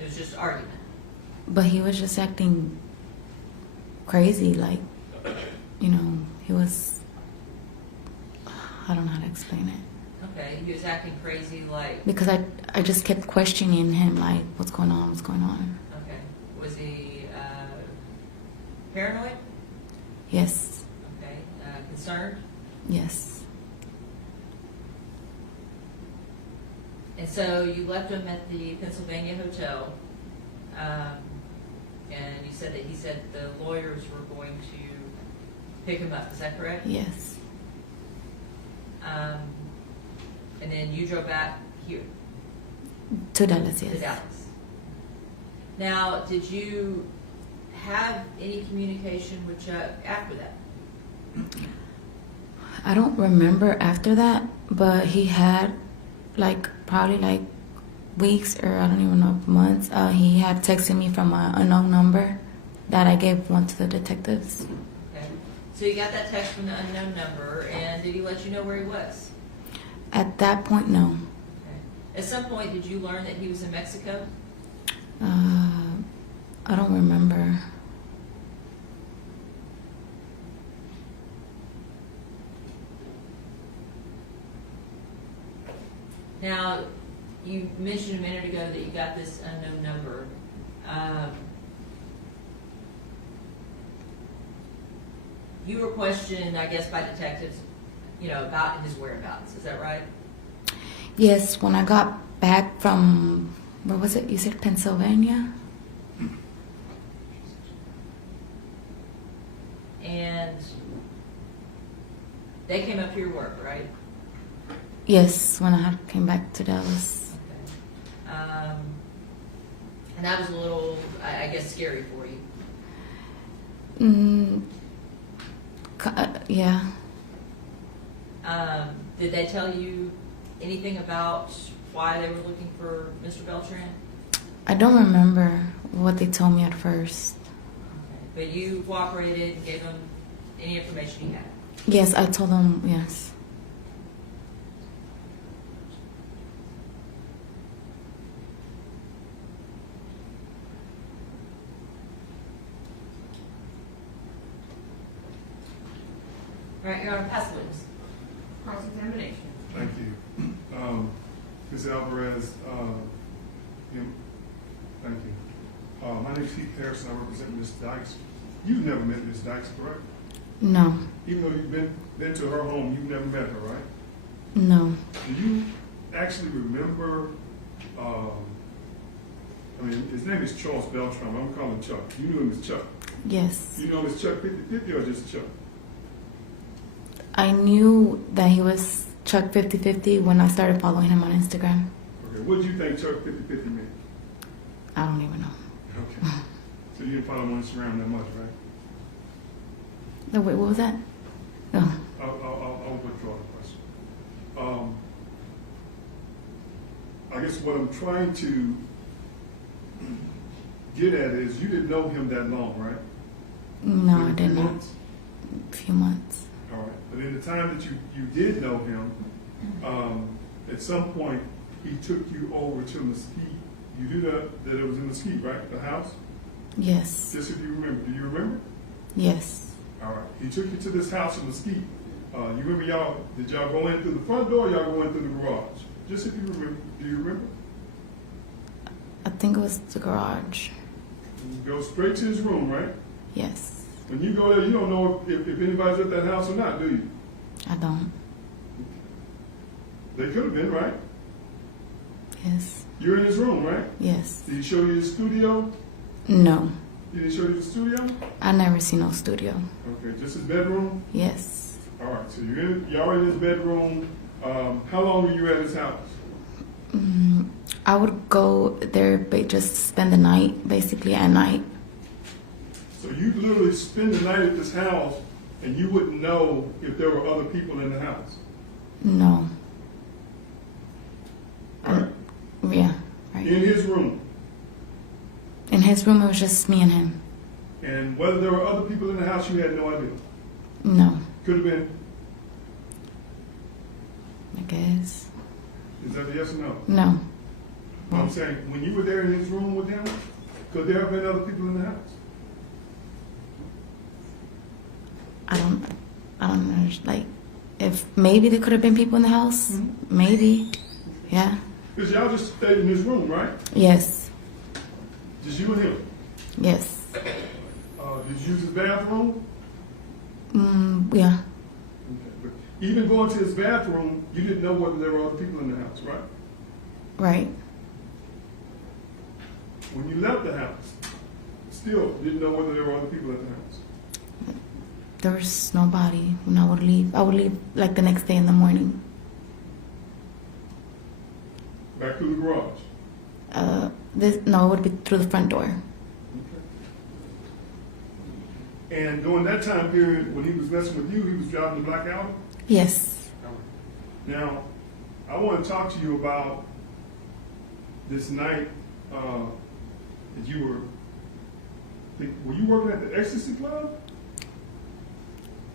It was just argument. but he was just acting crazy. Like, you know, he was, I don't know how to explain it. Okay. He was acting crazy like... Because I just kept questioning him, like, what's going on? Okay. Was he paranoid? Yes, Okay. Concerned? yes. so you left him at the Pennsylvania hotel, and you said that he said the lawyers were going to pick him up. Is that correct? Yes. And then you drove back here To Dallas, yes. to Dallas. Now, did you have any communication with Chuck after that? I don't remember after that, but he had probably weeks, or I don't even know, months. He had texted me from an unknown number that I gave one to the detectives. Okay. So you got that text from the unknown number, and did he let you know where he was? At that point, no. Okay. At some point, did you learn that he was in Mexico? I don't remember. Now, you mentioned a minute ago that you got this unknown number. You were questioned, I guess, by detectives, about his whereabouts. Is that right? Yes, when I got back from, where was it? You said Pennsylvania? And they came up to your work, right? Yes, when I came back to Dallas. Okay. And that was a little, I guess, scary for you. Yeah. Did they tell you anything about why they were looking for Mr. Beltran? I don't remember what they told me at first. Okay. But you cooperated and gave them any information you had? Yes, I told them, yes. All right, Your Honor, pass the witness. Cross-examination. Thank you. Ms. Alvarez, thank you. My name is Heath Harrison. I represent Ms. Dykes. You've never met Ms. Dykes, correct? No, Even though you've been to her home, you've never met her, right? no. Do you actually remember, his name is Charles Beltran. I'm going to call him Chuck. You knew him as Chuck. Yes. You know him as Chuck 50/50 or just Chuck? I knew that he was Chuck 50/50 when I started following him on Instagram. Okay, what did you think Chuck 50/50 meant? I don't even know. Okay. So you didn't follow him on Instagram that much, right? No, wait, what was that? Oh. I'll withdraw the question. I guess what I'm trying to get at is you didn't know him that long, right? No, I Maybe a few didn't. months? A few months. All right. But in the time that you did know him, at some point he took you over to Mesquite. You knew that it was in Mesquite, right? The house? Yes. Just if you remember. Do you remember? Yes. All right. He took you to this house in Mesquite. You remember did y'all go in through the front door or y'all go in through the garage? Just if you remember. Do you remember? I think it was the garage. You go straight to his room, right? Yes. When you go there, you don't know if anybody's at that house or not, do you? I don't. They could have been, right? Yes. You're in his room, right? Yes. Did he show you his studio? No. Did he show you the studio? I never seen no studio. Okay, just his bedroom? Yes. All right, so y'all in his bedroom. How long were you at his house? I would go there, just spend the night, basically at night. So you literally spend the night at this house and you wouldn't know if there were other people in the house? No. Right? Yeah, right. In his room. In his room, it was just me and him. And whether there were other people in the house, you had no idea? No, Could have been. I guess. Is that a yes or no? No. I'm saying, when you were there in his room with him, could there have been other people in the house? I don't know. If maybe there could have been people in the house. Mm-hmm. Maybe. Yeah. Because y'all just stayed in his room, right? Yes. Just you and him. Yes. Did you use his bathroom? Yeah. Okay. But even going to his bathroom, you didn't know whether there were other people in the house, right? Right. When you left the house, still didn't know whether there were other people at the house. There was nobody when I would leave. I would leave like the next day in the morning. Back through the garage. No, it would be through the front door. Okay. And during that time period, when he was messing with you, he was driving the black Audi? Yes. Now, I want to talk to you about this night that you were you working at the Ecstasy Club?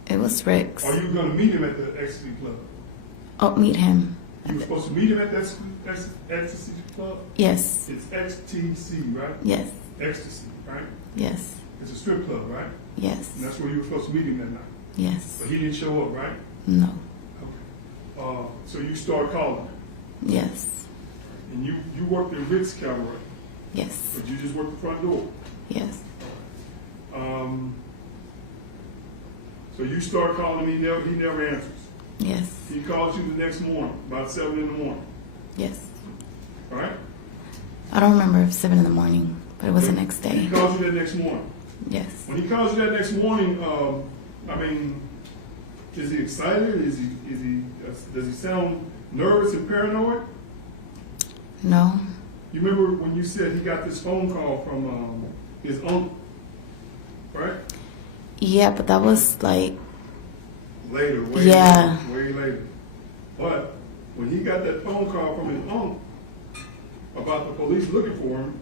It was Rick's. Or you were going to meet him at the Ecstasy Club? Oh, meet him. You were supposed to meet him at the Ecstasy Club? Yes. It's XTC, right? Yes. Ecstasy, right? Yes. It's a strip club, right? Yes. And that's where you were supposed to meet him that night. Yes. But he didn't show up, right? No. Okay. So you start calling, Yes. and you worked at Ritz Cabaret, Yes. but you just worked the front door. Yes. So you start calling him, he never answers. Yes. He calls you the next morning, about 7 in the morning, Yes. all right? I don't remember if 7 in the morning, but it was the next He day. calls you that next morning. Yes. When he calls you that next morning, is he excited? Does he sound nervous and paranoid? No. You remember when you said he got this phone call from his uncle, right? Yeah, but that was like, Later, way later. But when he got that phone call from his uncle about the police looking for him,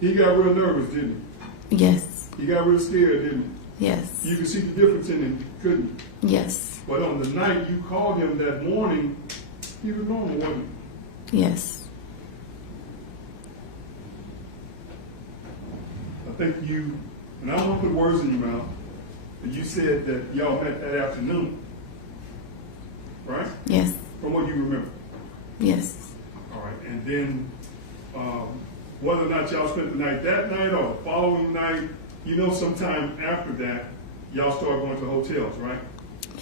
he got real nervous, didn't yes. he? He got real scared, didn't Yes. he? You could see the difference in him, couldn't you? Yes. But on the night you called him that morning, he was normal, wasn't he? Yes. I think you, and I don't want to put words in your mouth, but you said that y'all met that afternoon, right? Yes. From what you remember. Yes. All right, and then whether or not y'all spent the night that night or the following night, sometime after that, y'all started going to hotels, right?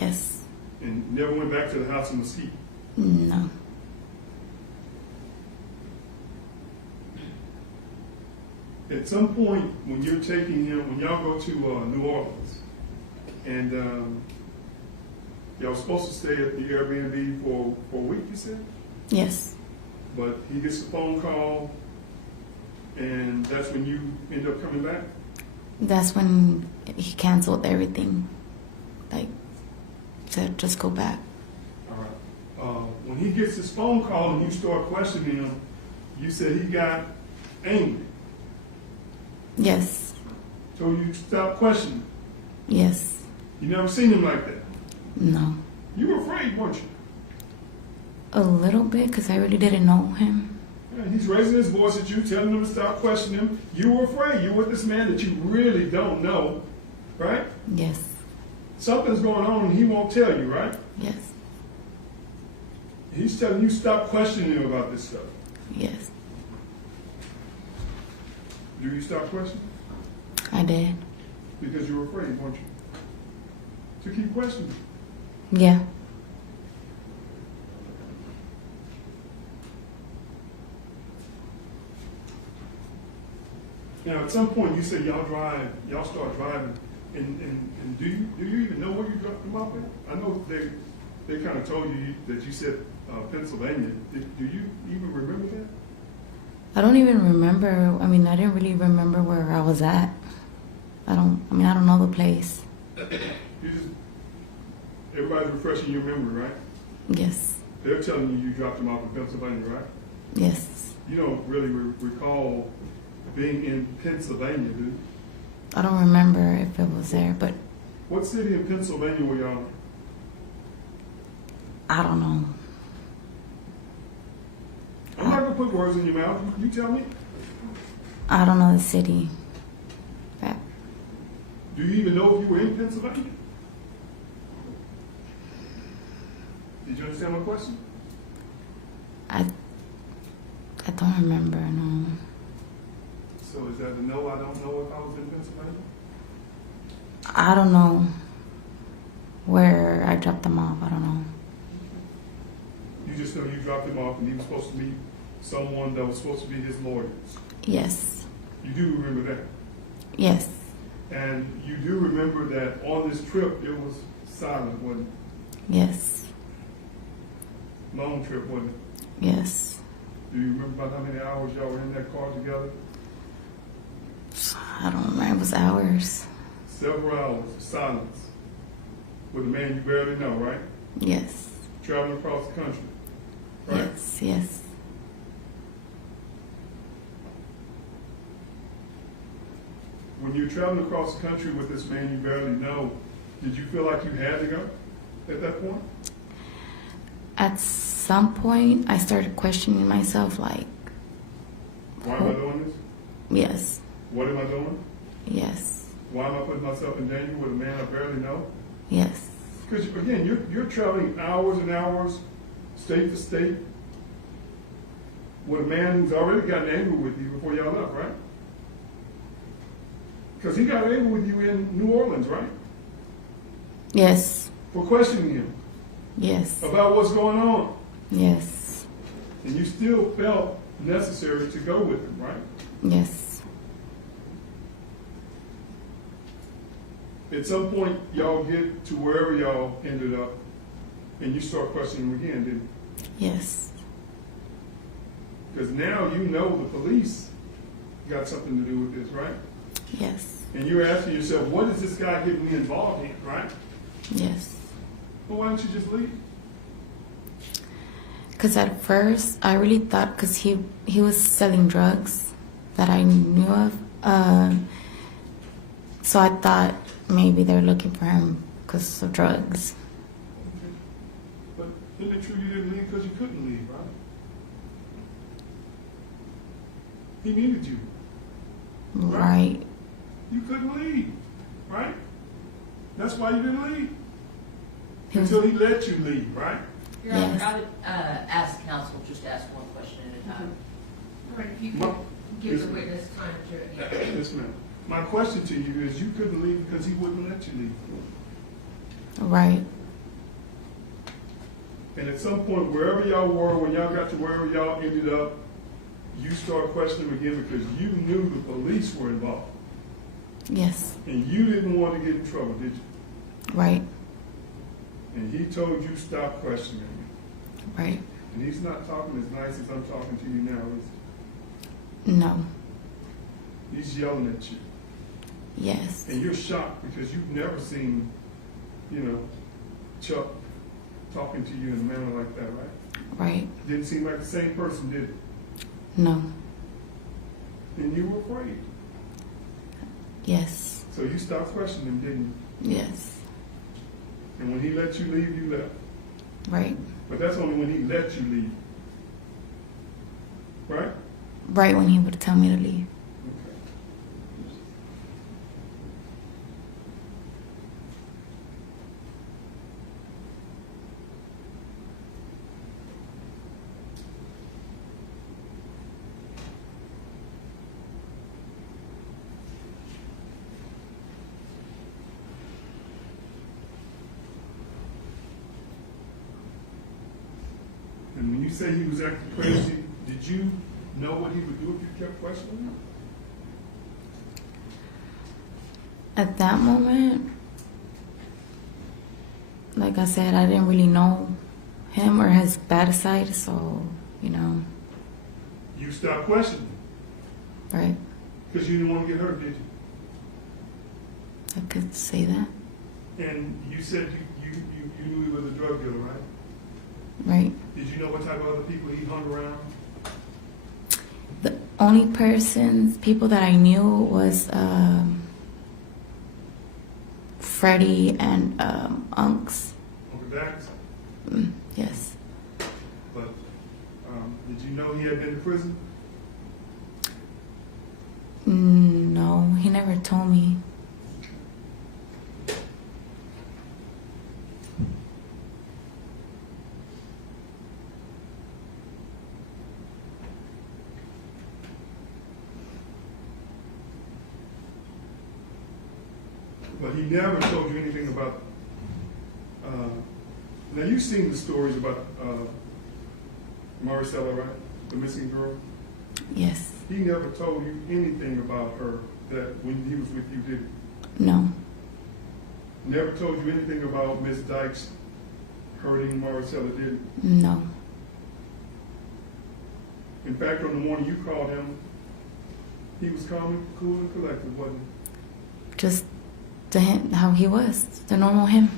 Yes. And never went back to the house in Mesquite. No. At some point, when you're taking him, when y'all go to New Orleans, and y'all supposed to stay at the Airbnb for a week, you said? Yes. But he gets a phone call, and that's when you end up coming back? That's when he canceled everything. Like, said, just go back. All right. When he gets his phone call and you start questioning him, you said he got angry. Yes. So you stopped questioning. Yes. You never seen him like that. No. You were afraid, weren't you? A little bit, because I really didn't know him. Yeah, he's raising his voice at you, telling him to stop questioning him. You were afraid. You're with this man that you really don't know, right? Yes. Something's going on and he won't tell you, right? Yes. He's telling you stop questioning him about this stuff. Yes. Do you stop questioning? I did. Because you were afraid, weren't you? To keep questioning. Yeah. Now, at some point, you said y'all start driving, and do you even know where you dropped them off at? I know they kind of told you that you said Pennsylvania. Do you even remember that? I don't even remember. I mean, I didn't really remember where I was at. I don't know the place. Everybody's refreshing your memory, right? Yes. They're telling you dropped them off in Pennsylvania, right? Yes. You don't really recall being in Pennsylvania, do you? I don't remember if it was there, but What city in Pennsylvania were y'all in? I don't know. I'm not going to put words in your mouth. You tell me. I don't know the city. But Do you even know if you were in Pennsylvania? Did you understand my question? I don't remember, no. So is that a no? I don't know if I was in Pennsylvania? I don't know where I dropped them off. I don't know. You You just know you dropped him off and he was supposed to meet someone that was supposed to be his lawyers. Yes. You do remember that? Yes. And you do remember that on this trip, it was silent, wasn't it? Yes. Long trip, wasn't it? Yes. Do you remember about how many hours y'all were in that car together? I don't remember. It was hours. Several hours of silence with a man you barely know, right? Yes. Traveling across the country, right? Yes. Yes. When you're traveling across the country with this man you barely know, did you feel like you had to go at that point? At some point, I started questioning myself, like, Why am I doing this? yes, What am I doing? yes, Why am I putting myself in danger with a man I barely know? yes, Because again, you're traveling hours and hours, state to state, with a man who's already gotten angry with you before y'all left, right? Because he got angry with you in New Orleans, right? yes, For questioning him yes, about what's going on. yes, And you still felt necessary to go with him, right? yes, At some point, y'all get to wherever y'all ended up, and you start questioning him again, didn't you? yes, Because now you know the police got something to do with this, right? yes, And you're asking yourself, what is this guy getting me involved in, right? yes. Well, why don't you just leave? Because at first, I really thought, because he was selling drugs that I knew of, so I thought maybe they're looking for him because of drugs. But isn't it true you didn't leave because you couldn't leave, right? He needed you. Right. You couldn't leave, right? That's why you didn't leave. He was- Until he let you leave, right? Your Honor, Yes. I would ask counsel just to ask one question at a time. All right, if you Ma- could give the Yes, ma'am. witness time to, Yes, ma'am. My question to you is, you couldn't leave because he wouldn't let you leave. Right. And at some point, wherever y'all were, when y'all got to wherever y'all ended up, you start questioning him again because you knew the police were involved. Yes. And you didn't want to get in trouble, did you? Right. And he told you stop questioning him. Right. And he's not talking as nice as I'm talking to you now, is No. he? He's yelling at you. Yes. And you're shocked because you've never seen, Chuck talking to you in a manner like that, right? Right. Didn't seem like the same person, did it? No. And you were afraid. Yes. So you stopped questioning him, didn't Yes. you? And when he let you leave, you left. Right. But that's only when he let you leave. Right? Right when he would tell me to leave. Okay. And when you say he was acting crazy, did you know what he would do if you kept questioning him? At that moment, like I said, I didn't really know him or his bad side, so, You stopped questioning him right. because you didn't want to get hurt, did you? I could say that. And you said you knew he was a drug dealer, right? Right. Did you know what type of other people he hung around? The only people that I knew was Freddie and Unks. Uncle Dax? Yes. But did you know he had been to prison? No, he never told me. But he never told you anything about. Now you've seen the stories about Marisela, right? The missing girl? Yes. He never told you anything about her that when he was with you, did he? No. Never told you anything about Miss Dykes hurting Marisela, did he? No. In fact, on the morning you called him, he was calm, cool, and collected, wasn't he? Just the him, how he was, the normal him.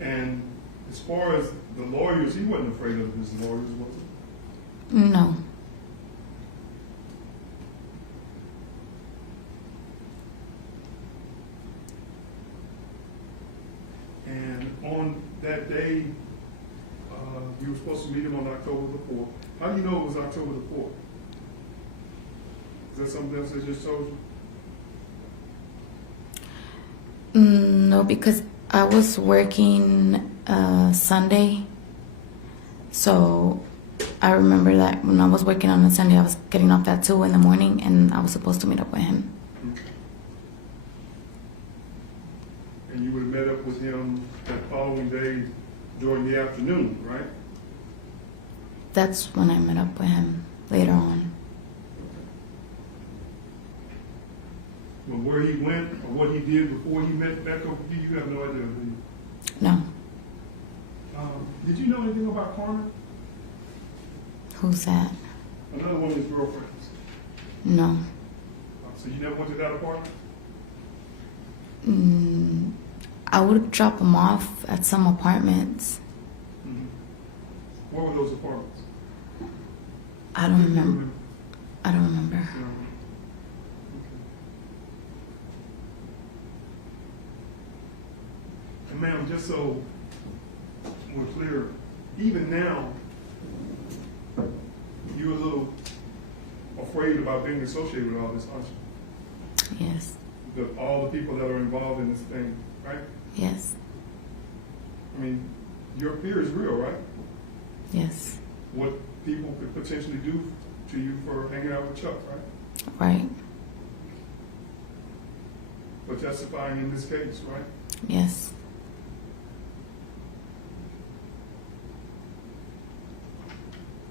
And as far as the lawyers, he wasn't afraid of his lawyers, was he? No. And on that day, you were supposed to meet him on October the 4th. How do you know it was October the 4th? Is that something else they just told you? No, because I was working Sunday. So I remember that when I was working on a Sunday, I was getting off at 2 in the morning and I was supposed to meet up with him. And you would have met up with him that following day during the afternoon, right? That's when I met up with him later on. But where he went or what he did before he met back up with you, you have no idea, do you? No. Did you know anything about Carmen? Who's that? Another one of his girlfriends. No. So you never went to that apartment? I would drop him off at some apartments. Mm-hmm. What were those apartments? I don't remember. I don't remember. No. Okay. And ma'am, just so we're clear, even now, you're a little afraid about being associated with all this, aren't you? Yes. All the people that are involved in this thing, right? Yes. I mean, your fear is real, right? Yes. What people could potentially do to you for hanging out with Chuck, right? Right. For testifying in this case, right? Yes.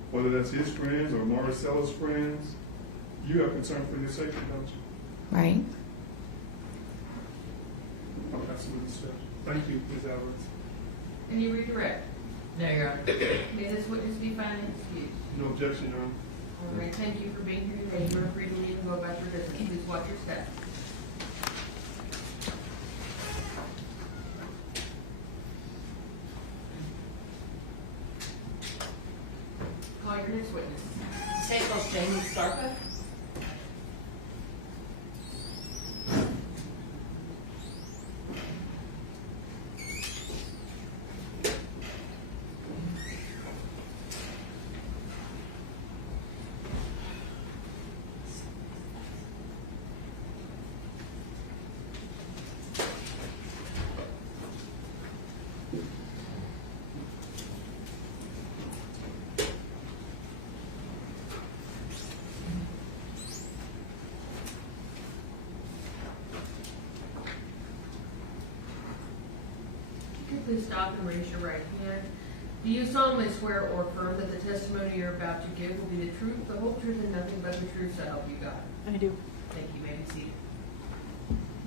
Whether that's his friends or Maricela's friends, you have concern for your safety, don't you? Right. I'll pass it with the steps. Thank you, Ms. Alvarez. Any redirect? No, Your Honor. May this witness be found excused? No objection, Your Honor. All right, thank you for being here today. You are free to leave and go about your business. Please watch your step. Call your next witness. Staples Jamie Scarpa. Please stop and raise your right hand. Do you solemnly swear or affirm that the testimony you're about to give will be the truth, the whole truth, and nothing but the truth, so help you God? I do. Thank you. May be seated.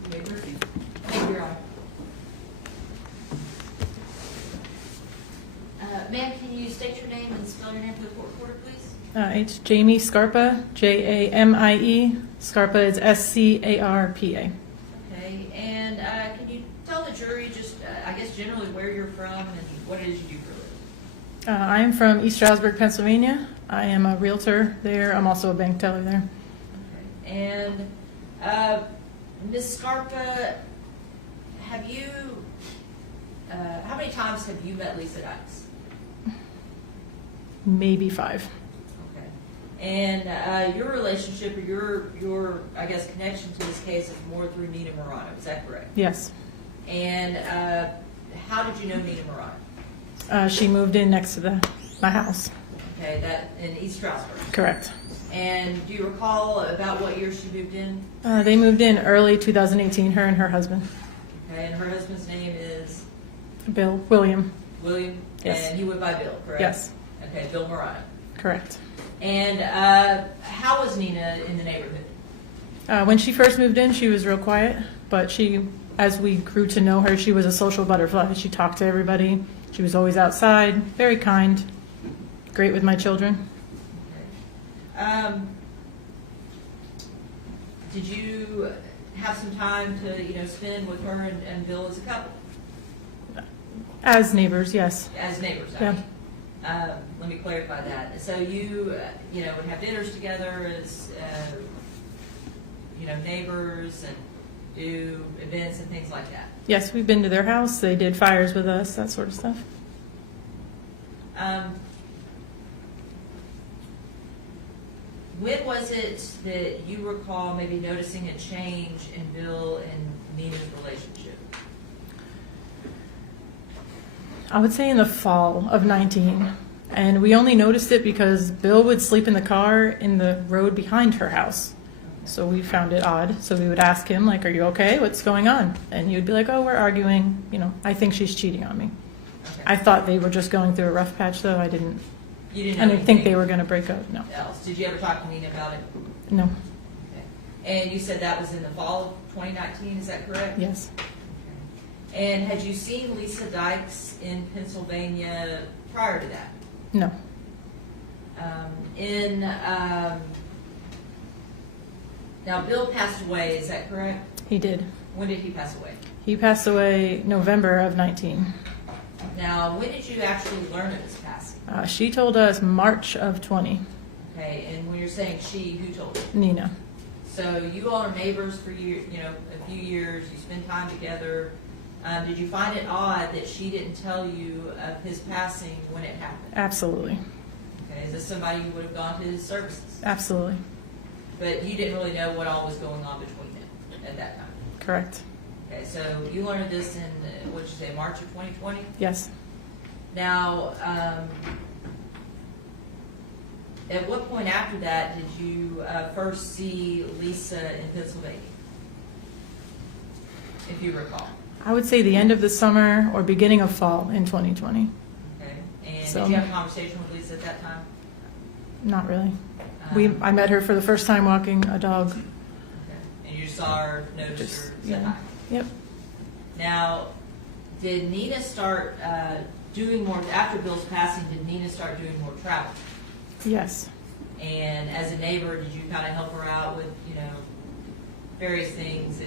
You may proceed. Thank you, Your Honor. Ma'am, can you state your name and spell your name for the court reporter, please? It's Jamie Scarpa, Jamie. Scarpa is Scarpa. Okay, and can you tell the jury just, I guess generally where you're from and what it is you do for a living? I am from East Stroudsburg, Pennsylvania. I am a realtor there. I'm also a bank teller there. Okay. And Ms. Scarpa, have you, how many times have you met Lisa Dykes? Maybe 5. Okay. And your relationship or your, I guess, connection to this case is more through Nina Morano, is that correct? Yes. And how did you know Nina Morano? She moved in next to my house. Okay, that in East Stroudsburg. Correct. And do you recall about what year she moved in? They moved in early 2018, her and her husband, Okay, and her husband's name is William. William? Yes. And he went by Bill, correct? Yes, Okay, Bill Morano. correct. And how was Nina in the neighborhood? When she first moved in, she was real quiet, but as we grew to know her, she was a social butterfly. She talked to everybody. She was always outside, very kind, great with my children. Okay. Did you have some time to, spend with her and Bill as a couple? As neighbors, yes. As neighbors, I Yeah. mean. Let me clarify that. So you, would have dinners together as, neighbors and do events and things like that. Yes, we've been to their house. They did fires with us, that sort of stuff. When was it that you recall maybe noticing a change in Bill and Nina's relationship? I would say in the fall of 19. And we only noticed it because Bill would sleep in the car in the road behind her house. So we found it odd. So we would ask him, like, are you okay? What's going on? And he would be like, oh, we're arguing. I think she's cheating on me. Okay. I thought they were just going through a rough patch, though. I didn't think anything they were going to break up. No. else. Did you ever talk to Nina about it? No. Okay. And you said that was in the fall of 2019, is that correct? Yes. And had you seen Lisa Dykes in Pennsylvania prior to that? No. Now Bill passed away, is that correct? He did. When did he pass away? He passed away November of 19. Now, when did you actually learn of his passing? She told us March of 20. Okay, and when you're saying she, who told you? Nina. So you all are neighbors for a few years, you spend time together. Did you find it odd that she didn't tell you of his passing when it happened? Absolutely. Okay, is this somebody you would have gone to his services? Absolutely. But you didn't really know what all was going on between them at that time? Correct. Okay, so you learned of this in, what did you say, March of 2020? Yes. Now, at what point after that did you first see Lisa in Pennsylvania, if you recall? I would say the end of the summer or beginning of fall in 2020. Okay, and So- did you have a conversation with Lisa at that time? Not really. Um, I met her for the first time walking a dog. Okay, and you saw her, noticed Just, her, said yeah. hi. Yep. Now, did Nina start doing more, after Bill's passing, did Nina start doing more travel? Yes. And as a neighbor, did you kind of help her out with, various things,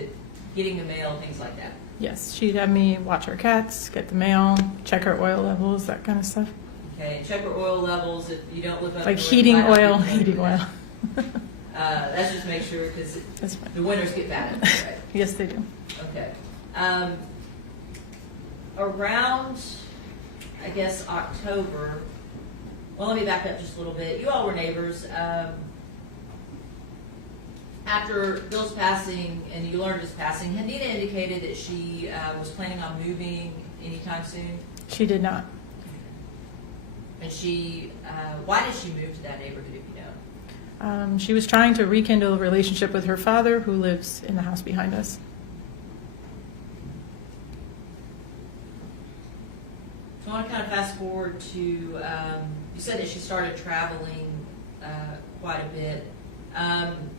getting the mail, things like that? Yes. She'd have me watch her cats, get the mail, check her oil levels, that kind of stuff. Okay, check her oil levels if you don't live up. Like north, heating might not oil, be heating oil. Let's just make sure, because That's fine. the winters get bad, right? Yes, they do. Okay. Around, I guess, October, well, let me back up just a little bit. You all were neighbors. After Bill's passing and you learned his passing, had Nina indicated that she was planning on moving anytime soon? She did not. And why did she move to that neighborhood, if you know? She was trying to rekindle a relationship with her father, who lives in the house behind us. So I want to kind of fast forward to, you said that she started traveling quite a bit.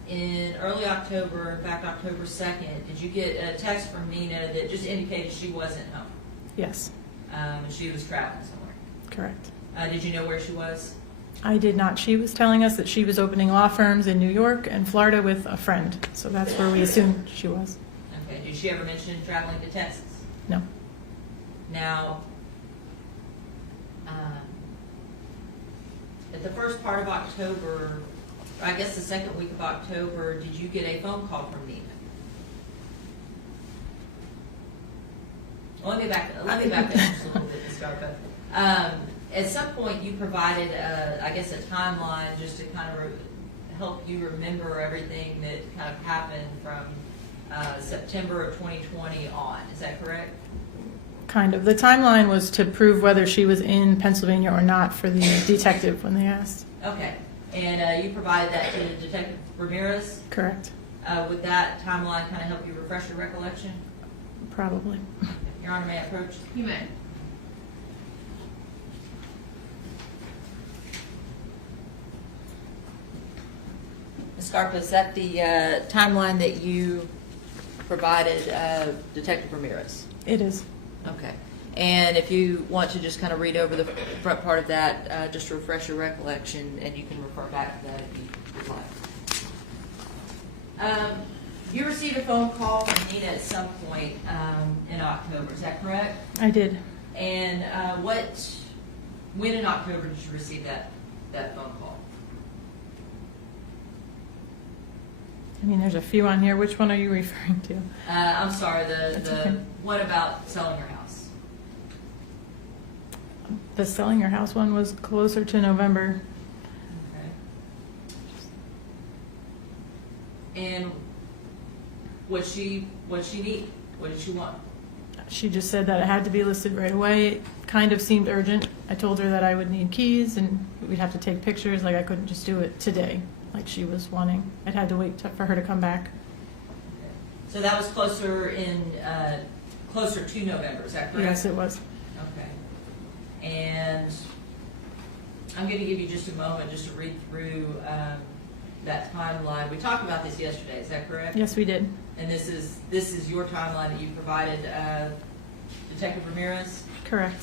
In early October, in fact, October 2nd, did you get a text from Nina that just indicated she wasn't home? Yes, And she was traveling somewhere? correct. Did you know where she was? I did not. She was telling us that she was opening law firms in New York and Florida with a friend. So that's where we assumed she was. Okay, did she ever mention traveling to Texas? No. Now, at the first part of October, or I guess the second week of October, did you get a phone call from Nina? Well, let me back up just a little bit to start. But at some point, you provided, I guess, a timeline just to kind of help you remember everything that kind of happened from September of 2020 on. Is that correct? Kind of. The timeline was to prove whether she was in Pennsylvania or not for the detective when they asked. Okay. And you provided that to Detective Ramirez. Correct. Would that timeline kind of help you refresh your recollection? Probably. Your Honor, may I approach? You may. Ms. Scarpa, is that the timeline that you provided Detective Ramirez? It is. Okay. And if you want to just kind of read over the front part of that, just to refresh your recollection, and you can refer back to that if you would like. You received a phone call from Nina at some point in October, is that correct? I did. And when in October did you receive that phone call? I mean, there's a few on here. Which one are you referring to? I'm sorry, That's the okay. one about selling your house. The selling your house one was closer to November. Okay. And what she need? What did she want? She just said that it had to be listed right away. It kind of seemed urgent. I told her that I would need keys and we'd have to take pictures. Like I couldn't just do it today, like she was wanting. I'd had to wait for her to come back. So that was closer to November, is that correct? Yes, it was. Okay. And I'm going to give you just a moment just to read through that timeline. We talked about this yesterday, is that correct? Yes, we did. And this is your timeline that you provided Detective Ramirez? Correct.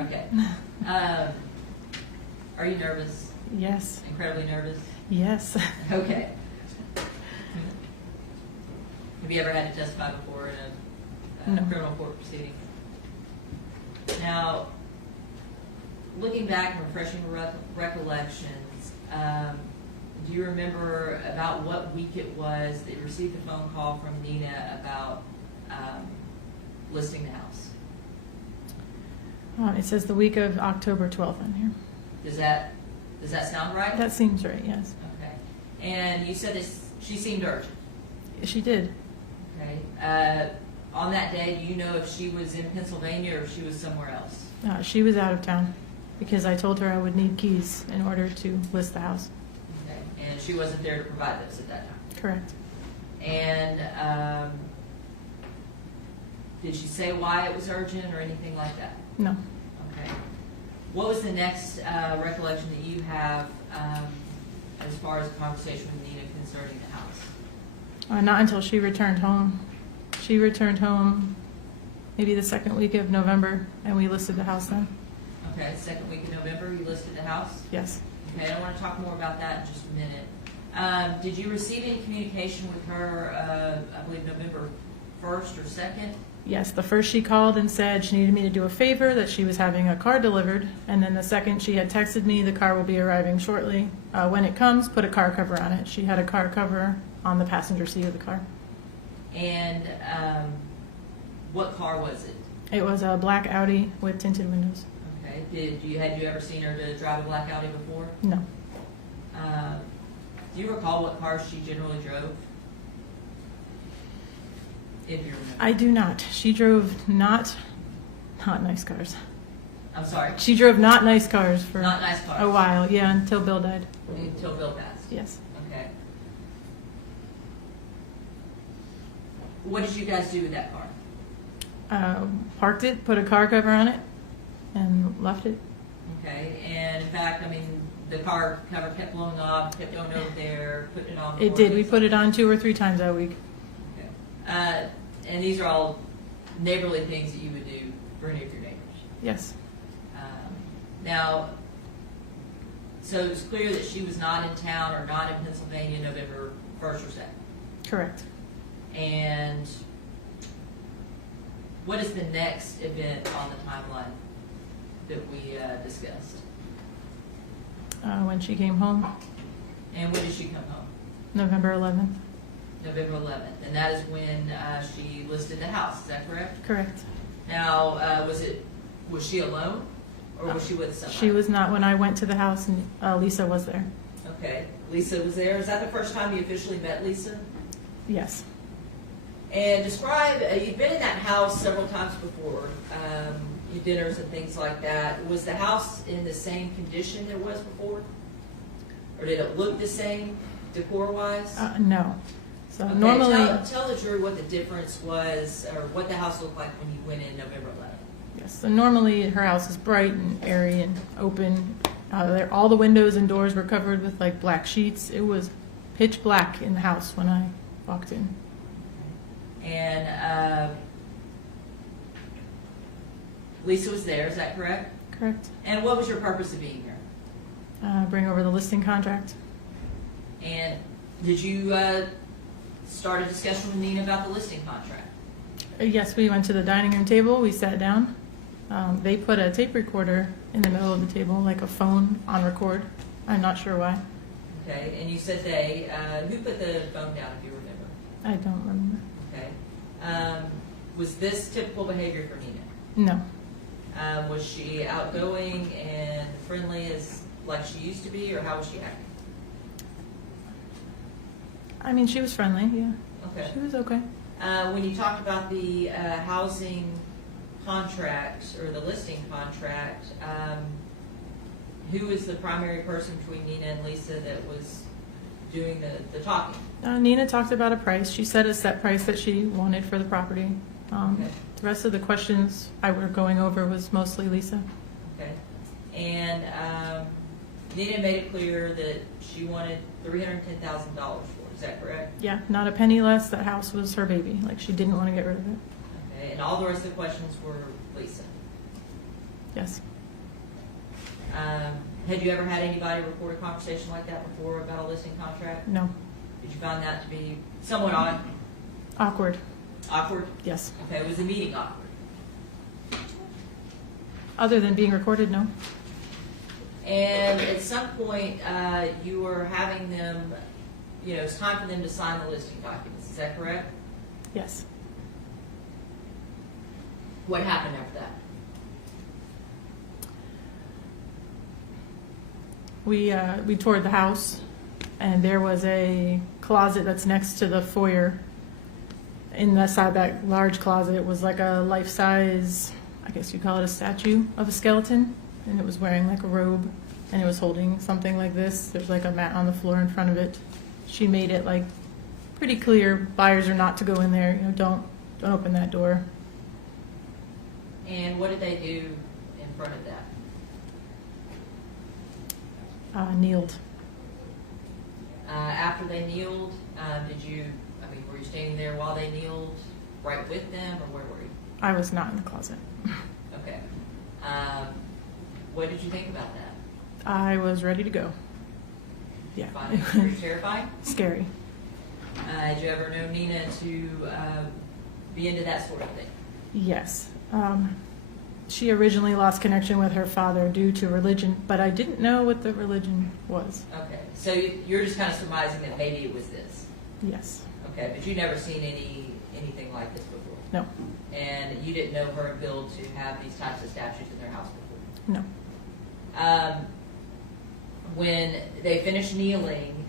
Okay. Are you nervous? Yes. Incredibly nervous? Yes. Okay. Have you ever had to testify before in a No. criminal court proceeding? Now, looking back and refreshing recollections, do you remember about what week it was that you received a phone call from Nina about listing the house? It says the week of October 12th on here. Does that sound right? That seems right, yes. Okay. And you said she seemed urgent. She did. Okay. On that day, do you know if she was in Pennsylvania or if she was somewhere else? She was out of town because I told her I would need keys in order to list the house. Okay. And she wasn't there to provide those at that time? Correct. And did she say why it was urgent or anything like that? No. Okay. What was the next recollection that you have as far as the conversation with Nina concerning the house? Not until she returned home. She returned home maybe the second week of November, and we listed the house then. Okay, second week of November, you listed the house? Yes. Okay, I want to talk more about that in just a minute. Did you receive any communication with her, I believe November 1st or 2nd? Yes, the first she called and said she needed me to do a favor, that she was having a car delivered, and then the second she had texted me, the car will be arriving shortly. When it comes, put a car cover on it. She had a car cover on the passenger seat of the car. And what car was it? It was a black Audi with tinted windows. Okay, had you ever seen her to drive a black Audi before? No. Do you recall what cars she generally drove? If you remember. I do not. She drove not nice cars. I'm sorry? She drove not nice cars for Not nice cars? a while, yeah, until Bill died. Until Bill passed? Yes. Okay. What did you guys do with that car? Parked it, put a car cover on it, and left it. Okay, and in fact, I mean, the car cover kept blowing off, kept going over there, putting it on. It did. We put it on 2 or 3 times that week. Okay. And these are all neighborly things that you would do for any of your neighbors. Yes. Now, so it was clear that she was not in town or not in Pennsylvania November 1st or 2nd. Correct. And what is the next event on the timeline that we discussed? When she came home, And when did she come home? November 11th. November 11th, and that is when she listed the house, is that correct? Correct. Now, was she alone, or was she with somebody? She was not when I went to the house, and Lisa was there. Okay, Lisa was there. Is that the first time you officially met Lisa? Yes. And describe, you've been in that house several times before, your dinners and things like that. Was the house in the same condition it was before? Or did it look the same decor-wise? No. So Okay, normally, tell the jury what the difference was, or what the house looked like when you went in November 11th. yes. So normally her house is bright and airy and open. All the windows and doors were covered with like black sheets. It was pitch black in the house when I walked in. And Lisa was there, is that correct? Correct. And what was your purpose of being here? Bring over the listing contract. And did you start a discussion with Nina about the listing contract? Yes, we went to the dining room table. We sat down. They put a tape recorder in the middle of the table, like a phone on record. I'm not sure why. Okay, and you said who put the phone down, if you remember? I don't remember. Okay. Was this typical behavior for Nina? No. Was she outgoing and friendly as like she used to be, or how was she acting? I mean, she was friendly, yeah. Okay. She was okay. When you talked about the housing contract or the listing contract, who was the primary person between Nina and Lisa that was doing the talking? Nina talked about a price. She said a set price that she wanted for the property. Okay. The rest of the questions I were going over was mostly Lisa. Okay. And Nina made it clear that she wanted $310,000 for it. Is that correct? Yeah, not a penny less. That house was her baby. Like, she didn't want to get rid of it. Okay. And all the rest of the questions were Lisa. Yes. Had you ever had anybody record a conversation like that before about a listing contract? No. Did you find that to be somewhat odd? Awkward. Awkward? Yes. Okay, was the meeting awkward? Other than being recorded, no. And at some point, you were having them, it's time for them to sign the listing documents. Is that correct? Yes. What happened after that? We toured the house, and there was a closet that's next to the foyer. Inside that large closet, it was like a life-size, I guess you'd call it a statue of a skeleton, and it was wearing like a robe, and it was holding something like this. There's like a mat on the floor in front of it. She made it like pretty clear buyers are not to go in there. Don't open that door. And what did they do in front of that? Kneeled. After they kneeled, were you standing there while they kneeled, right with them, or where were you? I was not in the closet. Okay. What did you think about that? I was ready to go. Yeah. Fine. Were you terrified? Scary. Did you ever know Nina to be into that sort of thing? Yes. She originally lost connection with her father due to religion, but I didn't know what the religion was. Okay, so you're just kind of surmising that maybe it was this. Yes. Okay, but you've never seen anything like this before? No. And you didn't know her and Bill to have these types of statues in their house before? No. When they finished kneeling,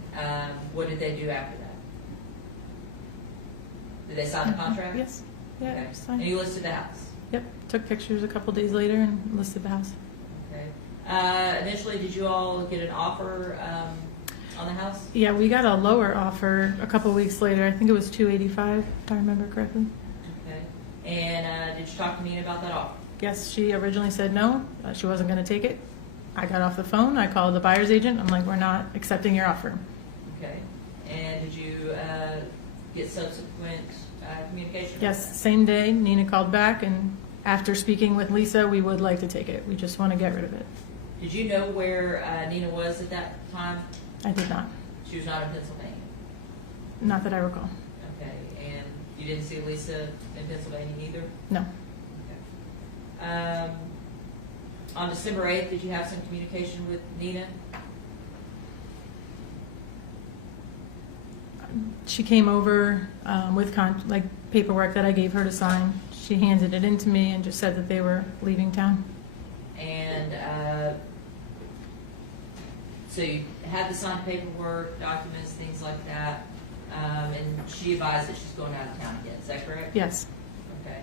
what did they do after that? Did they sign the contract? Yes. Yeah. Okay. Signed. And you listed the house? Yep. Took pictures a couple days later and listed the house. Okay. Initially, did you all get an offer on the house? Yeah, we got a lower offer a couple weeks later. I think it was $285, if I remember correctly. Okay. And did you talk to Nina about that offer? Yes, she originally said no. She wasn't going to take it. I got off the phone. I called the buyer's agent. I'm like, we're not accepting your offer. Okay. And did you get subsequent communication? Yes, same day, Nina called back, and after speaking with Lisa, we would like to take it. We just want to get rid of it. Did you know where Nina was at that time? I did not. She was not in Pennsylvania. Not that I recall. Okay. And you didn't see Lisa in Pennsylvania either? No. On December 8th, did you have some communication with Nina? She came over with like paperwork that I gave her to sign. She handed it in to me and just said that they were leaving town. And so you had the signed paperwork, documents, things like that, and she advised that she's going out of town again. Is that correct? Yes, Okay.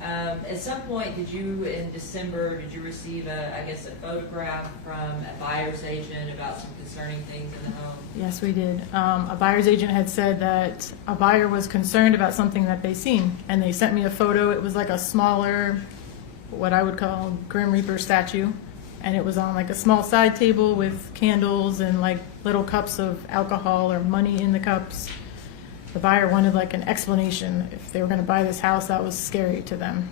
At some point, in December, did you receive I guess, a photograph from a buyer's agent about some concerning things in the home? yes, we did. A buyer's agent had said that a buyer was concerned about something that they seen, and they sent me a photo. It was like a smaller, what I would call Grim Reaper statue, and it was on like a small side table with candles and like little cups of alcohol or money in the cups. The buyer wanted like an explanation if they were going to buy this house. That was scary to them.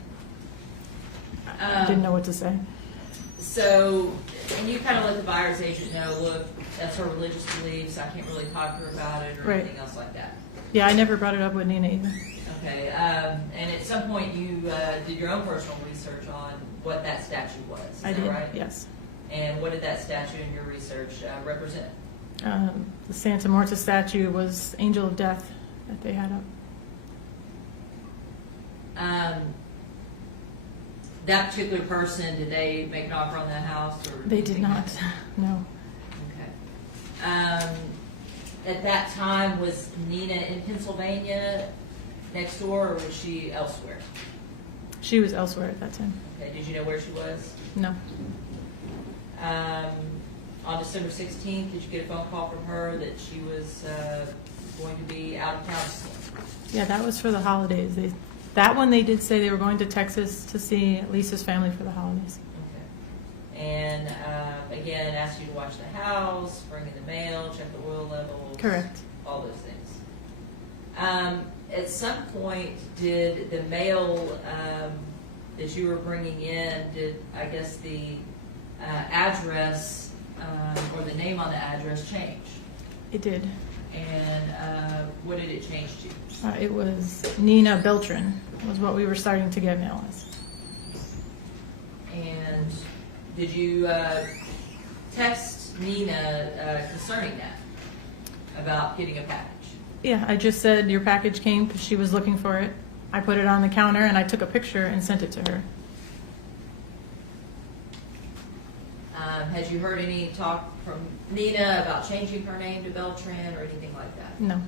I didn't know what to say. So, and you kind of let the buyer's agent know, look, that's her religious beliefs. I can't really talk to her about it or Right. anything else like that. Yeah, I never brought it up with Nina either. Okay. And at some point, you did your own personal research on what that statue was. Is I that did, right? yes. And what did that statue in your research represent? The Santa Marta statue was Angel of Death that they had up. That particular person, did they make an offer on that house? Or They did anything not, like that? no. Okay. At that time, was Nina in Pennsylvania next door, or was she elsewhere? She was elsewhere at that time. Okay. Did you know where she was? No. On December 16th, did you get a phone call from her that she was going to be out of town? Yeah, that was for the holidays. That one they did say they were going to Texas to see Lisa's family for the holidays. Okay. And again, asked you to watch the house, bring in the mail, check the oil levels. Correct. All those things. At some point, did the mail that you were bringing in, did I guess the address or the name on the address change? It did. And what did it change to? It was Nina Beltran was what we were starting to get mail as. And did you text Nina concerning that, about getting a package? Yeah, I just said your package came because she was looking for it. I put it on the counter and I took a picture and sent it to her. Had you heard any talk from Nina about changing her name to Beltran or anything like that? No.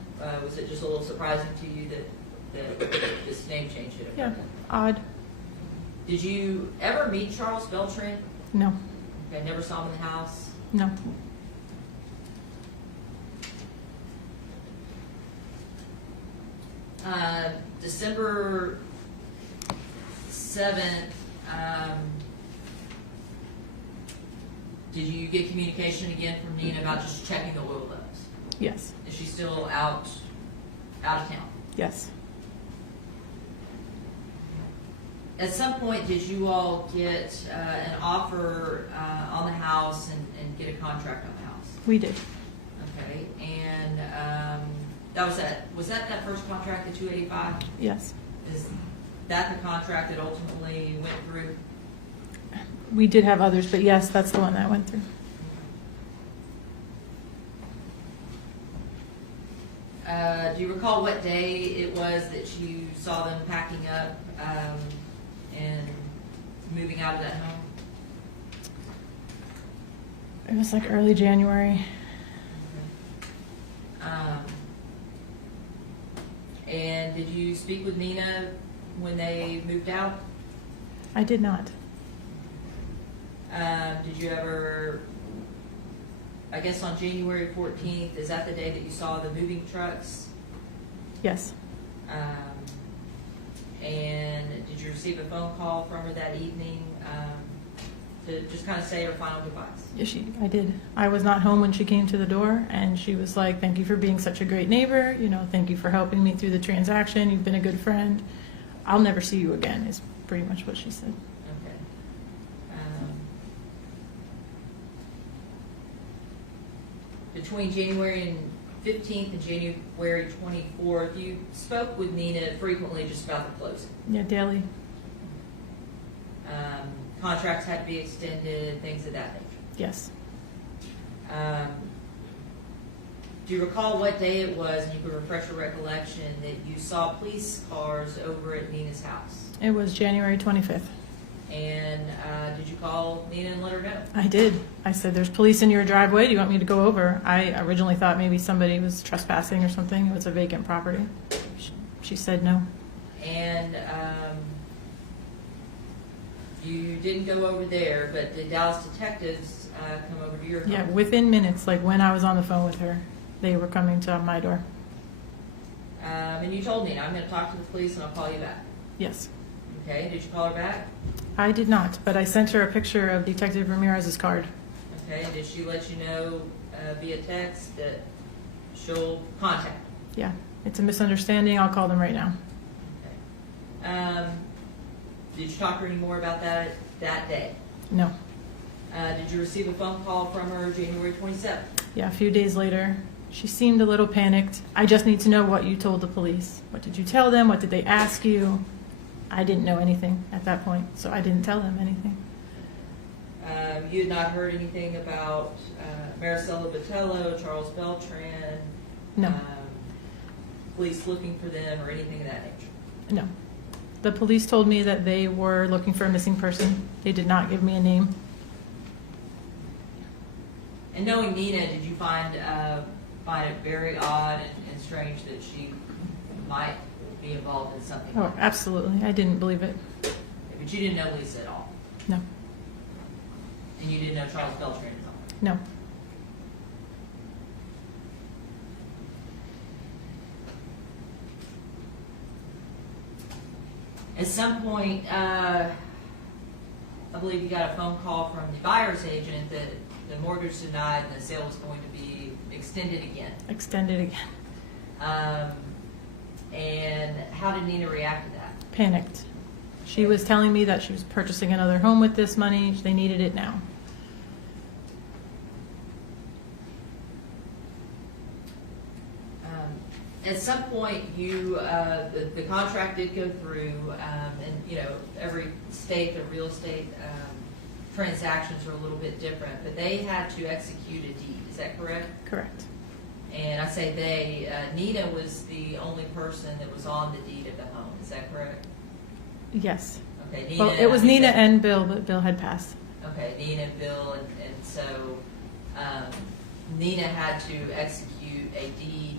Was it just a little surprising to you that this name change had Yeah, occurred? odd. Did you ever meet Charles Beltran? No. Okay, never saw him in the house? No. December 7th, did you get communication again from Nina about just checking the oil levels? Yes. Is she still out of town? Yes. At some point, did you all get an offer on the house and get a contract on the house? We did. Okay, and was that first contract, the 285? Yes. Is that the contract that ultimately went through? We did have others, but yes, that's the one that went through. Do you recall what day it was that you saw them packing up and moving out of that home? It was like early January. And did you speak with Nina when they moved out? I did not. Did you ever, I guess on January 14th, is that the day that you saw the moving trucks? Yes. And did you receive a phone call from her that evening to just kind of say her final goodbyes? Yes, I did. I was not home when she came to the door, and she was like, "Thank you for being such a great neighbor. Thank you for helping me through the transaction. You've been a good friend. I'll never see you again," is pretty much what she said. Okay. Between January 15th and January 24th, you spoke with Nina frequently just about the closing. Yeah, daily. Contracts had to be extended, things of that nature. Yes. Do you recall what day it was, and you could refresh your recollection, that you saw police cars over at Nina's house? It was January 25th. And did you call Nina and let her know? I did. I said, there's police in your driveway. Do you want me to go over? I originally thought maybe somebody was trespassing or something. It was a vacant property. She said no. And you didn't go over there, but the Dallas detectives come over to your home? Yeah, within minutes, like when I was on the phone with her, they were coming to my door. And you told Nina, I'm going to talk to the police and I'll call you back. Yes. Okay, did you call her back? I did not, but I sent her a picture of Detective Ramirez's card. Okay, did she let you know via text that she'll contact? Yeah, it's a misunderstanding. I'll call them right now. Okay. Did you talk to her any more about that day? No. Did you receive a phone call from her January 27th? Yeah, a few days later, she seemed a little panicked. I just need to know what you told the police. What did you tell them? What did they ask you? I didn't know anything at that point, so I didn't tell them anything. You had not heard anything about Marisela Botello, Charles Beltran? No. Police looking for them or anything of that nature? No. The police told me that they were looking for a missing person. They did not give me a name. And knowing Nina, did you find it very odd and strange that she might be involved in something? Oh, like that? absolutely. I didn't believe it. But you didn't know Lisa at all? No. And you didn't know Charles Beltran at all? No. At some point, I believe you got a phone call from the buyer's agent that the mortgage denied and the sale was going to be extended again. Extended again. And how did Nina react to that? Panicked. She was telling me that she was purchasing another home with this money. They needed it now. At some point, the contract did go through, and every state, the real estate transactions are a little bit different, but they had to execute a deed. Is that correct? Correct. And I say they, Nina was the only person that was on the deed of the home. Is that correct? Yes. Okay, Nina. Well, it was Nina and Bill, but Bill had passed. Okay, Nina and Bill, and so Nina had to execute a deed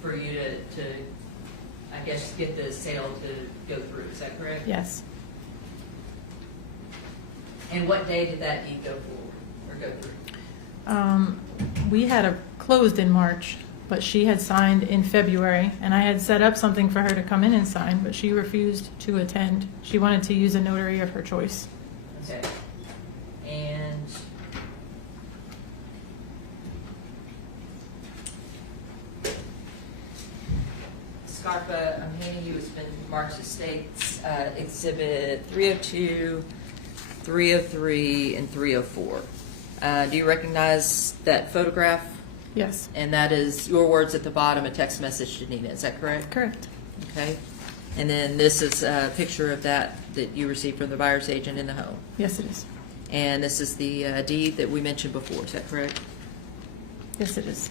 for you to, I guess, get the sale to go through. Is that correct? Yes. And what day did that deed go forward or go through? We had a closed in March, but she had signed in February, and I had set up something for her to come in and sign, but she refused to attend. She wanted to use a notary of her choice. Okay. And Scarpa, I'm handing you, it's been marked as States Exhibit 302, 303, and 304. Do you recognize that photograph? Yes. And that is your words at the bottom, a text message to Nina. Is that correct? Correct. Okay. And then this is a picture of that you received from the buyer's agent in the home. Yes, it is. And this is the deed that we mentioned before. Is that correct? Yes, it is.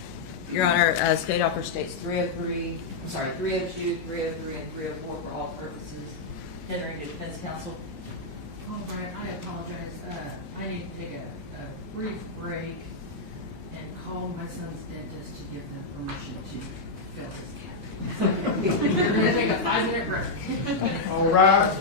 Your Honor, state offer states 302, 303, and 304 for all purposes. Tendering to defense counsel. Oh, Brian, I apologize. I need to take a brief break and call my son's dentist to give them permission to fill his cap. We're going to take a 5-minute break. All right.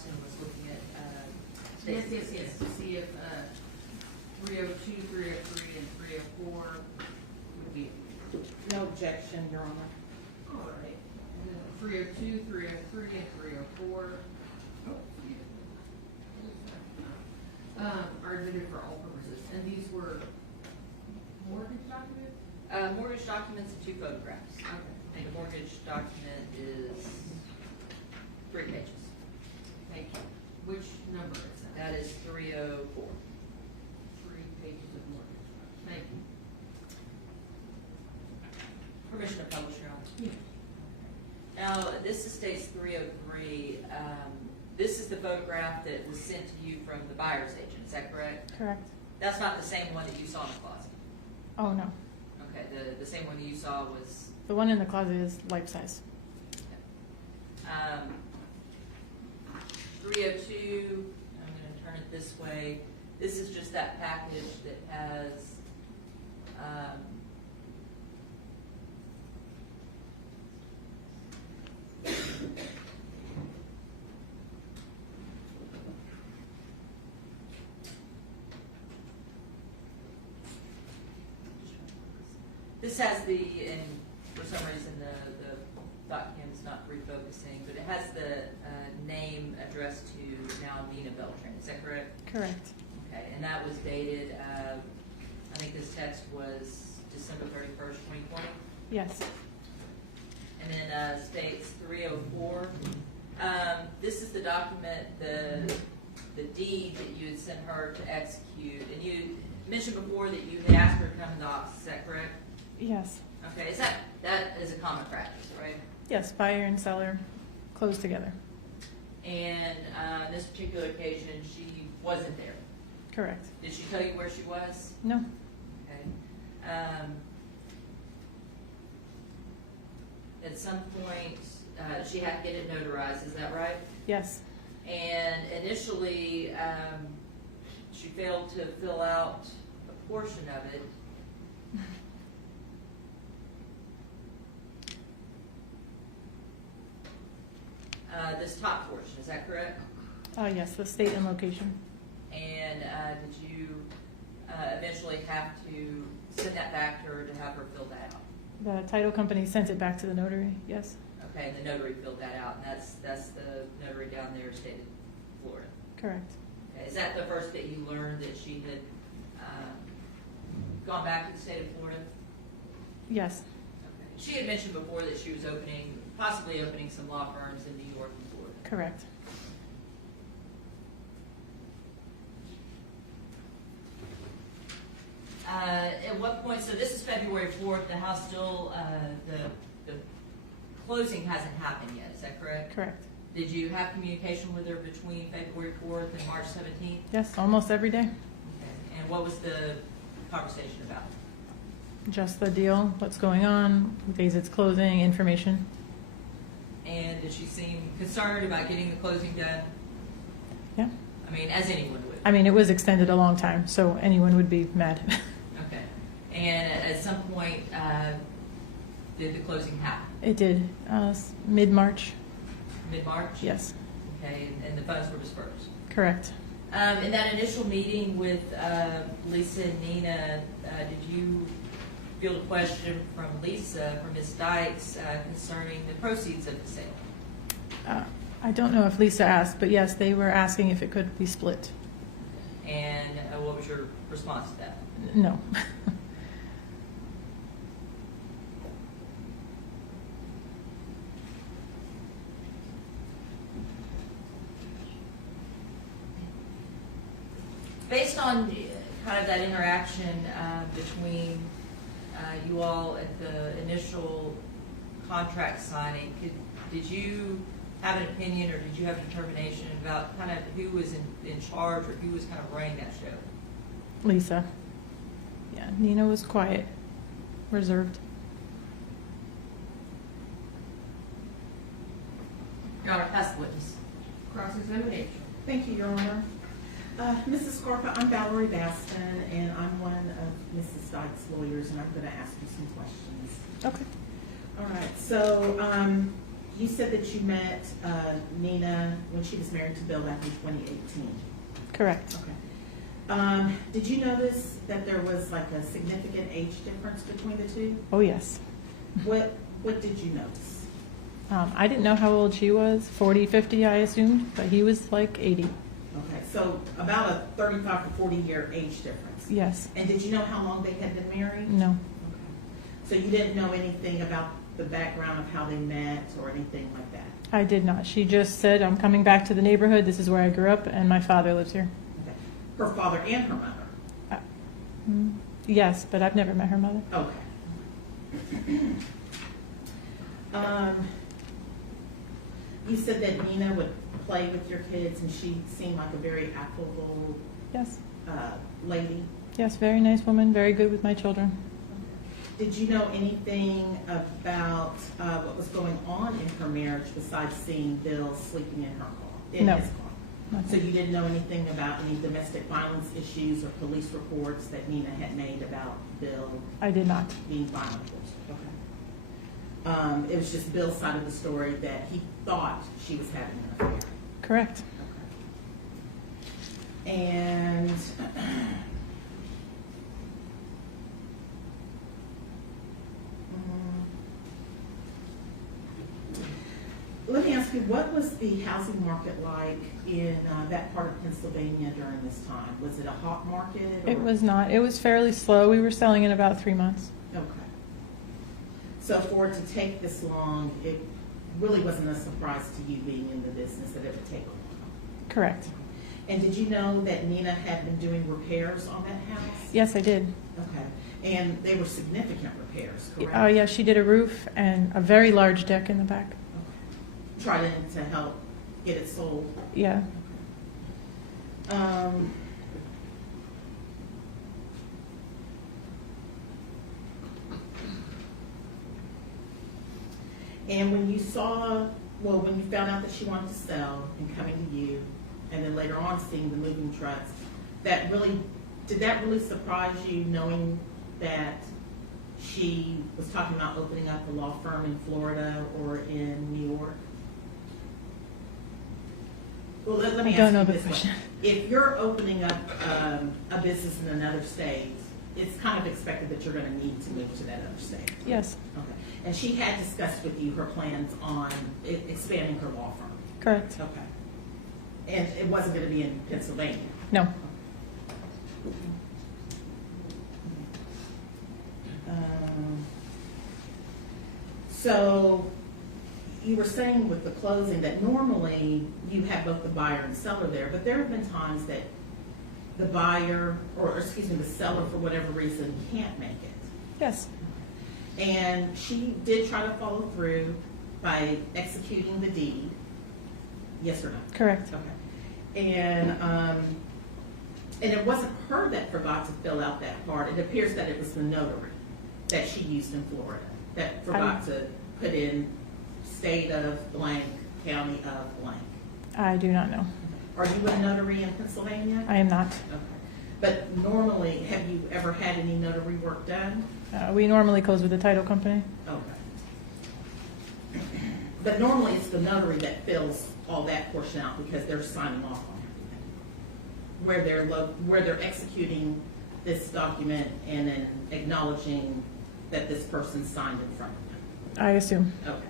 Baston was looking at, Yes, statements. yes, yes, to see if 302, 303, and 304 would be. No objection, Your Honor. All right. 302, 303, and 304 are admitted for all purposes. And these were mortgage documents? Mortgage documents and 2 photographs. Okay. And the mortgage document is 3 pages. Thank you. Which number is that? That is 304. 3 pages of mortgage. Thank you. Permission to publish, Your Honor. Yeah. Now, this is states 303. This is the photograph that was sent to you from the buyer's agent, is that correct? Correct. That's not the same one that you saw in the closet. Oh, no. Okay, the same one that you saw was, The one in the closet is life size. 302, I'm going to turn it this way. This is just that package that has, this has the, and for some reason the document's not refocusing, but it has the name addressed to now Nina Beltran, is that correct? Correct. Okay, and that was dated, I think this text was December 31st, 2020? Yes. And then states 304. This is the document, the deed that you had sent her to execute. And you mentioned before that you had asked her to come in the office, is that correct? Yes. Okay, that is a common practice, right? Yes, buyer and seller close together. And on this particular occasion, she wasn't there. Correct. Did she tell you where she was? No. Okay. At some point, she had to get it notarized, is that right? Yes. And initially, she failed to fill out a portion of it. This top portion, is that correct? Yes, the state and location. And did you eventually have to send that back to her to have her fill that out? The title company sent it back to the notary. Yes. Okay, and the notary filled that out, and that's the notary down there, state of Florida. Correct. Okay, is that the first that you learned that she had gone back to the state of Florida? Yes. Okay. She had mentioned before that she was possibly opening some law firms in New York and Florida. Correct. At what point, so this is February 4th, the house still, the closing hasn't happened yet, is that correct? Correct. Did you have communication with her between February 4th and March 17th? Yes, almost every day. Okay. And what was the conversation about? Just the deal, what's going on, days it's closing, information. And did she seem concerned about getting the closing done? Yeah. I mean, as anyone would. I mean, it was extended a long time, so anyone would be mad. Okay. And at some point, did the closing happen? It did. Mid-March. Mid-March? Yes. Okay, and the funds were dispersed. Correct. In that initial meeting with Lisa and Nina, did you field a question from Lisa, from Ms. Dykes, concerning the proceeds of the sale? I don't know if Lisa asked, but yes, they were asking if it could be split. And what was your response to that? No. Based on kind of that interaction between you all at the initial contract signing, did you have an opinion or did you have a determination about kind of who was in charge or who was kind of running that show? Lisa. Yeah, Nina was quiet, reserved. Your Honor, pass the witness. Cross-examination. Thank you, Your Honor. Mrs. Scarpa, I'm Valerie Baston, and I'm one of Mrs. Dyke's lawyers, and I'm going to ask you some questions. Okay. All right, so You said that you met Nina when she was married to Bill back in 2018. Correct. Okay. Did you notice that there was like a significant age difference between the two? Oh, yes. What did you notice? I didn't know how old she was, 40, 50, I assumed, but he was like 80. Okay, so about a 35 to 40 year age difference. Yes. And did you know how long they had been married? No. Okay. So you didn't know anything about the background of how they met or anything like that? I did not. She just said, I'm coming back to the neighborhood. This is where I grew up, and my father lives here. Okay. Her father and her mother? Yes, but I've never met her mother. Okay. You said that Nina would play with your kids, and she seemed like a very affable Yes. lady. Yes, very nice woman, very good with my children. Did you know anything about what was going on in her marriage besides seeing Bill sleeping in her car? No. His car? So Nothing. you didn't know anything about any domestic violence issues or police reports that Nina had made about Bill I did not. being violent towards her? Okay. It was just Bill's side of the story that he thought she was having an affair. Correct. Okay. And let me ask you, what was the housing market like in that part of Pennsylvania during this time? Was it a hot market? Or? It was not. It was fairly slow. We were selling in about 3 months. Okay. So for it to take this long, it really wasn't a surprise to you being in the business that it would take a long time. Correct. And did you know that Nina had been doing repairs on that house? Yes, I did. Okay. And they were significant repairs, correct? Oh, yeah, she did a roof and a very large deck in the back. Okay. Trying to help get it sold. Yeah. And when you when you found out that she wanted to sell and coming to you, and then later on seeing the moving trucks, did that really surprise you, knowing that she was talking about opening up a law firm in Florida or in New York? Well, let me I don't ask know you the this way. question. If you're opening up a business in another state, it's kind of expected that you're going to need to move to that other state. Yes. Okay. And she had discussed with you her plans on expanding her law firm. Correct. Okay. And it wasn't going to be in Pennsylvania. No. So you were saying with the closing that normally you have both the buyer and seller there, but there have been times that the buyer, or excuse me, the seller for whatever reason can't make it. Yes. And she did try to follow through by executing the deed. Yes or no? Correct. Okay. And it wasn't her that forgot to fill out that part. It appears that it was the notary that she used in Florida that forgot to put in state of blank, county of blank. I do not know. Are you a notary in Pennsylvania? I am not. Okay. But normally, have you ever had any notary work done? We normally close with the title company. Okay. But normally it's the notary that fills all that portion out because they're signing off on everything. Where they're executing this document and then acknowledging that this person signed in front of them. I assume. Okay.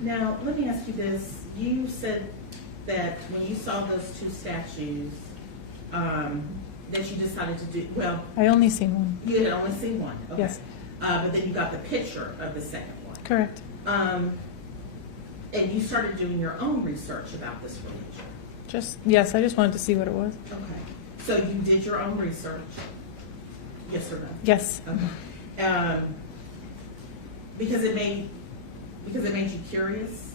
Now, let me ask you this. You said that when you saw those two statues, that you decided to do, well, I only seen one. you had only seen one. Okay. Yes. But then you got the picture of the second one. Correct. And you started doing your own research about this religion. Yes, I just wanted to see what it was. Okay. So you did your own research? Yes or no? Yes. Okay. Because it made you curious?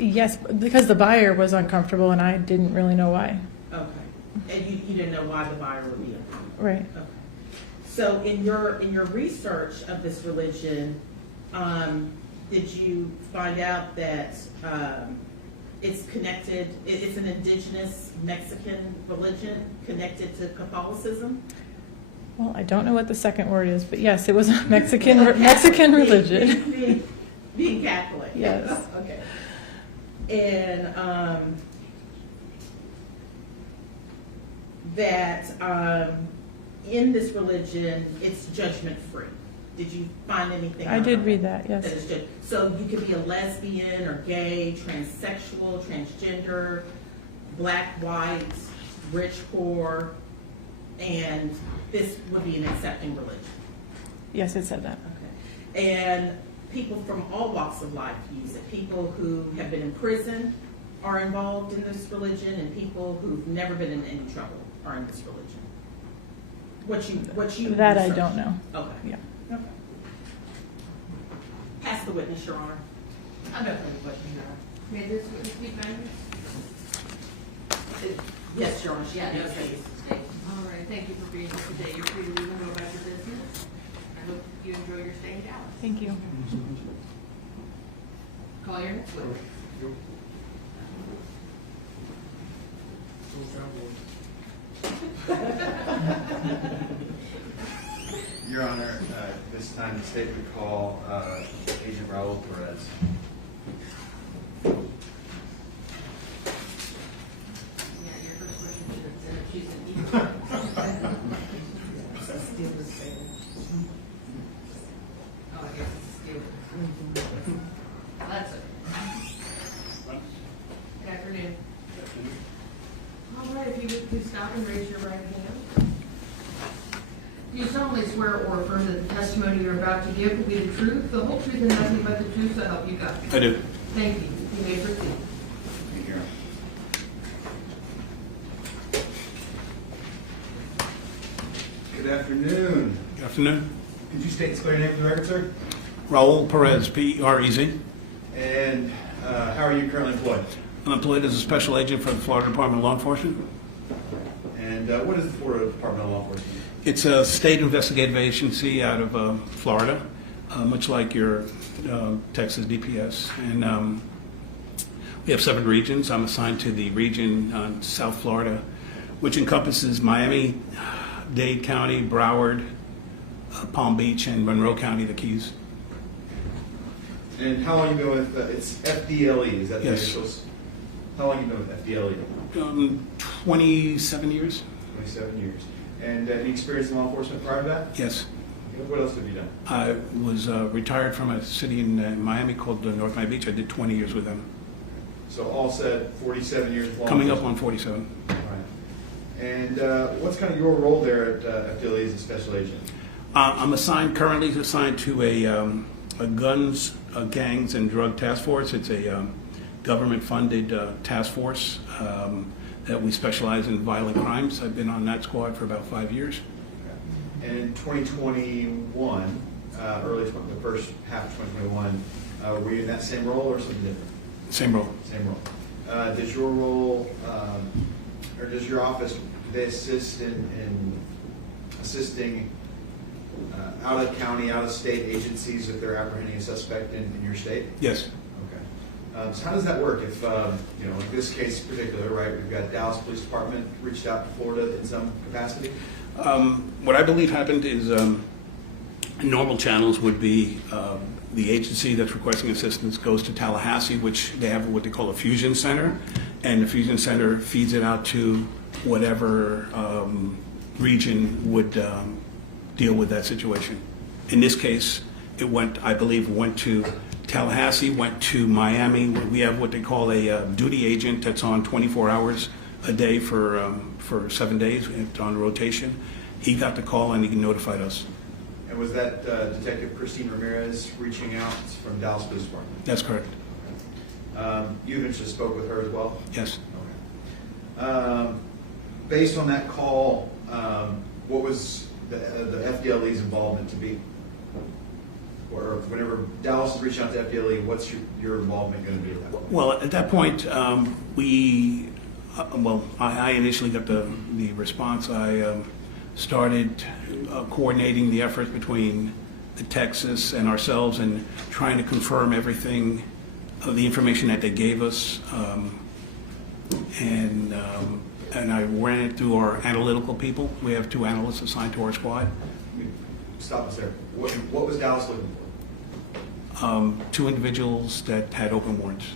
Yes, because the buyer was uncomfortable and I didn't really know why. Okay. And you didn't know why the buyer would be uncomfortable? Right. Okay. So in your research of this religion, did you find out that it's connected, it's an indigenous Mexican religion connected to Catholicism? Well, I don't know what the second word is, but yes, it was a Mexican religion. Being Catholic. Yes. Okay. And that in this religion, it's judgment free. Did you find anything? I did read that, yes. That is good. So you could be a lesbian or gay, transsexual, transgender, black, white, rich, poor, and this would be an accepting religion. Yes, it said that. Okay. And people from all walks of life use it. People who have been in prison are involved in this religion, and people who've never been in any trouble are in this religion. What you That I researched. don't know. Okay. Yeah. Okay. Pass the witness, Your Honor. I don't have any questions, Your Honor. May this witness speak kindly? Yes, Your Honor. She Yeah, had no, no thank you. face. All right, thank you for being here today. You're free to leave and go about your business. I hope you enjoy your stay in Dallas. Thank you. Call your next witness. Your Honor, this time the state would call Agent Raul Perez. Yeah, your first question should have said if she's an Oh, I guess it's a steal. That's it. Good afternoon. All right, if you would please stop and raise your right hand. Do you solemnly swear or affirm that the testimony you're about to give will be the truth, the whole truth, and nothing but the truth, so help you God? I do. Thank you. You may proceed. Thank you, Your Honor. Good afternoon. Good afternoon. Could you state and swear your name for the record, sir? Raul Perez, P-E-R-E-Z. And how are you currently employed? I'm employed as a special agent for the Florida Department of Law Enforcement. And what is the Florida Department of Law Enforcement? It's a state investigative agency out of Florida, much like your Texas DPS. And we have 7 regions. I'm assigned to the region South Florida, which encompasses Miami, Dade County, Broward, Palm Beach, and Monroe County, the Keys. And how long you been with, it's FDLE, is that the Yes. initials? How long you been with FDLE? 27 years? 27 years. And any experience in law enforcement prior to that? Yes. What else have you done? I was retired from a city in Miami called North Miami Beach. I did 20 years with them. So all said, 47 years of law Coming up enforcement. on 47. All right. And what's kind of your role there at FDLE as a special agent? I'm currently assigned to a guns, gangs, and drug task force. It's a government-funded task force that we specialize in violent crimes. I've been on that squad for about 5 years. And in 2021, the first half of 2021, were you in that same role or something different? Same role. Same role. Does your role, or does your office, do they assist in assisting out of county, out of state agencies if they're apprehending a suspect in your state? Yes. Okay. So how does that work? If, in this case in particular, right, we've got Dallas Police Department reached out to Florida in some capacity? What I believe happened is normal channels would be the agency that's requesting assistance goes to Tallahassee, which they have what they call a fusion center, and the fusion center feeds it out to whatever region would deal with that situation. In this case, I believe went to Tallahassee, went to Miami. We have what they call a duty agent that's on 24 hours a day for 7 days on rotation. He got the call and he notified us. And was that Detective Christine Ramirez reaching out from Dallas Police Department? That's correct. You eventually spoke with her as well? Yes. Okay. Based on that call, what was the FDLE's involvement to be? or whenever Dallas is reaching out to FDLE, what's your involvement going to be with that? Well, at that point, I initially got the response. I started coordinating the efforts between the Texas and ourselves and trying to confirm everything, the information that they gave us. And I ran it through our analytical people. We have 2 analysts assigned to our squad. Stop us there. What was Dallas looking for? 2 individuals that had open warrants.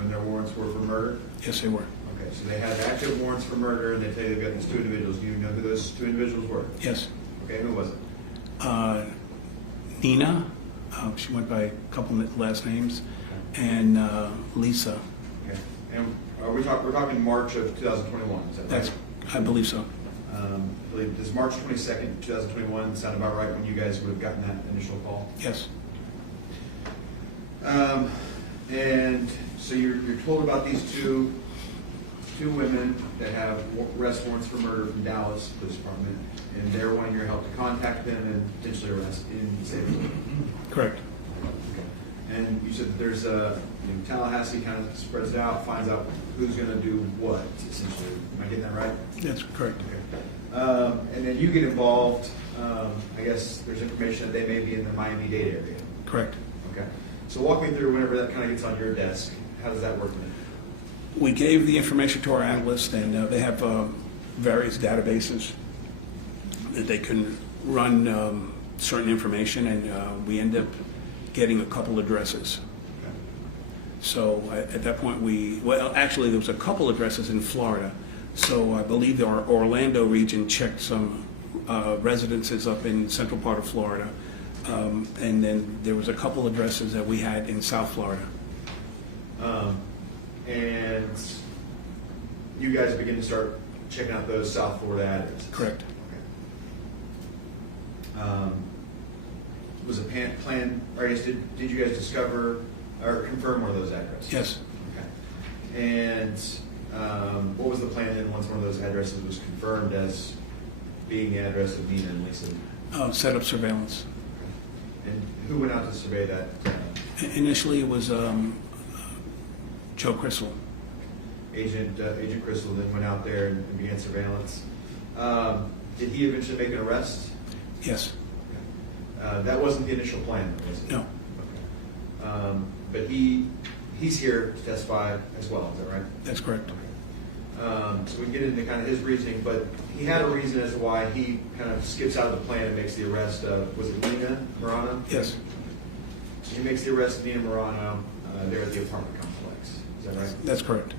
And their warrants were for murder? Yes, they were. Okay, so they had active warrants for murder, and they tell you they've got these 2 individuals. Do you know who those 2 individuals were? Yes. Okay, who was it? Nina, she went by a couple of last names, and Lisa. Okay, and we're talking March of 2021, is that right? That's, I believe so. I believe, does March 22nd, 2021 sound about right when you guys would have gotten that initial call? Yes. And so you're told about these two women that have arrest warrants for murder from Dallas Police Department, and they're wanting your help to contact them and potentially arrest in Salem. Correct. Okay. And you said that there's Tallahassee kind of spreads it out, finds out who's going to do what, essentially. Am I getting that right? That's correct. Okay. And then you get involved. I guess there's information that they may be in the Miami-Dade area. Correct. Okay. So walk me through whenever that kind of gets on your desk. How does that work? We gave the information to our analysts, and they have various databases that they can run certain information, and we end up getting a couple addresses. So at that point, actually, there was a couple addresses in Florida. So I believe our Orlando region checked some residences up in central part of Florida. And then there was a couple addresses that we had in South Florida. And you guys begin to start checking out those South Florida addresses. Correct. Okay. Was a plan, or I guess, did you guys discover or confirm one of those addresses? Yes. Okay. And what was the plan then once one of those addresses was confirmed as being the address of Nina and Lisa? Set up surveillance. Okay. And who went out to survey that? Initially, it was Joe Crystal. Agent Crystal then went out there and began surveillance. Did he eventually make an arrest? Yes. That wasn't the initial plan, was it? No. Okay. But he's here to testify as well, is that right? That's correct. So we can get into kind of his reasoning, but he had a reason as to why he kind of skips out of the plan and makes the arrest of, was it Nina Morano? Yes. So he makes the arrest of Nina Morano there at the apartment complex, is that right? That's correct.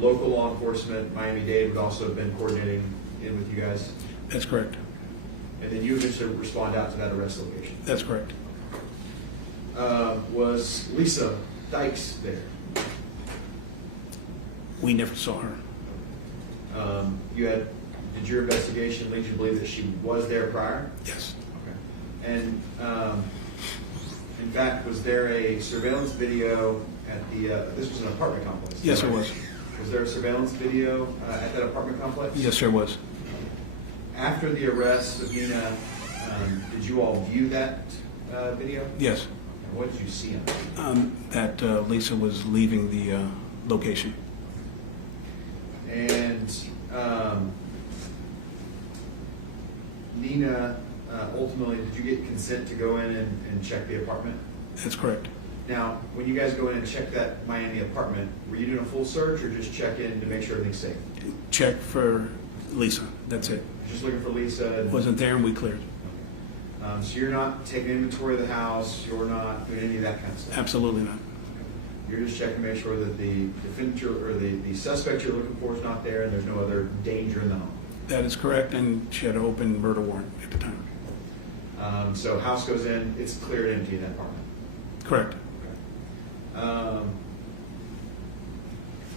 Local law enforcement, Miami-Dade would also have been coordinating in with you guys, That's correct. and then you eventually respond out to that arrest location. That's correct. Was Lisa Dykes there? We never saw her. Did your investigation lead you to believe that she was there prior? Yes. Okay. And in fact, was there a surveillance video at the, this was an apartment complex? Yes, there was. Was there a surveillance video at that apartment complex? Yes, there was. After the arrest of Nina, did you all view that video? Yes. And what did you see on it? That Lisa was leaving the location. And Nina, ultimately, did you get consent to go in and check the apartment? That's correct. Now, when you guys go in and check that Miami apartment, were you doing a full search or just check in to make sure everything's safe? Check for Lisa. That's it. Just looking for Lisa? And, Wasn't there, and we cleared. so you're not taking inventory of the house, you're not doing any of that kind of stuff? Absolutely not. You're just checking to make sure that the defendant or the suspect you're looking for is not there and there's no other danger in the home? That is correct, and she had an open murder warrant at the time. So house goes in, it's cleared empty in that apartment? Correct.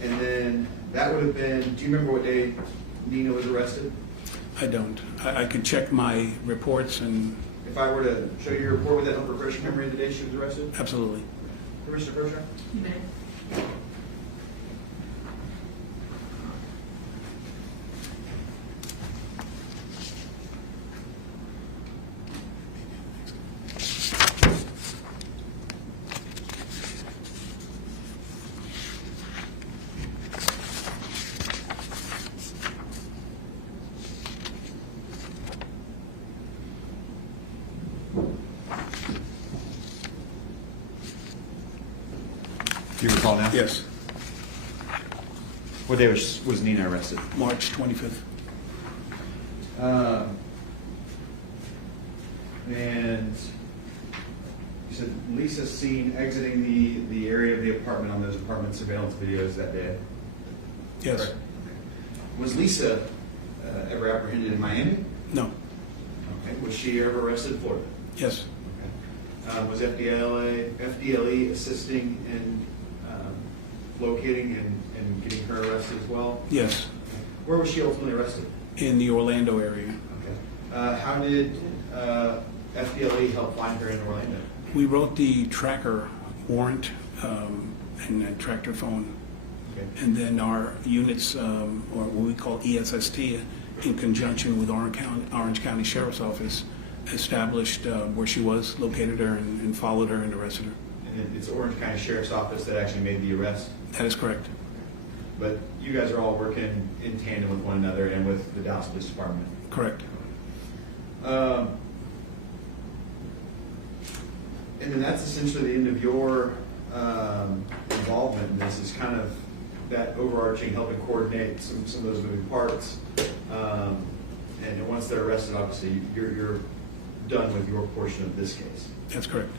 And then that would have been, do you remember what day Nina was arrested? I don't. I could check my reports, and If I were to show you your report, would that help refresh your memory of the day she was arrested? absolutely. Commissioner Prochar? You may. recall now? Yes, What day was Nina arrested? March 25th. And you said Lisa seen exiting the area of the apartment on those apartment surveillance videos that day? Yes. Correct. Was Lisa ever apprehended in Miami? No. Okay. Was she ever arrested in Florida? Yes. Okay. Was FDLE assisting in locating and getting her arrested as well? Yes. Where was she ultimately arrested? In the Orlando area. Okay. How did FDLE help find her in Orlando? We wrote the tracker warrant and then tracked her phone. Okay. And then our units, or what we call ESST, in conjunction with Orange County Sheriff's Office, established where she was, located her, and followed her and arrested her. And it's Orange County Sheriff's Office that actually made the arrest? That is correct. But you guys are all working in tandem with one another and with the Dallas Police Department? Correct. And then that's essentially the end of your involvement in this, is kind of that overarching, helping coordinate some of those moving parts. And once they're arrested, obviously, you're done with your portion of this case. That's correct.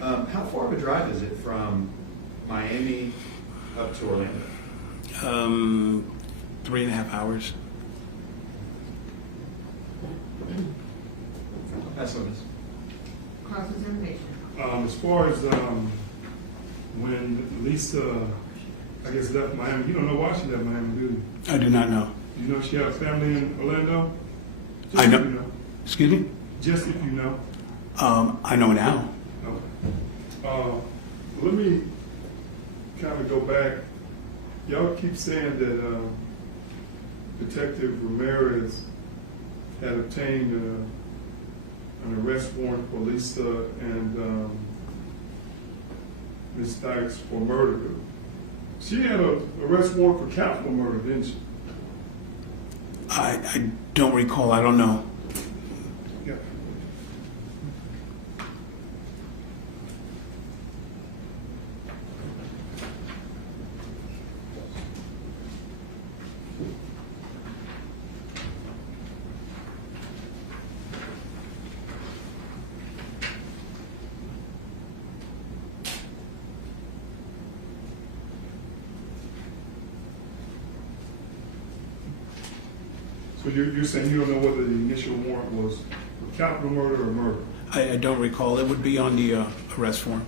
How far of a drive is it from Miami up to Orlando? 3.5 hours. That's what it is. Cross-examination. As far as when Lisa, I guess, left Miami, you don't know why she left Miami, do you? I do not know. You know she has family in Orlando? I Just know. if you know. Excuse me? Just if you know. I know now. Okay. Let me kind of go back. Y'all keep saying that Detective Ramirez had obtained an arrest warrant for Lisa and Ms. Dykes for murder. She had an arrest warrant for capital murder, didn't she? I don't recall. I don't know. Yeah. So you're saying you don't know whether the initial warrant was for capital murder or murder? I don't recall. It would be on the arrest form.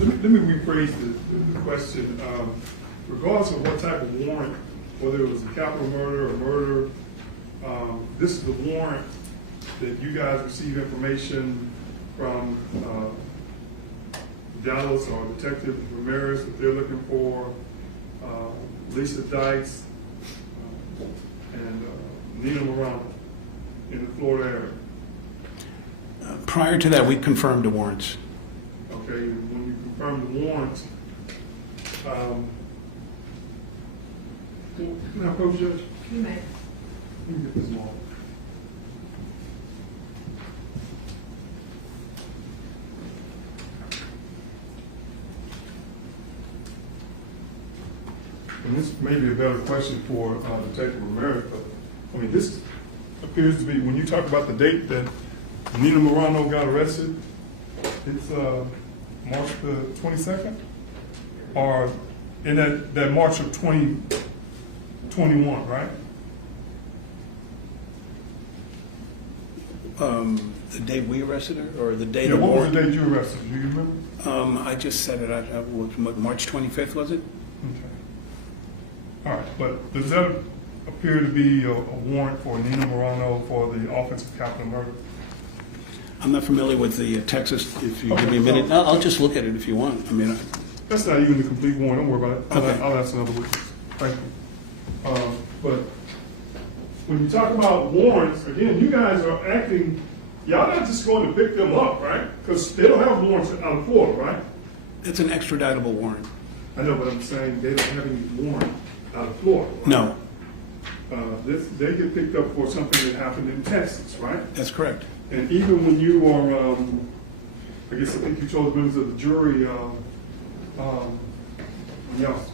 Let me rephrase the question. Regardless of what type of warrant, whether it was a capital murder or murder, this is the warrant that you guys receive information from Dallas or Detective Ramirez that they're looking for Lisa Dykes and Nina Morano in the Florida area. Prior to that, we confirmed the warrants. Okay, when you confirm the warrants, can I approach Judge? You may. Let me get this mark. and this may be a better question for Detective Ramirez, but, I mean, this appears to be, when you talk about the date that Nina Morano got arrested, it's March the 22nd? Or in that March of 2021, right? The day we arrested her, or the day Yeah, the what was warrant? the date you arrested? Do you remember? I just said it, March 25th, was it? Okay. All right, but does that appear to be a warrant for Nina Morano for the offense of capital murder? I'm not familiar with the Texas, if you give me a minute. I'll just look at it if you want. I mean, That's not even the complete warrant, don't worry about it. Okay. I'll ask another witness. Thank you. But when you talk about warrants, again, you guys are acting, y'all not just going to pick them up, right? Because they don't have warrants out of Florida, right? it's an extraditable warrant. I know, but I'm saying they don't have any warrant out of Florida. Right? No, They get picked up for something that happened in Texas, right? that's correct. And even when you are, I think you told the members of the jury,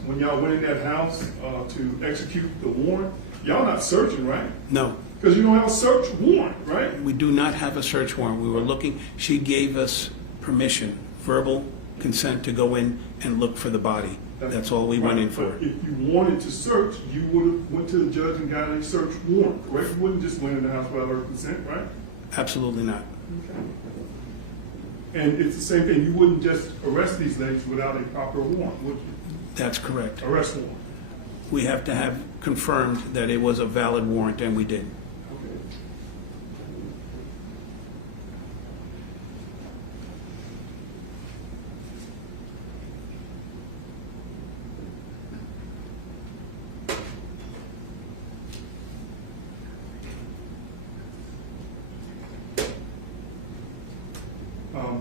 when y'all went in that house to execute the warrant, y'all not searching, right? No, Because you don't have a search warrant, right? we do not have a search warrant. We were looking, she gave us permission, verbal consent to go in and look for the body. That's all we went in for. But if you wanted to search, you would have went to the judge and got a search warrant, correct? You wouldn't just went in the house without her consent, right? Absolutely not. And it's the same thing, you wouldn't just arrest these ladies without a proper warrant, would you? That's correct. Arrest warrant. We have to have confirmed that it was a valid warrant, and we did. Okay.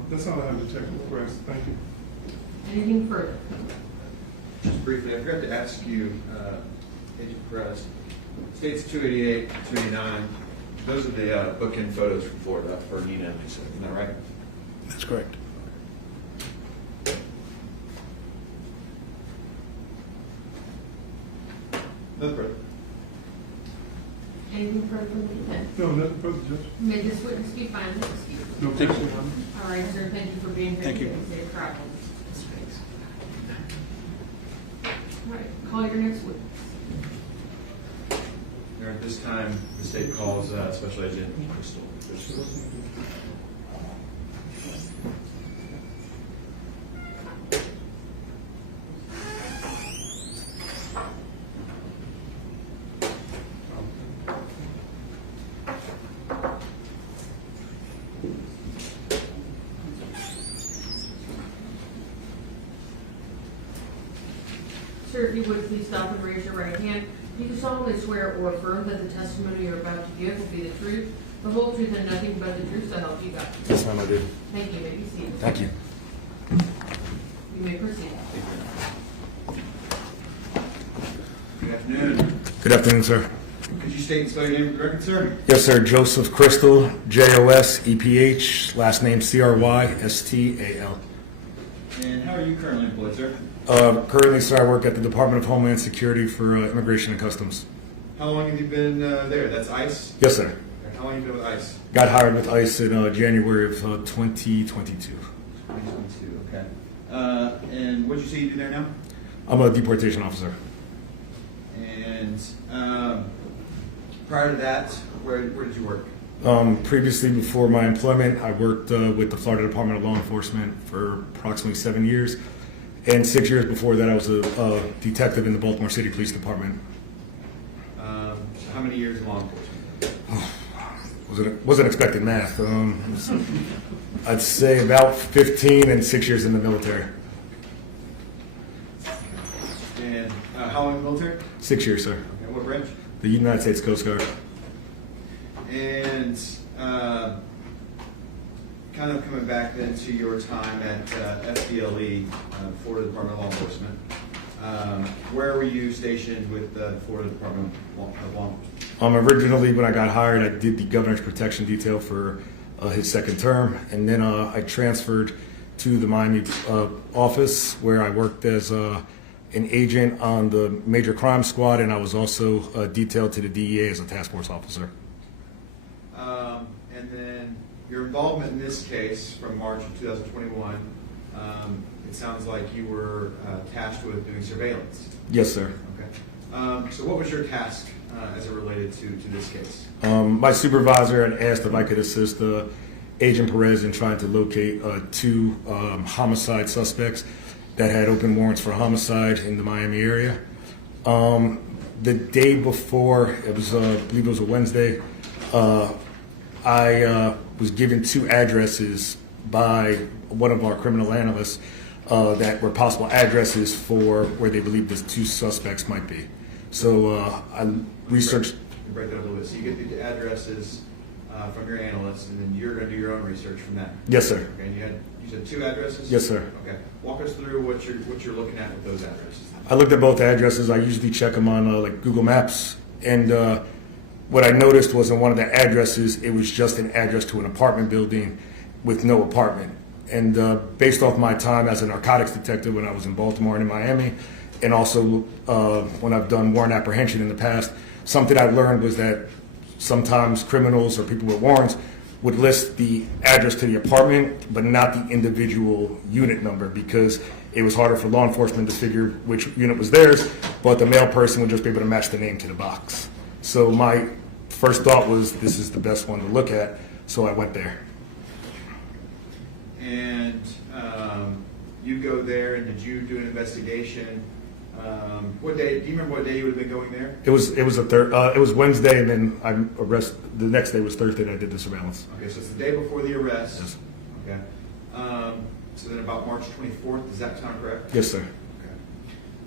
That's all I have to check with press. Thank you. Anything further? Just briefly, I forgot to ask you, Agent Perez, states 288, 289, those are the bookend photos from Florida for Nina and Lisa, isn't that right? That's correct. Nothing further. Anything further from the defense? No, nothing further, Judge. May this witness be finally excused. No, Thank thank you. you. All right, sir, thank you for being here. Thank you. and safe travels. All right, call your next witness. Mayor, at this time, the state calls Special Agent Crystal. Sir, if you would, please stop and raise your right hand. Do you solemnly swear or affirm that the testimony you're about to give will be the truth, the whole truth, and nothing but the truth, so help you God? Yes, ma'am, I do. Thank you. May be seated. Thank you. You may proceed. Good afternoon. Good afternoon, sir. Could you state and spell your name for the record, sir? Yes, sir. Joseph Crystal, Joseph, last name Crystal. And how are you currently employed, sir? Currently, sir, I work at the Department of Homeland Security for Immigration and Customs. How long have you been there? That's ICE? Yes, sir. Okay. How long have you been with ICE? Got hired with ICE in January of 2022. 2022, okay. And what did you say you do there now? I'm a deportation officer. And prior to that, where did you work? Previously, before my employment, I worked with the Florida Department of Law Enforcement for approximately 7 years. And 6 years before that, I was a detective in the Baltimore City Police Department. So how many years in law enforcement? Wasn't expecting math. I'd say about 15 and 6 years in the military. And how long in the military? 6 years, sir. Okay, what branch? The United States Coast Guard. And kind of coming back then to your time at FDLE, Florida Department of Law Enforcement, where were you stationed with the Florida Department of Law Enforcement? Originally, when I got hired, I did the Governor's Protection Detail for his second term, and then I transferred to the Miami office, where I worked as an agent on the major crime squad, and I was also detailed to the DEA as a task force officer. And then your involvement in this case from March of 2021, it sounds like you were tasked with doing surveillance. Yes, sir. Okay. So what was your task as it related to this case? My supervisor had asked if I could assist Agent Perez in trying to locate two homicide suspects that had open warrants for homicide in the Miami area. The day before, I believe it was a Wednesday, I was given two addresses by one of our criminal analysts that were possible addresses for where they believed the two suspects might be. So I researched. Break that up a little bit. So you get the addresses from your analysts, and then you're going to do your own research from that. Yes, sir. Okay. And you said two addresses. Yes, sir. Okay. Walk us through what you're looking at with those addresses. I looked at both addresses. I usually check them on like Google Maps, and what I noticed was in one of the addresses, it was just an address to an apartment building with no apartment. And based off my time as a narcotics detective when I was in Baltimore and in Miami, and also when I've done warrant apprehension in the past, something I learned was that sometimes criminals or people with warrants would list the address to the apartment, but not the individual unit number, because it was harder for law enforcement to figure which unit was theirs, but the mail person would just be able to match the name to the box. So my first thought was, this is the best one to look at, so I went there. And you go there, and did you do an investigation? What day? Do you remember what day you would have been going there? It was Wednesday, and then the next day was Thursday that I did the surveillance. Okay, so it's the day before the arrest. Yes. Okay. So then about March 24th, does that sound correct? Yes, sir.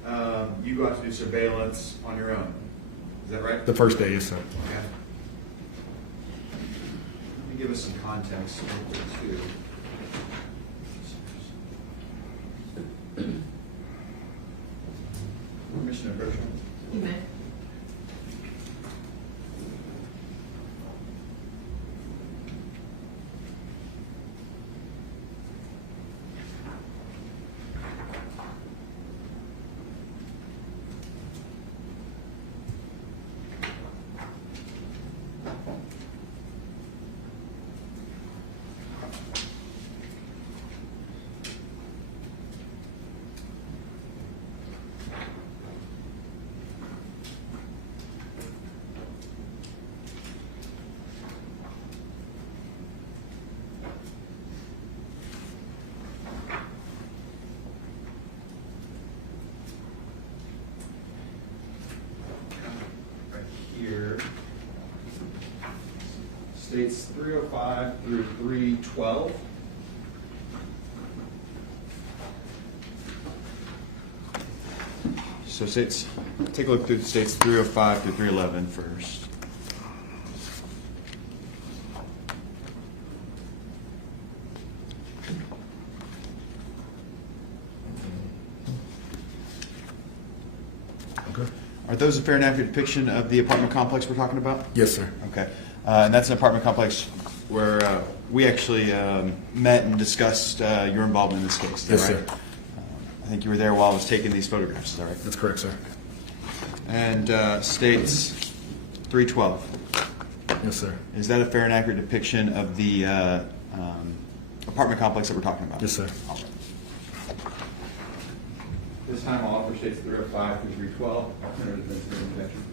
Okay. You go out to do surveillance on your own. Is that right? The first day, yes, sir. Okay. Let me give us some context real quick, too. Commissioner Bergeron. You may. Here, states 305 through 312. So states, take a look through the states 305 through 311 first. Okay. Are those a fair and accurate depiction of the apartment complex we're talking about? Yes, sir. Okay. And that's an apartment complex where we actually met and discussed your involvement in this case. Is that Yes, right? sir. I think you were there while I was taking these photographs. Is that right? That's correct, sir. And states 312. Yes, sir. Is that a fair and accurate depiction of the apartment complex that we're talking about? Yes, sir. All right. This time I'll offer states 305 through 312. Alternative administrative objection.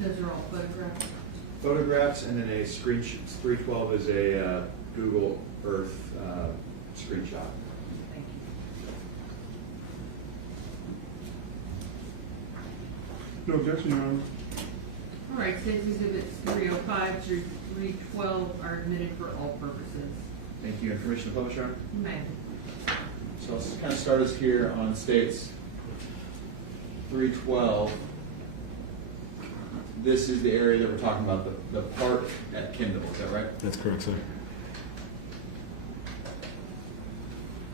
Those are all photographs. Photographs, and then a screenshot. 312 is a Google Earth screenshot. Thank you. No objection, Your Honor. All right, State's Exhibits 305 through 312 are admitted for all purposes. Thank you. And Commissioner Publisher? You may. So let's kind of start us here on states 312. This is the area that we're talking about, the park at Kendall, is that right? That's correct, sir.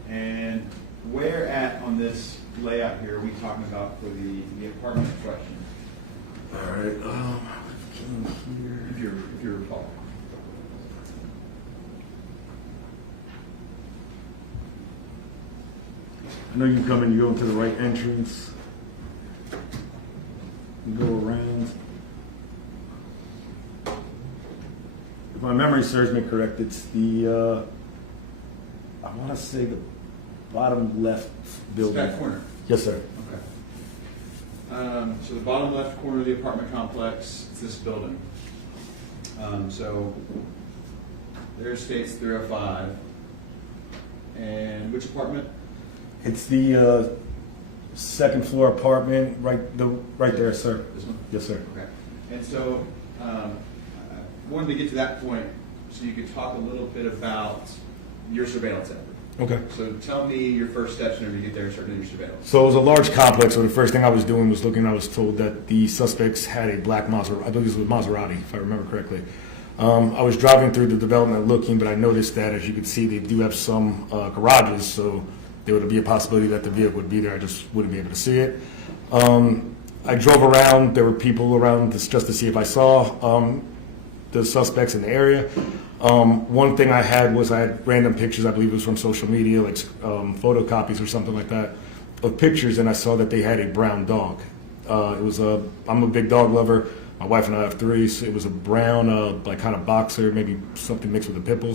And where at on this layout here are we talking about for the apartment in question? All right. If you recall. I know you come in, you go into the right entrance. You go around. If my memory serves me correct, it's the, I want to say the bottom left building. Back corner. Yes, sir. Okay. So the bottom left corner of the apartment complex, it's this building. So there states 305. And which apartment? It's the second floor apartment, right there, sir. This one? Yes, sir. Okay. And so I wanted to get to that point so you could talk a little bit about your surveillance effort. Okay. So tell me your first steps whenever you get there and start doing your surveillance. So it was a large complex, so the first thing I was doing was looking. I was told that the suspects had a black Maserati, I believe it was Maserati, if I remember correctly. I was driving through the development looking, but I noticed that, as you can see, they do have some garages, so there would be a possibility that the vehicle would be there. I just wouldn't be able to see it. I drove around. There were people around just to see if I saw the suspects in the area. One thing I had was I had random pictures, I believe it was from social media, like photocopies or something like that, of pictures, and I saw that they had a brown dog. I'm a big dog lover. My wife and I have 3, so it was a brown, like kind of boxer, maybe something mixed with a pit bull,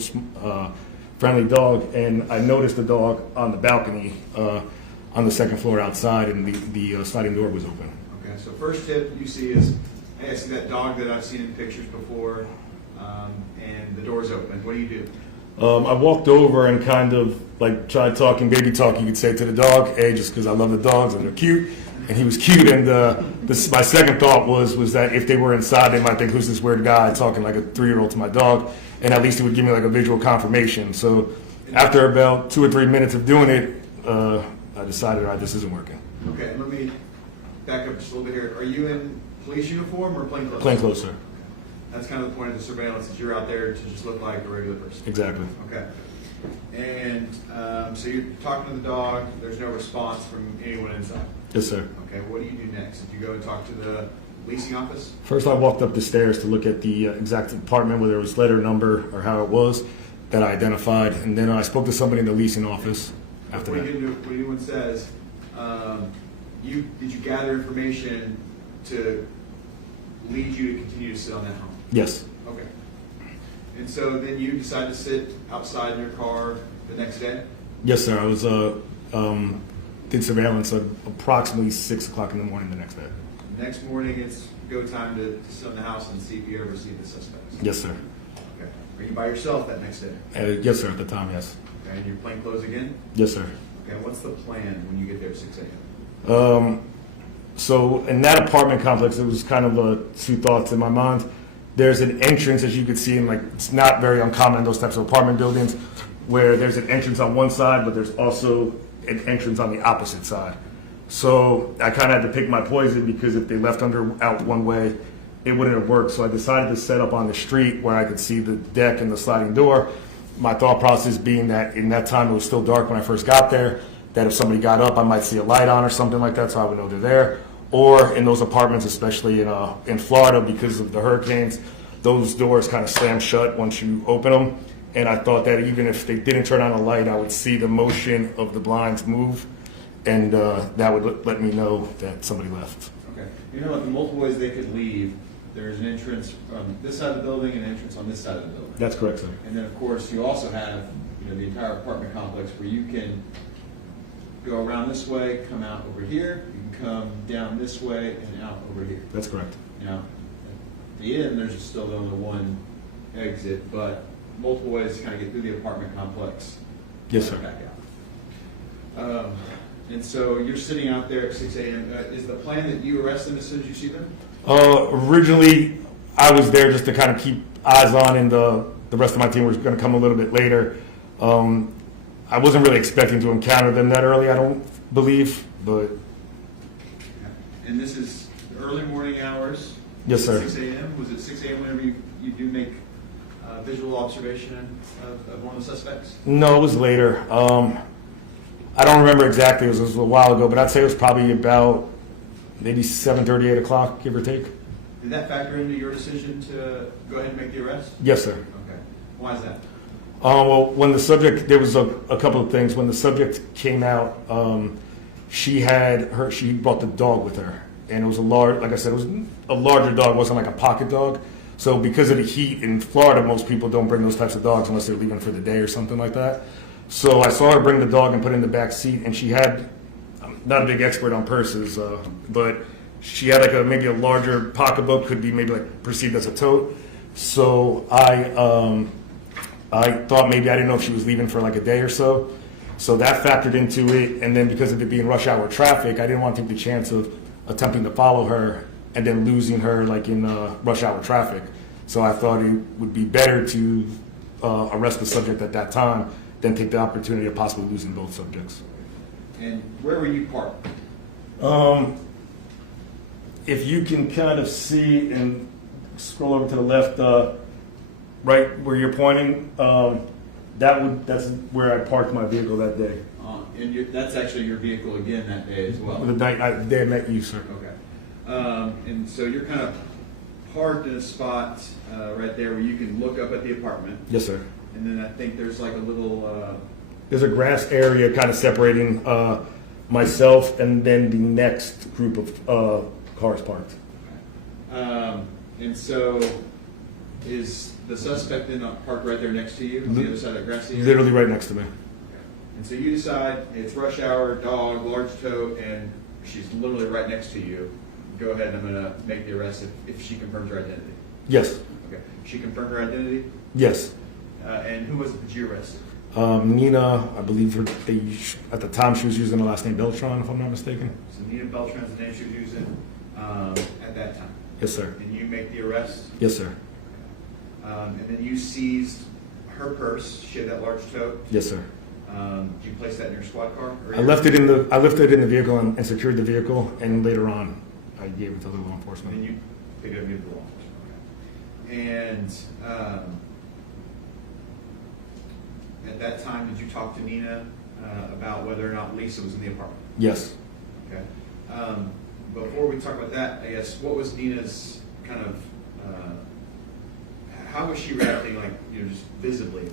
friendly dog. And I noticed the dog on the balcony on the second floor outside, and the sliding door was open. Okay, so first tip you see is, hey, I see that dog that I've seen in pictures before, and the door's open. What do you do? I walked over and kind of like tried talking, baby talk, you could say, to the dog, hey, just because I love the dogs and they're cute. And he was cute, and my second thought was that if they were inside, they might think, who's this weird guy talking like a 3-year-old to my dog, and at least it would give me like a visual confirmation. So after about 2 or 3 minutes of doing it, I decided, all right, this isn't working. Okay, let me back up just a little bit here. Are you in police uniform or plainclothes? Plainclothes, sir. That's kind of the point of the surveillance, is you're out there to just look like a regular person. Exactly. Okay. And so you're talking to the dog, there's no response from anyone inside. Yes, sir. Okay, what do you do next? Did you go and talk to the leasing office? First, I walked up the stairs to look at the exact apartment, whether it was letter, number, or how it was that I identified, and then I spoke to somebody in the leasing office after that. When anyone says, did you gather information to lead you to continue to sit on that home? Yes. Okay. And so then you decide to sit outside in your car the next day? Yes, sir. I was did surveillance at approximately 6 o'clock in the morning the next day. Next morning, it's go time to sit in the house and see if you ever see the suspects. Yes, sir. Okay. Are you by yourself that next day? Yes, sir. At the time, yes. Okay. And you're plainclothes again? Yes, sir. Okay. What's the plan when you get there at 6 a.m.? So in that apartment complex, it was kind of 2 thoughts in my mind. There's an entrance, as you can see, and like it's not very uncommon in those types of apartment buildings, where there's an entrance on one side, but there's also an entrance on the opposite side. So I kind of had to pick my poison, because if they left out one way, it wouldn't have worked. So I decided to set up on the street where I could see the deck and the sliding door. My thought process being that in that time it was still dark when I first got there, that if somebody got up, I might see a light on or something like that, so I would know they're there. Or in those apartments, especially in Florida, because of the hurricanes, those doors kind of slam shut once you open them. And I thought that even if they didn't turn on a light, I would see the motion of the blinds move, and that would let me know that somebody left. Okay. You know, the multiple ways they could leave. There's an entrance on this side of the building and an entrance on this side of the building. That's correct, sir. And then, of course, you also have the entire apartment complex where you can go around this way, come out over here. You can come down this way and out over here. That's correct. Now, at the end, there's still only one exit, but multiple ways to kind of get through the apartment complex. Yes, sir. Back out. And so you're sitting out there at 6 a.m. Is the plan that you arrest them as soon as you see them? Originally, I was there just to kind of keep eyes on, and the rest of my team was going to come a little bit later. I wasn't really expecting to encounter them that early, I don't believe, but... And this is early morning hours? Yes, sir. 6 a.m.? Was it 6 a.m. whenever you do make visual observation of one of the suspects? No, it was later. I don't remember exactly. It was a while ago, but I'd say it was probably about maybe 7:30, 8 o'clock, give or take. Did that factor into your decision to go ahead and make the arrest? Yes, sir. Okay. Why is that? Well, when the subject, there was a couple of things. When the subject came out, she brought the dog with her, and it was a large, like I said, it was a larger dog. It wasn't like a pocket dog. So because of the heat in Florida, most people don't bring those types of dogs unless they're leaving for the day or something like that. So I saw her bring the dog and put it in the back seat, and she had, I'm not a big expert on purses, but she had like maybe a larger pocketbook, could be maybe like perceived as a tote. So I thought maybe, I didn't know if she was leaving for like a day or so. So that factored into it. And then because of it being rush hour traffic, I didn't want to take the chance of attempting to follow her and then losing her like in rush hour traffic. So I thought it would be better to arrest the subject at that time than take the opportunity of possibly losing both subjects. And where were you parked? If you can kind of see and scroll over to the left, right where you're pointing, that's where I parked my vehicle that day. And that's actually your vehicle again that day as well? The night I met you, sir. Okay. And so you're kind of parked in a spot right there where you can look up at the apartment. Yes, sir. And then I think there's like a little... There's a grass area kind of separating myself and then the next group of cars parked. And so is the suspect then parked right there next to you on the other side of that grassy area? Literally right next to me. And so you decide it's rush hour, dog, large tote, and she's literally right next to you. Go ahead, and I'm going to make the arrest if she confirms her identity. Yes. Okay. She confirmed her identity? Yes. And who was it that you arrested? Nina, I believe at the time she was using the last name Beltran, if I'm not mistaken. So Nina Beltran's the name she was using at that time? Yes, sir. And you make the arrest? Yes, sir. And then you seized her purse. She had that large tote. Yes, sir. Did you place that in your squad car? I left it in the vehicle and secured the vehicle, and later on I gave it to the law enforcement. And then you picked it up and gave it to the law enforcement. Okay. And at that time, did you talk to Nina about whether or not Lisa was in the apartment? Yes. Okay. Before we talk about that, I guess, what was Nina's kind of, how was she reacting, like, just visibly?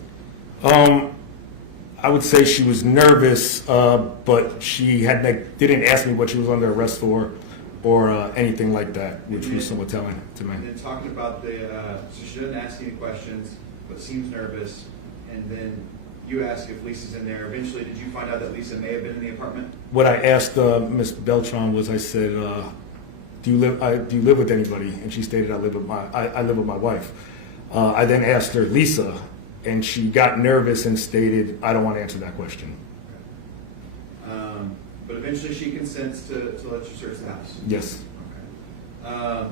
I would say she was nervous, but she didn't ask me what she was under arrest for or anything like that, which was somewhat telling to me. And then talking about so she doesn't ask any questions, but seems nervous, and then you ask if Lisa's in there. Eventually, did you find out that Lisa may have been in the apartment? What I asked Miss Beltran was, I said, do you live with anybody? And she stated, I live with my wife. I then asked her, Lisa, and she got nervous and stated, I don't want to answer that question. Okay. But eventually she consents to let you search the house? Yes. Okay.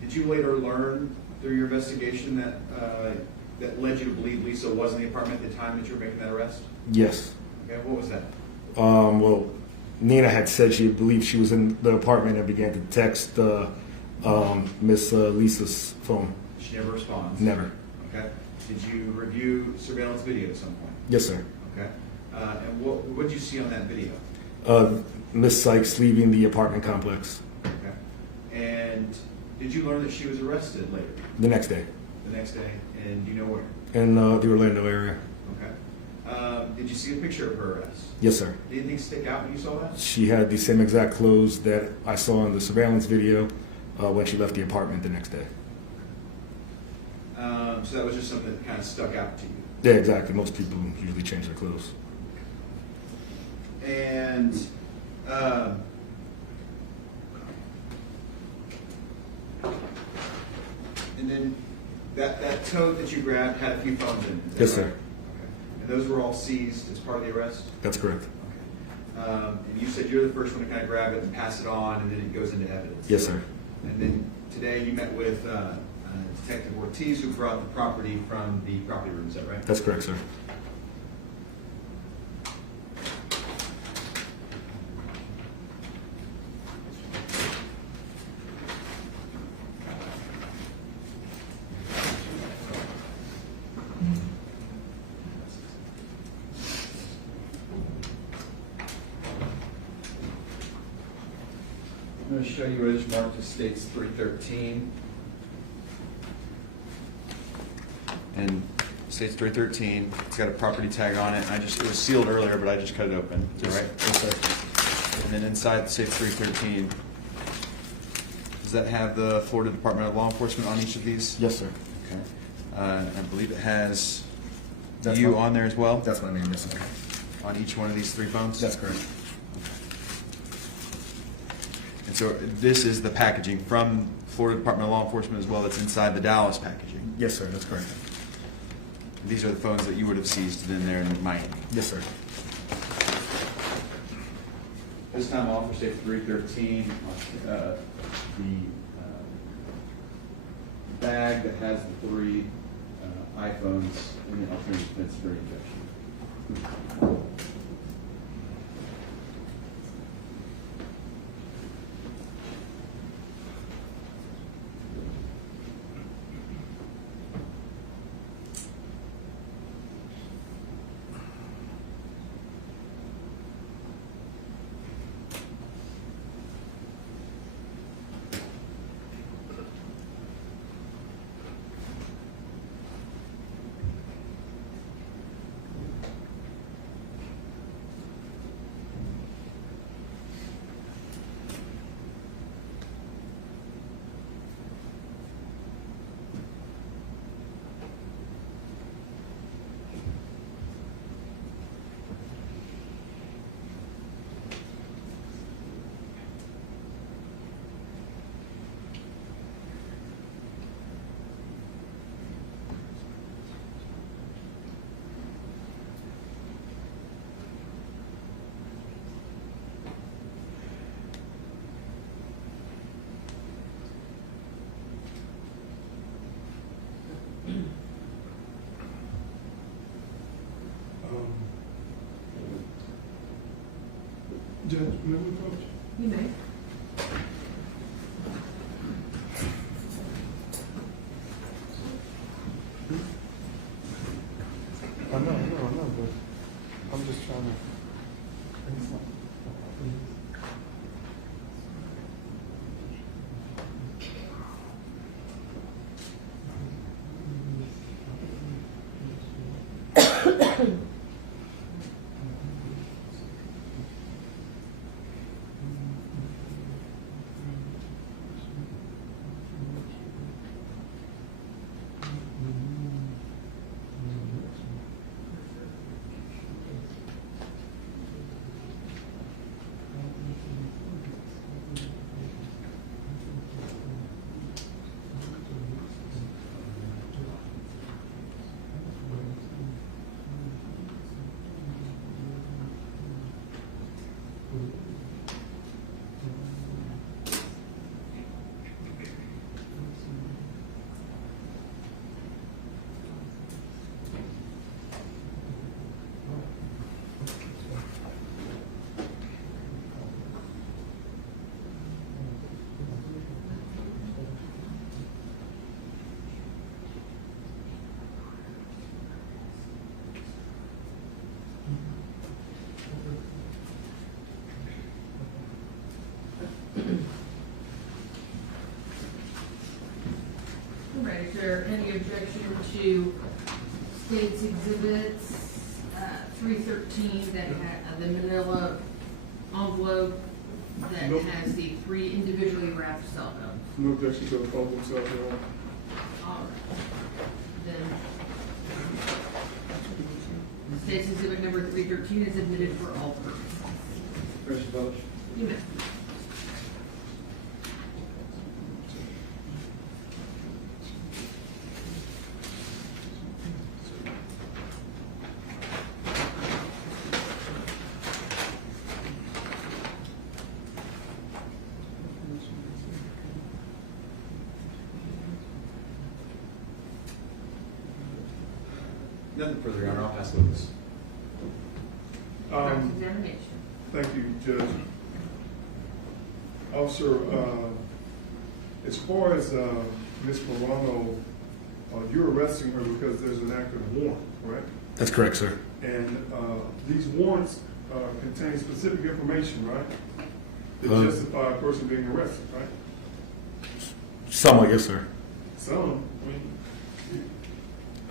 Did you later learn through your investigation that led you to believe Lisa was in the apartment at the time that you were making that arrest? Yes. Okay, what was that? Well, Nina had said she believed she was in the apartment and began to text Miss Lisa's phone. She never responds? Never. Okay. Did you review surveillance video at some point? Yes, sir. Okay. And what did you see on that video? Miss Sykes leaving the apartment complex. Okay. And did you learn that she was arrested later? The next day. The next day, and do you know where? In the Orlando area. Okay. Did you see a picture of her arrest? Yes, sir. Did anything stick out when you saw that? She had the same exact clothes that I saw in the surveillance video when she left the apartment the next day. So that was just something that kind of stuck out to you? Yeah, exactly. Most people usually change their clothes. And then that tote that you grabbed had a few phones in it? Yes, right? sir. Okay. And those were all seized as part of the arrest? That's correct. Okay. And you said you're the first one to kind of grab it and pass it on, and then it goes into evidence? Yes, sir. And then today you met with Detective Ortiz, who brought the property from the property room, is that right? That's correct, sir. I'm going to show you where it's marked as States 313. And States 313. It's got a property tag on it. And it was sealed earlier, but I just cut it open. Is that right? Yes, sir. And then inside the States 313, does that have the Florida Department of Law Enforcement on each of these? Yes, sir. Okay. I believe it has That's you my- on there as well? That's my name, yes, sir. On each one of these 3 phones? That's correct. And so this is the packaging from Florida Department of Law Enforcement as well that's inside the Dallas packaging. Yes, sir, that's correct. These are the phones that you would have seized in there in Miami. Yes, sir. This time offer state 313, the bag that has the 3 iPhones in the alternative defense for injection. Judge, may we approach? You may. I know, but I'm just trying to. All right, is there any objection to State's Exhibits 313 that had the manila envelope that Nope. has the 3 individually wrapped cell phones? No objection to the phone themselves, Your Honor. All right. Then State's Exhibit number 313 is admitted for all purposes. Commissioner Welch? You may. Nothing further, Your Honor. I'll pass the witness. Cross-examination. Thank you, Judge. Officer, as far as Ms. Morano, you're arresting her because there's an active warrant, correct? That's correct, sir. And these warrants contain specific information, right? That Uh, justify a person being arrested, right? Somewhat, yes, sir. Some, I mean,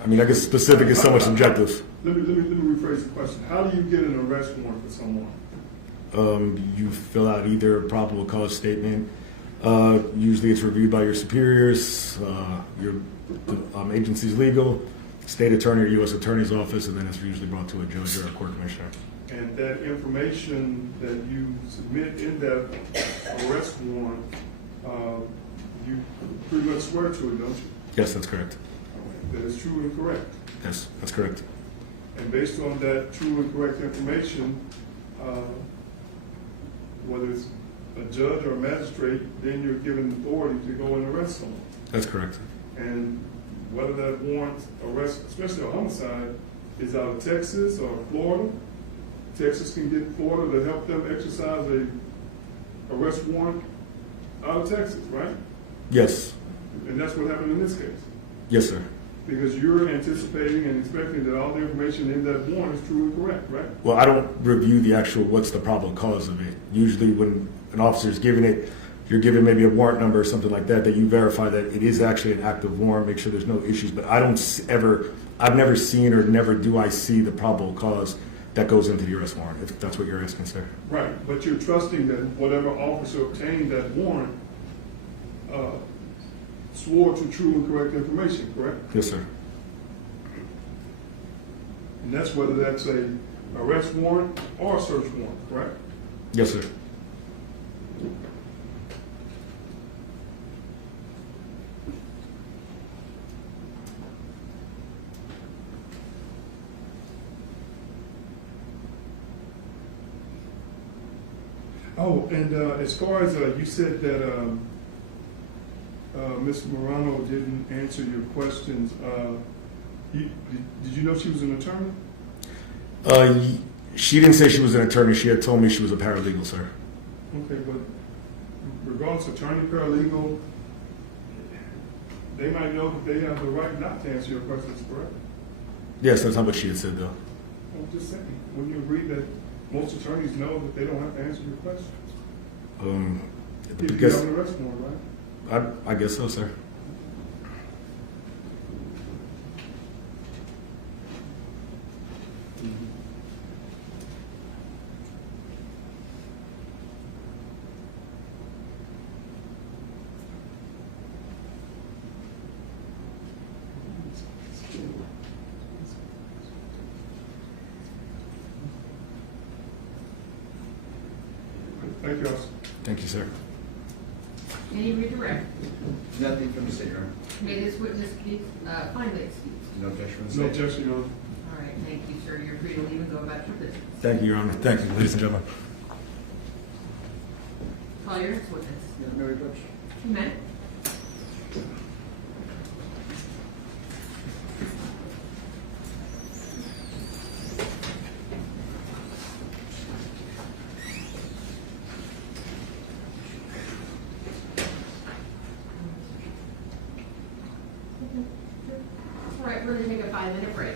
I mean, I guess specific is so much subjective. Let me rephrase the question. How do you get an arrest warrant for someone? You fill out either a probable cause statement. Usually it's reviewed by your superiors, your agency's legal, state attorney or U.S. attorney's office, and then it's usually brought to a judge or a court commissioner. And that information that you submit in that arrest warrant, you pretty much swear to it, don't you? Yes, that's correct. That is true and correct. Yes, that's correct. And based on that true and correct information, whether it's a judge or a magistrate, then you're given authority to go and arrest someone. That's correct. And whether that warrant arrest, especially a homicide, is out of Texas or Florida, Texas can get Florida to help them exercise a arrest warrant out of Texas, right? Yes. And that's what happened in this case. Yes, sir. Because you're anticipating and expecting that all the information in that warrant is true and correct, right? Well, I don't review the actual what's the probable cause of it. Usually when an officer is giving it, you're given maybe a warrant number or something like that, that you verify that it is actually an active warrant, make sure there's no issues. But I don't I've never seen or never do I see the probable cause that goes into the arrest warrant, if that's what you're asking, sir. Right, but you're trusting that whatever officer obtained that warrant swore to true and correct information, correct? Yes, sir. And that's whether that's a arrest warrant or a search warrant, correct? Yes, sir. Oh, and as far as you said that Ms. Morano didn't answer your questions, did you know she was an attorney? She didn't say she was an attorney. She had told me she was a paralegal, sir. Okay, but regardless, attorney, paralegal, they might know that they have the right not to answer your questions, correct? Yes, that's not what she had said, though. I'm just saying, when you agree that most attorneys know that they don't have to answer your questions. If you Because have an arrest warrant, right? I guess so, sir. Thank you, officer. Thank you, sir. Any redirect? Nothing from the state, Your Honor. May this witness be finally excused? No objection from the No state. objection, Your Honor. All right, thank you, sir. You're free to leave and go about your business. Thank you, Your Honor. Thank you, ladies and gentlemen. Call your next witness. No reproach. 2 minutes. All right, we're going to take a 5-minute break.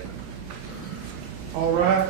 All right.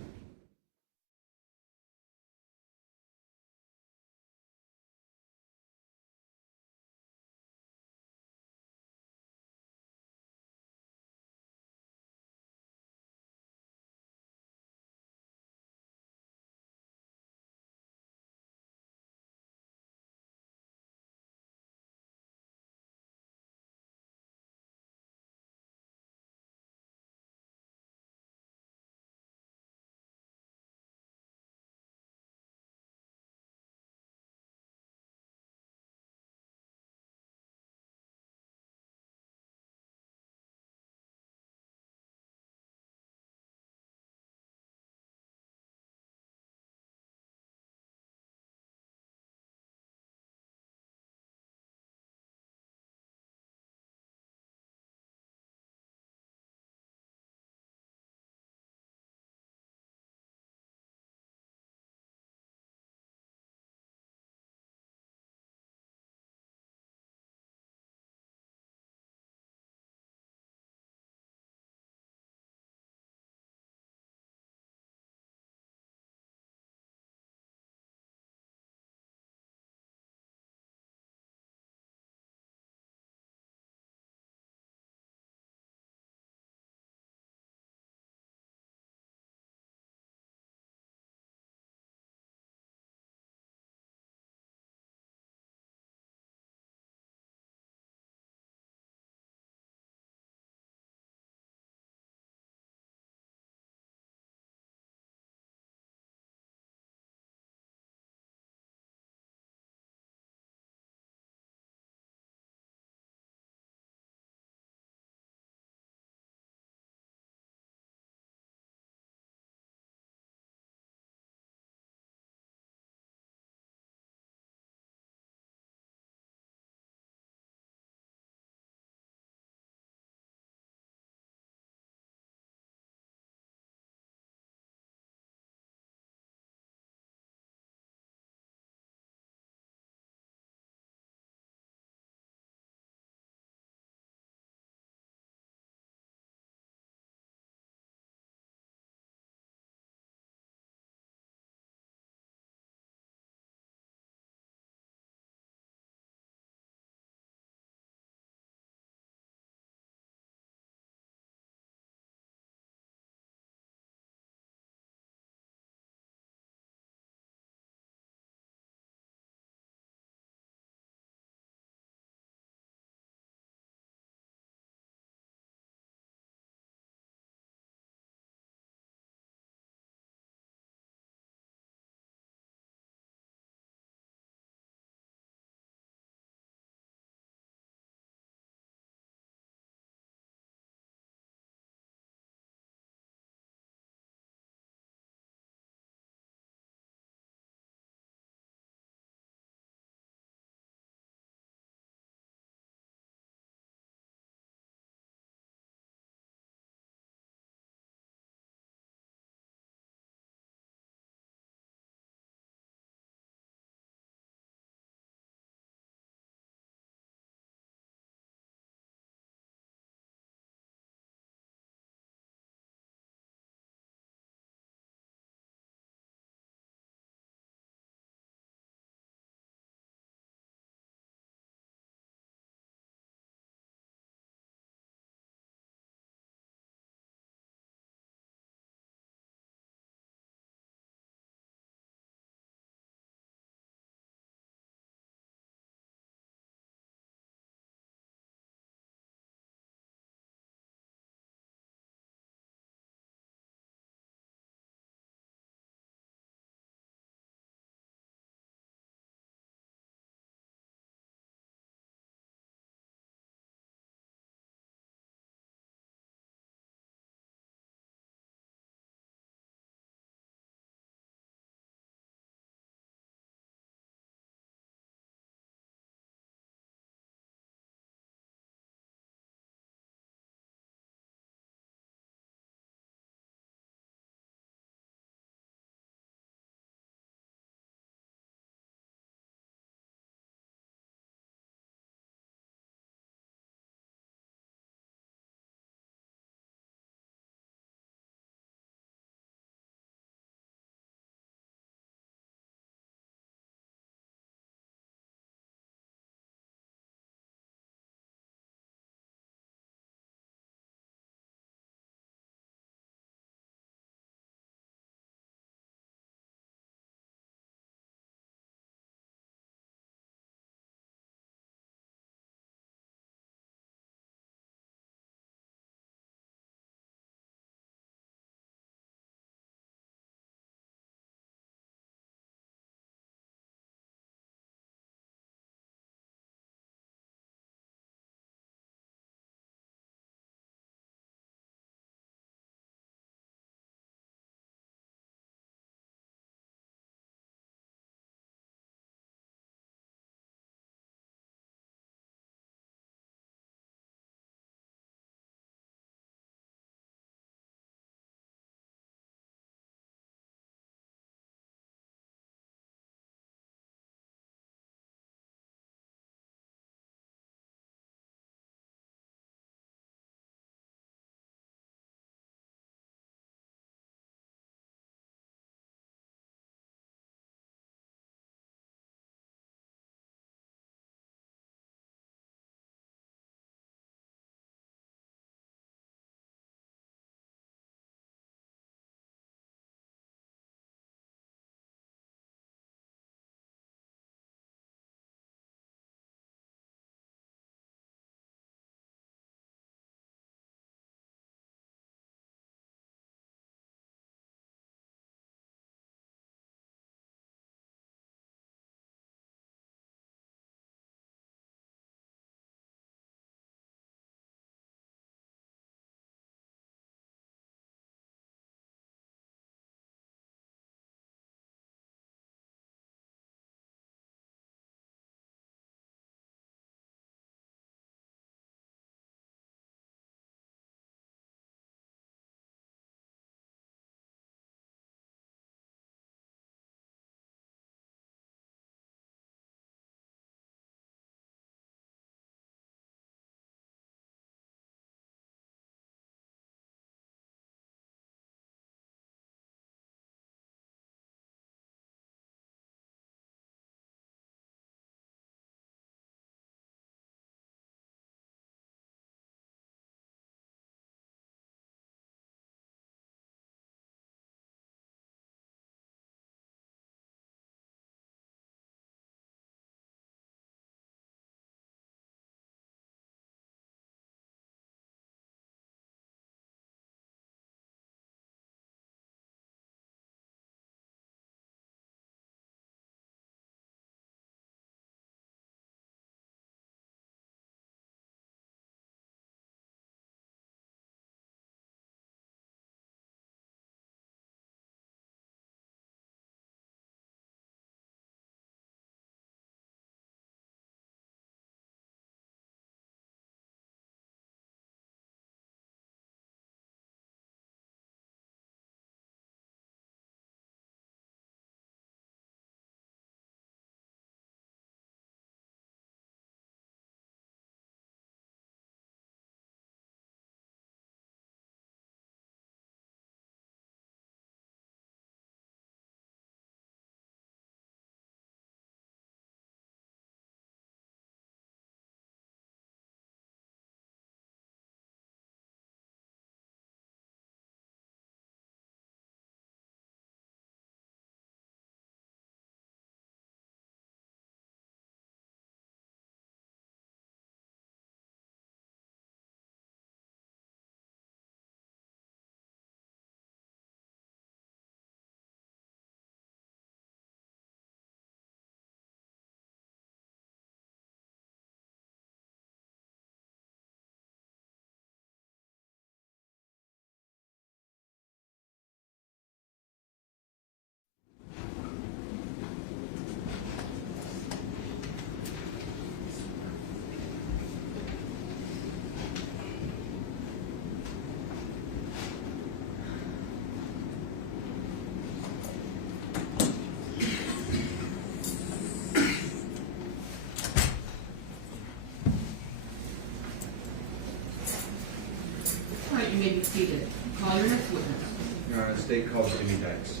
state calls Jimmy Dykes.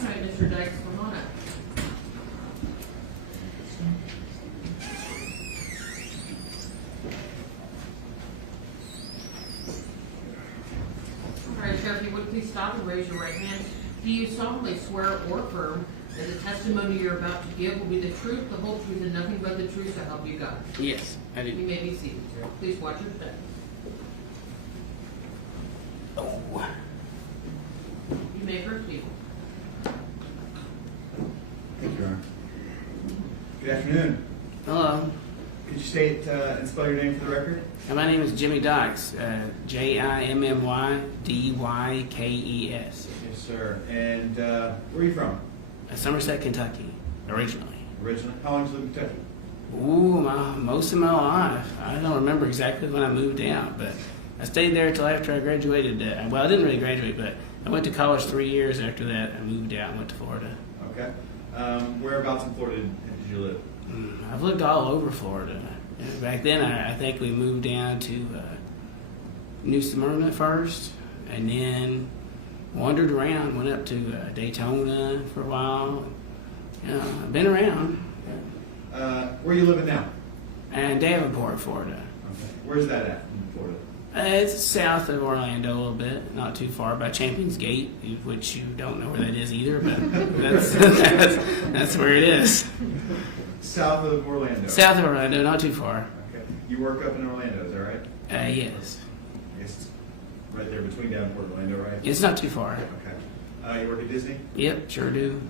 All right, Mr. Dykes, come on up. All right, sir, if you would please stop and raise your right hand. Do you solemnly swear or affirm that the testimony you're about to give will be the truth, the whole truth, and nothing but the truth to help you God? Yes, I You do. may be seated, sir. Please watch your step. Oh. You may proceed. Thank you, Your Honor. Good afternoon. Hello. Could you state and spell your name for the record? My name is Jimmy Dykes. Jimmydykes. Yes, sir. And where are you from? Somerset, Kentucky, originally. Originally? How long did you live in Kentucky? Ooh, most of my life. I don't remember exactly when I moved out, but I stayed there until after I graduated. Well, I didn't really graduate, but I went to college 3 years after that. I moved out and went to Florida. Okay. Whereabouts in Florida did you live? I've lived all over Florida. Back then, I think we moved down to New Smyrna first, and then wandered around. Went up to Daytona for a while. I've been around. Where are you living now? And Davenport, Florida. Okay. Where's that at in Florida? It's south of Orlando a little bit, not too far, by Champions Gate, which you don't know where that is either, but that's where it is. South of Orlando. South of Orlando, not too far. Okay. You work up in Orlando, is that right? Yes. It's right there between Davenport and Orlando, right? It's not too far. Okay. You work at Disney? Yep, sure do.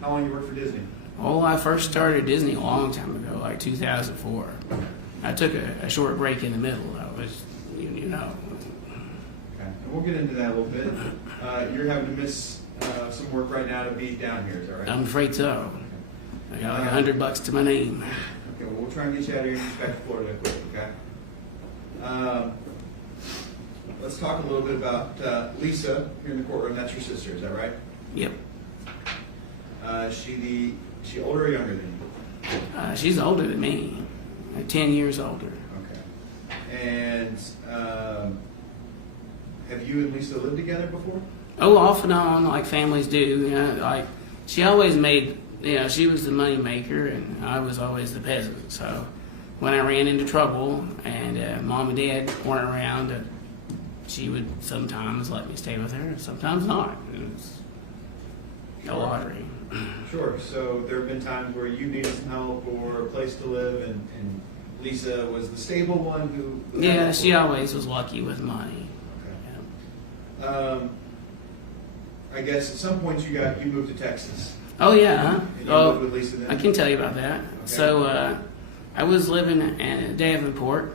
How long you work for Disney? Oh, I first started at Disney a long time ago, like 2004. I took a short break in the middle, though. You know. Okay. And we'll get into that a little bit. You're having to miss some work right now to be down here, is that right? I'm afraid so. I got like $100 to my name. Okay, well, we'll try and get you out of here and get back to Florida quick, okay? Let's talk a little bit about Lisa here in the courtroom. That's your sister, is that right? Yep. She older or younger than you? She's older than me, like 10 years older. Okay. And have you and Lisa lived together before? Oh, off and on, like families do. Like she always made. She was the money maker, and I was always the peasant. So when I ran into trouble and mom and dad weren't around, she would sometimes let me stay with her, and sometimes not. It was a lottery. Sure. So there have been times where you needed some help or a place to live, and Lisa was the stable one who. Yeah, she always was lucky with money. Okay. I guess at some point you moved to Texas. Oh yeah, And you lived with Lisa then? I can tell you about that. Okay. So I was living in Davenport,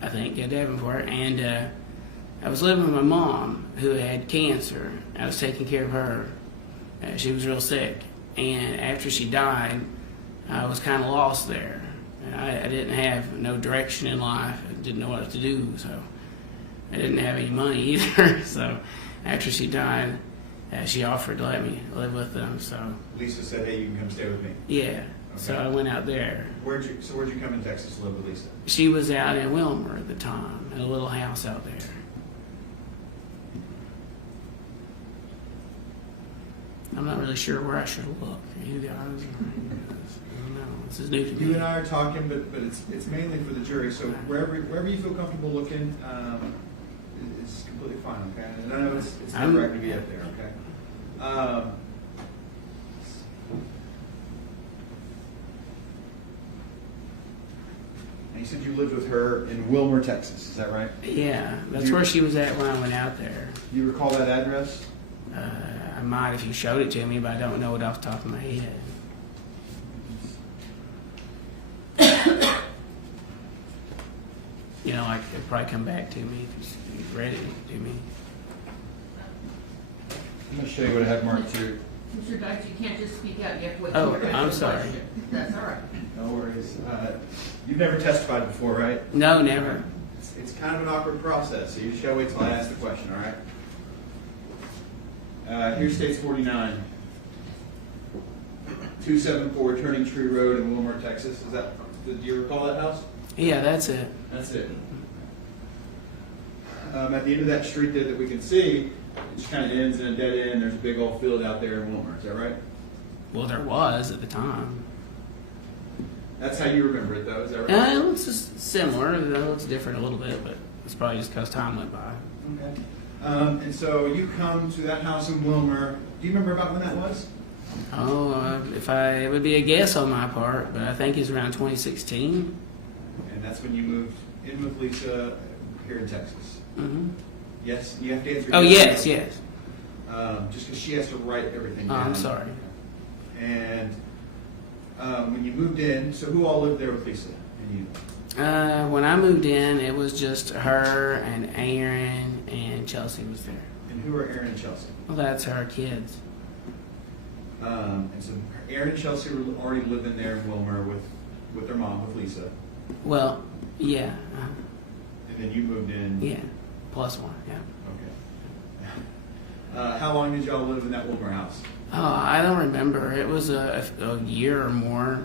I think, Davenport, and I was living with my mom who had cancer. I was taking care of her. She was real sick, and after she died, I was kind of lost there. I didn't have no direction in life. I didn't know what to do, so I didn't have any money either. So after she died, she offered to let me live with them. So Lisa said, "Hey, you can come stay with me." yeah. Okay. So I went out there. Where'd you come in Texas to live with Lisa? She was out in Wilmer at the time, in a little house out there. I'm not really sure where I should look. You guys, I don't know. This is new to me. You and I are talking, but it's mainly for the jury. So wherever you feel comfortable looking, it's completely fine. Okay, and I know it's never right to be up there. Okay. And you said you lived with her in Wilmer, Texas. Is that right? Yeah, that's where she was at when I went out there. Do you recall that address? I might if you showed it to me, but I don't know it off the top of my head. Like it'd probably come back to me if you read it to me. I'm going to show you what I have marked here. Mr. Dykes, you can't just speak out. You have to wait. Oh, till you're I'm asked a sorry. question. That's all right. No worries. You've never testified before, right? No, never. It's kind of an awkward process, so you just gotta wait till I ask the question, all right? Here states 49. 274 Turning Tree Road in Wilmer, Texas. Do you recall that house? Yeah, that's it. That's it. At the end of that street there that we can see, It just kind of ends in a dead end. There's a big old field out there in Wilmer. Is that right? Well, there was at the time. That's how you remember it, though. Is that right? It looks just similar. It looks different a little bit, but it's probably just because time went by. Okay. And so you come to that house in Wilmer. Do you remember about when that was? Oh, it would be a guess on my part, but I think it's around 2016. And that's when you moved in with Lisa here in Texas. Mm-hmm. Yes, you have to answer. Oh, yes, yes. Just because she has to write everything Oh, down. I'm sorry. And when you moved in, so who all lived there with Lisa and you? When I moved in, it was just her and Aaron and Chelsea was there. And who are Aaron and Chelsea? Well, that's her kids. And so Aaron and Chelsea were already living there in Wilmer with their mom, with Lisa. Well, yeah. And then you moved in. Yeah. +1, yeah. Okay. How long did y'all live in that Wilmer house? Oh, I don't remember. It was a year or more.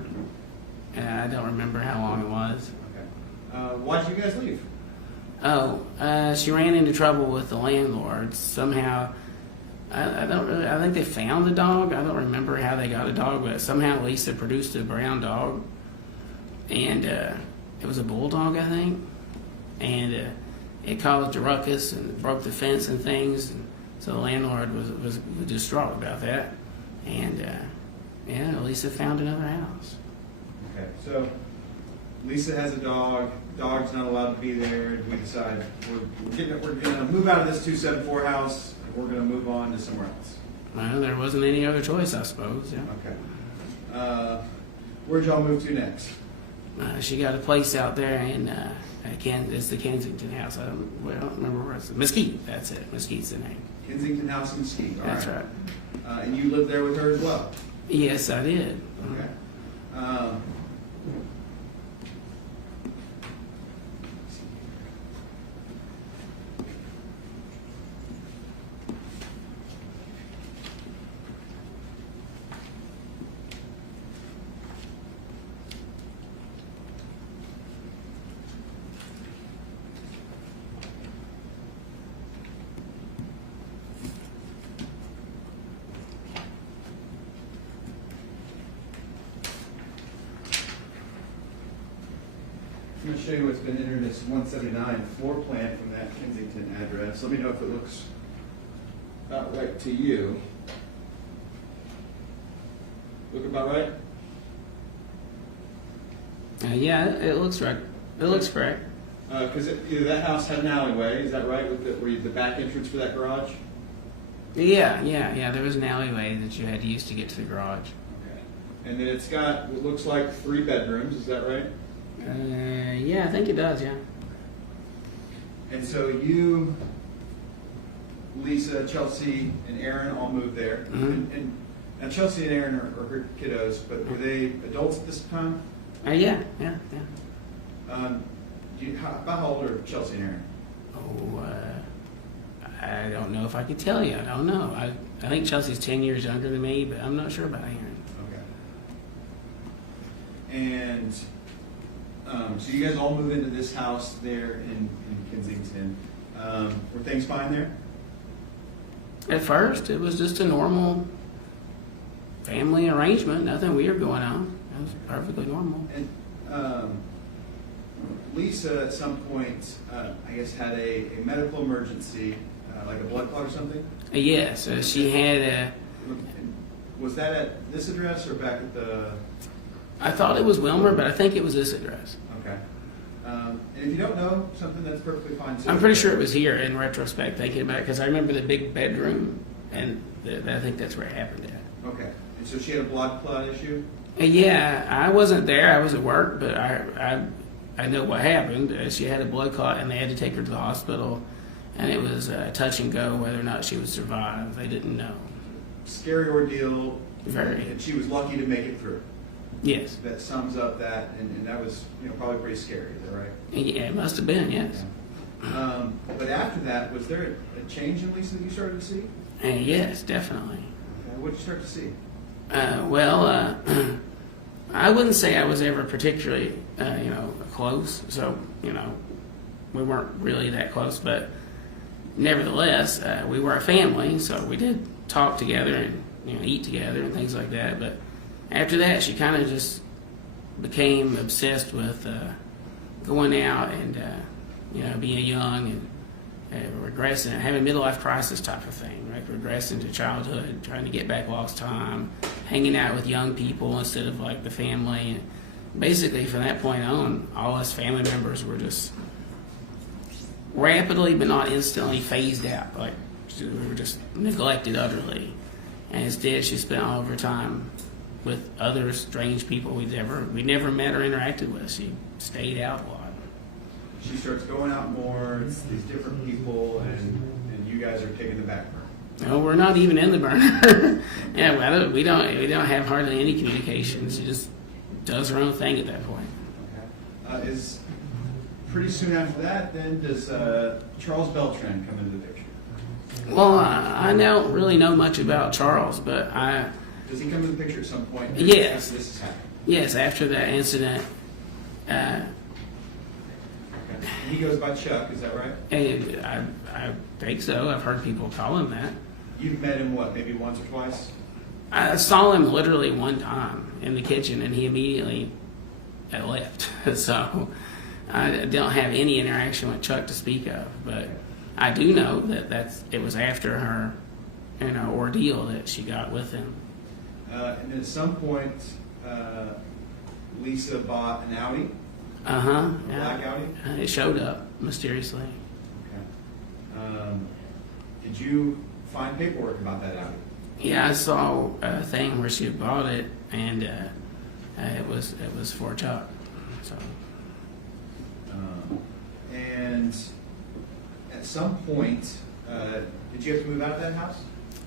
And I don't remember how long it was. Okay. Why did you guys leave? Oh, she ran into trouble with the landlord. Somehow, I think they found the dog. I don't remember how they got a dog, but somehow Lisa produced a brown dog. And it was a bulldog, I think. And it caused a ruckus and broke the fence and things. And so the landlord was distraught about that. And yeah, Lisa found another house. Okay, so Lisa has a dog. Dog's not allowed to be there. We decide we're going to move out of this 274 house and we're going to move on to somewhere else. Well, there wasn't any other choice, I suppose. Yeah. Okay. Where'd y'all move to next? She got a place out there in it's the Kensington House. I don't remember where it's. Mesquite. That's it. Mesquite's the name. Kensington House in Mesquite. All That's right. right. And you lived there with her as well? Yes, I did. Okay. I'm going to show you what's been entered as 179 floor plan from that Kensington address. Let me know if it looks about right to you. Look about right? Yeah, it looks right. It looks correct. Because that house had an alleyway, is that right? With the back entrance for that garage? Yeah. There was an alleyway that you had to use to get to the garage. Okay. And then it's got what looks like 3 bedrooms, is that right? Yeah, I think it does. Yeah. And so you, Lisa, Chelsea, and Aaron all moved there. Mm-hmm. And now Chelsea and Aaron are her kiddos, but were they adults at this time? Yeah. About how old are Chelsea and Aaron? Oh, I don't know if I could tell you. I don't know. I think Chelsea's 10 years younger than me, but I'm not sure about Aaron. Okay. And so you guys all move into this house there in Kensington. Were things fine there? At first, it was just a normal family arrangement. Nothing weird going on. It was perfectly normal. And Lisa, at some point, I guess, had a medical emergency, like a blood clot or something? Yes, she had a... Was that at this address or back at the... I thought it was Wilmer, but I think it was this address. Okay. And if you don't know something, that's perfectly fine too. I'm pretty sure it was here in retrospect, thinking about it, because I remember the big bedroom, and I think that's where it happened at. Okay. And so she had a blood clot issue? Yeah, I wasn't there. I was at work, but I know what happened. She had a blood clot, and they had to take her to the hospital, and it was touch and go whether or not she would survive. They didn't know. Scary ordeal. Very. And she was lucky to make it through. Yes. That sums up that, and that was probably pretty scary. Is that right? Yeah, it must have been. Yes. Yeah. But after that, was there a change in Lisa that you started to see? Yes, definitely. What did you start to see? Well, I wouldn't say I was ever particularly, close. So, we weren't really that close. But nevertheless, we were a family, so we did talk together and eat together and things like that. But after that, she kind of just became obsessed with going out and being young and regressing, having midlife crisis type of thing, right? Regressing to childhood, trying to get back lost time, hanging out with young people instead of like the family. And basically, from that point on, all us family members were just rapidly but not instantly phased out. Like we were just neglected utterly. And instead, she spent all of her time with other strange people we never met or interacted with. She stayed out a lot. She starts going out more, it's these different people, and you guys are taking the back burner. No, we're not even in the burner. Yeah, well, we don't have hardly any communication. She just does her own thing at that point. Okay. Is pretty soon after that, then does Charles Beltran come into the picture? Well, I don't really know much about Charles, but Does he come into the picture at some point? Yes. After this has happened? Yes, after that incident. Okay. And he goes by Chuck, is that right? And I think so. I've heard people call him that. You've met him, what, maybe once or twice? I saw him literally one time in the kitchen, and he immediately left. So I don't have any interaction with Chuck to speak of. But I do know that it was after her ordeal that she got with him. And then at some point, Lisa bought an Audi. A black Audi? It showed up mysteriously. Okay. Did you find paperwork about that Audi? Yeah, I saw a thing where she bought it, and it was for Chuck. So. And at some point, did you have to move out of that house?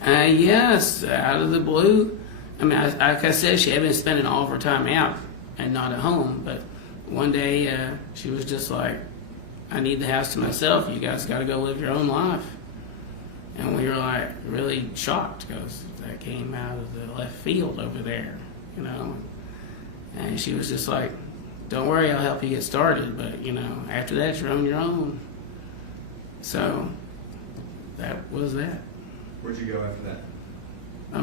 Yes, out of the blue. I mean, like I said, she had been spending all of her time out and not at home. But one day, she was just like, "I need the house to myself. You guys got to go live your own life." And we were like really shocked because that came out of the left field over there, And she was just like, "Don't worry, I'll help you get started. But after that, you're on your own." So that was that. Where'd you go after that?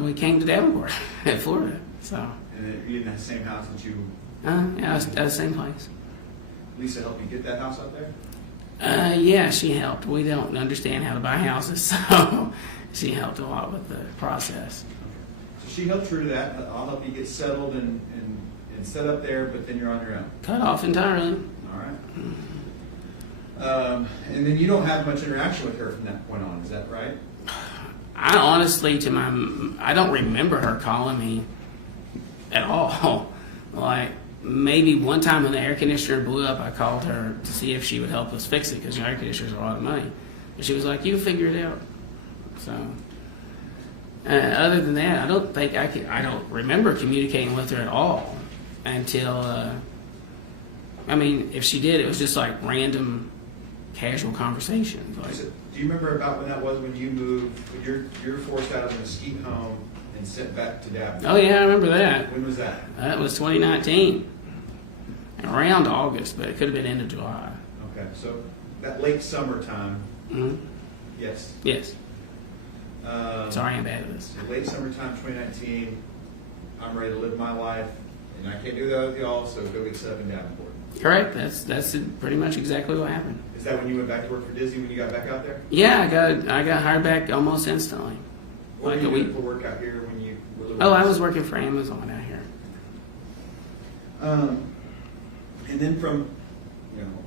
We came to Davenport, Florida. So. And then you didn't have the same house that you... Yeah, at the same place. Lisa helped you get that house out there? Yeah, she helped. We don't understand how to buy houses, so she helped a lot with the process. Okay. So she helped through that. I'll help you get settled and set up there, but then you're on your own. Cut off entirely. All right. And then you don't have much interaction with her from that point on, is that right? I honestly, I don't remember her calling me at all. Like, maybe one time when the air conditioner blew up, I called her to see if she would help us fix it, because air conditioners are a lot of money. And she was like, "You figure it out." So, other than that, I don't remember communicating with her at all until, if she did, it was just like random, casual conversations. Like, do you remember about when that was, when you moved, when you're forced out of the Mesquite home and sent back to Davenport? Oh yeah, I remember that. When was that? That was 2019, around August, but it could have been end of July. Okay, so that late summertime. Mm-hmm. Yes. Yes. Sorry, I'm bad at this. So late summertime 2019, I'm ready to live my life, and I can't do that with y'all, so go get set up in Davenport. Correct. That's pretty much exactly what happened. Is that when you went back to work for Disney when you got back out there? Yeah, I got hired back almost instantly. What Like were a you week. doing for work out here when you were living? Oh, I was working for Amazon out here. And then from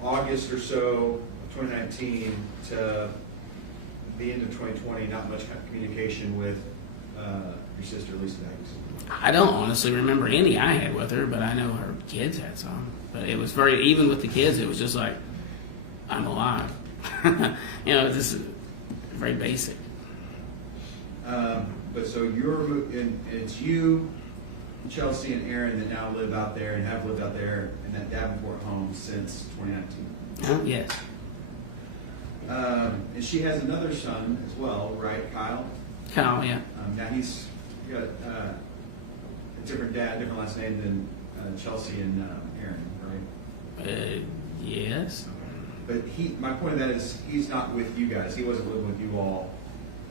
August or so of 2019 to the end of 2020, not much communication with your sister Lisa Banks. I don't honestly remember any I had with her, but I know her kids had some. But it was even with the kids, it was just like, I'm alive. This is very basic. But so it's you, Chelsea, and Aaron that now live out there and have lived out there in that Davenport home since 2019. Yes. And she has another son as well, right, Kyle? Kyle, yeah. Now he's got a different dad, different last name than Chelsea and Aaron, right? Yes. But my point of that is, he's not with you guys. He wasn't living with you all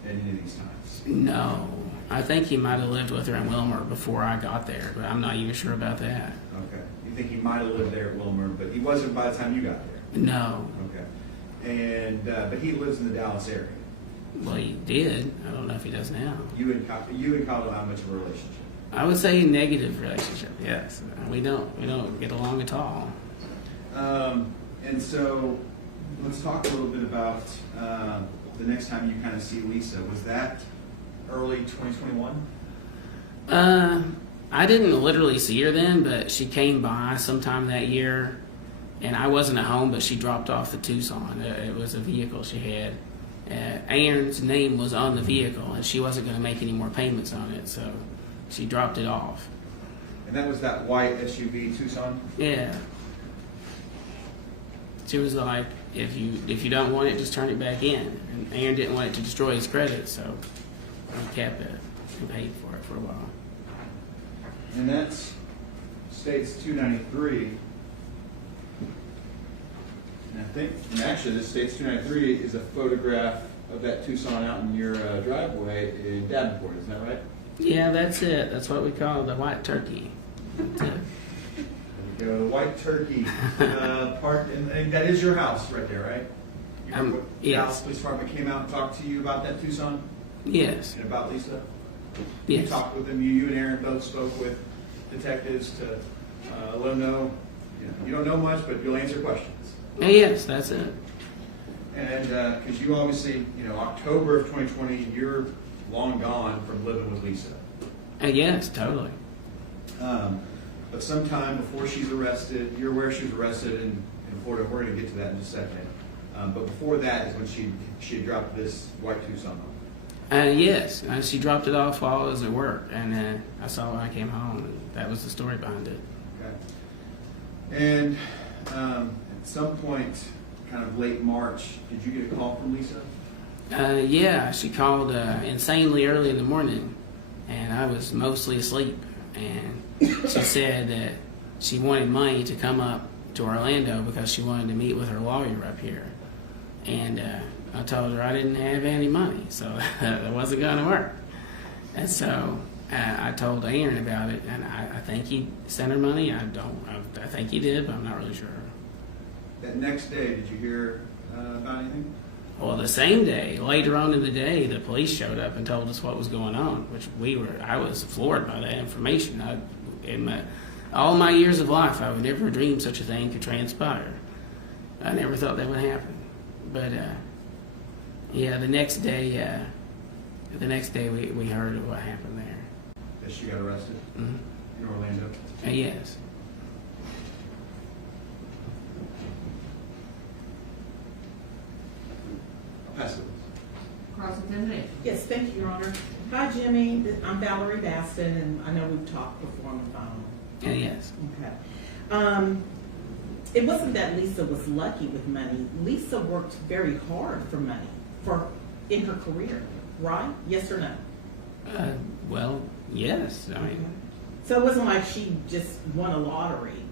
at any of these times. No, I think he might have lived with her in Wilmer before I got there, but I'm not even sure about that. Okay. You think he might have lived there at Wilmer, but he wasn't by the time you got there? No. Okay. And, but he lives in the Dallas area. Well, he did. I don't know if he does now. You and Kyle don't have much of a relationship. I would say negative relationship. Yes, we don't get along at all. And so, let's talk a little bit about the next time you kind of see Lisa. Was that early 2021? I didn't literally see her then, but she came by sometime that year, and I wasn't at home, but she dropped off the Tucson. It was a vehicle she had. Aaron's name was on the vehicle, and she wasn't going to make any more payments on it, so she dropped it off. And that was that white SUV Tucson? Yeah. She was like, if you don't want it, just turn it back in. And Aaron didn't want it to destroy his credit, so he kept it and paid for it for a while. And that's states 293. And I think, and actually, this states 293 is a photograph of that Tucson out in your driveway in Davenport. Is that right? Yeah, that's it. That's what we call the white turkey. That's it. There we go, the white turkey part, and that is your house right there, right? You remember what yes. Dallas Police Department came out and talked to you about that Tucson? Yes. And about Lisa? Yes. You talked with them, you and Aaron both spoke with detectives to let them know, you don't know much, but you'll answer questions. Yes, that's it. And because you obviously, October of 2020, you're long gone from living with Lisa. Yes, totally. But sometime before she's arrested, you're aware she was arrested in Florida. We're going to get to that in just a second. But before that is when she had dropped this white Tucson off. Yes, she dropped it off while I was at work, and I saw it when I came home, and that was the story behind it. Okay. And at some point, kind of late March, did you get a call from Lisa? Yeah, she called insanely early in the morning, and I was mostly asleep. And she said that she wanted money to come up to Orlando because she wanted to meet with her lawyer up here. And I told her I didn't have any money, so that wasn't going to work. And so I told Aaron about it, and I think he sent her money. I think he did, but I'm not really sure. That next day, did you hear about anything? Well, the same day, later on in the day, the police showed up and told us what was going on, which I was floored by that information. All my years of life, I would never dream such a thing could transpire. I never thought that would happen. But, yeah, the next day we heard of what happened there. That she got arrested Mm-hmm. in Orlando? Yes. Pass it. Cross-examination. Yes, thank you, Your Honor. Hi, Jimmy. I'm Valerie Baston, and I know we've talked before on the phone. Yes. Okay. It wasn't that Lisa was lucky with money. Lisa worked very hard for money in her career, right? Yes or no? Well, yes. I mean, so it wasn't like she just won a lottery.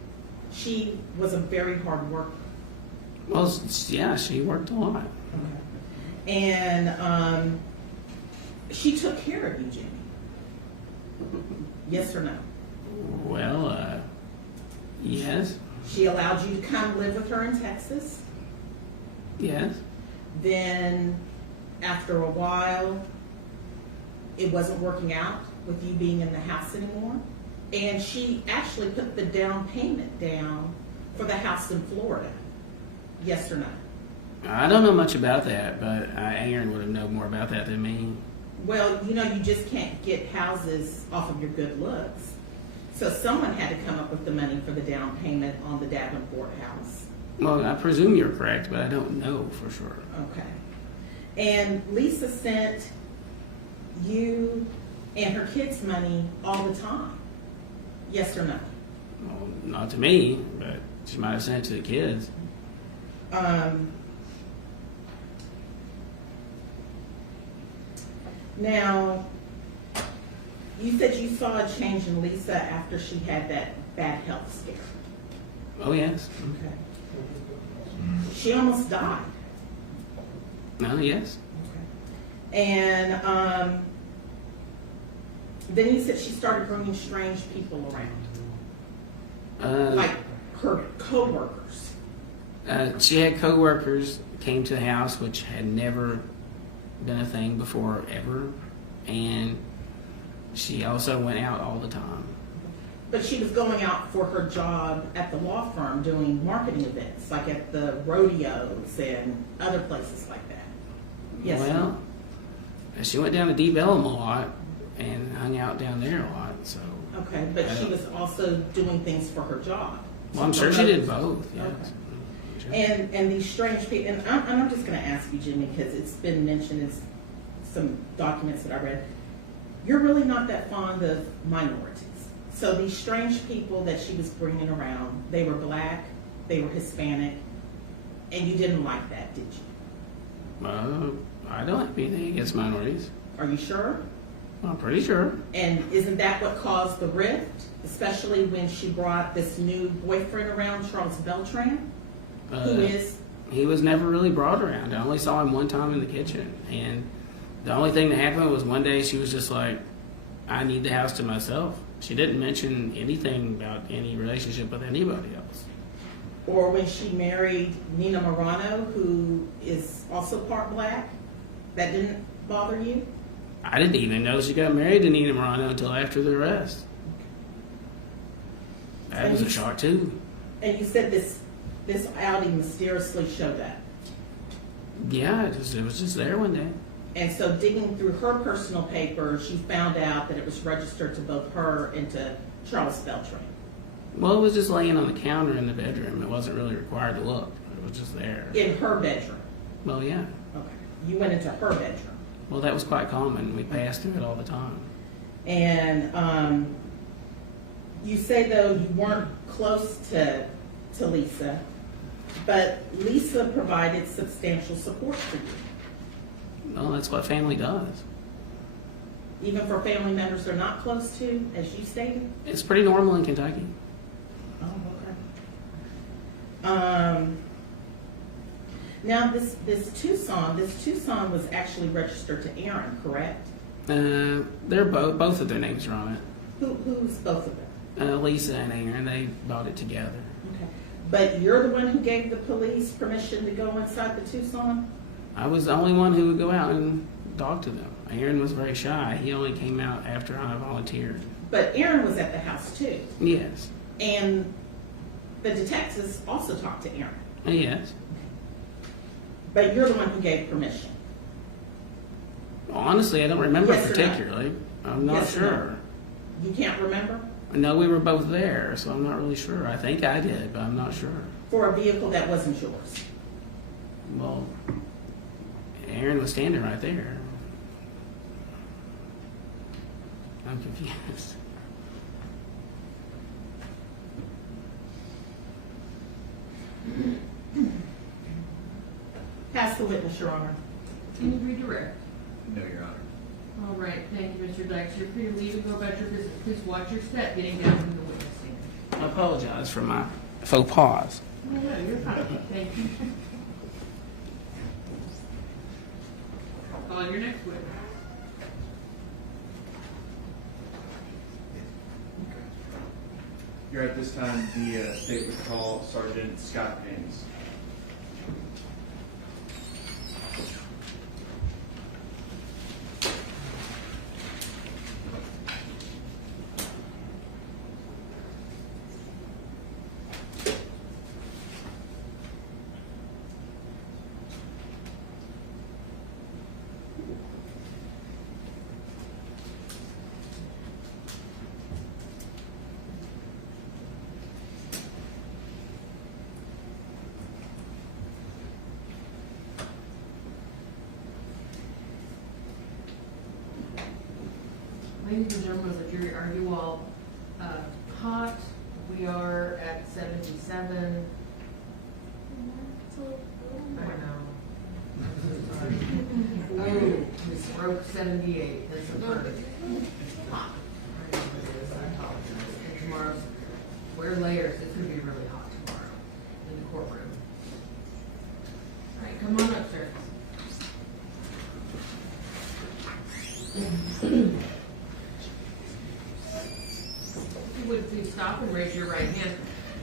She was a very hard worker. well, yeah, she worked a lot. And she took care of you, Jimmy. Yes or no? Well, yes. She allowed you to come live with her in Texas. Yes. Then, after a while, it wasn't working out with you being in the house anymore. And she actually put the down payment down for the house in Florida. Yes or no? I don't know much about that, but Aaron would have known more about that than me. Well, you just can't get houses off of your good looks. So someone had to come up with the money for the down payment on the Davenport house. Well, I presume you're correct, but I don't know for sure. Okay. And Lisa sent you and her kids money all the time. Yes or no? Well, not to me, but she might have sent it to the kids. Now, you said you saw a change in Lisa after she had that bad health scare. Oh, yes. Okay. She almost died. No, yes. And then you said she started bringing strange people around, like her co-workers. She had coworkers came to the house which had never done a thing before ever, and she also went out all the time. But she was going out for her job at the law firm doing marketing events, like at the rodeos and other places like that. Yes. Well, she went down to Deep Ellum a lot and hung out down there a lot. So. Okay, but she was also doing things for her job. Well, I'm sure she did both. Yes. Okay. Sure. And these strange people, and I'm just going to ask you, Jimmy, because it's been mentioned in some documents that I read. You're really not that fond of minorities. So these strange people that she was bringing around, they were black, they were Hispanic, and you didn't like that, did you? I don't have anything against minorities. Are you sure? I'm pretty sure. And isn't that what caused the rift? Especially when she brought this new boyfriend around, Charles Beltran, who is... He was never really brought around. I only saw him one time in the kitchen. And the only thing that happened was one day she was just like, I need the house to myself. She didn't mention anything about any relationship with anybody else. Or when she married Nina Morano, who is also part black, that didn't bother you? I didn't even know she got married to Nina Morano until after the arrest. That was a shock too. And you said this outing mysteriously showed up. Yeah, it was just there one day. And so digging through her personal papers, she found out that it was registered to both her and to Charles Beltran. Well, it was just laying on the counter in the bedroom. It wasn't really required to look. It was just there. In her bedroom? Well, yeah. Okay. You went into her bedroom? Well, that was quite common. We passed through it all the time. And you say, though, you weren't close to Lisa, but Lisa provided substantial support for you. Well, that's what family does. Even for family members they're not close to, as you stated? It's pretty normal in Kentucky. Oh, okay. Now, this Tucson was actually registered to Aaron, correct? They're both of their names are on it. Who's both of them? Lisa and Aaron, they bought it together. Okay. But you're the one who gave the police permission to go inside the Tucson? I was the only one who would go out and talk to them. Aaron was very shy. He only came out after I volunteered. But Aaron was at the house too? Yes. And the detectives also talked to Aaron? Yes. But you're the one who gave permission? Well, honestly, I don't remember Yes or no? particularly. I'm not Yes or no? sure. You can't remember? No, we were both there, so I'm not really sure. I think I did, but I'm not sure. For a vehicle that wasn't yours? Well, Aaron was standing right there. I'm confused. Pass the witness, Your Honor. Can you redirect? No, Your Honor. All right, thank you, Mr. Dykes. You're free to leave and go about your business. Please watch your step getting down from the witness stand. I apologize for my faux pas. Oh, no, you're fine. Thank you. Call your next witness. You're at this time the state would call Sergeant Scott Haynes. Ladies and gentlemen of the jury, are you all hot? We are at 77. I know. I'm so sorry. Ooh, Miss Roke 78. That's a fun. Hot. I know it is. I apologize. And tomorrow's, wear layers. It's going to be really hot tomorrow in the courtroom. would please stop and raise your right hand.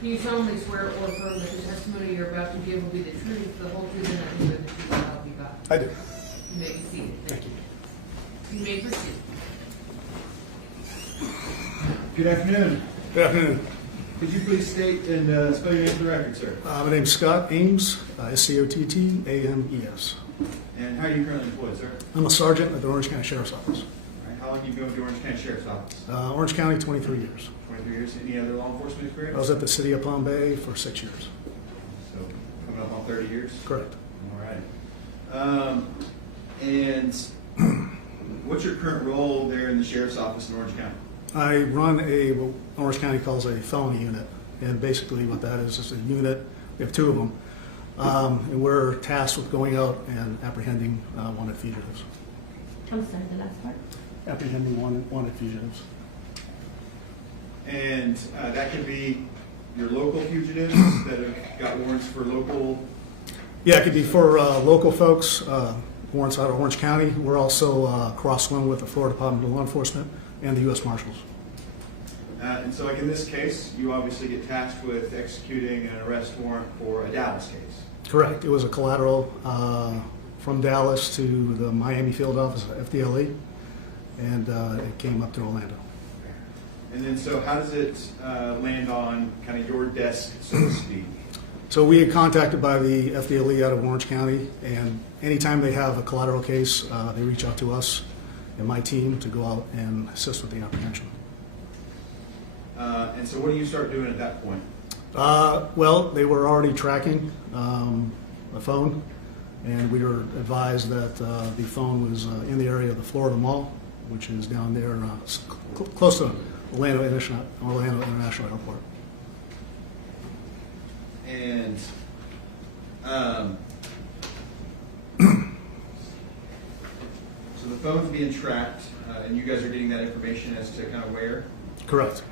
Do you solemnly swear or affirm that the testimony you're about to give will be the truth, the whole truth, and nothing but the truth, so help you God? I do. You may be seated. Thank you. You may proceed. Good afternoon. Good afternoon. Could you please state and spell your name for the record, sir? My name's Scott Ames, S-C-O-T-T-A-M-E-S. And how are you currently employed, sir? I'm a sergeant at the Orange County Sheriff's Office. All right, how long have you been with the Orange County Sheriff's Office? Orange County, 23 years. 23 years. Any other law enforcement experience? I was at the city of Palm Bay for 6 years. So coming up on 30 years? Correct. All right. And what's your current role there in the Sheriff's Office in Orange County? I run what Orange County calls a felony unit. And basically what that is a unit, we have 2 of them. And we're tasked with going out and apprehending wanted fugitives. I'm sorry, the last part. Apprehending wanted fugitives. And that could be your local fugitives that have got warrants for local. Yeah, it could be for local folks, warrants out of Orange County. We're also cross-run with the Florida Department of Law Enforcement and the U.S. Marshals. And so like in this case, you obviously get tasked with executing an arrest warrant for a Dallas case. Correct. It was a collateral from Dallas to the Miami field office of FDLE, and it came up to Orlando. And then so how does it land on kind of your desk, so to speak? So we get contacted by the FDLE out of Orange County, and anytime they have a collateral case, they reach out to us and my team to go out and assist with the apprehension. And so what do you start doing at that point? Well, they were already tracking a phone, and we were advised that the phone was in the area of the Florida Mall, which is down there close to Orlando International Airport. And so the phone's being tracked, and you guys are getting that information as to kind of where? Correct.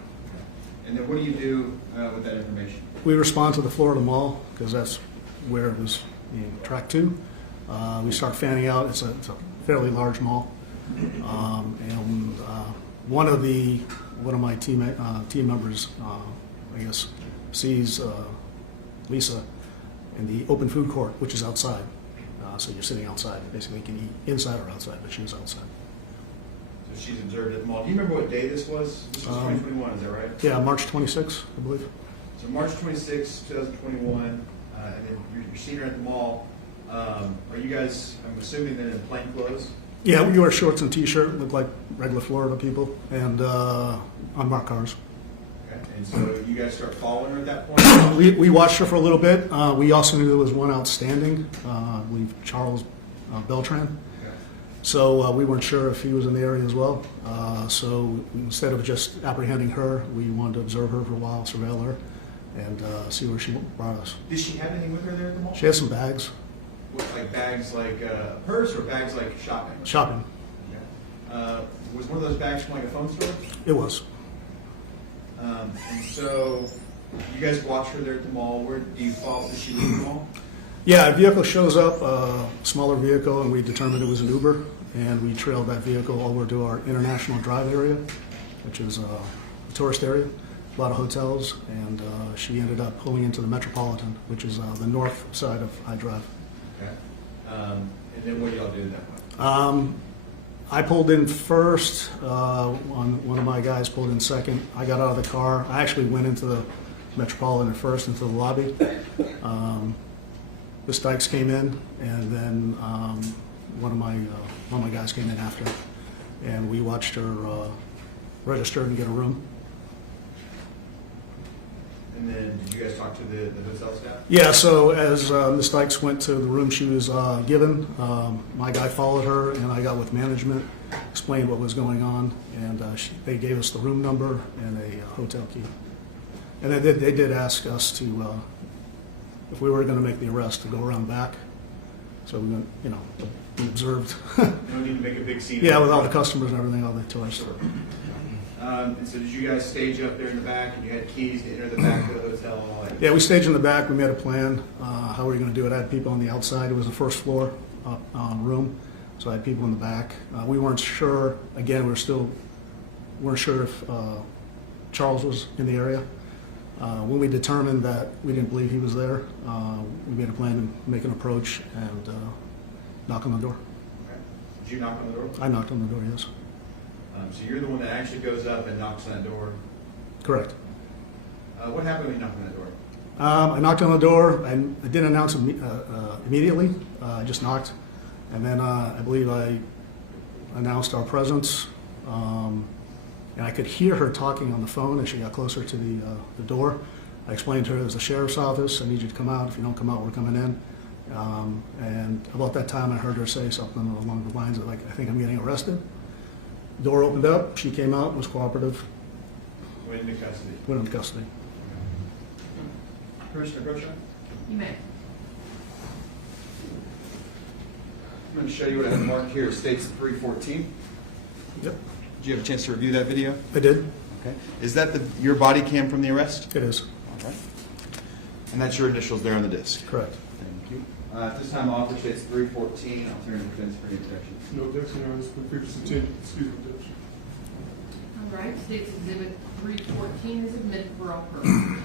And then what do you do with that information? We respond to the Florida Mall because that's where it was being tracked to. We start fanning out. It's a fairly large mall, and one of my team members, I guess, sees Lisa in the open food court, which is outside. So you're sitting outside. Basically, you can eat inside or outside, but she was outside. So she's observed at the mall. Do you remember what day this was? This was 2021, is that right? Yeah, March 26th, I believe. So March 26, 2021, and then you're seeing her at the mall. Are you guys, I'm assuming, then in plain clothes? Yeah, we wear shorts and T-shirt, look like regular Florida people, and unmarked cars. Okay. And so you guys start following her at that point? We watched her for a little bit. We also knew there was one outstanding, I believe Charles Beltran. Okay. So we weren't sure if he was in the area as well. So instead of just apprehending her, we wanted to observe her for a while, surveil her, and see where she brought us. Did she have anything with her there at the mall? She had some bags. What, like bags like a purse or bags like shopping? Shopping. Okay. Was one of those bags from like a phone store? It was. And so you guys watch her there at the mall. Where do you follow? Does she leave the mall? Yeah, a vehicle shows up, a smaller vehicle, and we determined it was an Uber, and we trailed that vehicle over to our International Drive area, which is a tourist area, a lot of hotels, and she ended up pulling into the Metropolitan, which is the north side of I Drive. Okay. And then what do y'all do at that point? I pulled in first, one of my guys pulled in second. I got out of the car. I actually went into the Metropolitan at first, into the lobby. Miss Dykes came in, and then one of my guys came in after, and we watched her register and get a room. And then did you guys talk to the hotel staff? Yeah, so as Miss Dykes went to the room she was given, my guy followed her, and I got with management, explained what was going on, and they gave us the room number and a hotel key. And they did ask us to, if we were going to make the arrest, to go around back. So we went, we observed. No need to make a big scene. Yeah, with all the customers and everything, all the tourists. Sure. And so did you guys stage up there in the back, and you had keys to enter the back of the hotel and all that? Yeah, we staged in the back. We made a plan how we were going to do it. I had people on the outside. It was the first floor room, so I had people in the back. We weren't sure. Again, weren't sure if Charles was in the area. When we determined that we didn't believe he was there, we made a plan to make an approach and knock on the door. Okay. Did you knock on the door? I knocked on the door, yes. So you're the one that actually goes up and knocks on that door. Correct. What happened when you knocked on that door? I knocked on the door, and I didn't announce immediately. I just knocked, and then I believe I announced our presence. And I could hear her talking on the phone as she got closer to the door. I explained to her it was the sheriff's office. I need you to come out. If you don't come out, we're coming in. And about that time, I heard her say something along the lines of, like, I think I'm getting arrested. Door opened up. She came out, was cooperative, Went into custody. went into custody. Commissioner Groshine? You may. I'm going to show you what I have marked here. It states 314. Yep, Did you have a chance to review that video? I did. Okay. Is that your body cam from the arrest? It is. All right. And that's your initials there on the disc? Correct. Thank you. At this time, officer states 314. I'll turn to the defense for any objection. No objection, Your Honor. It's been previously continued. Excuse me, objection. All right, State's Exhibit 314 is admitted for all purposes.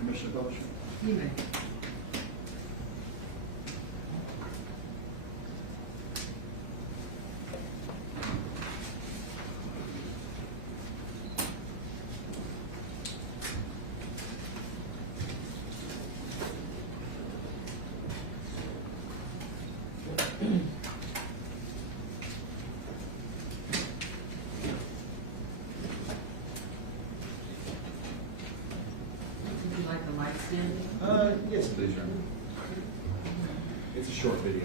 Commissioner Belcher? You may. Would you like the mic standing? Yes, please, Your Honor. It's a short video.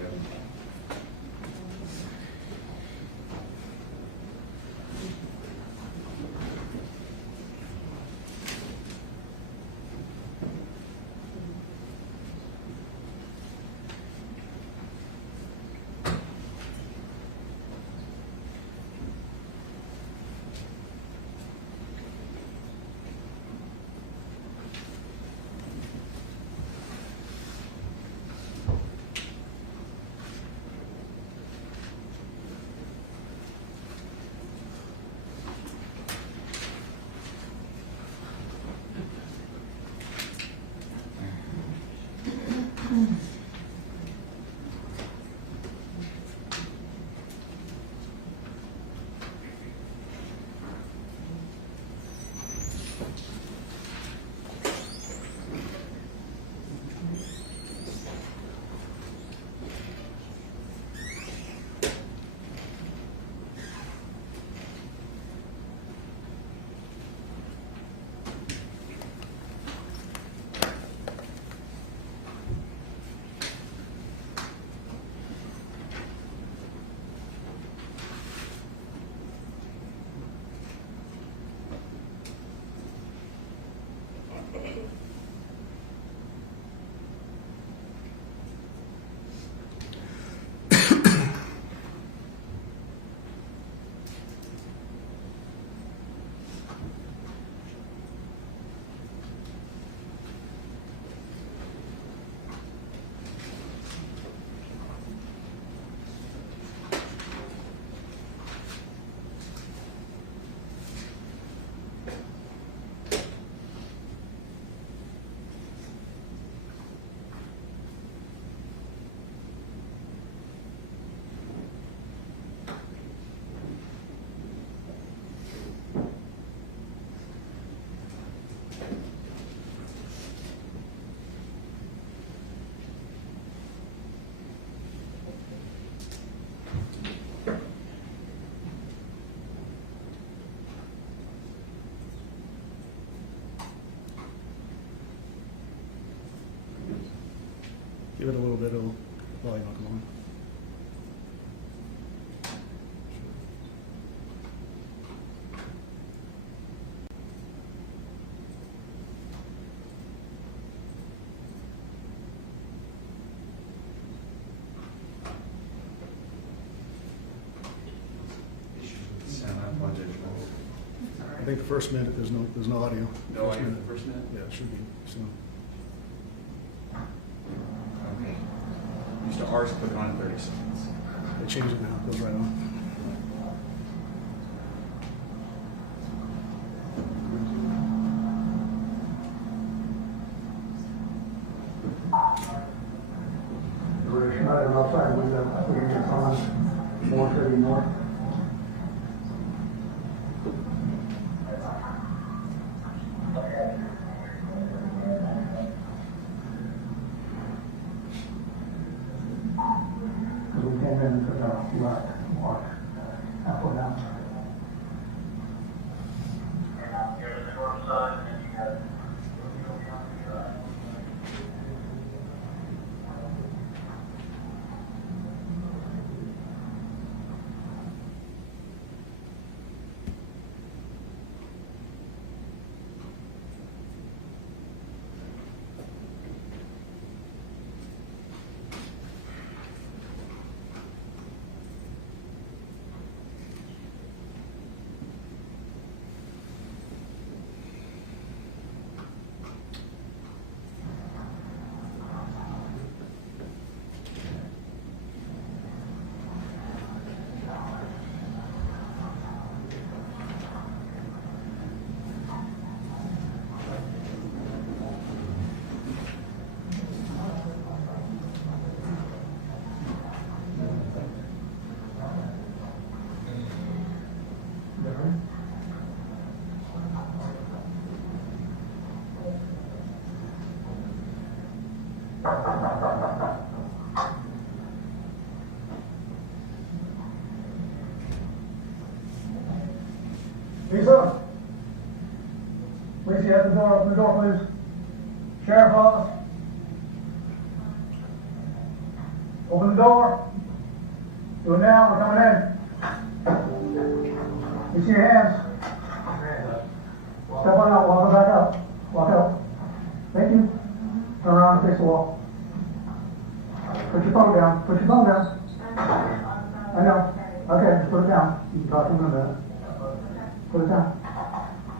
Give it a little bit of volume up along. Issues with the sound. I apologize. I think the first minute, there's no audio. No audio for the first minute? Yeah, it should be soon. Okay. Used to ours put it on in 30 seconds. They changed it now, it goes right on. Lisa? Lisa, you have the door, open the door, please. Sheriff office. Open the door. Do it now, we're coming in. You see your hands. Step on out, walk back up. Walk up. Thank you. Turn around and face the wall. Put your phone down. Put your phone down. I know. Okay, just put it down. You can talk to him in a minute. Put it down.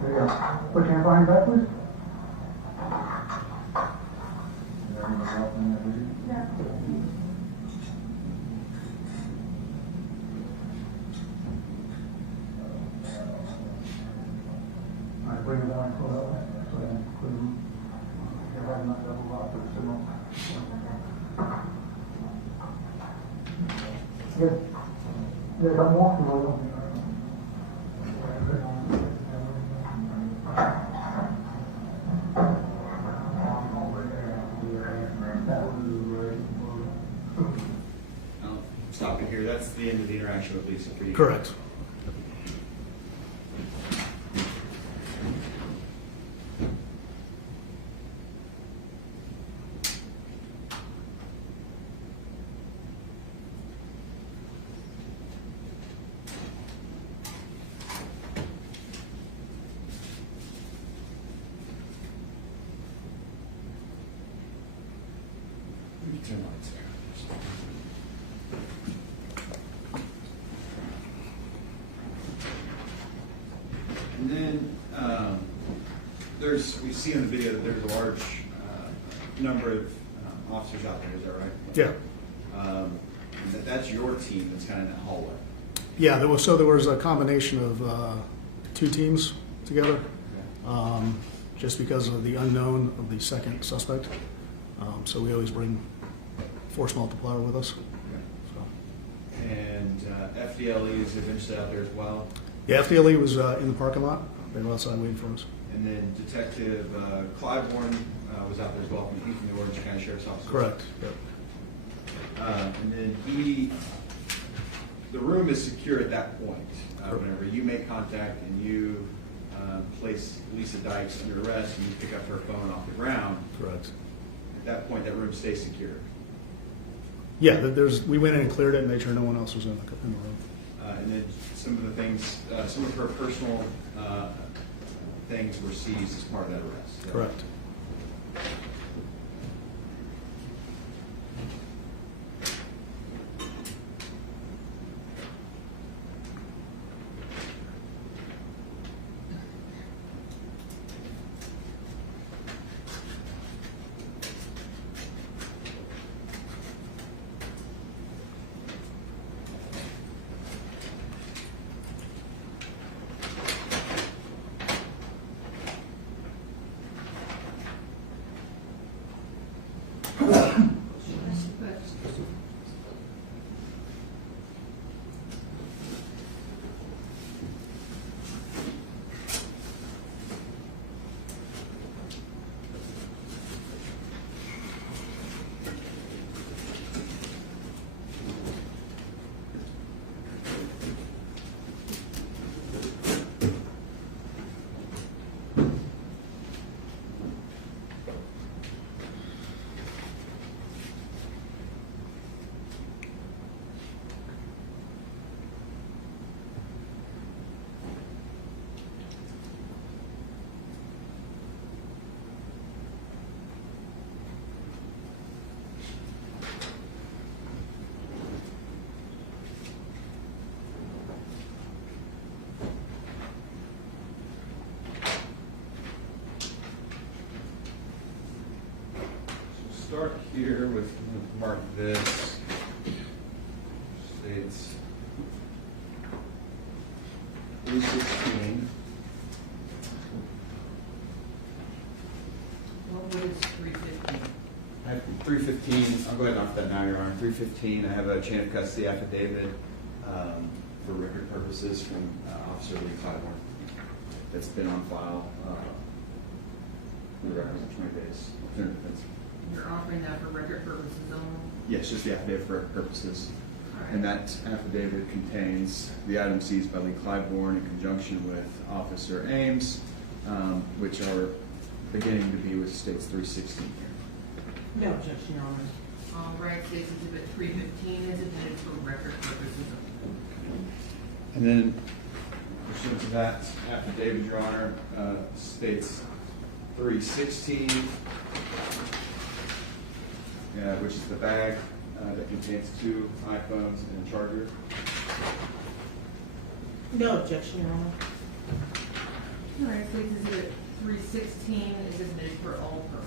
There you go. Put your hand behind your back, please. All right, bring it down and pull it up. So I can put them. Everybody not double lock for the signal. Good. Yeah, got more from over. I'll stop it here. That's the end of the interaction with Lisa for you. Correct. Turn lights there. And then we see in the video that there's a large number of officers out there. Is that right? Yeah. That's your team that's kind of in that hallway. Yeah, there was a combination of two teams together, just because of the unknown of the second suspect. So we always bring force multiplier with us. So. And FDLE is eventually out there as well. Yeah, FDLE was in the parking lot. They were outside waiting for us. And then Detective Clybourne was out there as well from the Orange County Sheriff's Office. Correct. Yep. And then the room is secure at that point. Whenever you make contact and you place Lisa Dykes under arrest and you pick up her phone off the ground. Correct. At that point, that room stays secure. Yeah, we went in and cleared it and made sure no one else was in the room. And then some of the things, some of her personal things were seized as part of that arrest. Correct. here with, mark this, states 316. What was 315? I have 315, I'll go ahead and offer that now, Your Honor. 315, I have a chain of custody affidavit for record purposes from Officer Lee Clyburn that's been on file for the records of 20 days. You're offering that for record purposes only? Yes, just the affidavit for record purposes. All right. And that affidavit contains the items seized by Lee Clyburn in conjunction with Officer Ames, which are beginning to be with states 316 here. No objection, Your Honor. All right, State's Exhibit 315 is admitted for record purposes only. And then, pursuant to that affidavit, Your Honor, states 316, which is the bag that contains 2 iPhones and a charger. No objection, Your Honor. All right, State's Exhibit 316 is admitted for all purposes.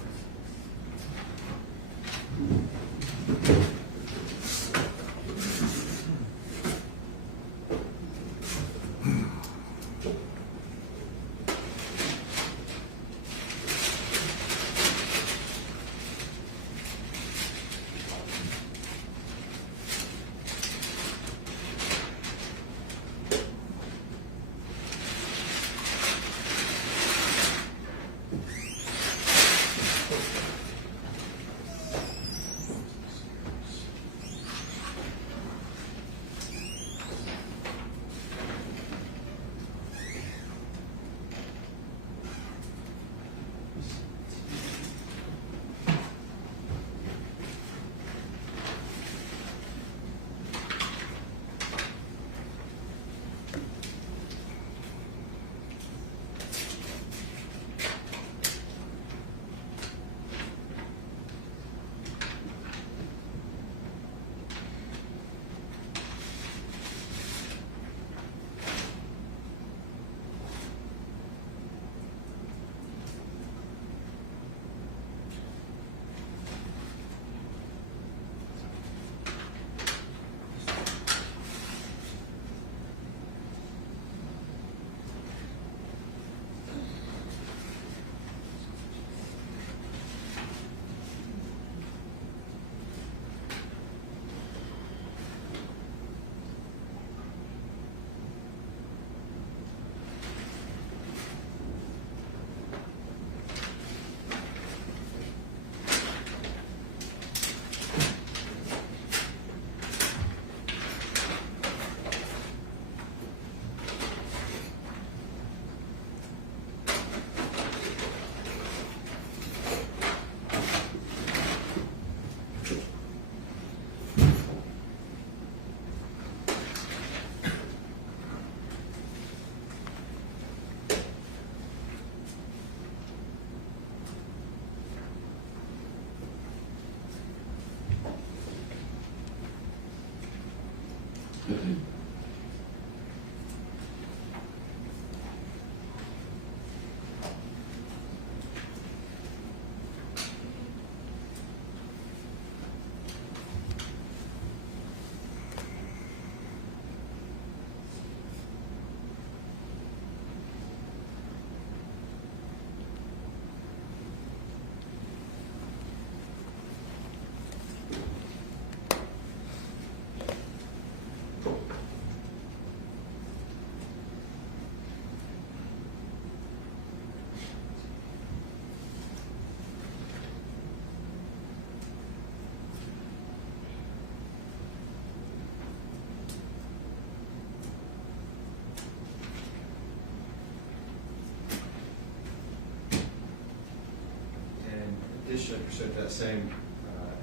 addition, pursuant to that same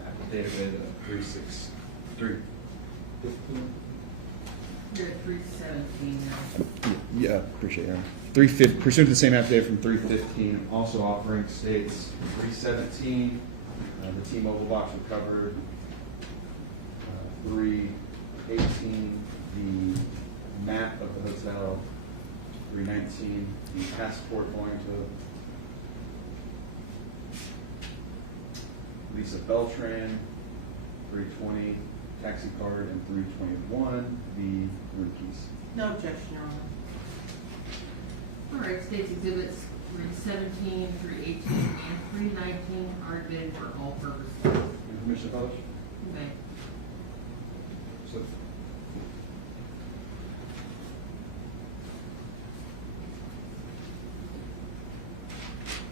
affidavit of 315. You're at 317 now. Yeah, appreciate it. Pursuant to the same affidavit from 315, also offering states 317, the T-Mobile box recovered, 318, the map of the hotel, 319, the passport going to Lisa Beltran, 320, taxi card, and 321, the room keys. No objection, Your Honor. All right, state's exhibits 317, 318, and 319 are admitted for all purposes. Information published? Okay. So,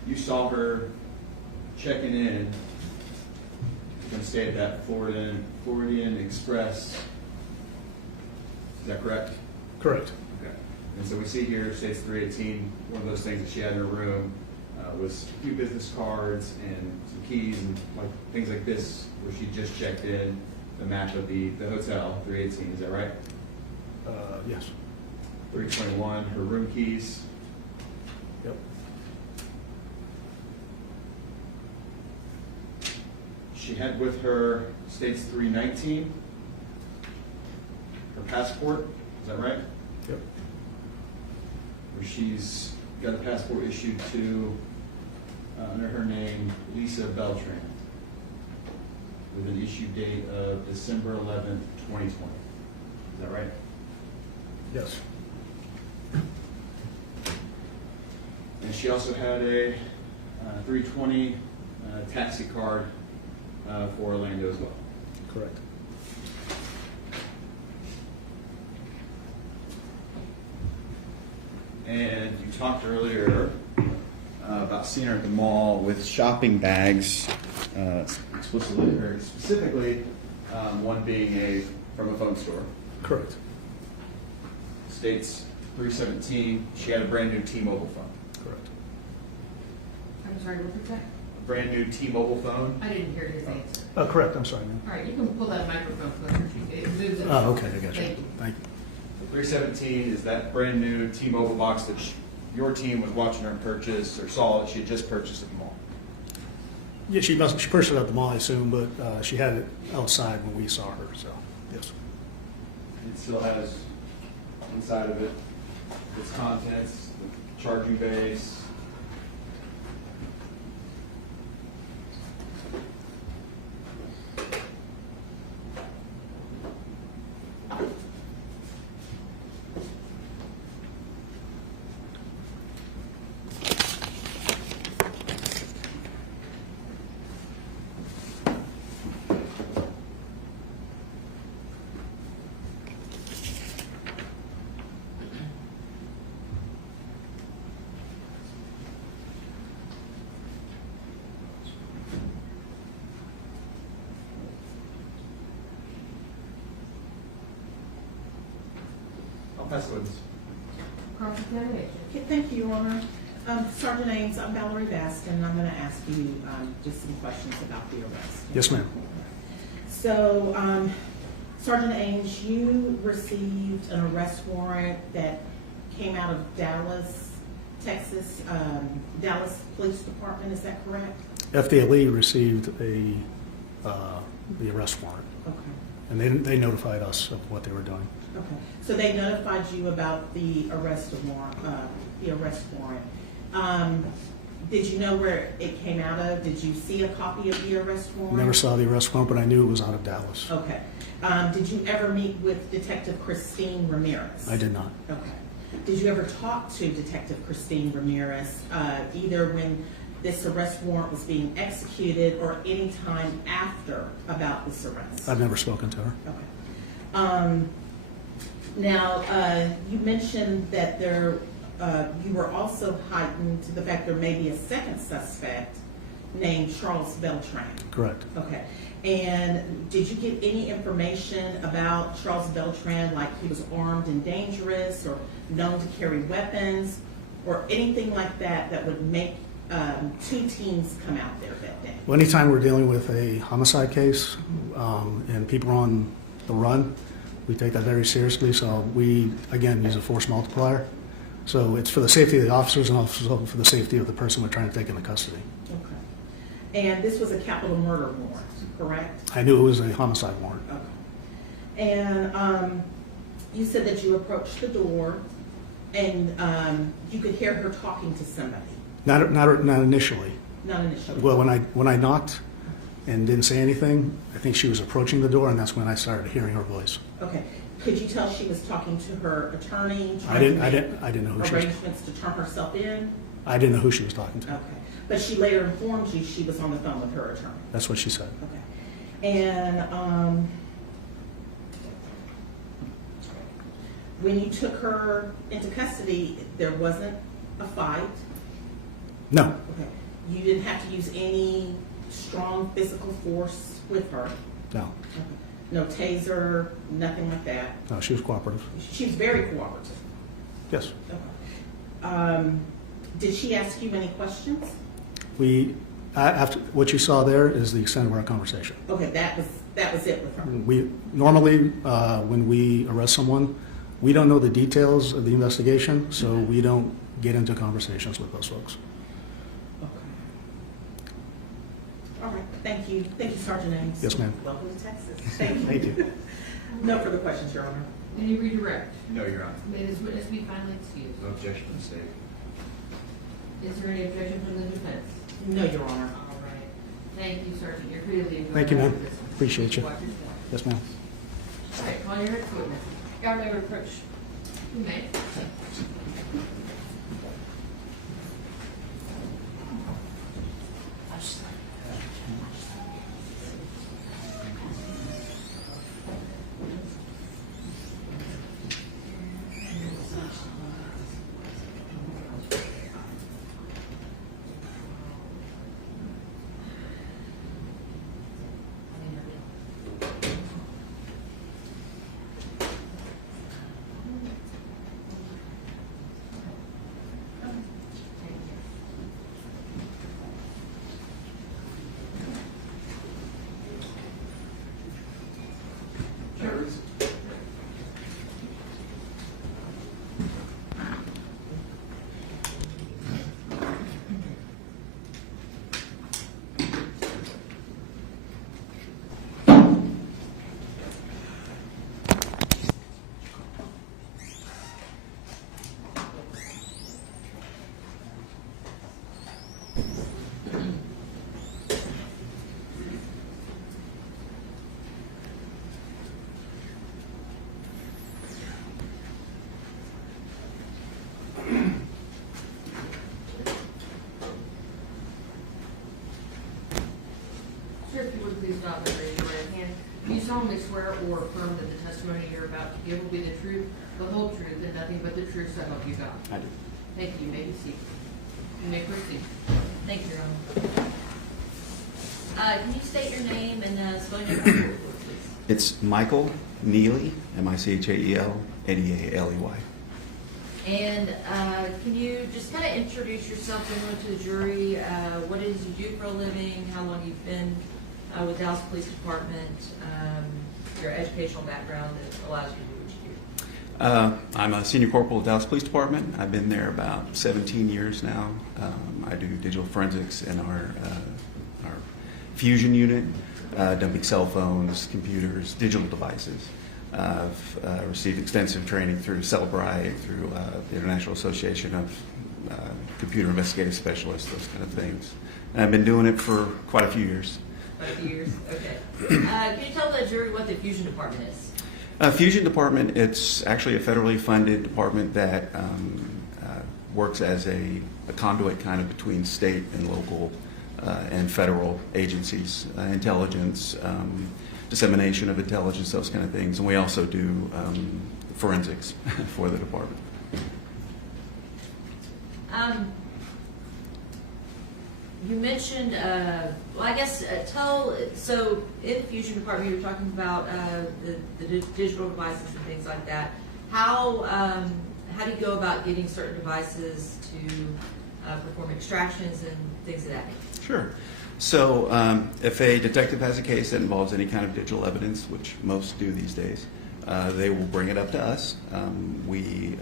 you saw her checking in. She's going to stay at that Floridian Express. Is that correct? Correct. Okay. And so we see here, states 318, one of those things that she had in her room was a few business cards and some keys and like things like this, where she just checked in, the map of the hotel, 318, is that right? Yes. 321, her room keys. Yep. She had with her, states 319, her passport, is that right? Yep. Where she's got a passport issued to, under her name, Lisa Beltran, with an issue date of December 11th, 2020. Is that right? Yes. And she also had a 320 taxi card for Orlando as well. Correct. And you talked earlier about seeing her at the mall with shopping bags, explicitly, or specifically, one being from a phone store. Correct. States 317, she had a brand new T-Mobile phone. Correct. I'm sorry, what was that? A brand new T-Mobile phone. I didn't hear his answer. Correct, I'm sorry, ma'am. All right, you can pull that microphone closer to you. It moves it. Oh, okay, I got you. Thank you. Thank you. 317 is that brand new T-Mobile box that your team was watching her purchase or saw that she had just purchased at the mall. Yeah, she purchased it at the mall, I assume, but she had it outside when we saw her, so, yes. It still has inside of it its contents, the charging base. I'll pass the witness. Cross-examination. Okay, thank you, Your Honor. Sergeant Ames, I'm Valerie Baskin, and I'm going to ask you just some questions about the arrest. Yes, ma'am. So, Sergeant Ames, you received an arrest warrant that came out of Dallas, Texas, Dallas Police Department, is that correct? FDLE received the arrest warrant, Okay. and they notified us of what they were doing. Okay, so they notified you about the arrest warrant, Did you know where it came out of? Did you see a copy of the arrest warrant? Never saw the arrest warrant, but I knew it was out of Dallas. Okay. Did you ever meet with Detective Christine Ramirez? I did not. Okay. Did you ever talk to Detective Christine Ramirez, either when this arrest warrant was being executed or any time after about this arrest? I've never spoken to her. Okay. Now, you mentioned that you were also heightened to the fact there may be a second suspect named Charles Beltran. Correct. Okay. And did you get any information about Charles Beltran, like he was armed and dangerous or known to carry weapons or anything like that that would make two teams come out there that day? Well, anytime we're dealing with a homicide case and people are on the run, we take that very seriously. So we, again, use a force multiplier. So it's for the safety of the officers and also for the safety of the person we're trying to take into custody. Okay. And this was a capital murder warrant, correct? I knew it was a homicide warrant. Okay. And you said that you approached the door and you could hear her talking to somebody. Not initially. Not initially. Well, when I knocked, and didn't say anything. I think she was approaching the door, and that's when I started hearing her voice. Okay. Could you tell she was talking to her attorney? I didn't know who she was. Arrangements to turn herself in? I didn't know who she was talking to. Okay. But she later informed you she was on the phone with her attorney? That's what she said. Okay. And when you took her into custody, there wasn't a fight? No, Okay. You didn't have to use any strong physical force with her? no, Okay. No taser, nothing like that? no, she was cooperative. She was very cooperative? Yes. Okay. Did she ask you any questions? After what you saw there is the extent of our conversation. Okay, that was it with her? We normally, when we arrest someone, we don't know the details of the investigation, so we don't get into conversations with those folks. Okay. All right, thank you. Thank you, Sergeant Ames. Yes, ma'am. Welcome to Texas. Thank you. Thank you. No further questions, Your Honor. Any redirect? No, Your Honor. May this witness be finally excused? No objection from the state. Is there any objection from the defense? No, Your Honor. All right. Thank you, Sergeant. You're free to leave. Thank you, ma'am. Appreciate you. Yes, ma'am. All right, call your next witness. Governor approach. You may. Sir, if you would please stop and raise your right hand. Do you solemnly swear or affirm that the testimony you're about to give will be the truth, the whole truth, and nothing but the truth, so help you God? I do. Thank you. You may be seated. You may proceed. Thank you, Your Honor. Can you state your name and spell your name, please? It's Michael Neely, Michael Nealey. And can you just kind of introduce yourself generally to the jury? What it is you do for a living, how long you've been with Dallas Police Department, your educational background that allows you to do what you do? I'm a senior corporal at Dallas Police Department. I've been there about 17 years now. I do digital forensics in our fusion unit, dumping cell phones, computers, digital devices. I've received extensive training through Celebrite, through the International Association of Computer Investigative Specialists, those kind of things. And I've been doing it for quite a few years. Quite a few years, okay. Can you tell the jury what the fusion department is? Fusion Department, it's actually a federally funded department that works as a conduit kind of between state and local and federal agencies, intelligence, dissemination of intelligence, those kind of things. And we also do forensics for the department. You mentioned, well, I guess, so in the fusion department, you were talking about the digital devices and things like that. How do you go about getting certain devices to perform extractions and things of that nature? Sure. So if a detective has a case that involves any kind of digital evidence, which most do these days, they will bring it up to us. We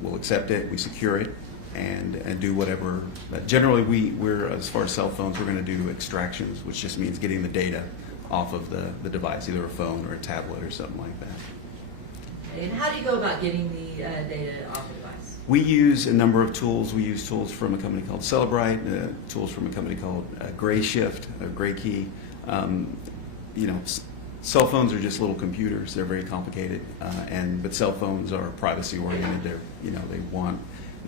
will accept it, we secure it, and do whatever. Generally, we're, as far as cell phones, we're going to do extractions, which just means getting the data off of the device, either a phone or a tablet or something like that. And how do you go about getting the data off the device? We use a number of tools. We use tools from a company called Celebrite, tools from a company called Grayshift, or Graykey. You know, cell phones are just little computers. They're very complicated, but cell phones are privacy oriented. They're, you know, they want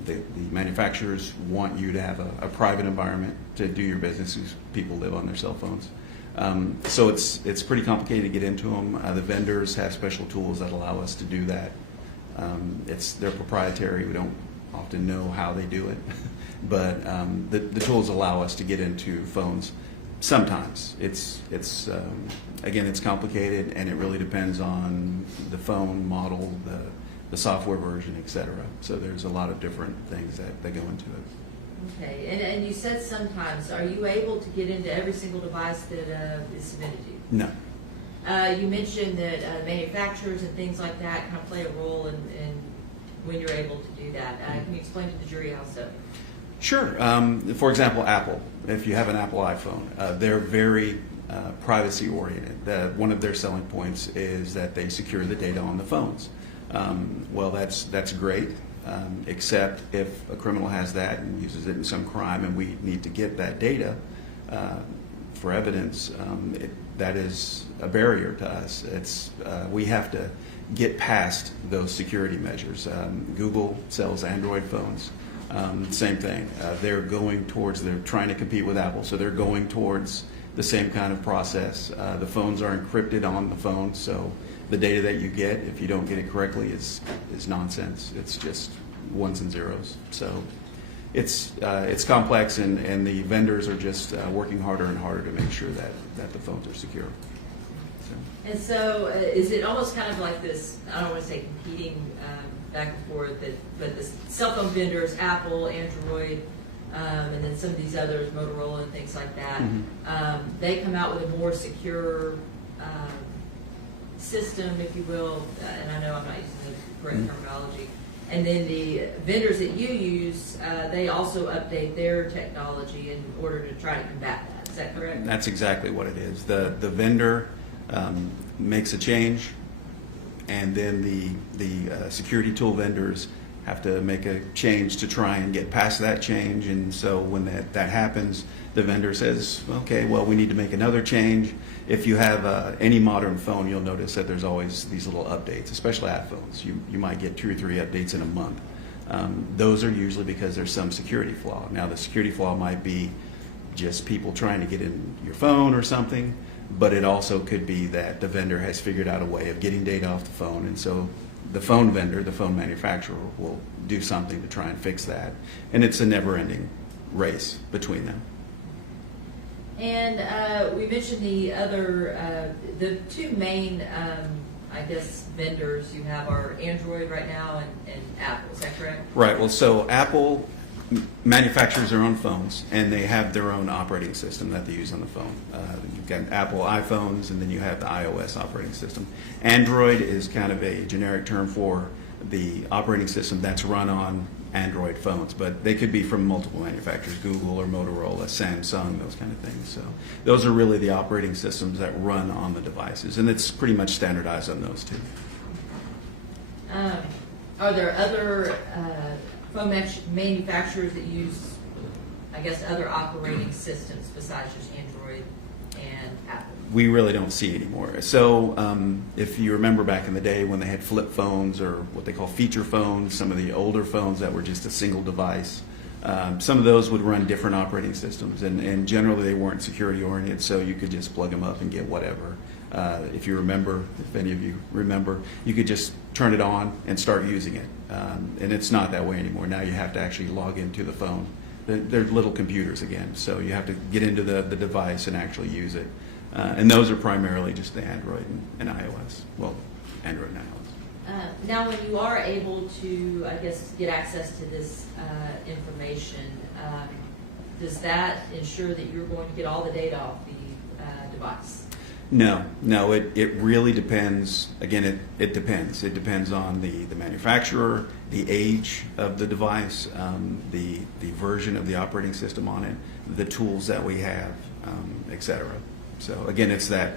the manufacturers want you to have a private environment to do your business. People live on their cell phones. So it's pretty complicated to get into them. The vendors have special tools that allow us to do that. They're proprietary. We don't often know how they do it, but the tools allow us to get into phones. Sometimes again, it's complicated, and it really depends on the phone model, the software version, etc. So there's a lot of different things that go into it. Okay, and you said sometimes, are you able to get into every single device that is submitted to you? No. You mentioned that manufacturers and things like that kind of play a role in when you're able to do that. Can you explain to the jury how so? Sure. For example, Apple. If you have an Apple iPhone, they're very privacy oriented. One of their selling points is that they secure the data on the phones. Well, that's great, except if a criminal has that and uses it in some crime, and we need to get that data for evidence. That is a barrier to us. We have to get past those security measures. Google sells Android phones. Same thing. They're trying to compete with Apple, so they're going towards the same kind of process. The phones are encrypted on the phone, so the data that you get, if you don't get it correctly, is nonsense. It's just ones and zeros. So it's complex, and the vendors are just working harder and harder to make sure that the phones are secure. And so is it almost kind of like this, I don't want to say competing back and forth, but the cell phone vendors, Apple, Android, and then some of these others, Motorola and things like that, they come out with a more secure system, if you will, and I know I'm not using the correct terminology. And then the vendors that you use, they also update their technology in order to try to combat that. Is that correct? That's exactly what it is. The vendor makes a change, and then the security tool vendors have to make a change to try and get past that change. And so when that happens, the vendor says, okay, well, we need to make another change. If you have any modern phone, you'll notice that there's always these little updates, especially iPhones. You might get 2 or 3 updates in a month. Those are usually because there's some security flaw. Now, the security flaw might be just people trying to get in your phone or something, but it also could be that the vendor has figured out a way of getting data off the phone, and so the phone vendor, the phone manufacturer, will do something to try and fix that. And it's a never-ending race between them. And we mentioned the two main, I guess, vendors you have are Android right now and Apple. Is that correct? Right. Well, so Apple manufactures their own phones, and they have their own operating system that they use on the phone. You've got Apple iPhones, and then you have the iOS operating system. Android is kind of a generic term for the operating system that's run on Android phones, but they could be from multiple manufacturers, Google or Motorola, Samsung, those kind of things. So those are really the operating systems that run on the devices, and it's pretty much standardized on those two. Are there other phone manufacturers that use, I guess, other operating systems besides just Android and Apple? We really don't see anymore. So if you remember back in the day when they had flip phones or what they call feature phones, some of the older phones that were just a single device, some of those would run different operating systems, and generally they weren't security oriented, so you could just plug them up and get whatever. If you remember, if any of you remember, you could just turn it on and start using it. And it's not that way anymore. Now you have to actually log into the phone. They're little computers again, so you have to get into the device and actually use it. And those are primarily just the Android and iOS. Well, Android and iOS. Now, when you are able to, I guess, get access to this information, does that ensure that you're going to get all the data off the device? No, it really depends. Again, it depends. It depends on the manufacturer, the age of the device, the version of the operating system on it, the tools that we have, etc. So again, it's that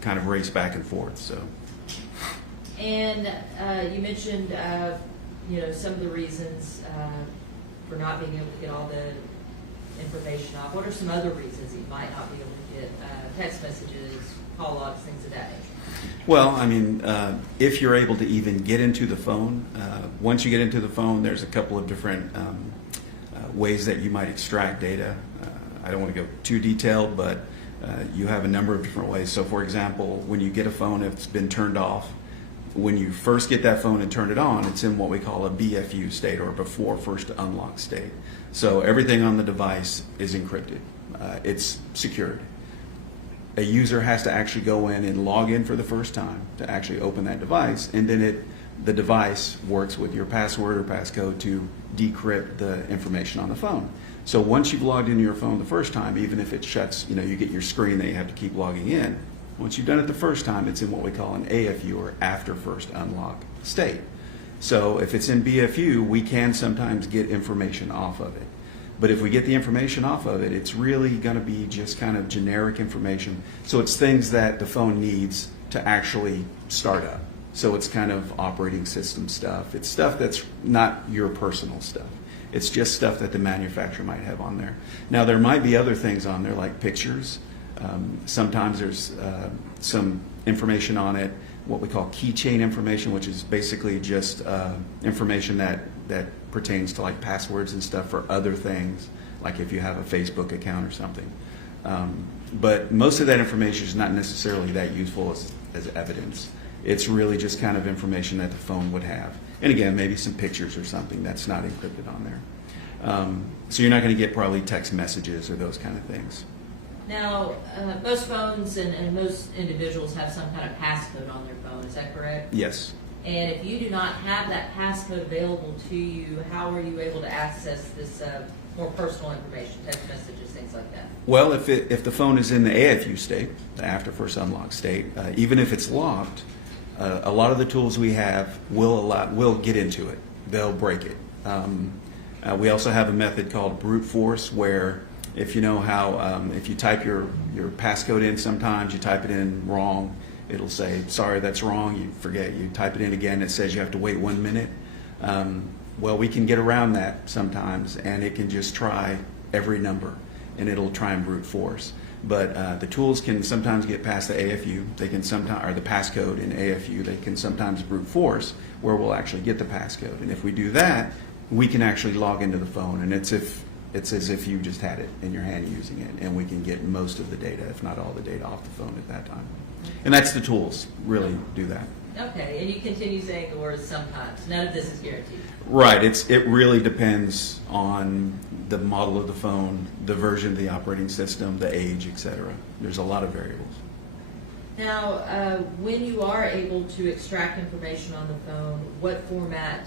kind of race back and forth. So. And you mentioned, some of the reasons for not being able to get all the information off? What are some other reasons that you might not be able to get text messages, call logs, things of that nature? Well, I mean, if you're able to even get into the phone, once you get into the phone, there's a couple of different ways that you might extract data. I don't want to go too detailed, but you have a number of different ways. So, for example, when you get a phone that's been turned off, when you first get that phone and turn it on, it's in what we call a BFU state, or before first unlock state. So everything on the device is encrypted. It's secured. A user has to actually go in and log in for the first time to actually open that device, and then the device works with your password or passcode to decrypt the information on the phone. So once you've logged into your phone the first time, even if it shuts, you get your screen that you have to keep logging in. Once you've done it the first time, it's in what we call an AFU, or after first unlock state. So if it's in BFU, we can sometimes get information off of it. But if we get the information off of it, it's really going to be just kind of generic information. So it's things that the phone needs to actually start up. So it's kind of operating system stuff. It's stuff that's not your personal stuff. It's just stuff that the manufacturer might have on there. Now, there might be other things on there, like pictures. Sometimes there's some information on it, what we call keychain information, which is basically just information that pertains to like passwords and stuff for other things, like if you have a Facebook account or something. But most of that information is not necessarily that useful as evidence. It's really just kind of information that the phone would have. And again, maybe some pictures or something that's not encrypted on there. So you're not going to get probably text messages or those kind of things. Now, most phones and most individuals have some kind of passcode on their phone, is that correct? Yes. And if you do not have that passcode available to you, how are you able to access this more personal information, text messages, things like that? Well, if the phone is in the AFU state, the after first unlock state, even if it's locked, a lot of the tools we have will get into it. They'll break it. We also have a method called brute force, where if you know how, if you type your passcode in, sometimes you type it in wrong, it'll say, sorry, that's wrong. You forget, you type it in again, it says you have to wait 1 minute. Well, we can get around that sometimes, and it can just try every number, and it'll try and brute force. But the tools can sometimes get past the AFU. They can sometimes, or the passcode in AFU, they can sometimes brute force, where we'll actually get the passcode. And if we do that, we can actually log into the phone, and it's as if you just had it in your hand using it, and we can get most of the data, if not all the data, off the phone at that time. And that's the tools really do that. Okay, and you continue saying the words sometimes. None of this is guaranteed. Right. It really depends on the model of the phone, the version of the operating system, the age, etc. There's a lot of variables. Now, when you are able to extract information on the phone, what format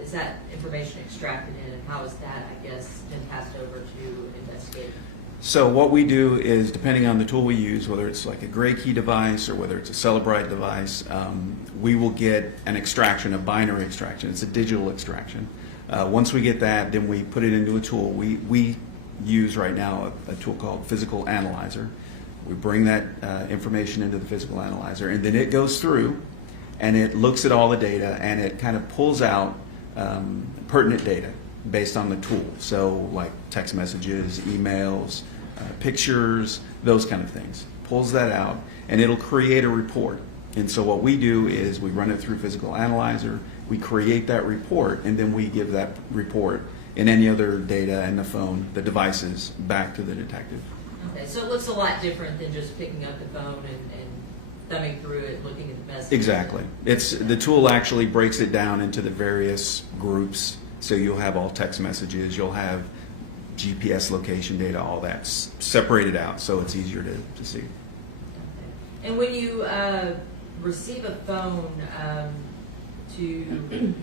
is that information extracted in, and how is that, I guess, been passed over to investigate? So what we do is, depending on the tool we use, whether it's like a gray key device or whether it's a Celebrite device, we will get an extraction, a binary extraction. It's a digital extraction. Once we get that, then we put it into a tool. We use right now a tool called Physical Analyzer. We bring that information into the Physical Analyzer, and then it goes through and it looks at all the data, and it kind of pulls out pertinent data based on the tool. So like text messages, emails, pictures, those kind of things. Pulls that out, and it'll create a report. And so what we do is we run it through Physical Analyzer, we create that report, and then we give that report and any other data in the phone, the devices, back to the detective. Okay, so it looks a lot different than just picking up the phone and thumbing through it, looking at the messages. Exactly. The tool actually breaks it down into the various groups. So you'll have all text messages, you'll have GPS location data, all that's separated out, so it's easier to see. Okay. And when you receive a phone to,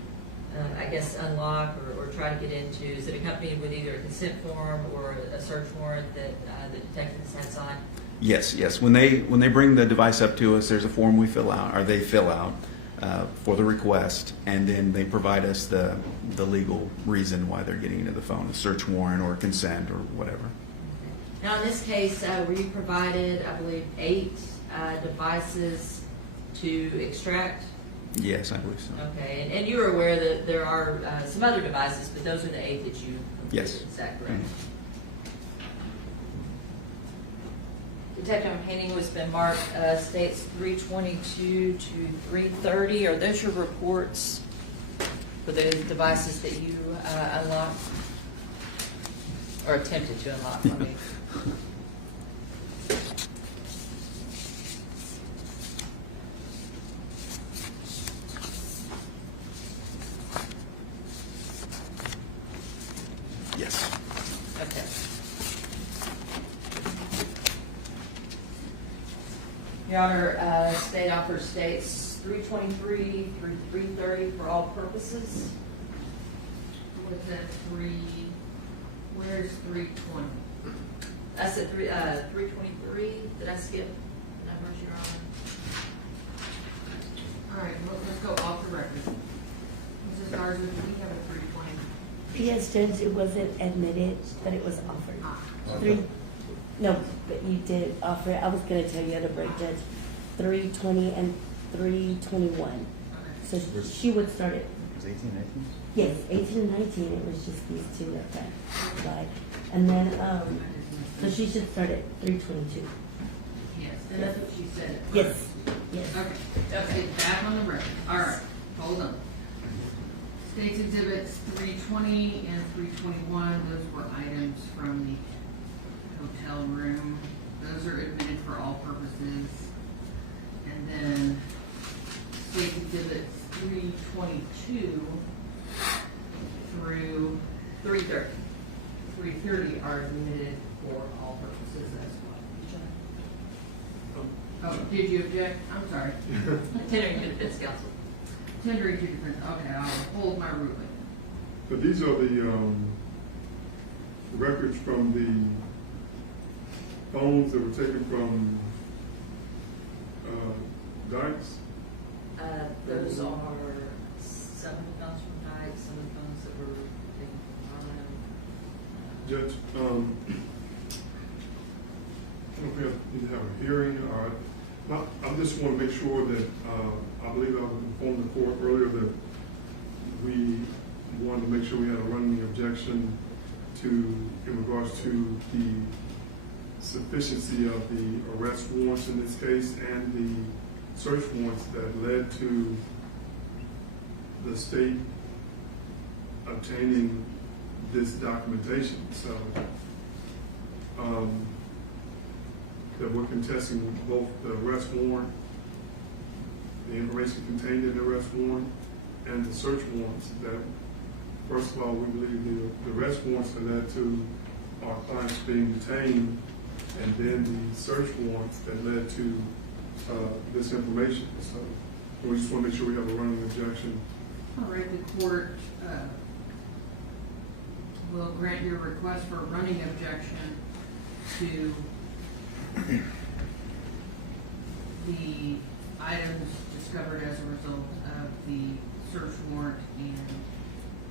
I guess, unlock or try to get into, is it accompanied with either a consent form or a search warrant that the detective has signed? Yes. When they bring the device up to us, there's a form we fill out, or they fill out for the request, and then they provide us the legal reason why they're getting into the phone, a search warrant or consent or whatever. Okay. Now, in this case, were you provided, I believe, 8 devices to extract? Yes, I believe so. Okay, and you were aware that there are some other devices, but those are the 8 that you completed. Yes. Is that correct? Detective Haney has been marked, states 322 to 330. Are those your reports for the devices that you unlocked? Or attempted to unlock, I mean. Yes. Okay. Your Honor, state offer states 323 through 330 for all purposes. What's that where's 320? I said 323. Did I skip numbers, Your Honor? All right, let's go off the record. Mrs. Garza, do we have a 320? Yes, Judge, it wasn't admitted, but it was offered. No, but you did offer it. I was gonna tell you at a break, Judge, 320 and 321. So she would start it. It was 18, 19? Yes, 18 and 19, it was just these two that died. And then, so she should start at 322. Yes, and that's what she said. Yes, yes. Okay, let's get back on the record. All right, hold on. States Exhibits 320 and 321, those were items from the hotel room. Those are admitted for all purposes. And then States Exhibits 322 through 330. 330 are admitted for all purposes as well. Oh, did you object? I'm sorry. Tendering to defense counsel. Tendering to defense, okay, I'll hold my ruling. But these are the records from the phones that were taken from Dykes? Those are some of the phones from Dyke, some of the phones that were taken from Harlem. Judge, I don't know if we need to have a hearing, or, I just want to make sure that, I believe I informed the court earlier that we wanted to make sure we had a running objection in regards to the sufficiency of the arrest warrants in this case and the search warrants that led to the state obtaining this documentation. So, that we're contesting both the arrest warrant, the information contained in the arrest warrant, and the search warrants. That, first of all, we believe the arrest warrants that led to our clients being detained, and then the search warrants that led to this information. So we just want to make sure we have a running objection. All right, the court will grant your request for a running objection to the items discovered as a result of the search warrant and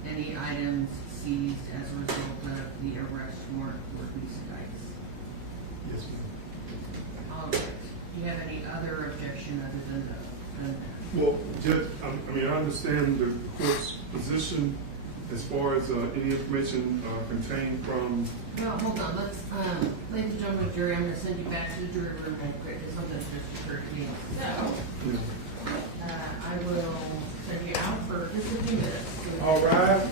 any items seized as a result of the arrest warrant for Lisa Dykes. Yes, ma'am. All right. Do you have any other objection other than that? Well, Judge, I mean, I understand the court's position as far as any information contained from. No, hold on. Let's, ladies and gentlemen, jury, I'm going to send you back to the jury room real quick. It's something that just occurred to me. So, I will send you out for just a few minutes. All right.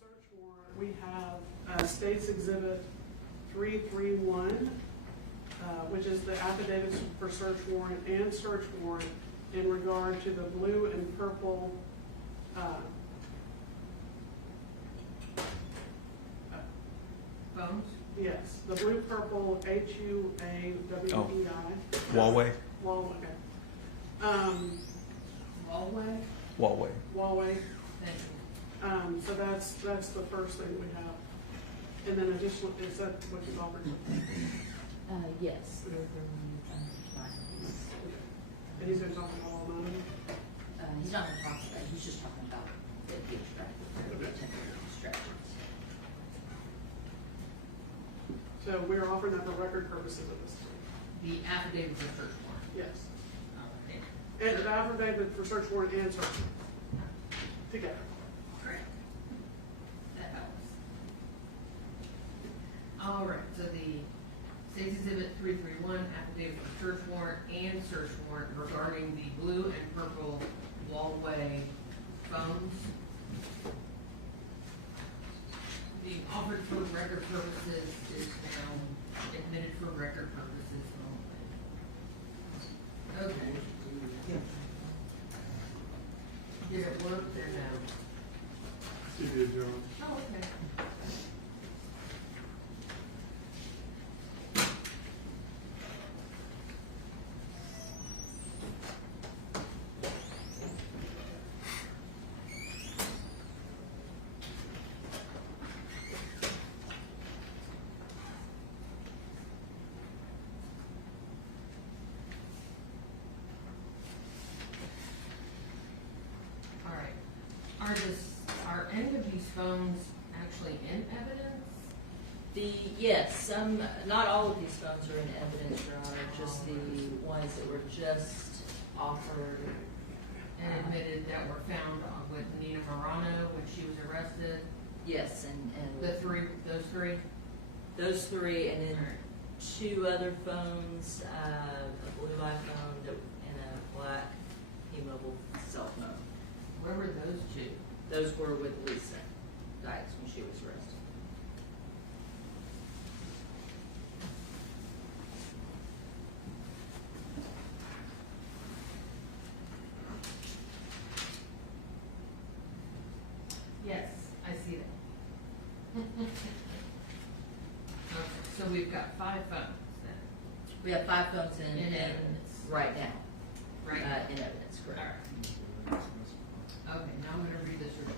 search warrant, we have State's Exhibit 331, which is the affidavits for search warrant and search warrant in regard to the blue and purple Phones? yes, the blue purple HUAWEI. Wallway. Wallway. Hallway? Wallway. Wallway. Thank you. So that's the first thing we have. And then additional, is that what you've offered? Yes. And he's going to talk about all nine? He's not going to talk about it, he's just talking about the temporary distractions. So we're offering that for record purposes at this time. The affidavit for search warrant. Yes. Okay. And the affidavit for search warrant and search warrant. Together. Correct. That helps. All right, so the State's Exhibit 331, affidavit for search warrant and search warrant regarding the blue and purple wallway phones. The offered for record purposes is now admitted for record purposes only. Okay. Did it work or no? It did, John. Oh, okay. All right. Are any of these phones actually in evidence? Yes, not all of these phones are in evidence, Your Honor, just the ones that were just offered. And admitted that were found with Nina Morano when she was arrested? Yes, and Those three? those three, and then Alright. two other phones, a blue iPhone and a black T-Mobile cell phone. Where were those two? Those were with Lisa Dykes when she was arrested. Yes, I see that. Okay, so we've got 5 phones then. We have 5 phones in evidence. right now. Right. In evidence, All correct. right. Okay, now I'm gonna read this report.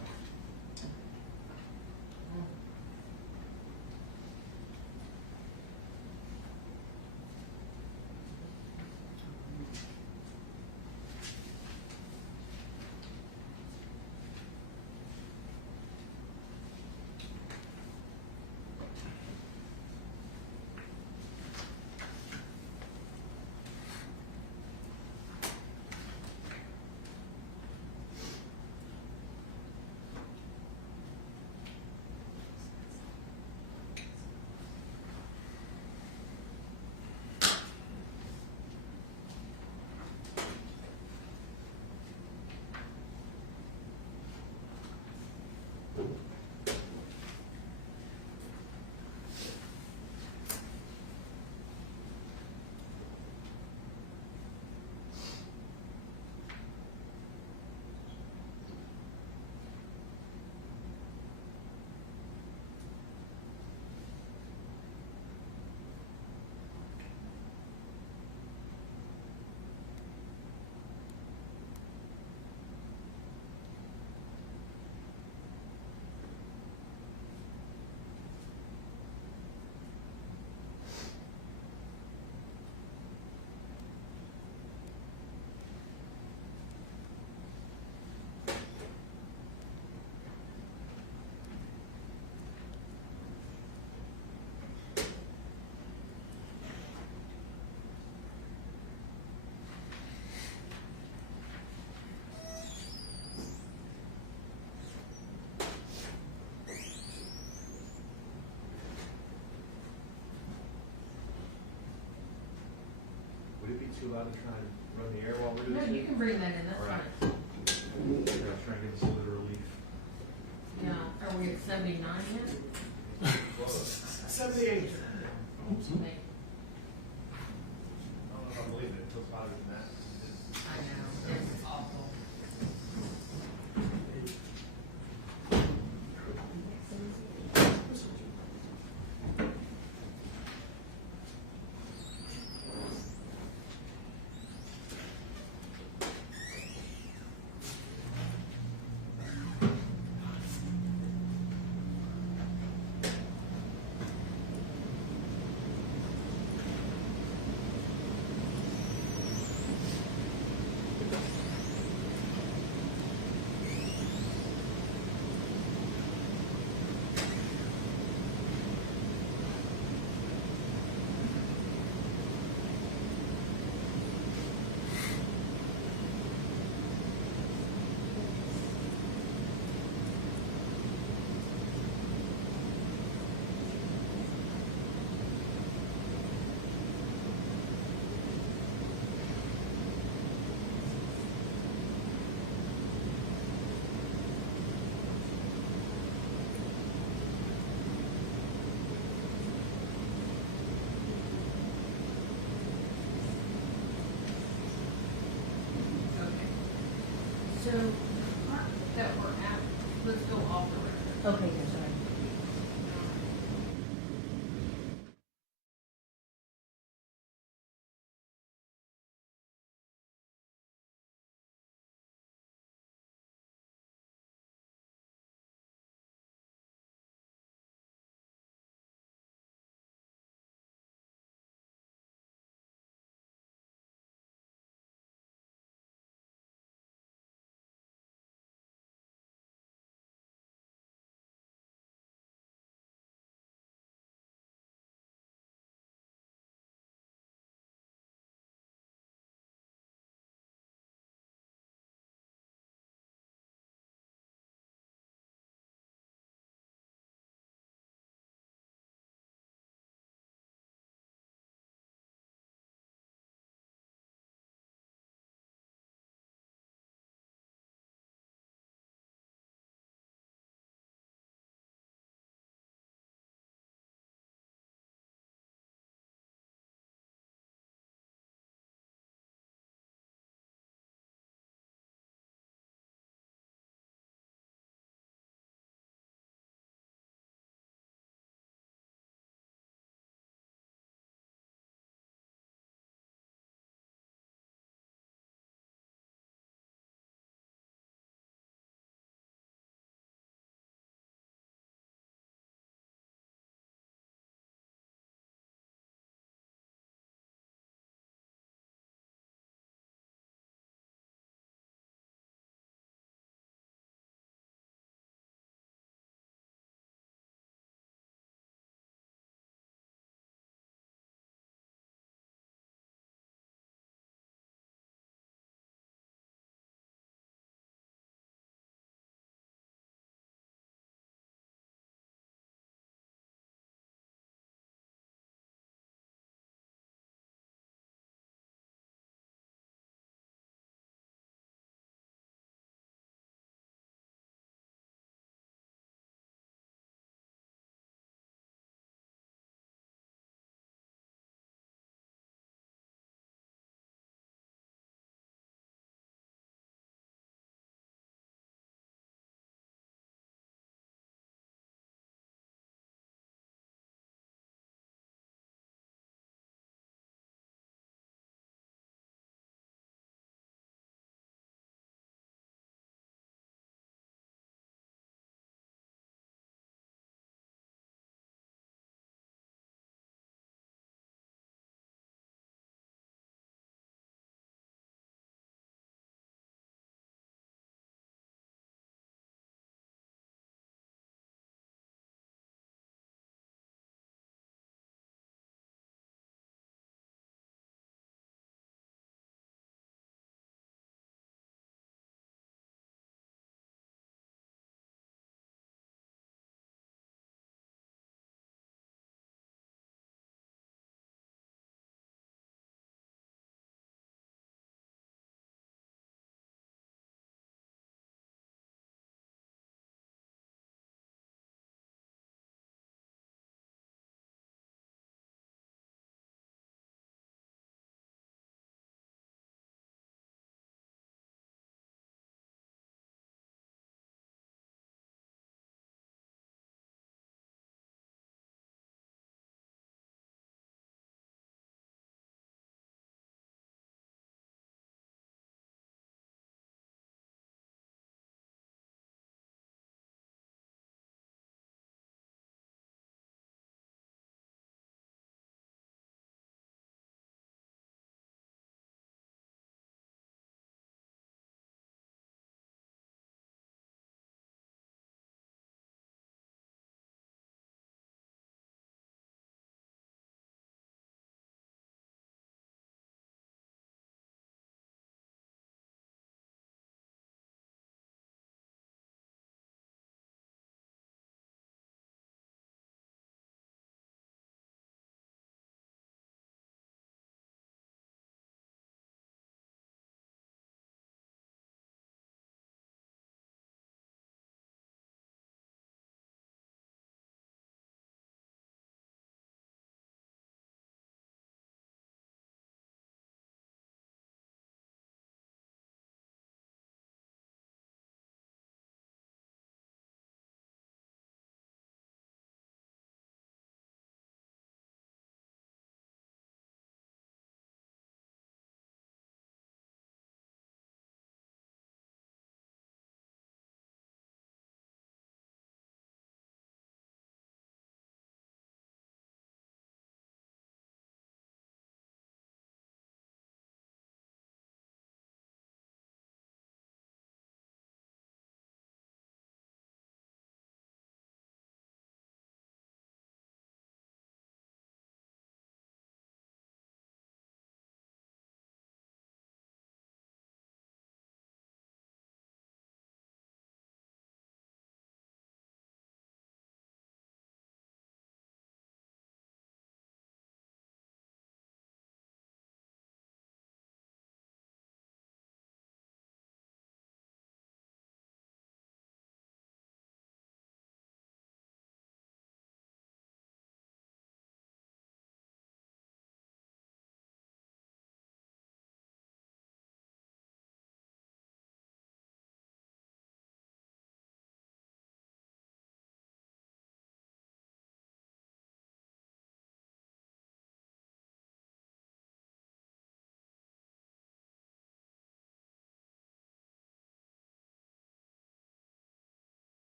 Would it be too loud to try and run the air while we're doing No, this? you can bring that in, that's All right. fine. Try and give us a little relief. Yeah, Are we at 79 yet? 78. Thank